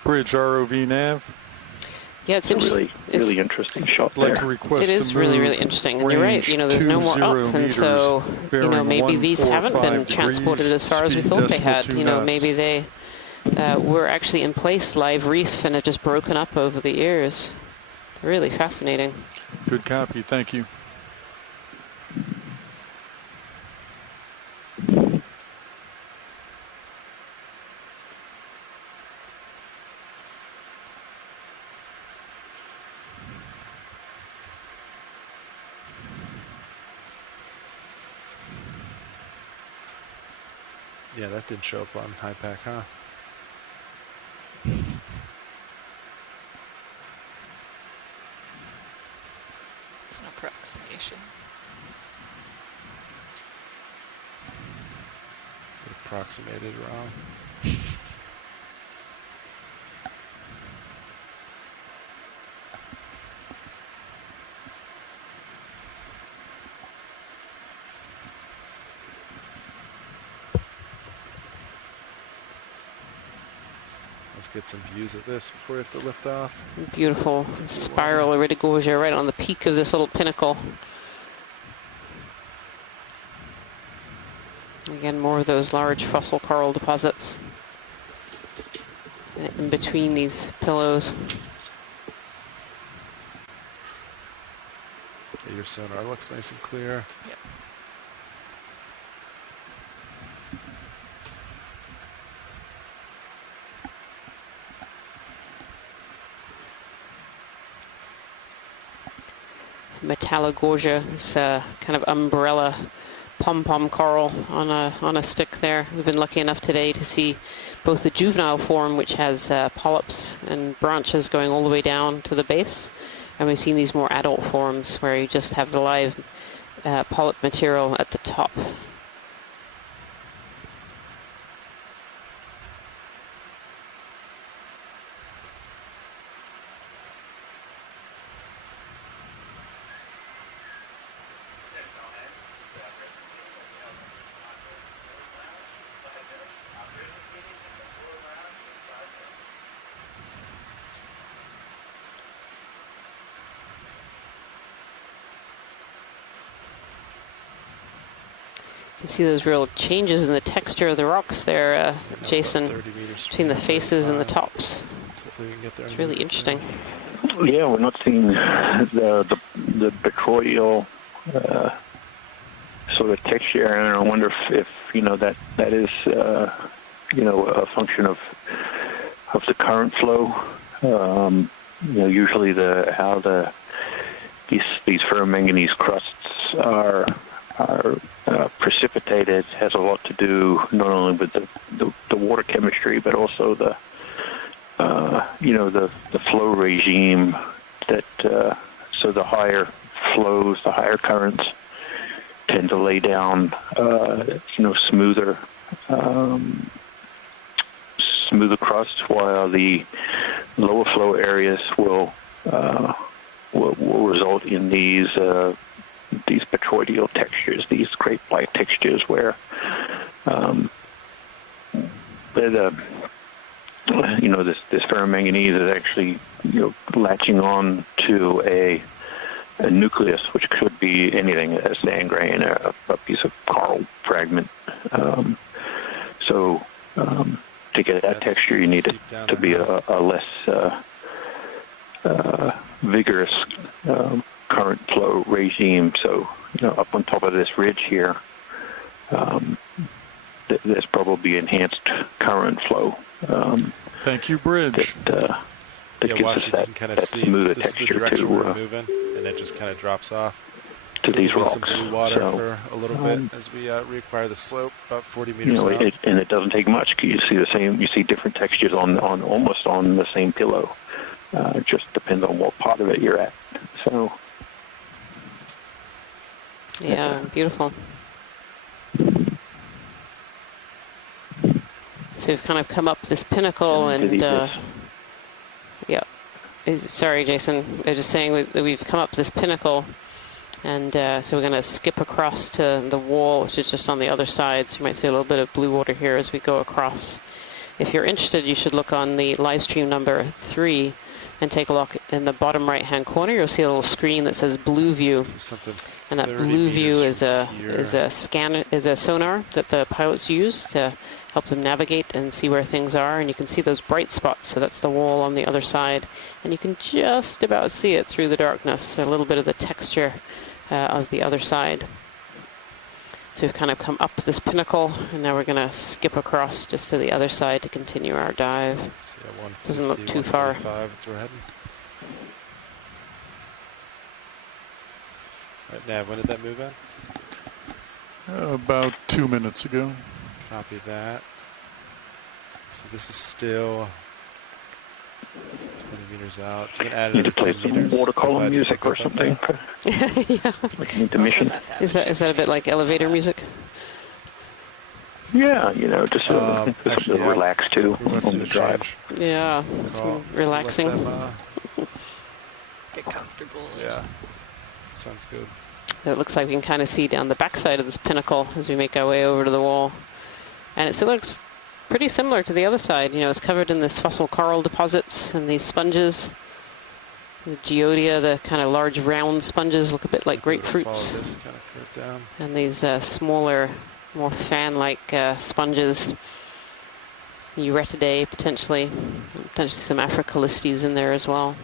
Bridge ROV nav. Yeah, it's really interesting shot there. It is really interesting, and you're right. There's no more up, and so maybe these haven't been transported as far as we thought they had. Maybe they were actually in place, live reef, and have just broken up over the years. Really fascinating. Good copy. Thank you. Yeah, that didn't show up on HiPAC, huh? It's an approximation. It approximated wrong. Let's get some views of this before we have to lift off. Beautiful spiral Iridigorgia right on the peak of this little pinnacle. Again, more of those large fossil coral deposits in between these pillows. Yeah, your sonar looks nice and clear. Yep. Metallogorgia, this kind of umbrella pom-pom coral on a stick there. We've been lucky enough today to see both the juvenile form, which has polyps and branches going all the way down to the base, and we've seen these more adult forms where you just have the live polyp material at the top. You see those real changes in the texture of the rocks there, Jason, between the faces and the tops. It's really interesting. Yeah, we're not seeing the botryoidal sort of texture, and I wonder if that is a function of the current flow. Usually these ferromanganese crusts are precipitated has a lot to do not only with the water chemistry, but also the flow regime that so the higher flows, the higher currents tend to lay down smoother crusts, while the lower flow areas will result in these botryoidal textures, these grape-like textures, where this ferromanganese is actually latching on to a nucleus, which could be anything, a sand grain, a piece of coral fragment. To get that texture, you need it to be a less vigorous current flow regime. So, up on top of this ridge here, there's probably enhanced current flow. Thank you, Bridge. Watch, you can kind of see this is the direction we're moving, and it just kind of drops off. To so these rocks. Some blue water for a little bit as we reacquire the slope, about 40 meters out. And it doesn't take much. You see different textures on almost on the same pillow. It just depends on what part of it you're at. So. Yeah, beautiful. So we've kind of come up this pinnacle and, sorry, Jason, I was just saying that we've come up this pinnacle, and so we're going to skip across to the wall, which is just on the other side. So you might see a little bit of blue water here as we go across. If you're interested, you should look on the live stream number 3 and take a look in the bottom right-hand corner. You'll see a little screen that says Blue View, and that Blue View is a sonar that the pilots use to help them navigate and see where things are. And you can see those bright spots. So that's the wall on the other side, and you can just about see it through the darkness. A little bit of the texture of the other side. So we've kind of come up this pinnacle, and now we're going to skip across just to the other side to continue our dive. So yeah, doesn't look too far. That's where we're heading. All right, Nav, when did that move in? About 2 minutes ago. Copy that. So this is still 20 meters out. You can add Need another to play 10 some meters. watercolor music or something. Yeah. Like an intermission. Is that a bit like elevator music? Yeah, just to relax too on the drive. Yeah, relaxing. Get comfortable. Yeah, sounds good. It looks like we can kind of see down the backside of this pinnacle as we make our way over to the wall. And it still looks pretty similar to the other side. It's covered in this fossil coral deposits and these sponges. The geodia, the kind of large round sponges, look a bit like grapefruits. Follow this kind of curve down. And these smaller, more fan-like sponges. Euretidae, potentially some Africalistes in there as well.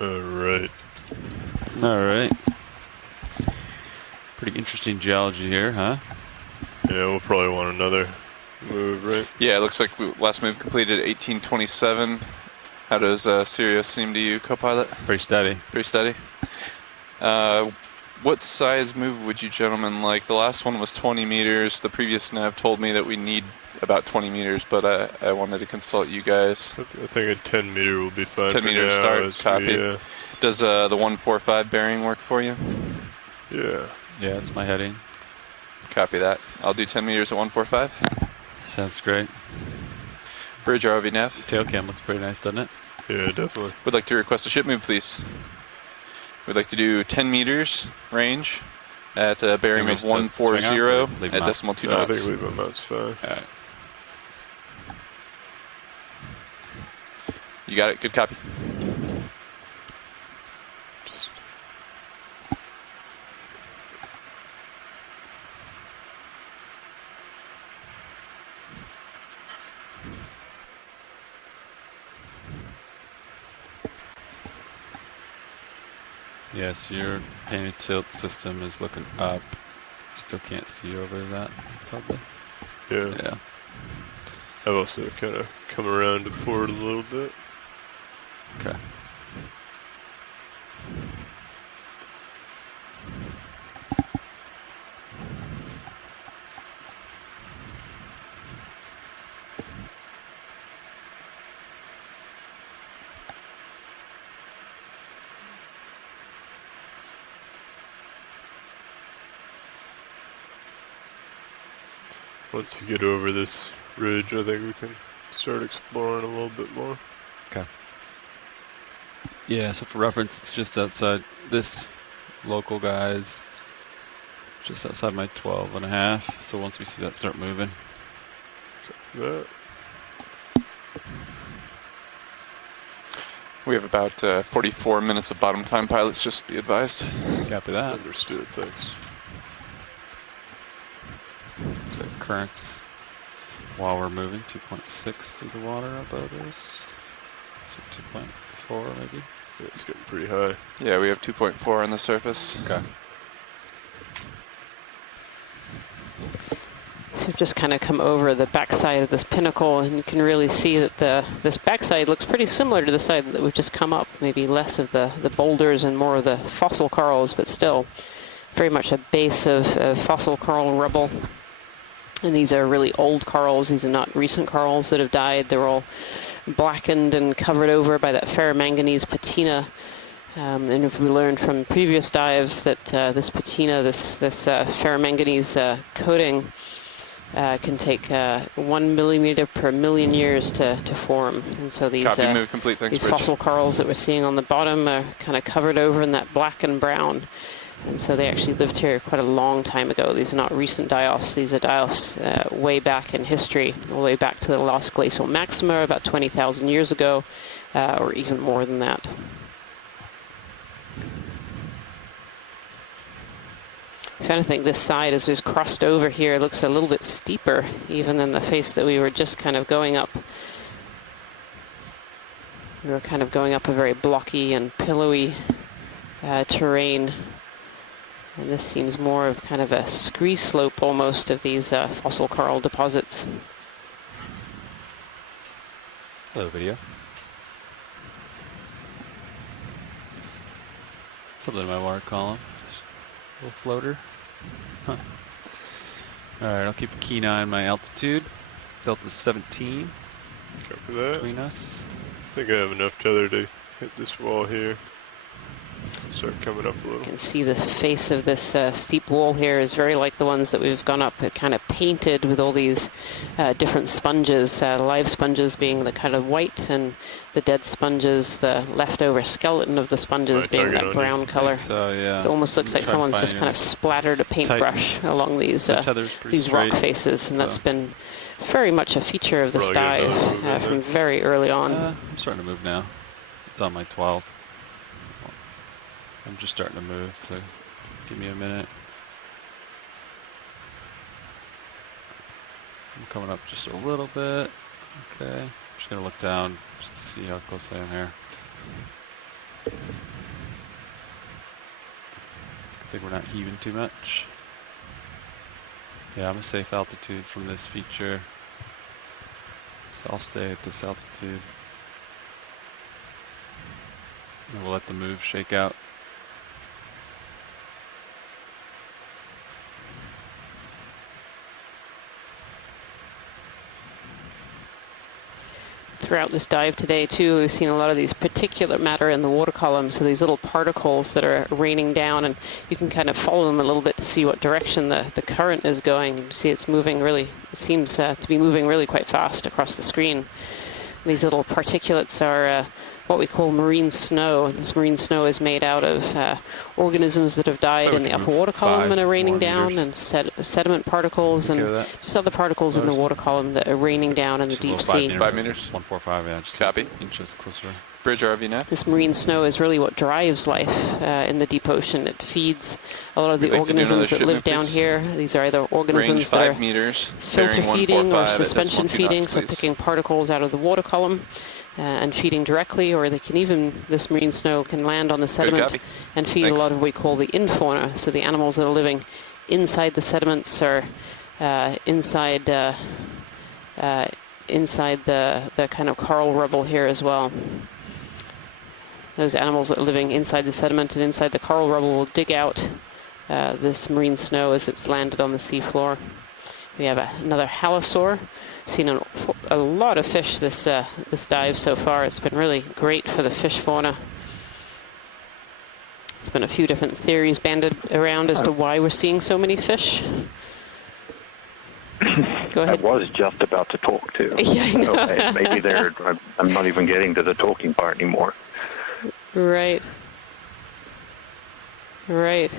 Right. All right. Pretty interesting geology here, huh? Yeah, we'll probably want another move, right? Yeah, it looks like last move completed at 1827. How does Sirius seem to you, co-pilot? Pretty steady. Pretty steady. What size move would you gentlemen like? The last one was 20 meters. The previous nav told me that we need about 20 meters, but I wanted to consult you guys. I think a 10 meter will be fine. 10 meters start, copy. Does the 145 bearing work for you? Yeah. Yeah, that's my heading. Copy that. I'll do 10 meters at 145. Sounds great. Bridge ROV nav. Tail cam looks pretty nice, doesn't it? Yeah, definitely. Would like to request a ship move, please. We'd like to do 10 meters range at a bearing of 140 at decimal 2 knots. I think leave them outs fine. All right. You got it. Good copy. Yes, your painted tilt system is looking up. Still can't see over that, probably. Yeah. I've also kind of come around to port a little bit. Okay. Once you get over this ridge, I think we can start exploring a little bit more. Okay. Yeah, so for reference, it's just outside this local guy's, just outside my 12.5. So once we see that start moving. That. We have about 44 minutes of bottom time, pilots, just be advised. Copy that. Understood, thanks. So currents while we're moving, 2.6 through the water above us. So 2.4 maybe? Yeah, it's getting pretty high. Yeah, we have 2.4 on the surface. Okay. So we've just kind of come over the backside of this pinnacle, and you can really see that this backside looks pretty similar to the side that we've just come up. Maybe less of the boulders and more of the fossil corals, but still very much a base of fossil coral rubble. And these are really old corals. These are not recent corals that have died. They're all blackened and covered over by that ferromanganese patina. And if we learned from previous dives that this patina, this ferromanganese coating, can take 1 millimeter per million years to form. And so these, move complete. Thanks, these fossil corals that we're seeing on the bottom are kind of covered over in that black and brown. And so they actually lived here quite a long time ago. These are not recent die-offs. These are die-offs way back in history, all the way back to the last glacial maxima about 20,000 years ago, or even more than that. If anything, this side, as we've crossed over here, looks a little bit steeper even than the face that we were just kind of going up. We were kind of going up a very blocky and pillowy terrain. And this seems more of kind of a scree slope almost of these fossil coral deposits. Hello, video. Something in my water column. Little floater. Huh. Alright, I'll keep a keen eye on my altitude. Delta 17. Copy that. Between us. I think I have enough tether to hit this wall here. Start coming up a little. You can see the face of this steep wall here is very like the ones that we've gone up, kind of painted with all these different sponges, live sponges being the kind of white, and the dead sponges, the leftover skeleton of the sponges being that brown color. So, yeah. It almost looks like someone's just kind of splattered a paintbrush along these rock faces, and that's been very much a feature of this dive from very early on. I'm starting to move now. It's on my 12. I'm just starting to move, so give me a minute. I'm coming up just a little bit. Okay. Just going to look down just to see how close I am here. I think we're not heaving too much. Yeah, I'm a safe altitude from this feature. So I'll stay at this altitude. And we'll let the move shake out. Throughout this dive today, too, we've seen a lot of these particulate matter in the water column, so these little particles that are raining down, and you can kind of follow them a little bit to see what direction the current is going. You see it's moving really, it seems to be moving really quite fast across the screen. These little particulates are what we call marine snow. This marine snow is made out of organisms that have died in the upper water column and are raining down, and sediment particles and just other particles in the water column that are raining down in the deep sea. 5 meters. 145, yeah. Just Copy. Inches closer. Bridge RV nav. This marine snow is really what drives life in the deep ocean. It feeds a lot of the organisms that live down here. These are either organisms that are filter feeding or suspension feeding, so picking particles out of the water column and feeding directly, or they can even, this marine snow can land on the sediment and feed a lot of what we call the infauna, so the animals that are living inside the sediments or inside the kind of coral rubble here as well. Those animals that are living inside the sediment and inside the coral rubble will dig out this marine snow as it's landed on the seafloor. We have another halosaur. Seen a lot of fish this dive so far. It's been really great for the fish fauna. There's been a few different theories banded around as to why we're seeing so many fish. Go ahead. I was just about to talk to. Yeah, I know. So maybe I'm not even getting to the talking part anymore. Right. Right.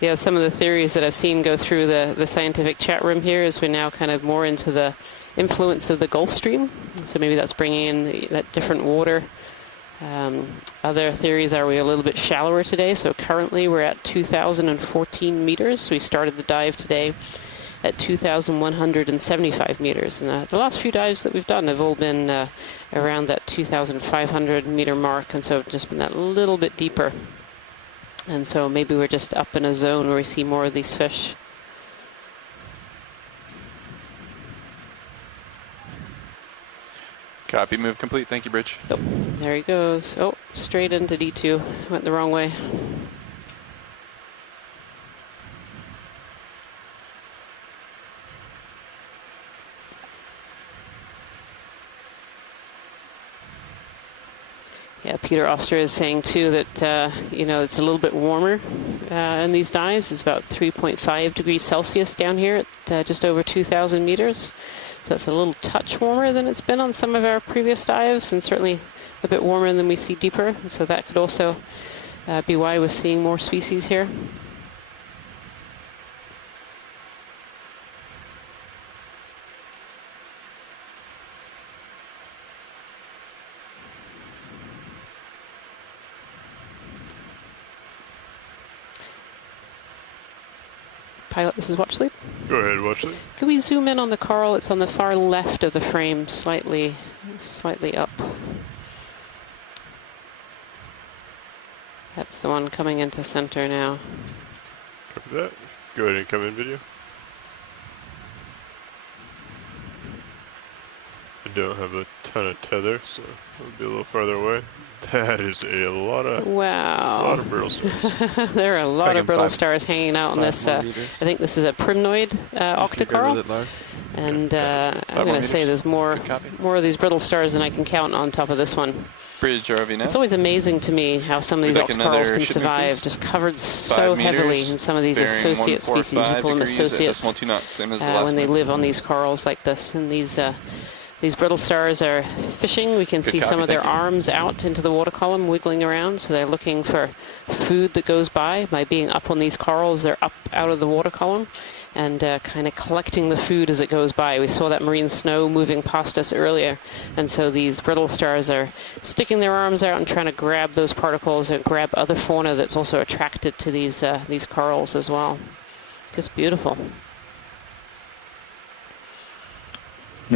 Yeah, some of the theories that I've seen go through the scientific chat room here is we're now kind of more into the influence of the Gulf Stream. So maybe that's bringing in that different water. Other theories are we're a little bit shallower today. So currently we're at 2,014 meters. We started the dive today at 2,175 meters. And the last few dives that we've done have all been around that 2,500 meter mark, and so just been that little bit deeper. And so maybe we're just up in a zone where we see more of these fish. Copy, move complete. Thank you, Bridge. Oh, there he goes. Oh, straight into D2. Went the wrong way. Yeah, Peter Oster is saying too that it's a little bit warmer in these dives. It's about 3.5 degrees Celsius down here at just over 2,000 meters. So that's a little touch warmer than it's been on some of our previous dives, and certainly a bit warmer than we see deeper. And so that could also be why we're seeing more species here. Pilot, this is Watchlead. Go ahead, Watchlead. Can we zoom in on the coral? It's on the far left of the frame, slightly up. That's the one coming into center now. Copy that. Go ahead and come in video. I don't have a ton of tether, so I'll be a little farther away. That is a lot of brittle stars. There are a lot of brittle stars hanging out on this. I think this is a primnoid octocoral. And I'm going to say there's more of these brittle stars than I can count on top of this one. Bridge RV now. It's always amazing to me how some of these octocorals can survive, just covered so heavily in some of these associate species. We call them associates when they live on these corals like this. And these brittle stars are fishing. We can see some of their arms out into the water column wiggling around, so they're looking for food that goes by. By being up on these corals, they're up out of the water column and kind of collecting the food as it goes by. We saw that marine snow moving past us earlier, and so these brittle stars are sticking their arms out and trying to grab those particles and grab other fauna that's also attracted to these corals as well. Just beautiful.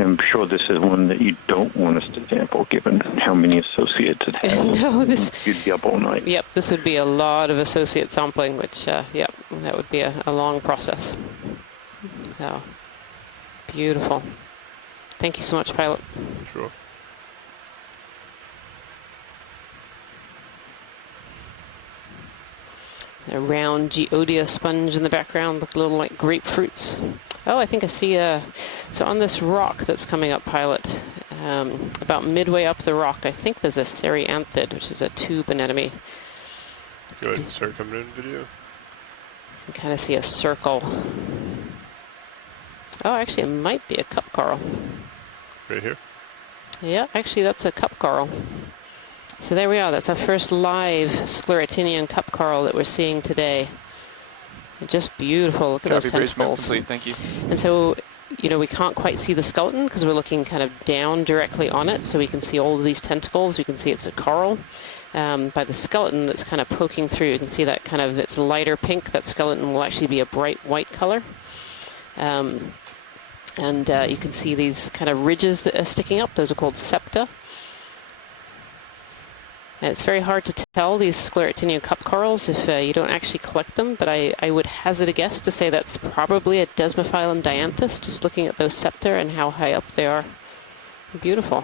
I'm sure this is one that you don't want us to sample, given how many associates it has. No, this... You'd be up all night. Yep, this would be a lot of associate sampling, which, yep, that would be a long process. So, beautiful. Thank you so much, pilot. Sure. A round Geodia sponge in the background, look a little like grapefruits. Oh, I think I see so on this rock that's coming up, pilot, about midway up the rock, I think there's a Serianthid, which is a tube anemone. Go ahead and start coming in video. You can kind of see a circle. Oh, actually, it might be a cup coral. Right here? Yeah, actually, that's a cup coral. So there we are. That's our first live sclerotinian cup coral that we're seeing today. Just beautiful. Look at those tentacles. Complete. Thank you. And so, you know, we can't quite see the skeleton because we're looking kind of down directly on it. So we can see all of these tentacles. We can see it's a coral. By the skeleton that's kind of poking through, you can see that kind of, it's lighter pink. That skeleton will actually be a bright white color. And you can see these kind of ridges that are sticking up. Those are called septa. And it's very hard to tell these sclerotinian cup corals if you don't actually collect them, but I would hazard a guess to say that's probably a Desmophyllum dianthus, just looking at those septa and how high up they are. Beautiful.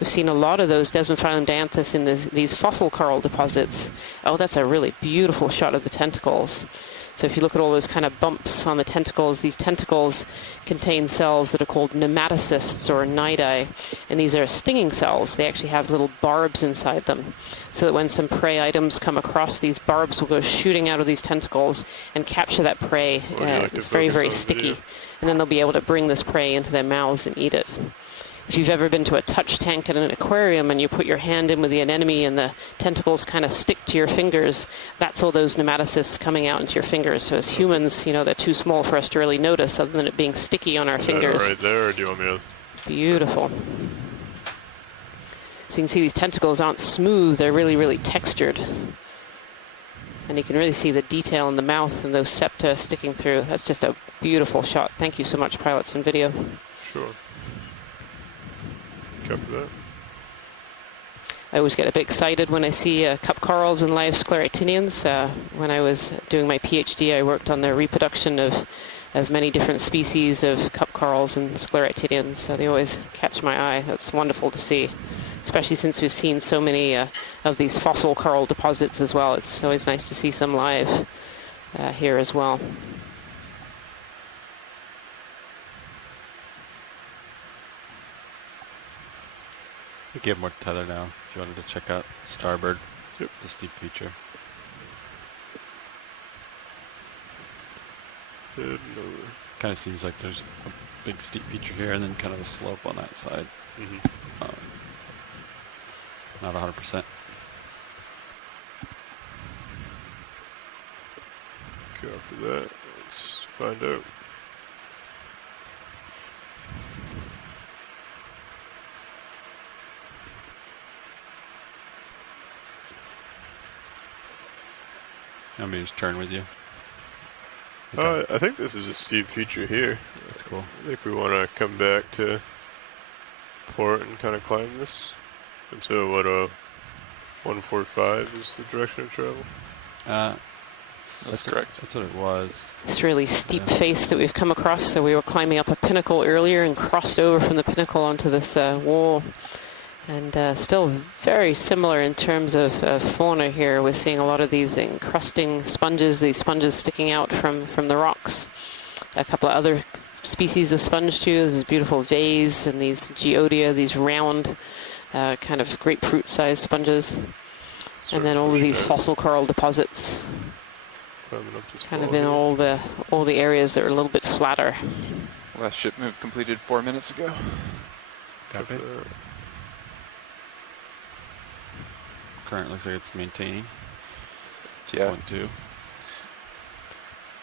We've seen a lot of those Desmophyllum dianthus in these fossil coral deposits. Oh, that's a really beautiful shot of the tentacles. So if you look at all those kind of bumps on the tentacles, these tentacles contain cells that are called nematocysts or cnidae, and these are stinging cells. They actually have little barbs inside them, so that when some prey items come across, these barbs will go shooting out of these tentacles and capture that prey. It's very, very sticky, and then they'll be able to bring this prey into their mouths and eat it. If you've ever been to a touch tank in an aquarium and you put your hand in with the anemone and the tentacles kind of stick to your fingers, that's all those nematocysts coming out into your fingers. So as humans, you know, they're too small for us to really notice other than it being sticky on our fingers. Right there, or do you want me to... Beautiful. So you can see these tentacles aren't smooth, they're really, really textured. And you can really see the detail in the mouth and those septa sticking through. That's just a beautiful shot. Thank you so much, pilots and video. Sure. Copy that. I always get a bit excited when I see cup corals and live sclerotinians. When I was doing my PhD, I worked on the reproduction of many different species of cup corals and sclerotinians, so they always catch my eye. That's wonderful to see, especially since we've seen so many of these fossil coral deposits as well. It's always nice to see some live here as well. We get more tether now if you wanted to check out starboard. Yep. The steep feature. Kind of seems like there's a big steep feature here and then kind of a slope on that side. Not 100%. Copy that. Let's find out. Let me just turn with you. I think this is a steep feature here. That's cool. I think we want to come back to port and kind of climb this. And so what, 145 is the direction of travel? That's correct. That's what it was. This really steep face that we've come across. So we were climbing up a pinnacle earlier and crossed over from the pinnacle onto this wall. And still very similar in terms of fauna here. We're seeing a lot of these encrusting sponges, these sponges sticking out from the rocks. A couple of other species of sponge too. There's this beautiful vase and these geodia, these round kind of grapefruit-sized sponges. And then all of these fossil coral deposits. Kind of in all the areas that are a little bit flatter. Last ship move completed 4 minutes ago. Copy. Current looks like it's maintaining. Yeah. 2.2.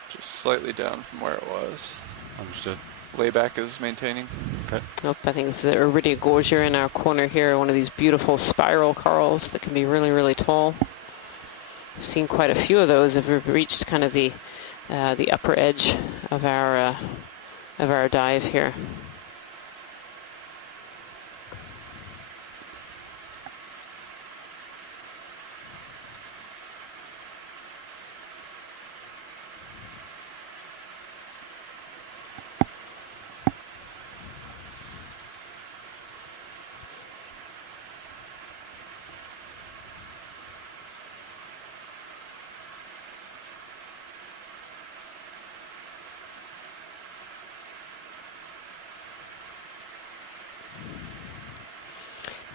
Just slightly down from where it was. Understood. Layback is maintaining. Okay. Oh, I think it's the Iridiogogia in our corner here, one of these beautiful spiral corals that can be really, really tall. We've seen quite a few of those. We've reached kind of the upper edge of our of our dive here.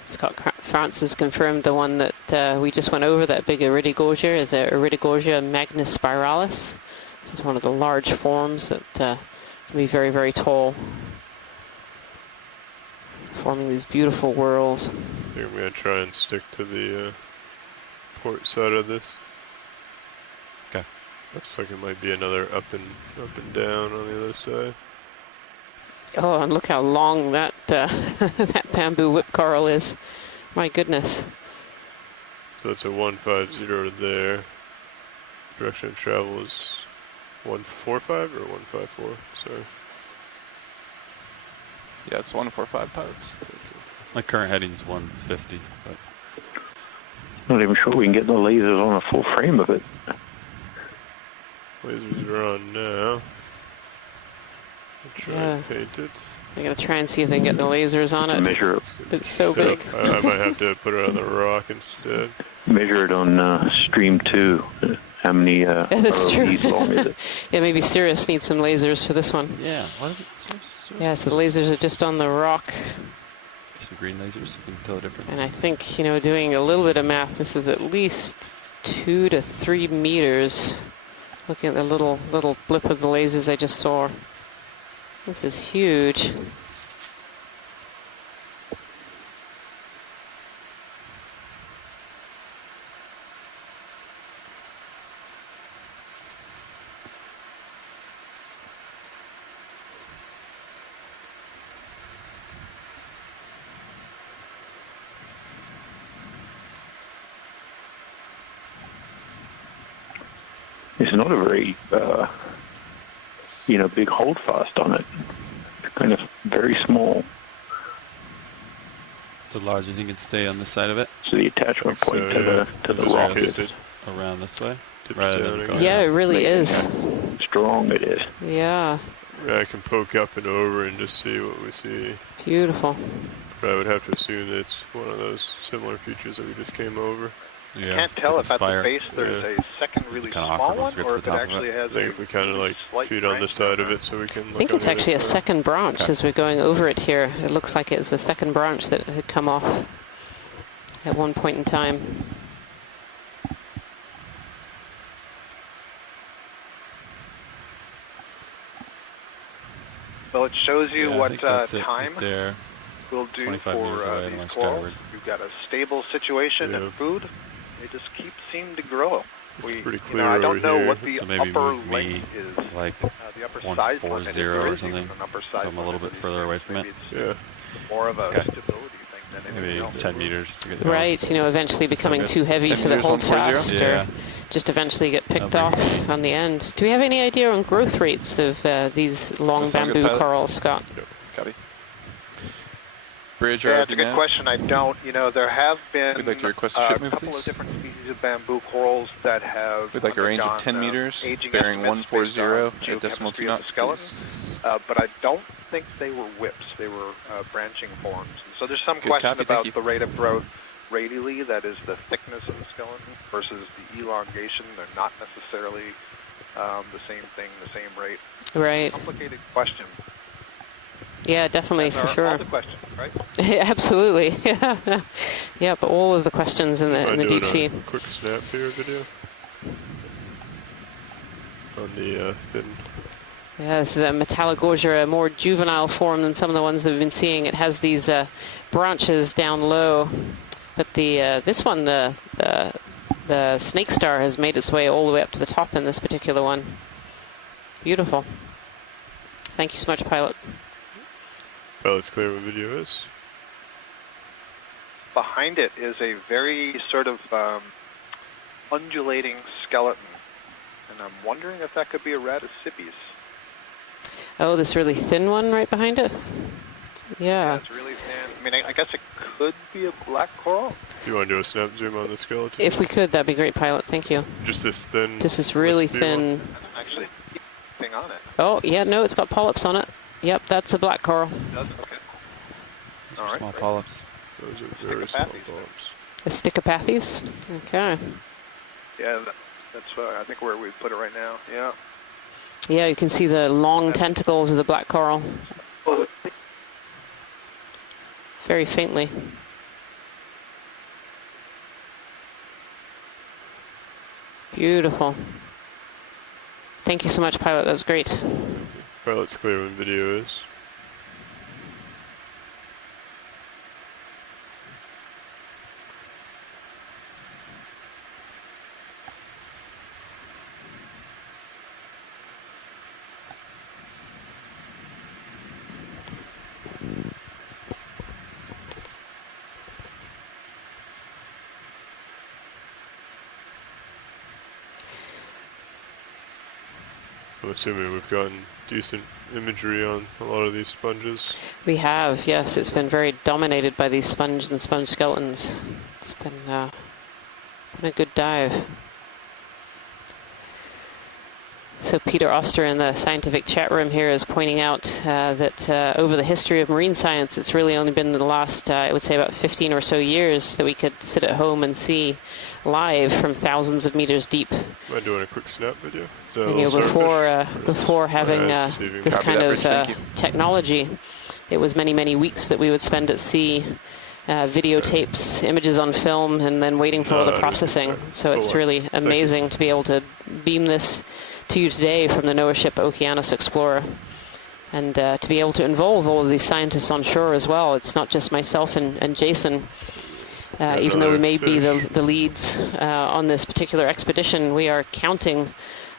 Scott Francis confirmed the one that we just went over, that big Iridogorgia, is a Iridogorgia magnispiralis. This is one of the large forms that can be very, very tall, forming these beautiful whorls. I think I'm going to try and stick to the port side of this. Okay. Looks like it might be another up and down on the other side. Oh, and look how long that that bamboo whip coral is. My goodness. So it's a 150 there. Direction of travel is 145 or 154? Sorry. Yeah, it's 145 pilots. My current heading is 150, but Not even sure we can get the lasers on a full frame of it. Lasers are on now. I'll try and paint it. I'm going to try and see if they can get the lasers on it. Measure it. It's so big. I might have to put it on the rock instead. Measure it on stream 2. How many That's true. ROVs long is it? Yeah, maybe Cirrus needs some lasers for this one. yeah. What Yeah, so the lasers are just on the rock. Some green lasers, you can tell the difference. And I think, you know, doing a little bit of math, this is at least 2 to 3 meters. Looking at the little blip of the lasers I just saw. This is huge. It's not a very, big holdfast on it. It's kind of very small. So large, you think it'd stay on this side of it? So the attachment point to the rock is around this way? Yeah, it really is. Strong it is. Yeah. I can poke up and over and just see what we see. Beautiful. But I would have to assume that it's one of those similar features that we just came over. Yeah, can't tell if at the base there's a second really small one, or if it actually has I think if we kind of like feed on the side of it so we can I think it's actually a second branch as we're going over it here. It looks like it's a second branch that had come off at one point in time. Well, it shows you what time there. Will do for these corals. You've got a stable situation and food. They just seem to grow. Pretty clear I don't know here. what the so maybe upper move length me is. like The upper 140 or something. So I'm a little bit further away from it. Yeah. More of a stability thing than anything else. Maybe 10 meters. To get Right, eventually becoming too heavy for the holdfast, or just eventually get picked off on the end. Do we have any idea on growth rates of these long bamboo corals, Scott? Copy. Bridge, yeah, it's a good question. I don't. There have been We'd like to request a a ship move, couple please. of different species of bamboo corals that have We'd like a range of 10 meters, bearing 140 at decimal 2 knots, please. But I don't think they were whips. They were branching forms. And so there's some Good question copy, about the rate of growth radially, that is the thickness of the skeleton, versus the elongation. They're not necessarily the same thing, the same rate. Right. Complicated question. Yeah, definitely, for sure. All the questions, right? Absolutely. Yeah, but all of the questions in the deep sea. Quick snap here video on the fin. Yeah, this is a Metallogorgia, a more juvenile form than some of the ones that we've been seeing. It has these branches down low, but this one, the snake star, has made its way all the way up to the top in this particular one. Beautiful. Thank you so much, pilot. Well, it's clear what video is. Behind it is a very sort of undulating skeleton, and I'm wondering if that could be a Radicipes. Oh, this really thin one right behind it? Yeah, it's really thin. I mean, I guess it could be a black coral. Do you want to do a snap zoom on the skeleton? If we could, that'd be great, pilot. Thank you. Just this thin? Just this really thin. Actually, thing on it. Oh, yeah, no, it's got polyps on it. Yep, that's a black coral. It does? Okay. Those are small polyps. Those are very small polyps. The Stichopathes? Okay. Yeah, that's I think where we put it right now. Yeah. Yeah, you can see the long tentacles of the black coral. Very faintly. Beautiful. Thank you so much, pilot. That was great. Pilot's clear when video is. I'm assuming we've gotten decent imagery on a lot of these sponges. We have, yes. It's been very dominated by these sponge and sponge skeletons. It's been a good dive. So Peter Oster in the scientific chat room here is pointing out that over the history of marine science, it's really only been the last, I would say, about 15 or so years that we could sit at home and see live from thousands of meters deep. Am I doing a quick snap video? And, before having this kind of technology, it was many, many weeks that we would spend at sea, videotapes, images on film, and then waiting for all the processing. So it's really amazing to be able to beam this to you today from the NOAA ship Okeanos Explorer, and to be able to involve all of these scientists on shore as well. It's not just myself and Jason. Even though we may be the leads on this particular expedition, we are counting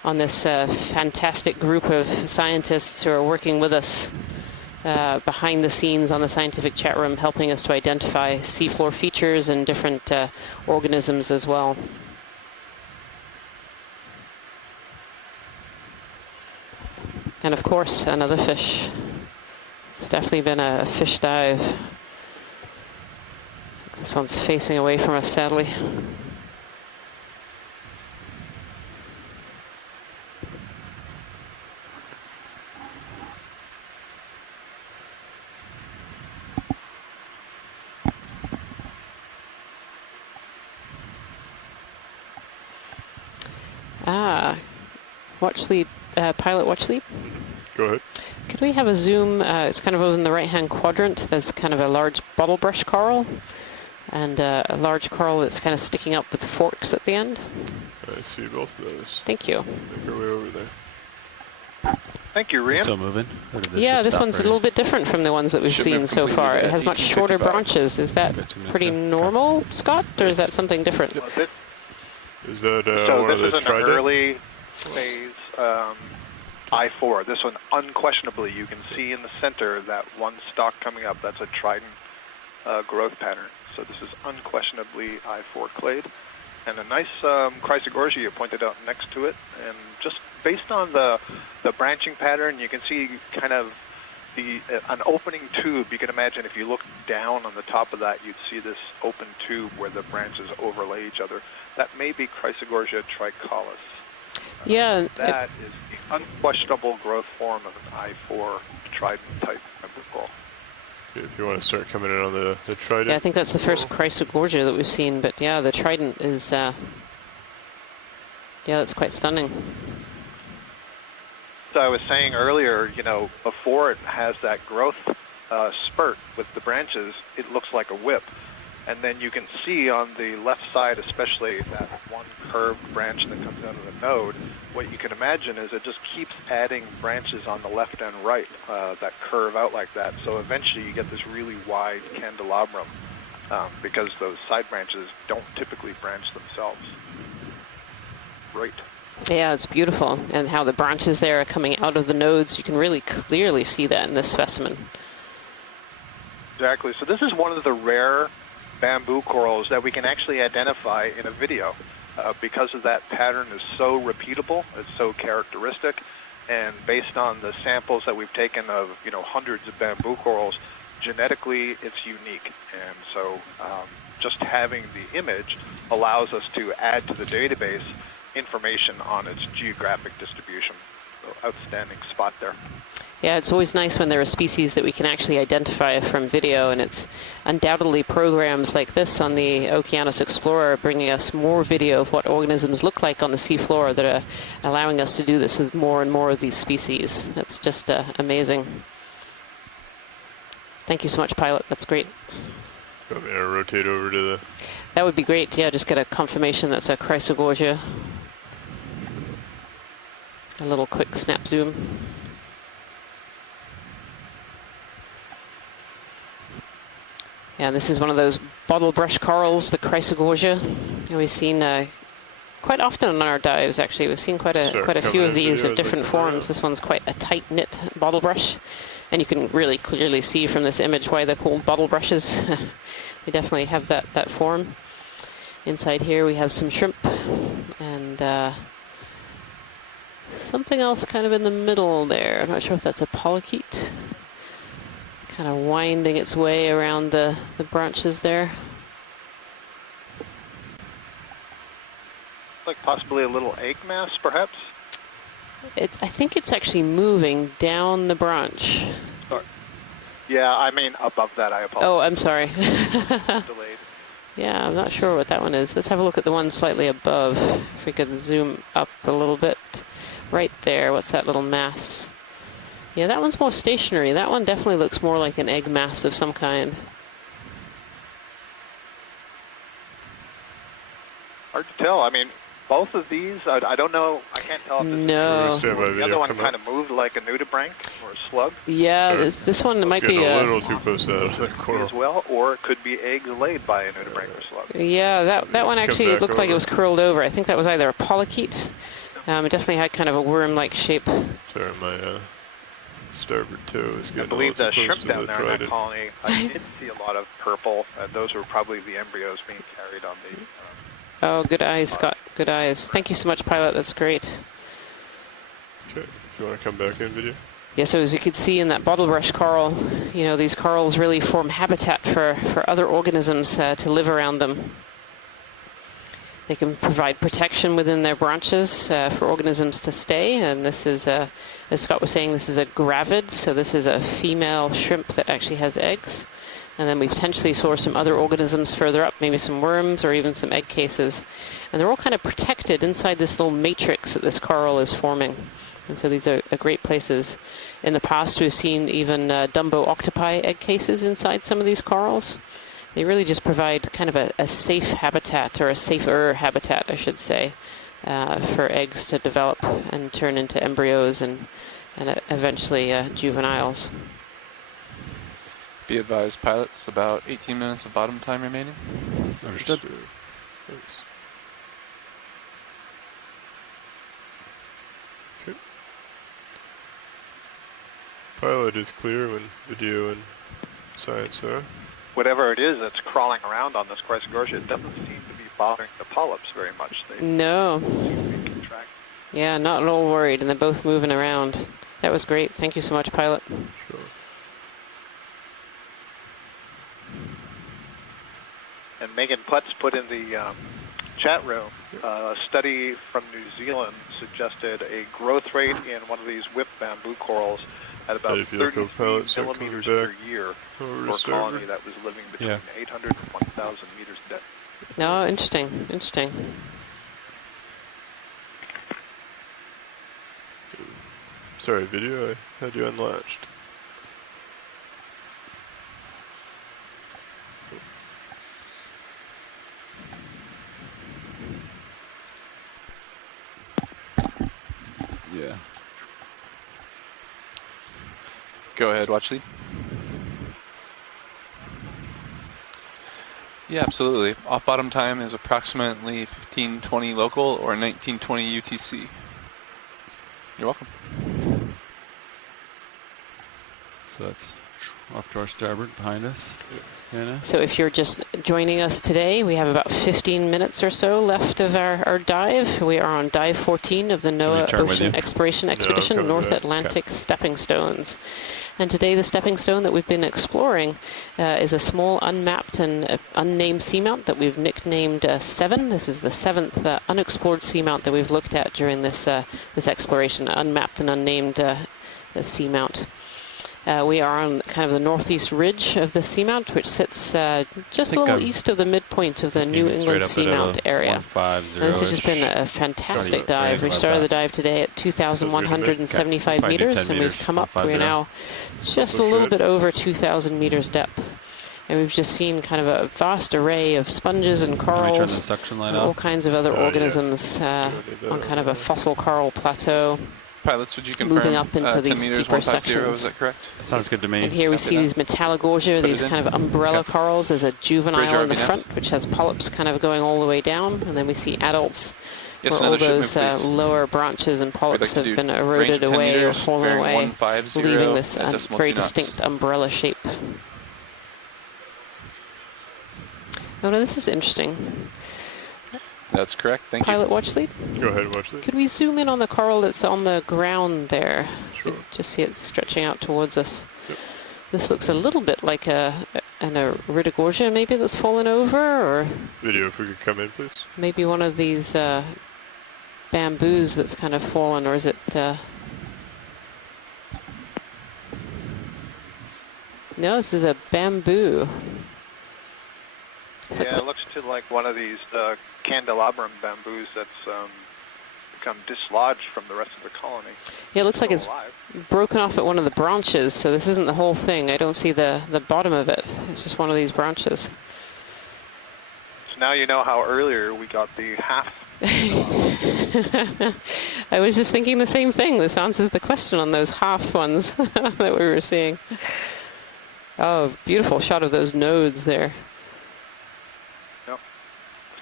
on this fantastic group of scientists who are working with us behind the scenes on the scientific chat room, helping us to identify seafloor features and different organisms as well. And of course, another fish. It's definitely been a fish dive. This one's facing away from us, sadly. Watch lead, pilot watch lead. Go ahead. Could we have a zoom? It's kind of over in the right-hand quadrant. There's kind of a large bottle brush coral, and a large coral that's kind of sticking up with forks at the end. I see both of those. Thank you. Make our way over there. Thank you, Rian. Still moving? Yeah, this one's a little bit different from the ones that we've seen so far. It has much shorter branches. Is that pretty normal, Scott, or is that something different? Is that so one of the this is an trident? early phase I4. This one, unquestionably, you can see in the center that one stalk coming up. That's a trident growth pattern. So this is unquestionably I4 clade. And a nice chrysogorgia you pointed out next to it. And just based on the branching pattern, you can see kind of an opening tube. You can imagine if you look down on the top of that, you'd see this open tube where the branches overlay each other. That may be Chrysogorgia tricollis. Yeah. That is the unquestionable growth form of an I4 trident type member coral. If you want to start coming in on the trident. Yeah, I think that's the first Chrysogorgia that we've seen, but yeah, the trident is, yeah, that's quite stunning. So I was saying earlier, you know, before it has that growth spurt with the branches, it looks like a whip. And then you can see on the left side, especially that one curved branch that comes out of the node, what you can imagine is it just keeps adding branches on the left and right that curve out like that. So eventually you get this really wide candelabrum because those side branches don't typically branch themselves. Great. Yeah, it's beautiful. And how the branches there are coming out of the nodes, you can really clearly see that in this specimen. Exactly. So this is one of the rare bamboo corals that we can actually identify in a video because of that pattern is so repeatable, it's so characteristic, And based on the samples that we've taken of, hundreds of bamboo corals, genetically it's unique. And so just having the image allows us to add to the database information on its geographic distribution. So outstanding spot there. Yeah, it's always nice when there are species that we can actually identify from video, and it's undoubtedly programs like this on the Okeanos Explorer bringing us more video of what organisms look like on the seafloor that are allowing us to do this with more and more of these species. That's just amazing. Thank you so much, Pilot. That's great. Want me to rotate over to the... That would be great. Yeah, just get a confirmation that's a Chrysogorgia. A little quick snap zoom. Yeah, this is one of those bottle brush corals, the Chrysogorgia. And we've seen quite often on our dives, actually. We've seen quite a few of these of different forms. This one's quite a tight-knit bottle brush. And you can really clearly see from this image why they're called bottle brushes. They definitely have that form. Inside here we have some shrimp and something else kind of in the middle there. I'm not sure if that's a polychaete. Kind of winding its way around the branches there. Like possibly a little egg mass, perhaps? I think it's actually moving down the branch. Sorry. Yeah, I mean above that, I apologize. Oh, I'm sorry. Delayed. Yeah, I'm not sure what that one is. Let's have a look at the one slightly above. If we could zoom up a little bit. Right there, what's that little mass? Yeah, that one's more stationary. That one definitely looks more like an egg mass of some kind. Hard to tell. I mean, both of these, I don't know. I can't tell if no. The other one kind of moved like a nudibranch or a slug. Yeah, this one might be a little too close to that coral. As well, or it could be eggs laid by a nudibranch or slug. Yeah, that one actually looked like it was curled over. I think that was either a polychaete. It definitely had kind of a worm-like shape. Sorry, my starboard toe is getting I believe a the little too shrimp close to down the there in that trident. colony, I did see a lot of purple, and those were probably the embryos being carried on the... Oh, good eyes, Scott. Good eyes. Thank you so much, Pilot. That's great. Okay, if you want to come back in video. Yeah, so as we could see in that bottle brush coral, these corals really form habitat for other organisms to live around them. They can provide protection within their branches for organisms to stay. And this is, as Scott was saying, this is a gravid. So this is a female shrimp that actually has eggs. And then we potentially saw some other organisms further up, maybe some worms or even some egg cases. And they're all kind of protected inside this little matrix that this coral is forming. And so these are great places. In the past, we've seen even Dumbo octopi egg cases inside some of these corals. They really just provide kind of a safe habitat, or a safer habitat, I should say, for eggs to develop and turn into embryos and eventually juveniles. Be advised, pilots, about 18 minutes of bottom time remaining. Understood. Okay. Pilot is clear when video and science are. Whatever it is that's crawling around on this Chrysogorgia, it doesn't seem to be bothering the polyps very much. They no. seem to be contracting. Yeah, not at all worried, and they're both moving around. That was great. Thank you so much, Pilot. Sure. And Megan Putz put in the chat room, a study from New Zealand suggested a growth rate in one of these whip bamboo corals at about 33 millimeters per year for a colony that was living between 800 and 1,000 meters depth. Oh, interesting, interesting. Sorry, video, I had you unlatched. Yeah. Go ahead, watch lead. Yeah, absolutely. Off bottom time is approximately 1520 local or 1920 UTC. You're welcome. So that's off to our starboard behind us. Anna? So if you're just joining us today, we have about 15 minutes or so left of our dive. We are on dive 14 of the NOAA Ocean Exploration Expedition, North Atlantic Stepping Stones. And today the stepping stone that we've been exploring is a small unmapped and unnamed seamount that we've nicknamed 7. This is the 7th unexplored seamount that we've looked at during this exploration, unmapped and unnamed seamount. We are on kind of the northeast ridge of the seamount, which sits just a little east of the midpoint of the New England Seamount area. And this has just been a fantastic dive. We started the dive today at 2,175 meters, and we've come up. We're now just a little bit over 2,000 meters depth. And we've just seen kind of a vast array of sponges and corals, and all kinds of other organisms on kind of a fossil coral plateau. Pilots, would you confirm moving up into these 10 meters, steeper sections? Is that correct? Sounds good to me. And here we see these Metallogorgia, these kind of umbrella corals. There's a juvenile in the front, which has polyps kind of going all the way down. And then we see adults, where all those lower branches and polyps have been eroded away or fallen away, leaving this very distinct umbrella shape. Oh, no, this is interesting. That's correct. Thank you. Pilot watch lead? Go ahead, watch lead. Could we zoom in on the coral that's on the ground there? Sure. You can just see it stretching out towards us. Yep. This looks a little bit like an Iridogorgia maybe that's fallen over, or video if we could come in, please. Maybe one of these bamboos that's kind of fallen, or is it? No, this is a bamboo. Yeah, it looks to like one of these candelabrum bamboos that's become dislodged from the rest of the colony. Yeah, it looks like it's broken off at one of the branches, so this isn't the whole thing. I don't see the bottom of it. It's just one of these branches. So now you know how earlier we got the half. I was just thinking the same thing. This answers the question on those half ones that we were seeing. Oh, beautiful shot of those nodes there.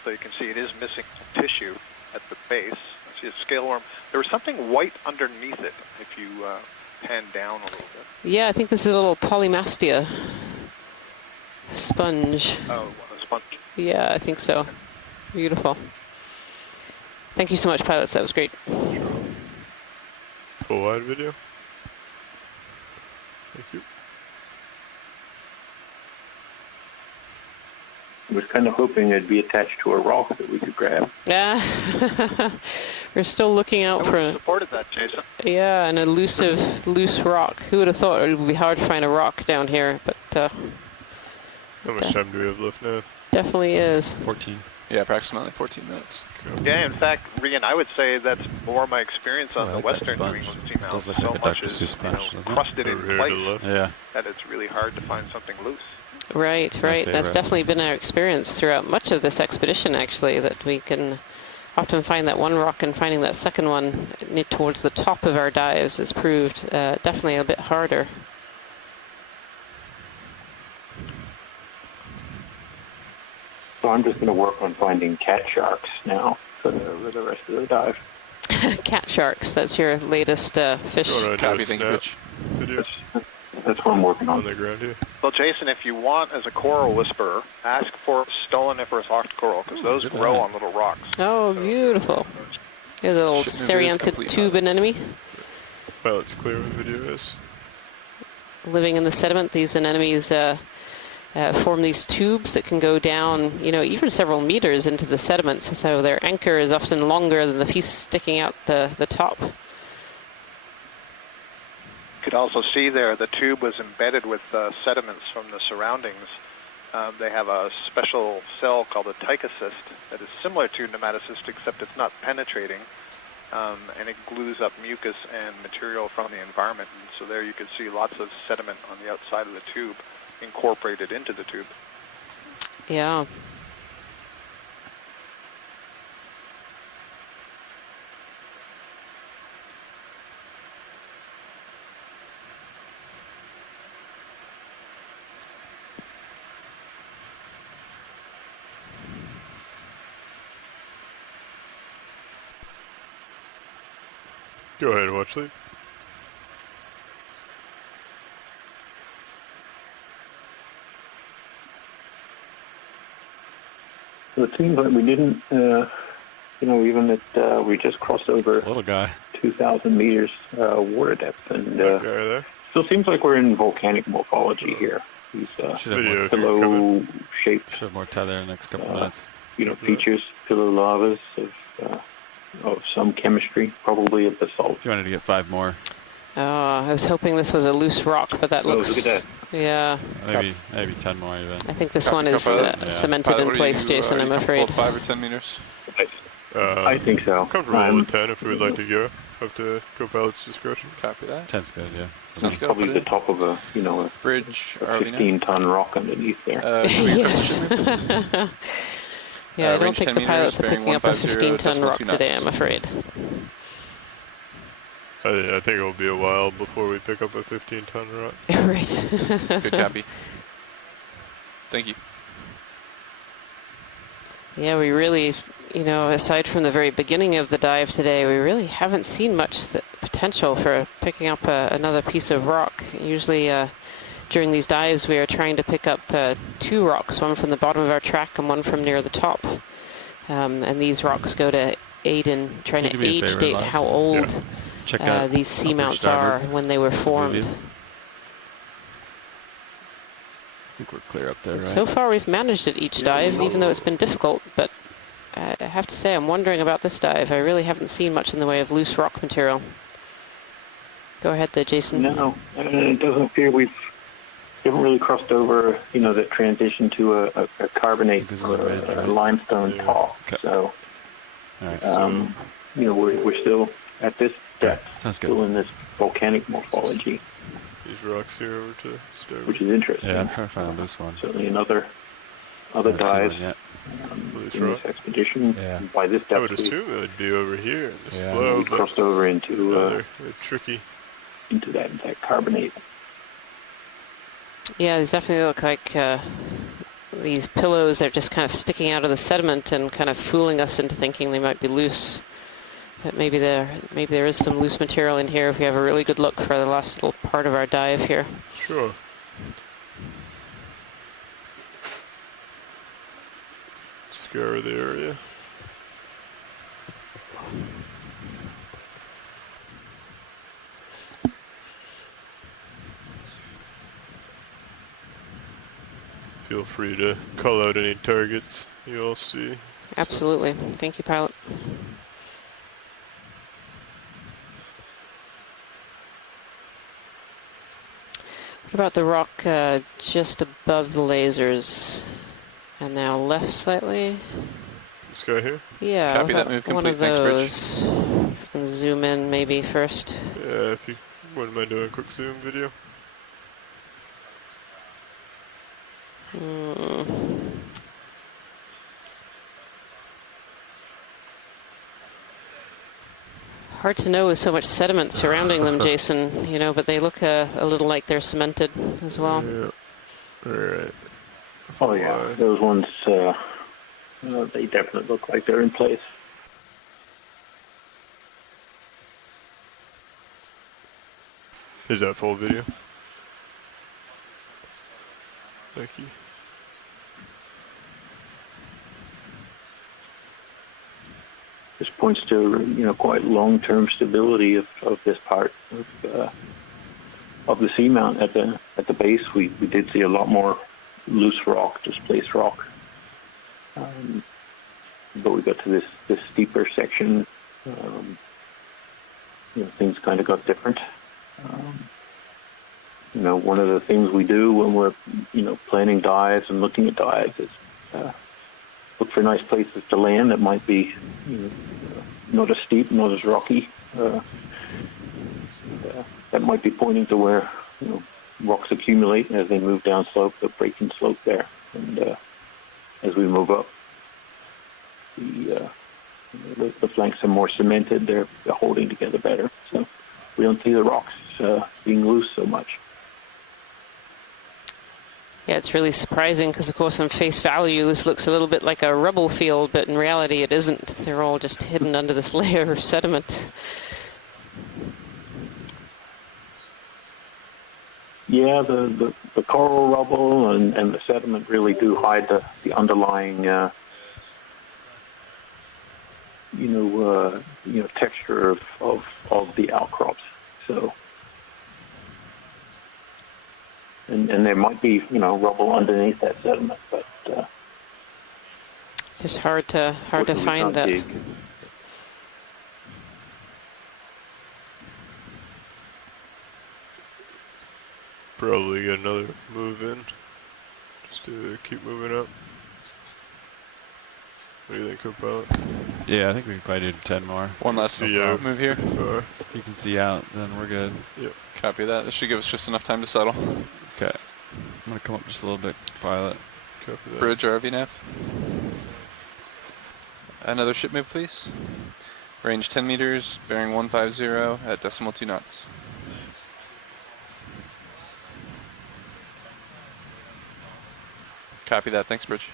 So you can see it is missing some tissue at the base. I see a scale worm. There was something white underneath it if you pan down a little bit. Yeah, I think this is a little polymastia sponge. Oh, a sponge. Yeah, I think so. Beautiful. Thank you so much, pilots. That was great. Full wide video. Thank you. I was kind of hoping it'd be attached to a rock that we could grab. Yeah, we're still looking out for. I supported that, Jason. Yeah, an elusive, loose rock. Who would have thought it would be hard to find a rock down here? But how much time do we have left now? Definitely is. 14. Yeah, approximately 14 minutes. Cool. Yeah, in fact, Rian, I would say that's more my experience on the western New England Seamount. So much is crusted in place that it's really hard to find something loose. Right. That's definitely been our experience throughout much of this expedition, actually, that we can often find that one rock, and finding that second one towards the top of our dives has proved definitely a bit harder. So I'm just going to work on finding cat sharks now for the rest of the dive. Cat sharks, that's your latest fish. That's what I'm working on. The ground here. Well, Jason, if you want, as a coral whisperer, ask for stoloniferous octocoral, because those grow on little rocks. Oh, beautiful. Here's a little serranthid tube anemone. Well, it's clear what the video is. Living in the sediment, these anemones form these tubes that can go down, even several meters into the sediments. So their anchor is often longer than the piece sticking out the top. You could also see there the tube was embedded with sediments from the surroundings. They have a special cell called a tychocyst that is similar to nematocyst, except it's not penetrating, and it glues up mucus and material from the environment. And so there you could see lots of sediment on the outside of the tube incorporated into the tube. Yeah. Go ahead, watch lead. So it seems like we didn't, even that we just crossed over little guy. 2,000 meters water depth, and That guy there. still seems like we're in volcanic morphology here. These pillow-shaped. Should have more tether in the next couple minutes. Features, pillow lavas of some chemistry, probably a basalt. If you wanted to get 5 more. Oh, I was hoping this was a loose rock, but that looks... look at that. Yeah. Maybe 10 more even. I think this one is cemented in place, Jason, I'm afraid. 5 or 10 meters? I think so. Comfortable with 10 if we would like to go. Up to co-pilot's discretion. Copy that. 10's good, yeah. That's probably the top of a bridge, 15-ton rock underneath there. Yeah, I don't think the pilots are picking up a 15-ton rock today, I'm afraid. I think it will be a while before we pick up a 15-ton rock. Right. Good copy. Thank you. Yeah, we really, aside from the very beginning of the dive today, we really haven't seen much potential for picking up another piece of rock. Usually during these dives we are trying to pick up 2 rocks, one from the bottom of our track and one from near the top. And these rocks go to aid in trying to age date how old these seamounts are when they were formed. I think we're clear up there, right? So far we've managed it each dive, even though it's been difficult, but I have to say I'm wondering about this dive. I really haven't seen much in the way of loose rock material. Go ahead there, Jason. No, it doesn't appear we haven't really crossed over, the transition to a carbonate or a limestone top. So, we're still at this depth, still in this volcanic morphology. These rocks here over to Starboard. Which is interesting. Yeah, I'm trying to find this one. Certainly other dives in this expedition. Yeah. By this depth, I would assume it would be over here in this flow. We crossed over into they're tricky. Into that carbonate. Yeah, these definitely look like these pillows that are just kind of sticking out of the sediment and kind of fooling us into thinking they might be loose. But maybe there is some loose material in here if we have a really good look for the last little part of our dive here. Sure. Scour the area. Feel free to call out any targets you all see. Absolutely. Thank you, pilot. What about the rock just above the lasers? And now left slightly? This guy here? Yeah. Copy that move complete. One of Thanks, those. If we can zoom in maybe first. Yeah, if you wouldn't mind doing a quick zoom video. Hard to know with so much sediment surrounding them, Jason, but they look a little like they're cemented as well. Yeah. All right. Oh, yeah. Those ones, they definitely look like they're in place. Is that full video? Thank you. This points to, quite long-term stability of this part of the seamount. At the base, we did see a lot more loose rock, displaced rock. But we got to this steeper section, things kind of got different. One of the things we do when we're, planning dives and looking at dives is look for nice places to land that might be, not as steep, not as rocky. That might be pointing to where, rocks accumulate as they move down slope, the breaking slope there. And as we move up, the flanks are more cemented. They're holding together better. So we don't see the rocks being loose so much. Yeah, it's really surprising because, of course, on face value, this looks a little bit like a rubble field, but in reality it isn't. They're all just hidden under this layer of sediment. Yeah, the coral rubble and the sediment really do hide the underlying texture of the outcrops. So, and there might be rubble underneath that sediment, but it's just hard to find that. Dig. Probably get another move in, just to keep moving up. What do you think, co-pilot? Yeah, I think we can probably do 10 more. One last move here. Far. If you can see out, then we're good. Yep. Copy that. This should give us just enough time to settle. Okay. I'm going to come up just a little bit, pilot. Copy that. Bridge RV nav. Another ship move, please. Range 10 meters, bearing 150 at decimal 2 knots. Copy that. Thanks, Bridge.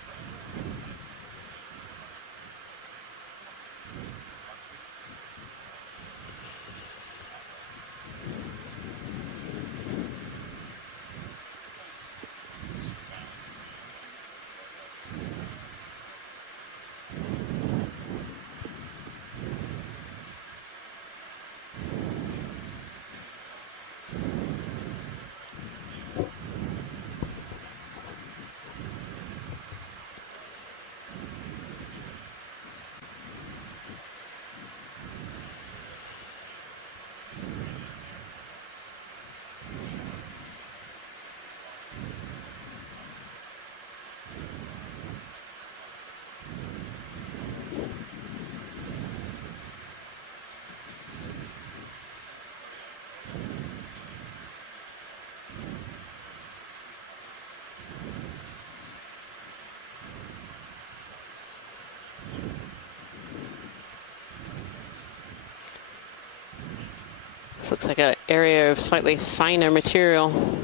This looks like an area of slightly finer material.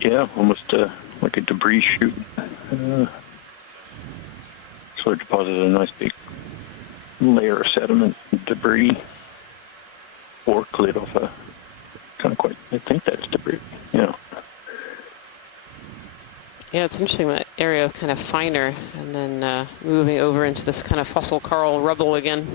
Yeah, almost like a debris chute. Sort of deposited a nice big layer of sediment and debris, or cleared off a kind of quite. I think that's debris. Yeah. Yeah, it's interesting, that area kind of finer, and then moving over into this kind of fossil coral rubble again.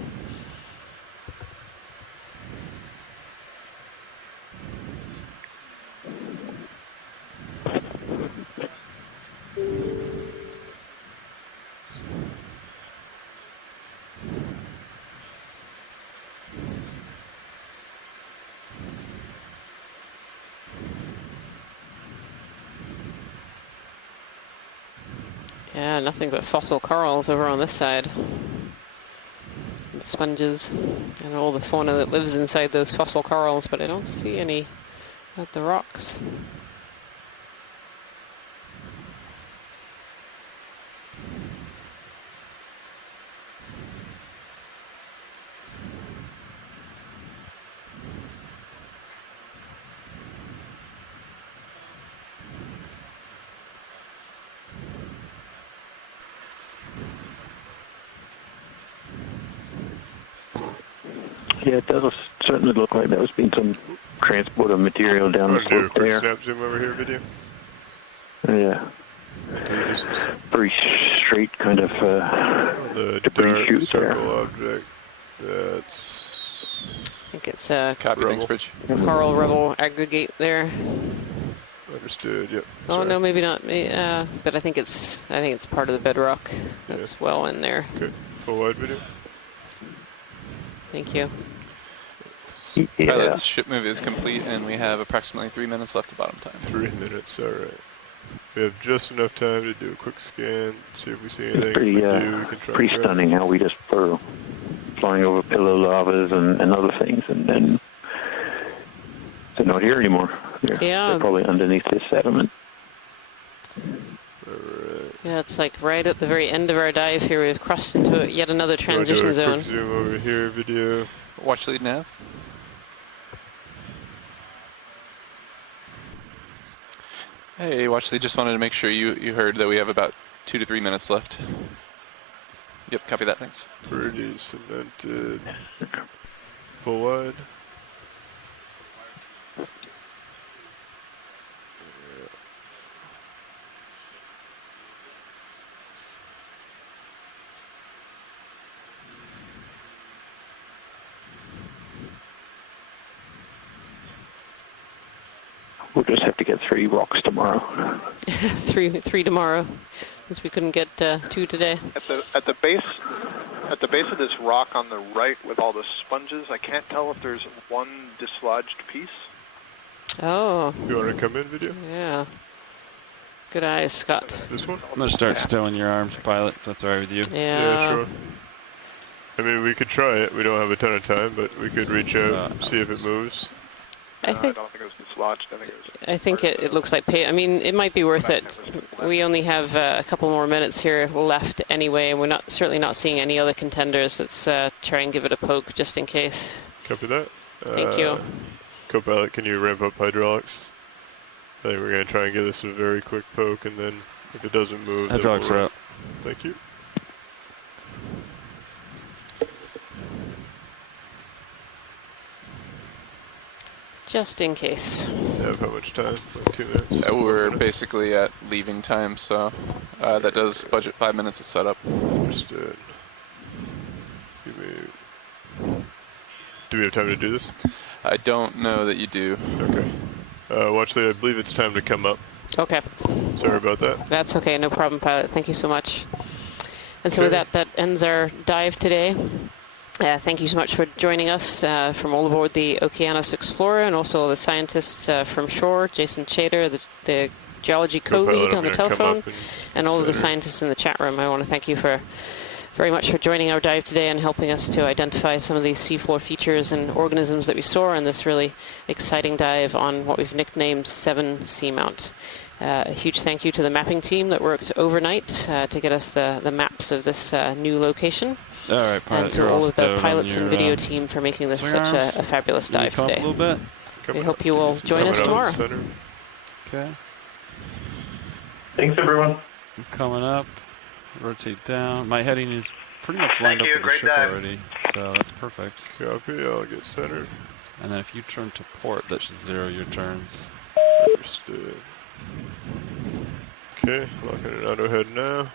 Yeah, nothing but fossil corals over on this side. And sponges and all the fauna that lives inside those fossil corals, but I don't see any at the rocks. Yeah, it does certainly look like there's been some transport of material down the slope quick there. snap zoom over here video. Yeah. Very straight kind of The debris dark chute there. circle object. That's. I think it's a Copy, thanks, Bridge. coral rubble aggregate there. Understood. Yep. Oh Sorry. no, maybe not. But I think it's part of the bedrock. That's well in there. Okay. Full wide video. Thank you. Yeah. Pilot's ship move is complete, and we have approximately 3 minutes left to bottom time. 3 minutes. All right. We have just enough time to do a quick scan, see if we see anything. It's pretty, if we do, we can try pretty and grab stunning how we just were flying over pillow lavas and other things, and then they're not here anymore. They're probably underneath this sediment. Yeah, it's like right at the very end of our dive here. We've crossed into yet another transition zone. Quick zoom over here, video. Watch lead nav. Hey, watch lead. Just wanted to make sure you heard that we have about 2 to 3 minutes left. Yep, copy that. Thanks. Pretty cemented. Full wide. we'll just have to get 3 rocks tomorrow. three tomorrow, since we couldn't get 2 today. At the base of this rock on the right with all the sponges, I can't tell if there's one dislodged piece. Oh. You want to come in, video? Yeah. Good eyes, Scott. This one? I'm going to start stowing your arms, pilot, if that's all right with you. Yeah. Sure. I mean, we could try it. We don't have a ton of time, but we could reach out and see if it moves. I don't think it was dislodged. I think it looks like I mean, it might be worth it. We only have a couple more minutes here left anyway, and we're certainly not seeing any other contenders. Let's try and give it a poke just in case. Copy that. Thank you. Co-pilot, can you ramp up hydraulics? I think we're going to try and give this a very quick poke, and then if it doesn't move, hydraulics are up. Thank you. Just in case. You have how much time? Like 2 minutes? We're basically at leaving time, so that does budget 5 minutes of setup. Understood. Do we have time to do this? I don't know that you do. Okay. Watch lead, I believe it's time to come up. Okay. Sorry about that. That's okay, no problem, pilot. Thank you so much. And so with that ends our dive today. Thank you so much for joining us from all aboard the Okeanos Explorer, and also all the scientists from shore, Jason Chater, the geology co-lead on the telephone, and all of the scientists in the chat room. I want to thank you very much for joining our dive today and helping us to identify some of these seafloor features and organisms that we saw in this really exciting dive on what we've nicknamed 7 Seamount. A huge thank you to the mapping team that worked overnight to get us the maps of this new location. All right, pilot, and to all of the pilots and video team for making this such a fabulous dive today. A little bit. We hope you will join us tomorrow. Okay. Thanks, everyone. I'm coming up. Rotate down. My heading is pretty much lined up with the ship already, so that's perfect. Copy. I'll get centered. And then if you turn to port, that should 0 your turns. Understood. Okay, locking an auto head now.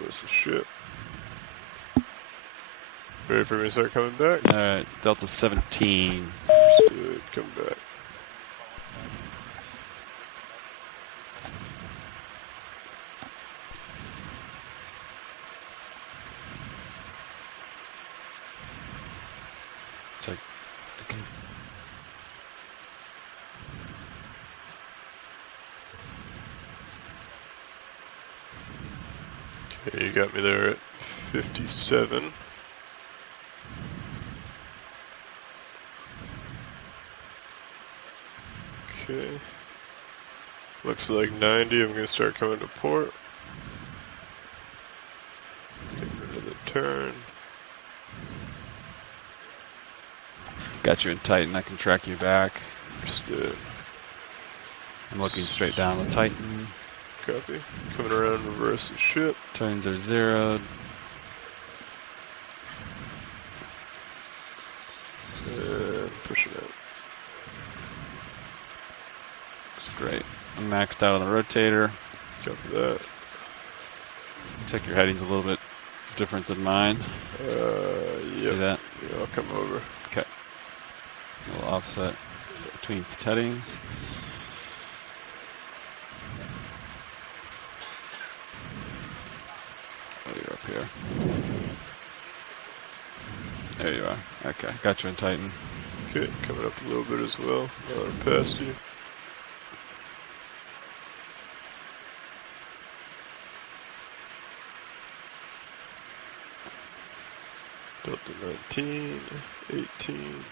Where's the ship? Ready for me to start coming back? Alright, Delta 17. Understood. Come back. Check. Okay. Okay, you got me there at 57. Okay. Looks like 90. I'm going to start coming to port. Get rid of the turn. Got you in Titan. I can track you back. Understood. I'm looking straight down the Titan. Copy. Coming around reverse the ship. Turns are 0'd. And pushing out. Looks great. I'm maxed out on the rotator. Copy that. Check your heading's a little bit different than mine. Yep. See that? Yeah, I'll come over. Okay. A little offset between its headings. Oh, you're up here. There you are. Okay, got you in Titan. Okay, coming up a little bit as well. Now I'm past you. Delta 19, 18,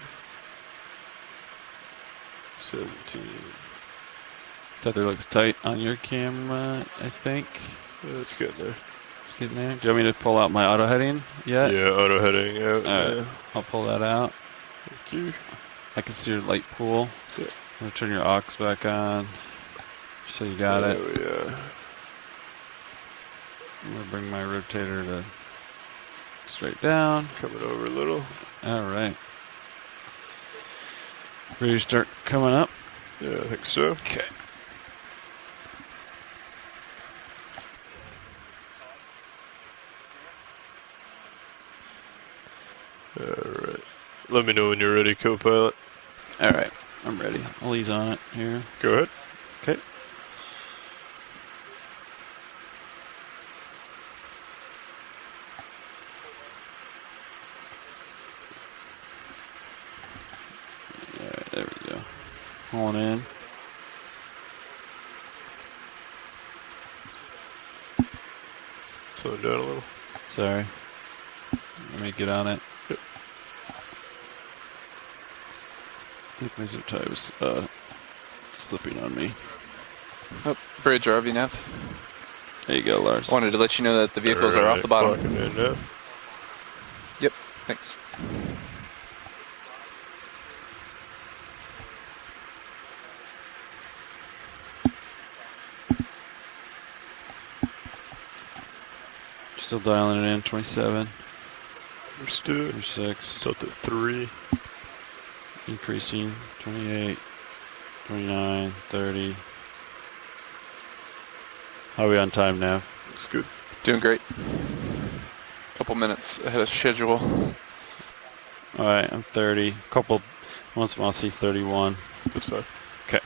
17. Tether looks tight on your camera, I think. Yeah, it's getting there. It's getting there. Do you want me to pull out my auto heading yet? Yeah, auto heading out. Alright, yeah. I'll pull that out. Thank you. I can see your light pool. Yeah. I'm going to turn your aux back on. So you got it. Oh, yeah. I'm going to bring my rotator to straight down. Coming over a little. Alright. Ready to start coming up? Yeah, I think so. Okay. Alright. Let me know when you're ready, co-pilot. Alright. I'm ready. I'll ease on it here. Go ahead. Okay. Alright, there we go. Pulling in. Slow it down a little. Sorry. Let me get on it. Yep. I think my zip tie was slipping on me. Oh, bridge RV nav. There you go, Lars. I wanted to let you know that the vehicles are off the bottom. In now. Yep, thanks. Still dialing it in, 27. Understood. 26. Still at 3. Increasing, 28, 29, 30. How are we on time now? Looks good. Doing great. Couple minutes ahead of schedule. All right, I'm 30. Once in a while, I see 31. That's fine. Okay.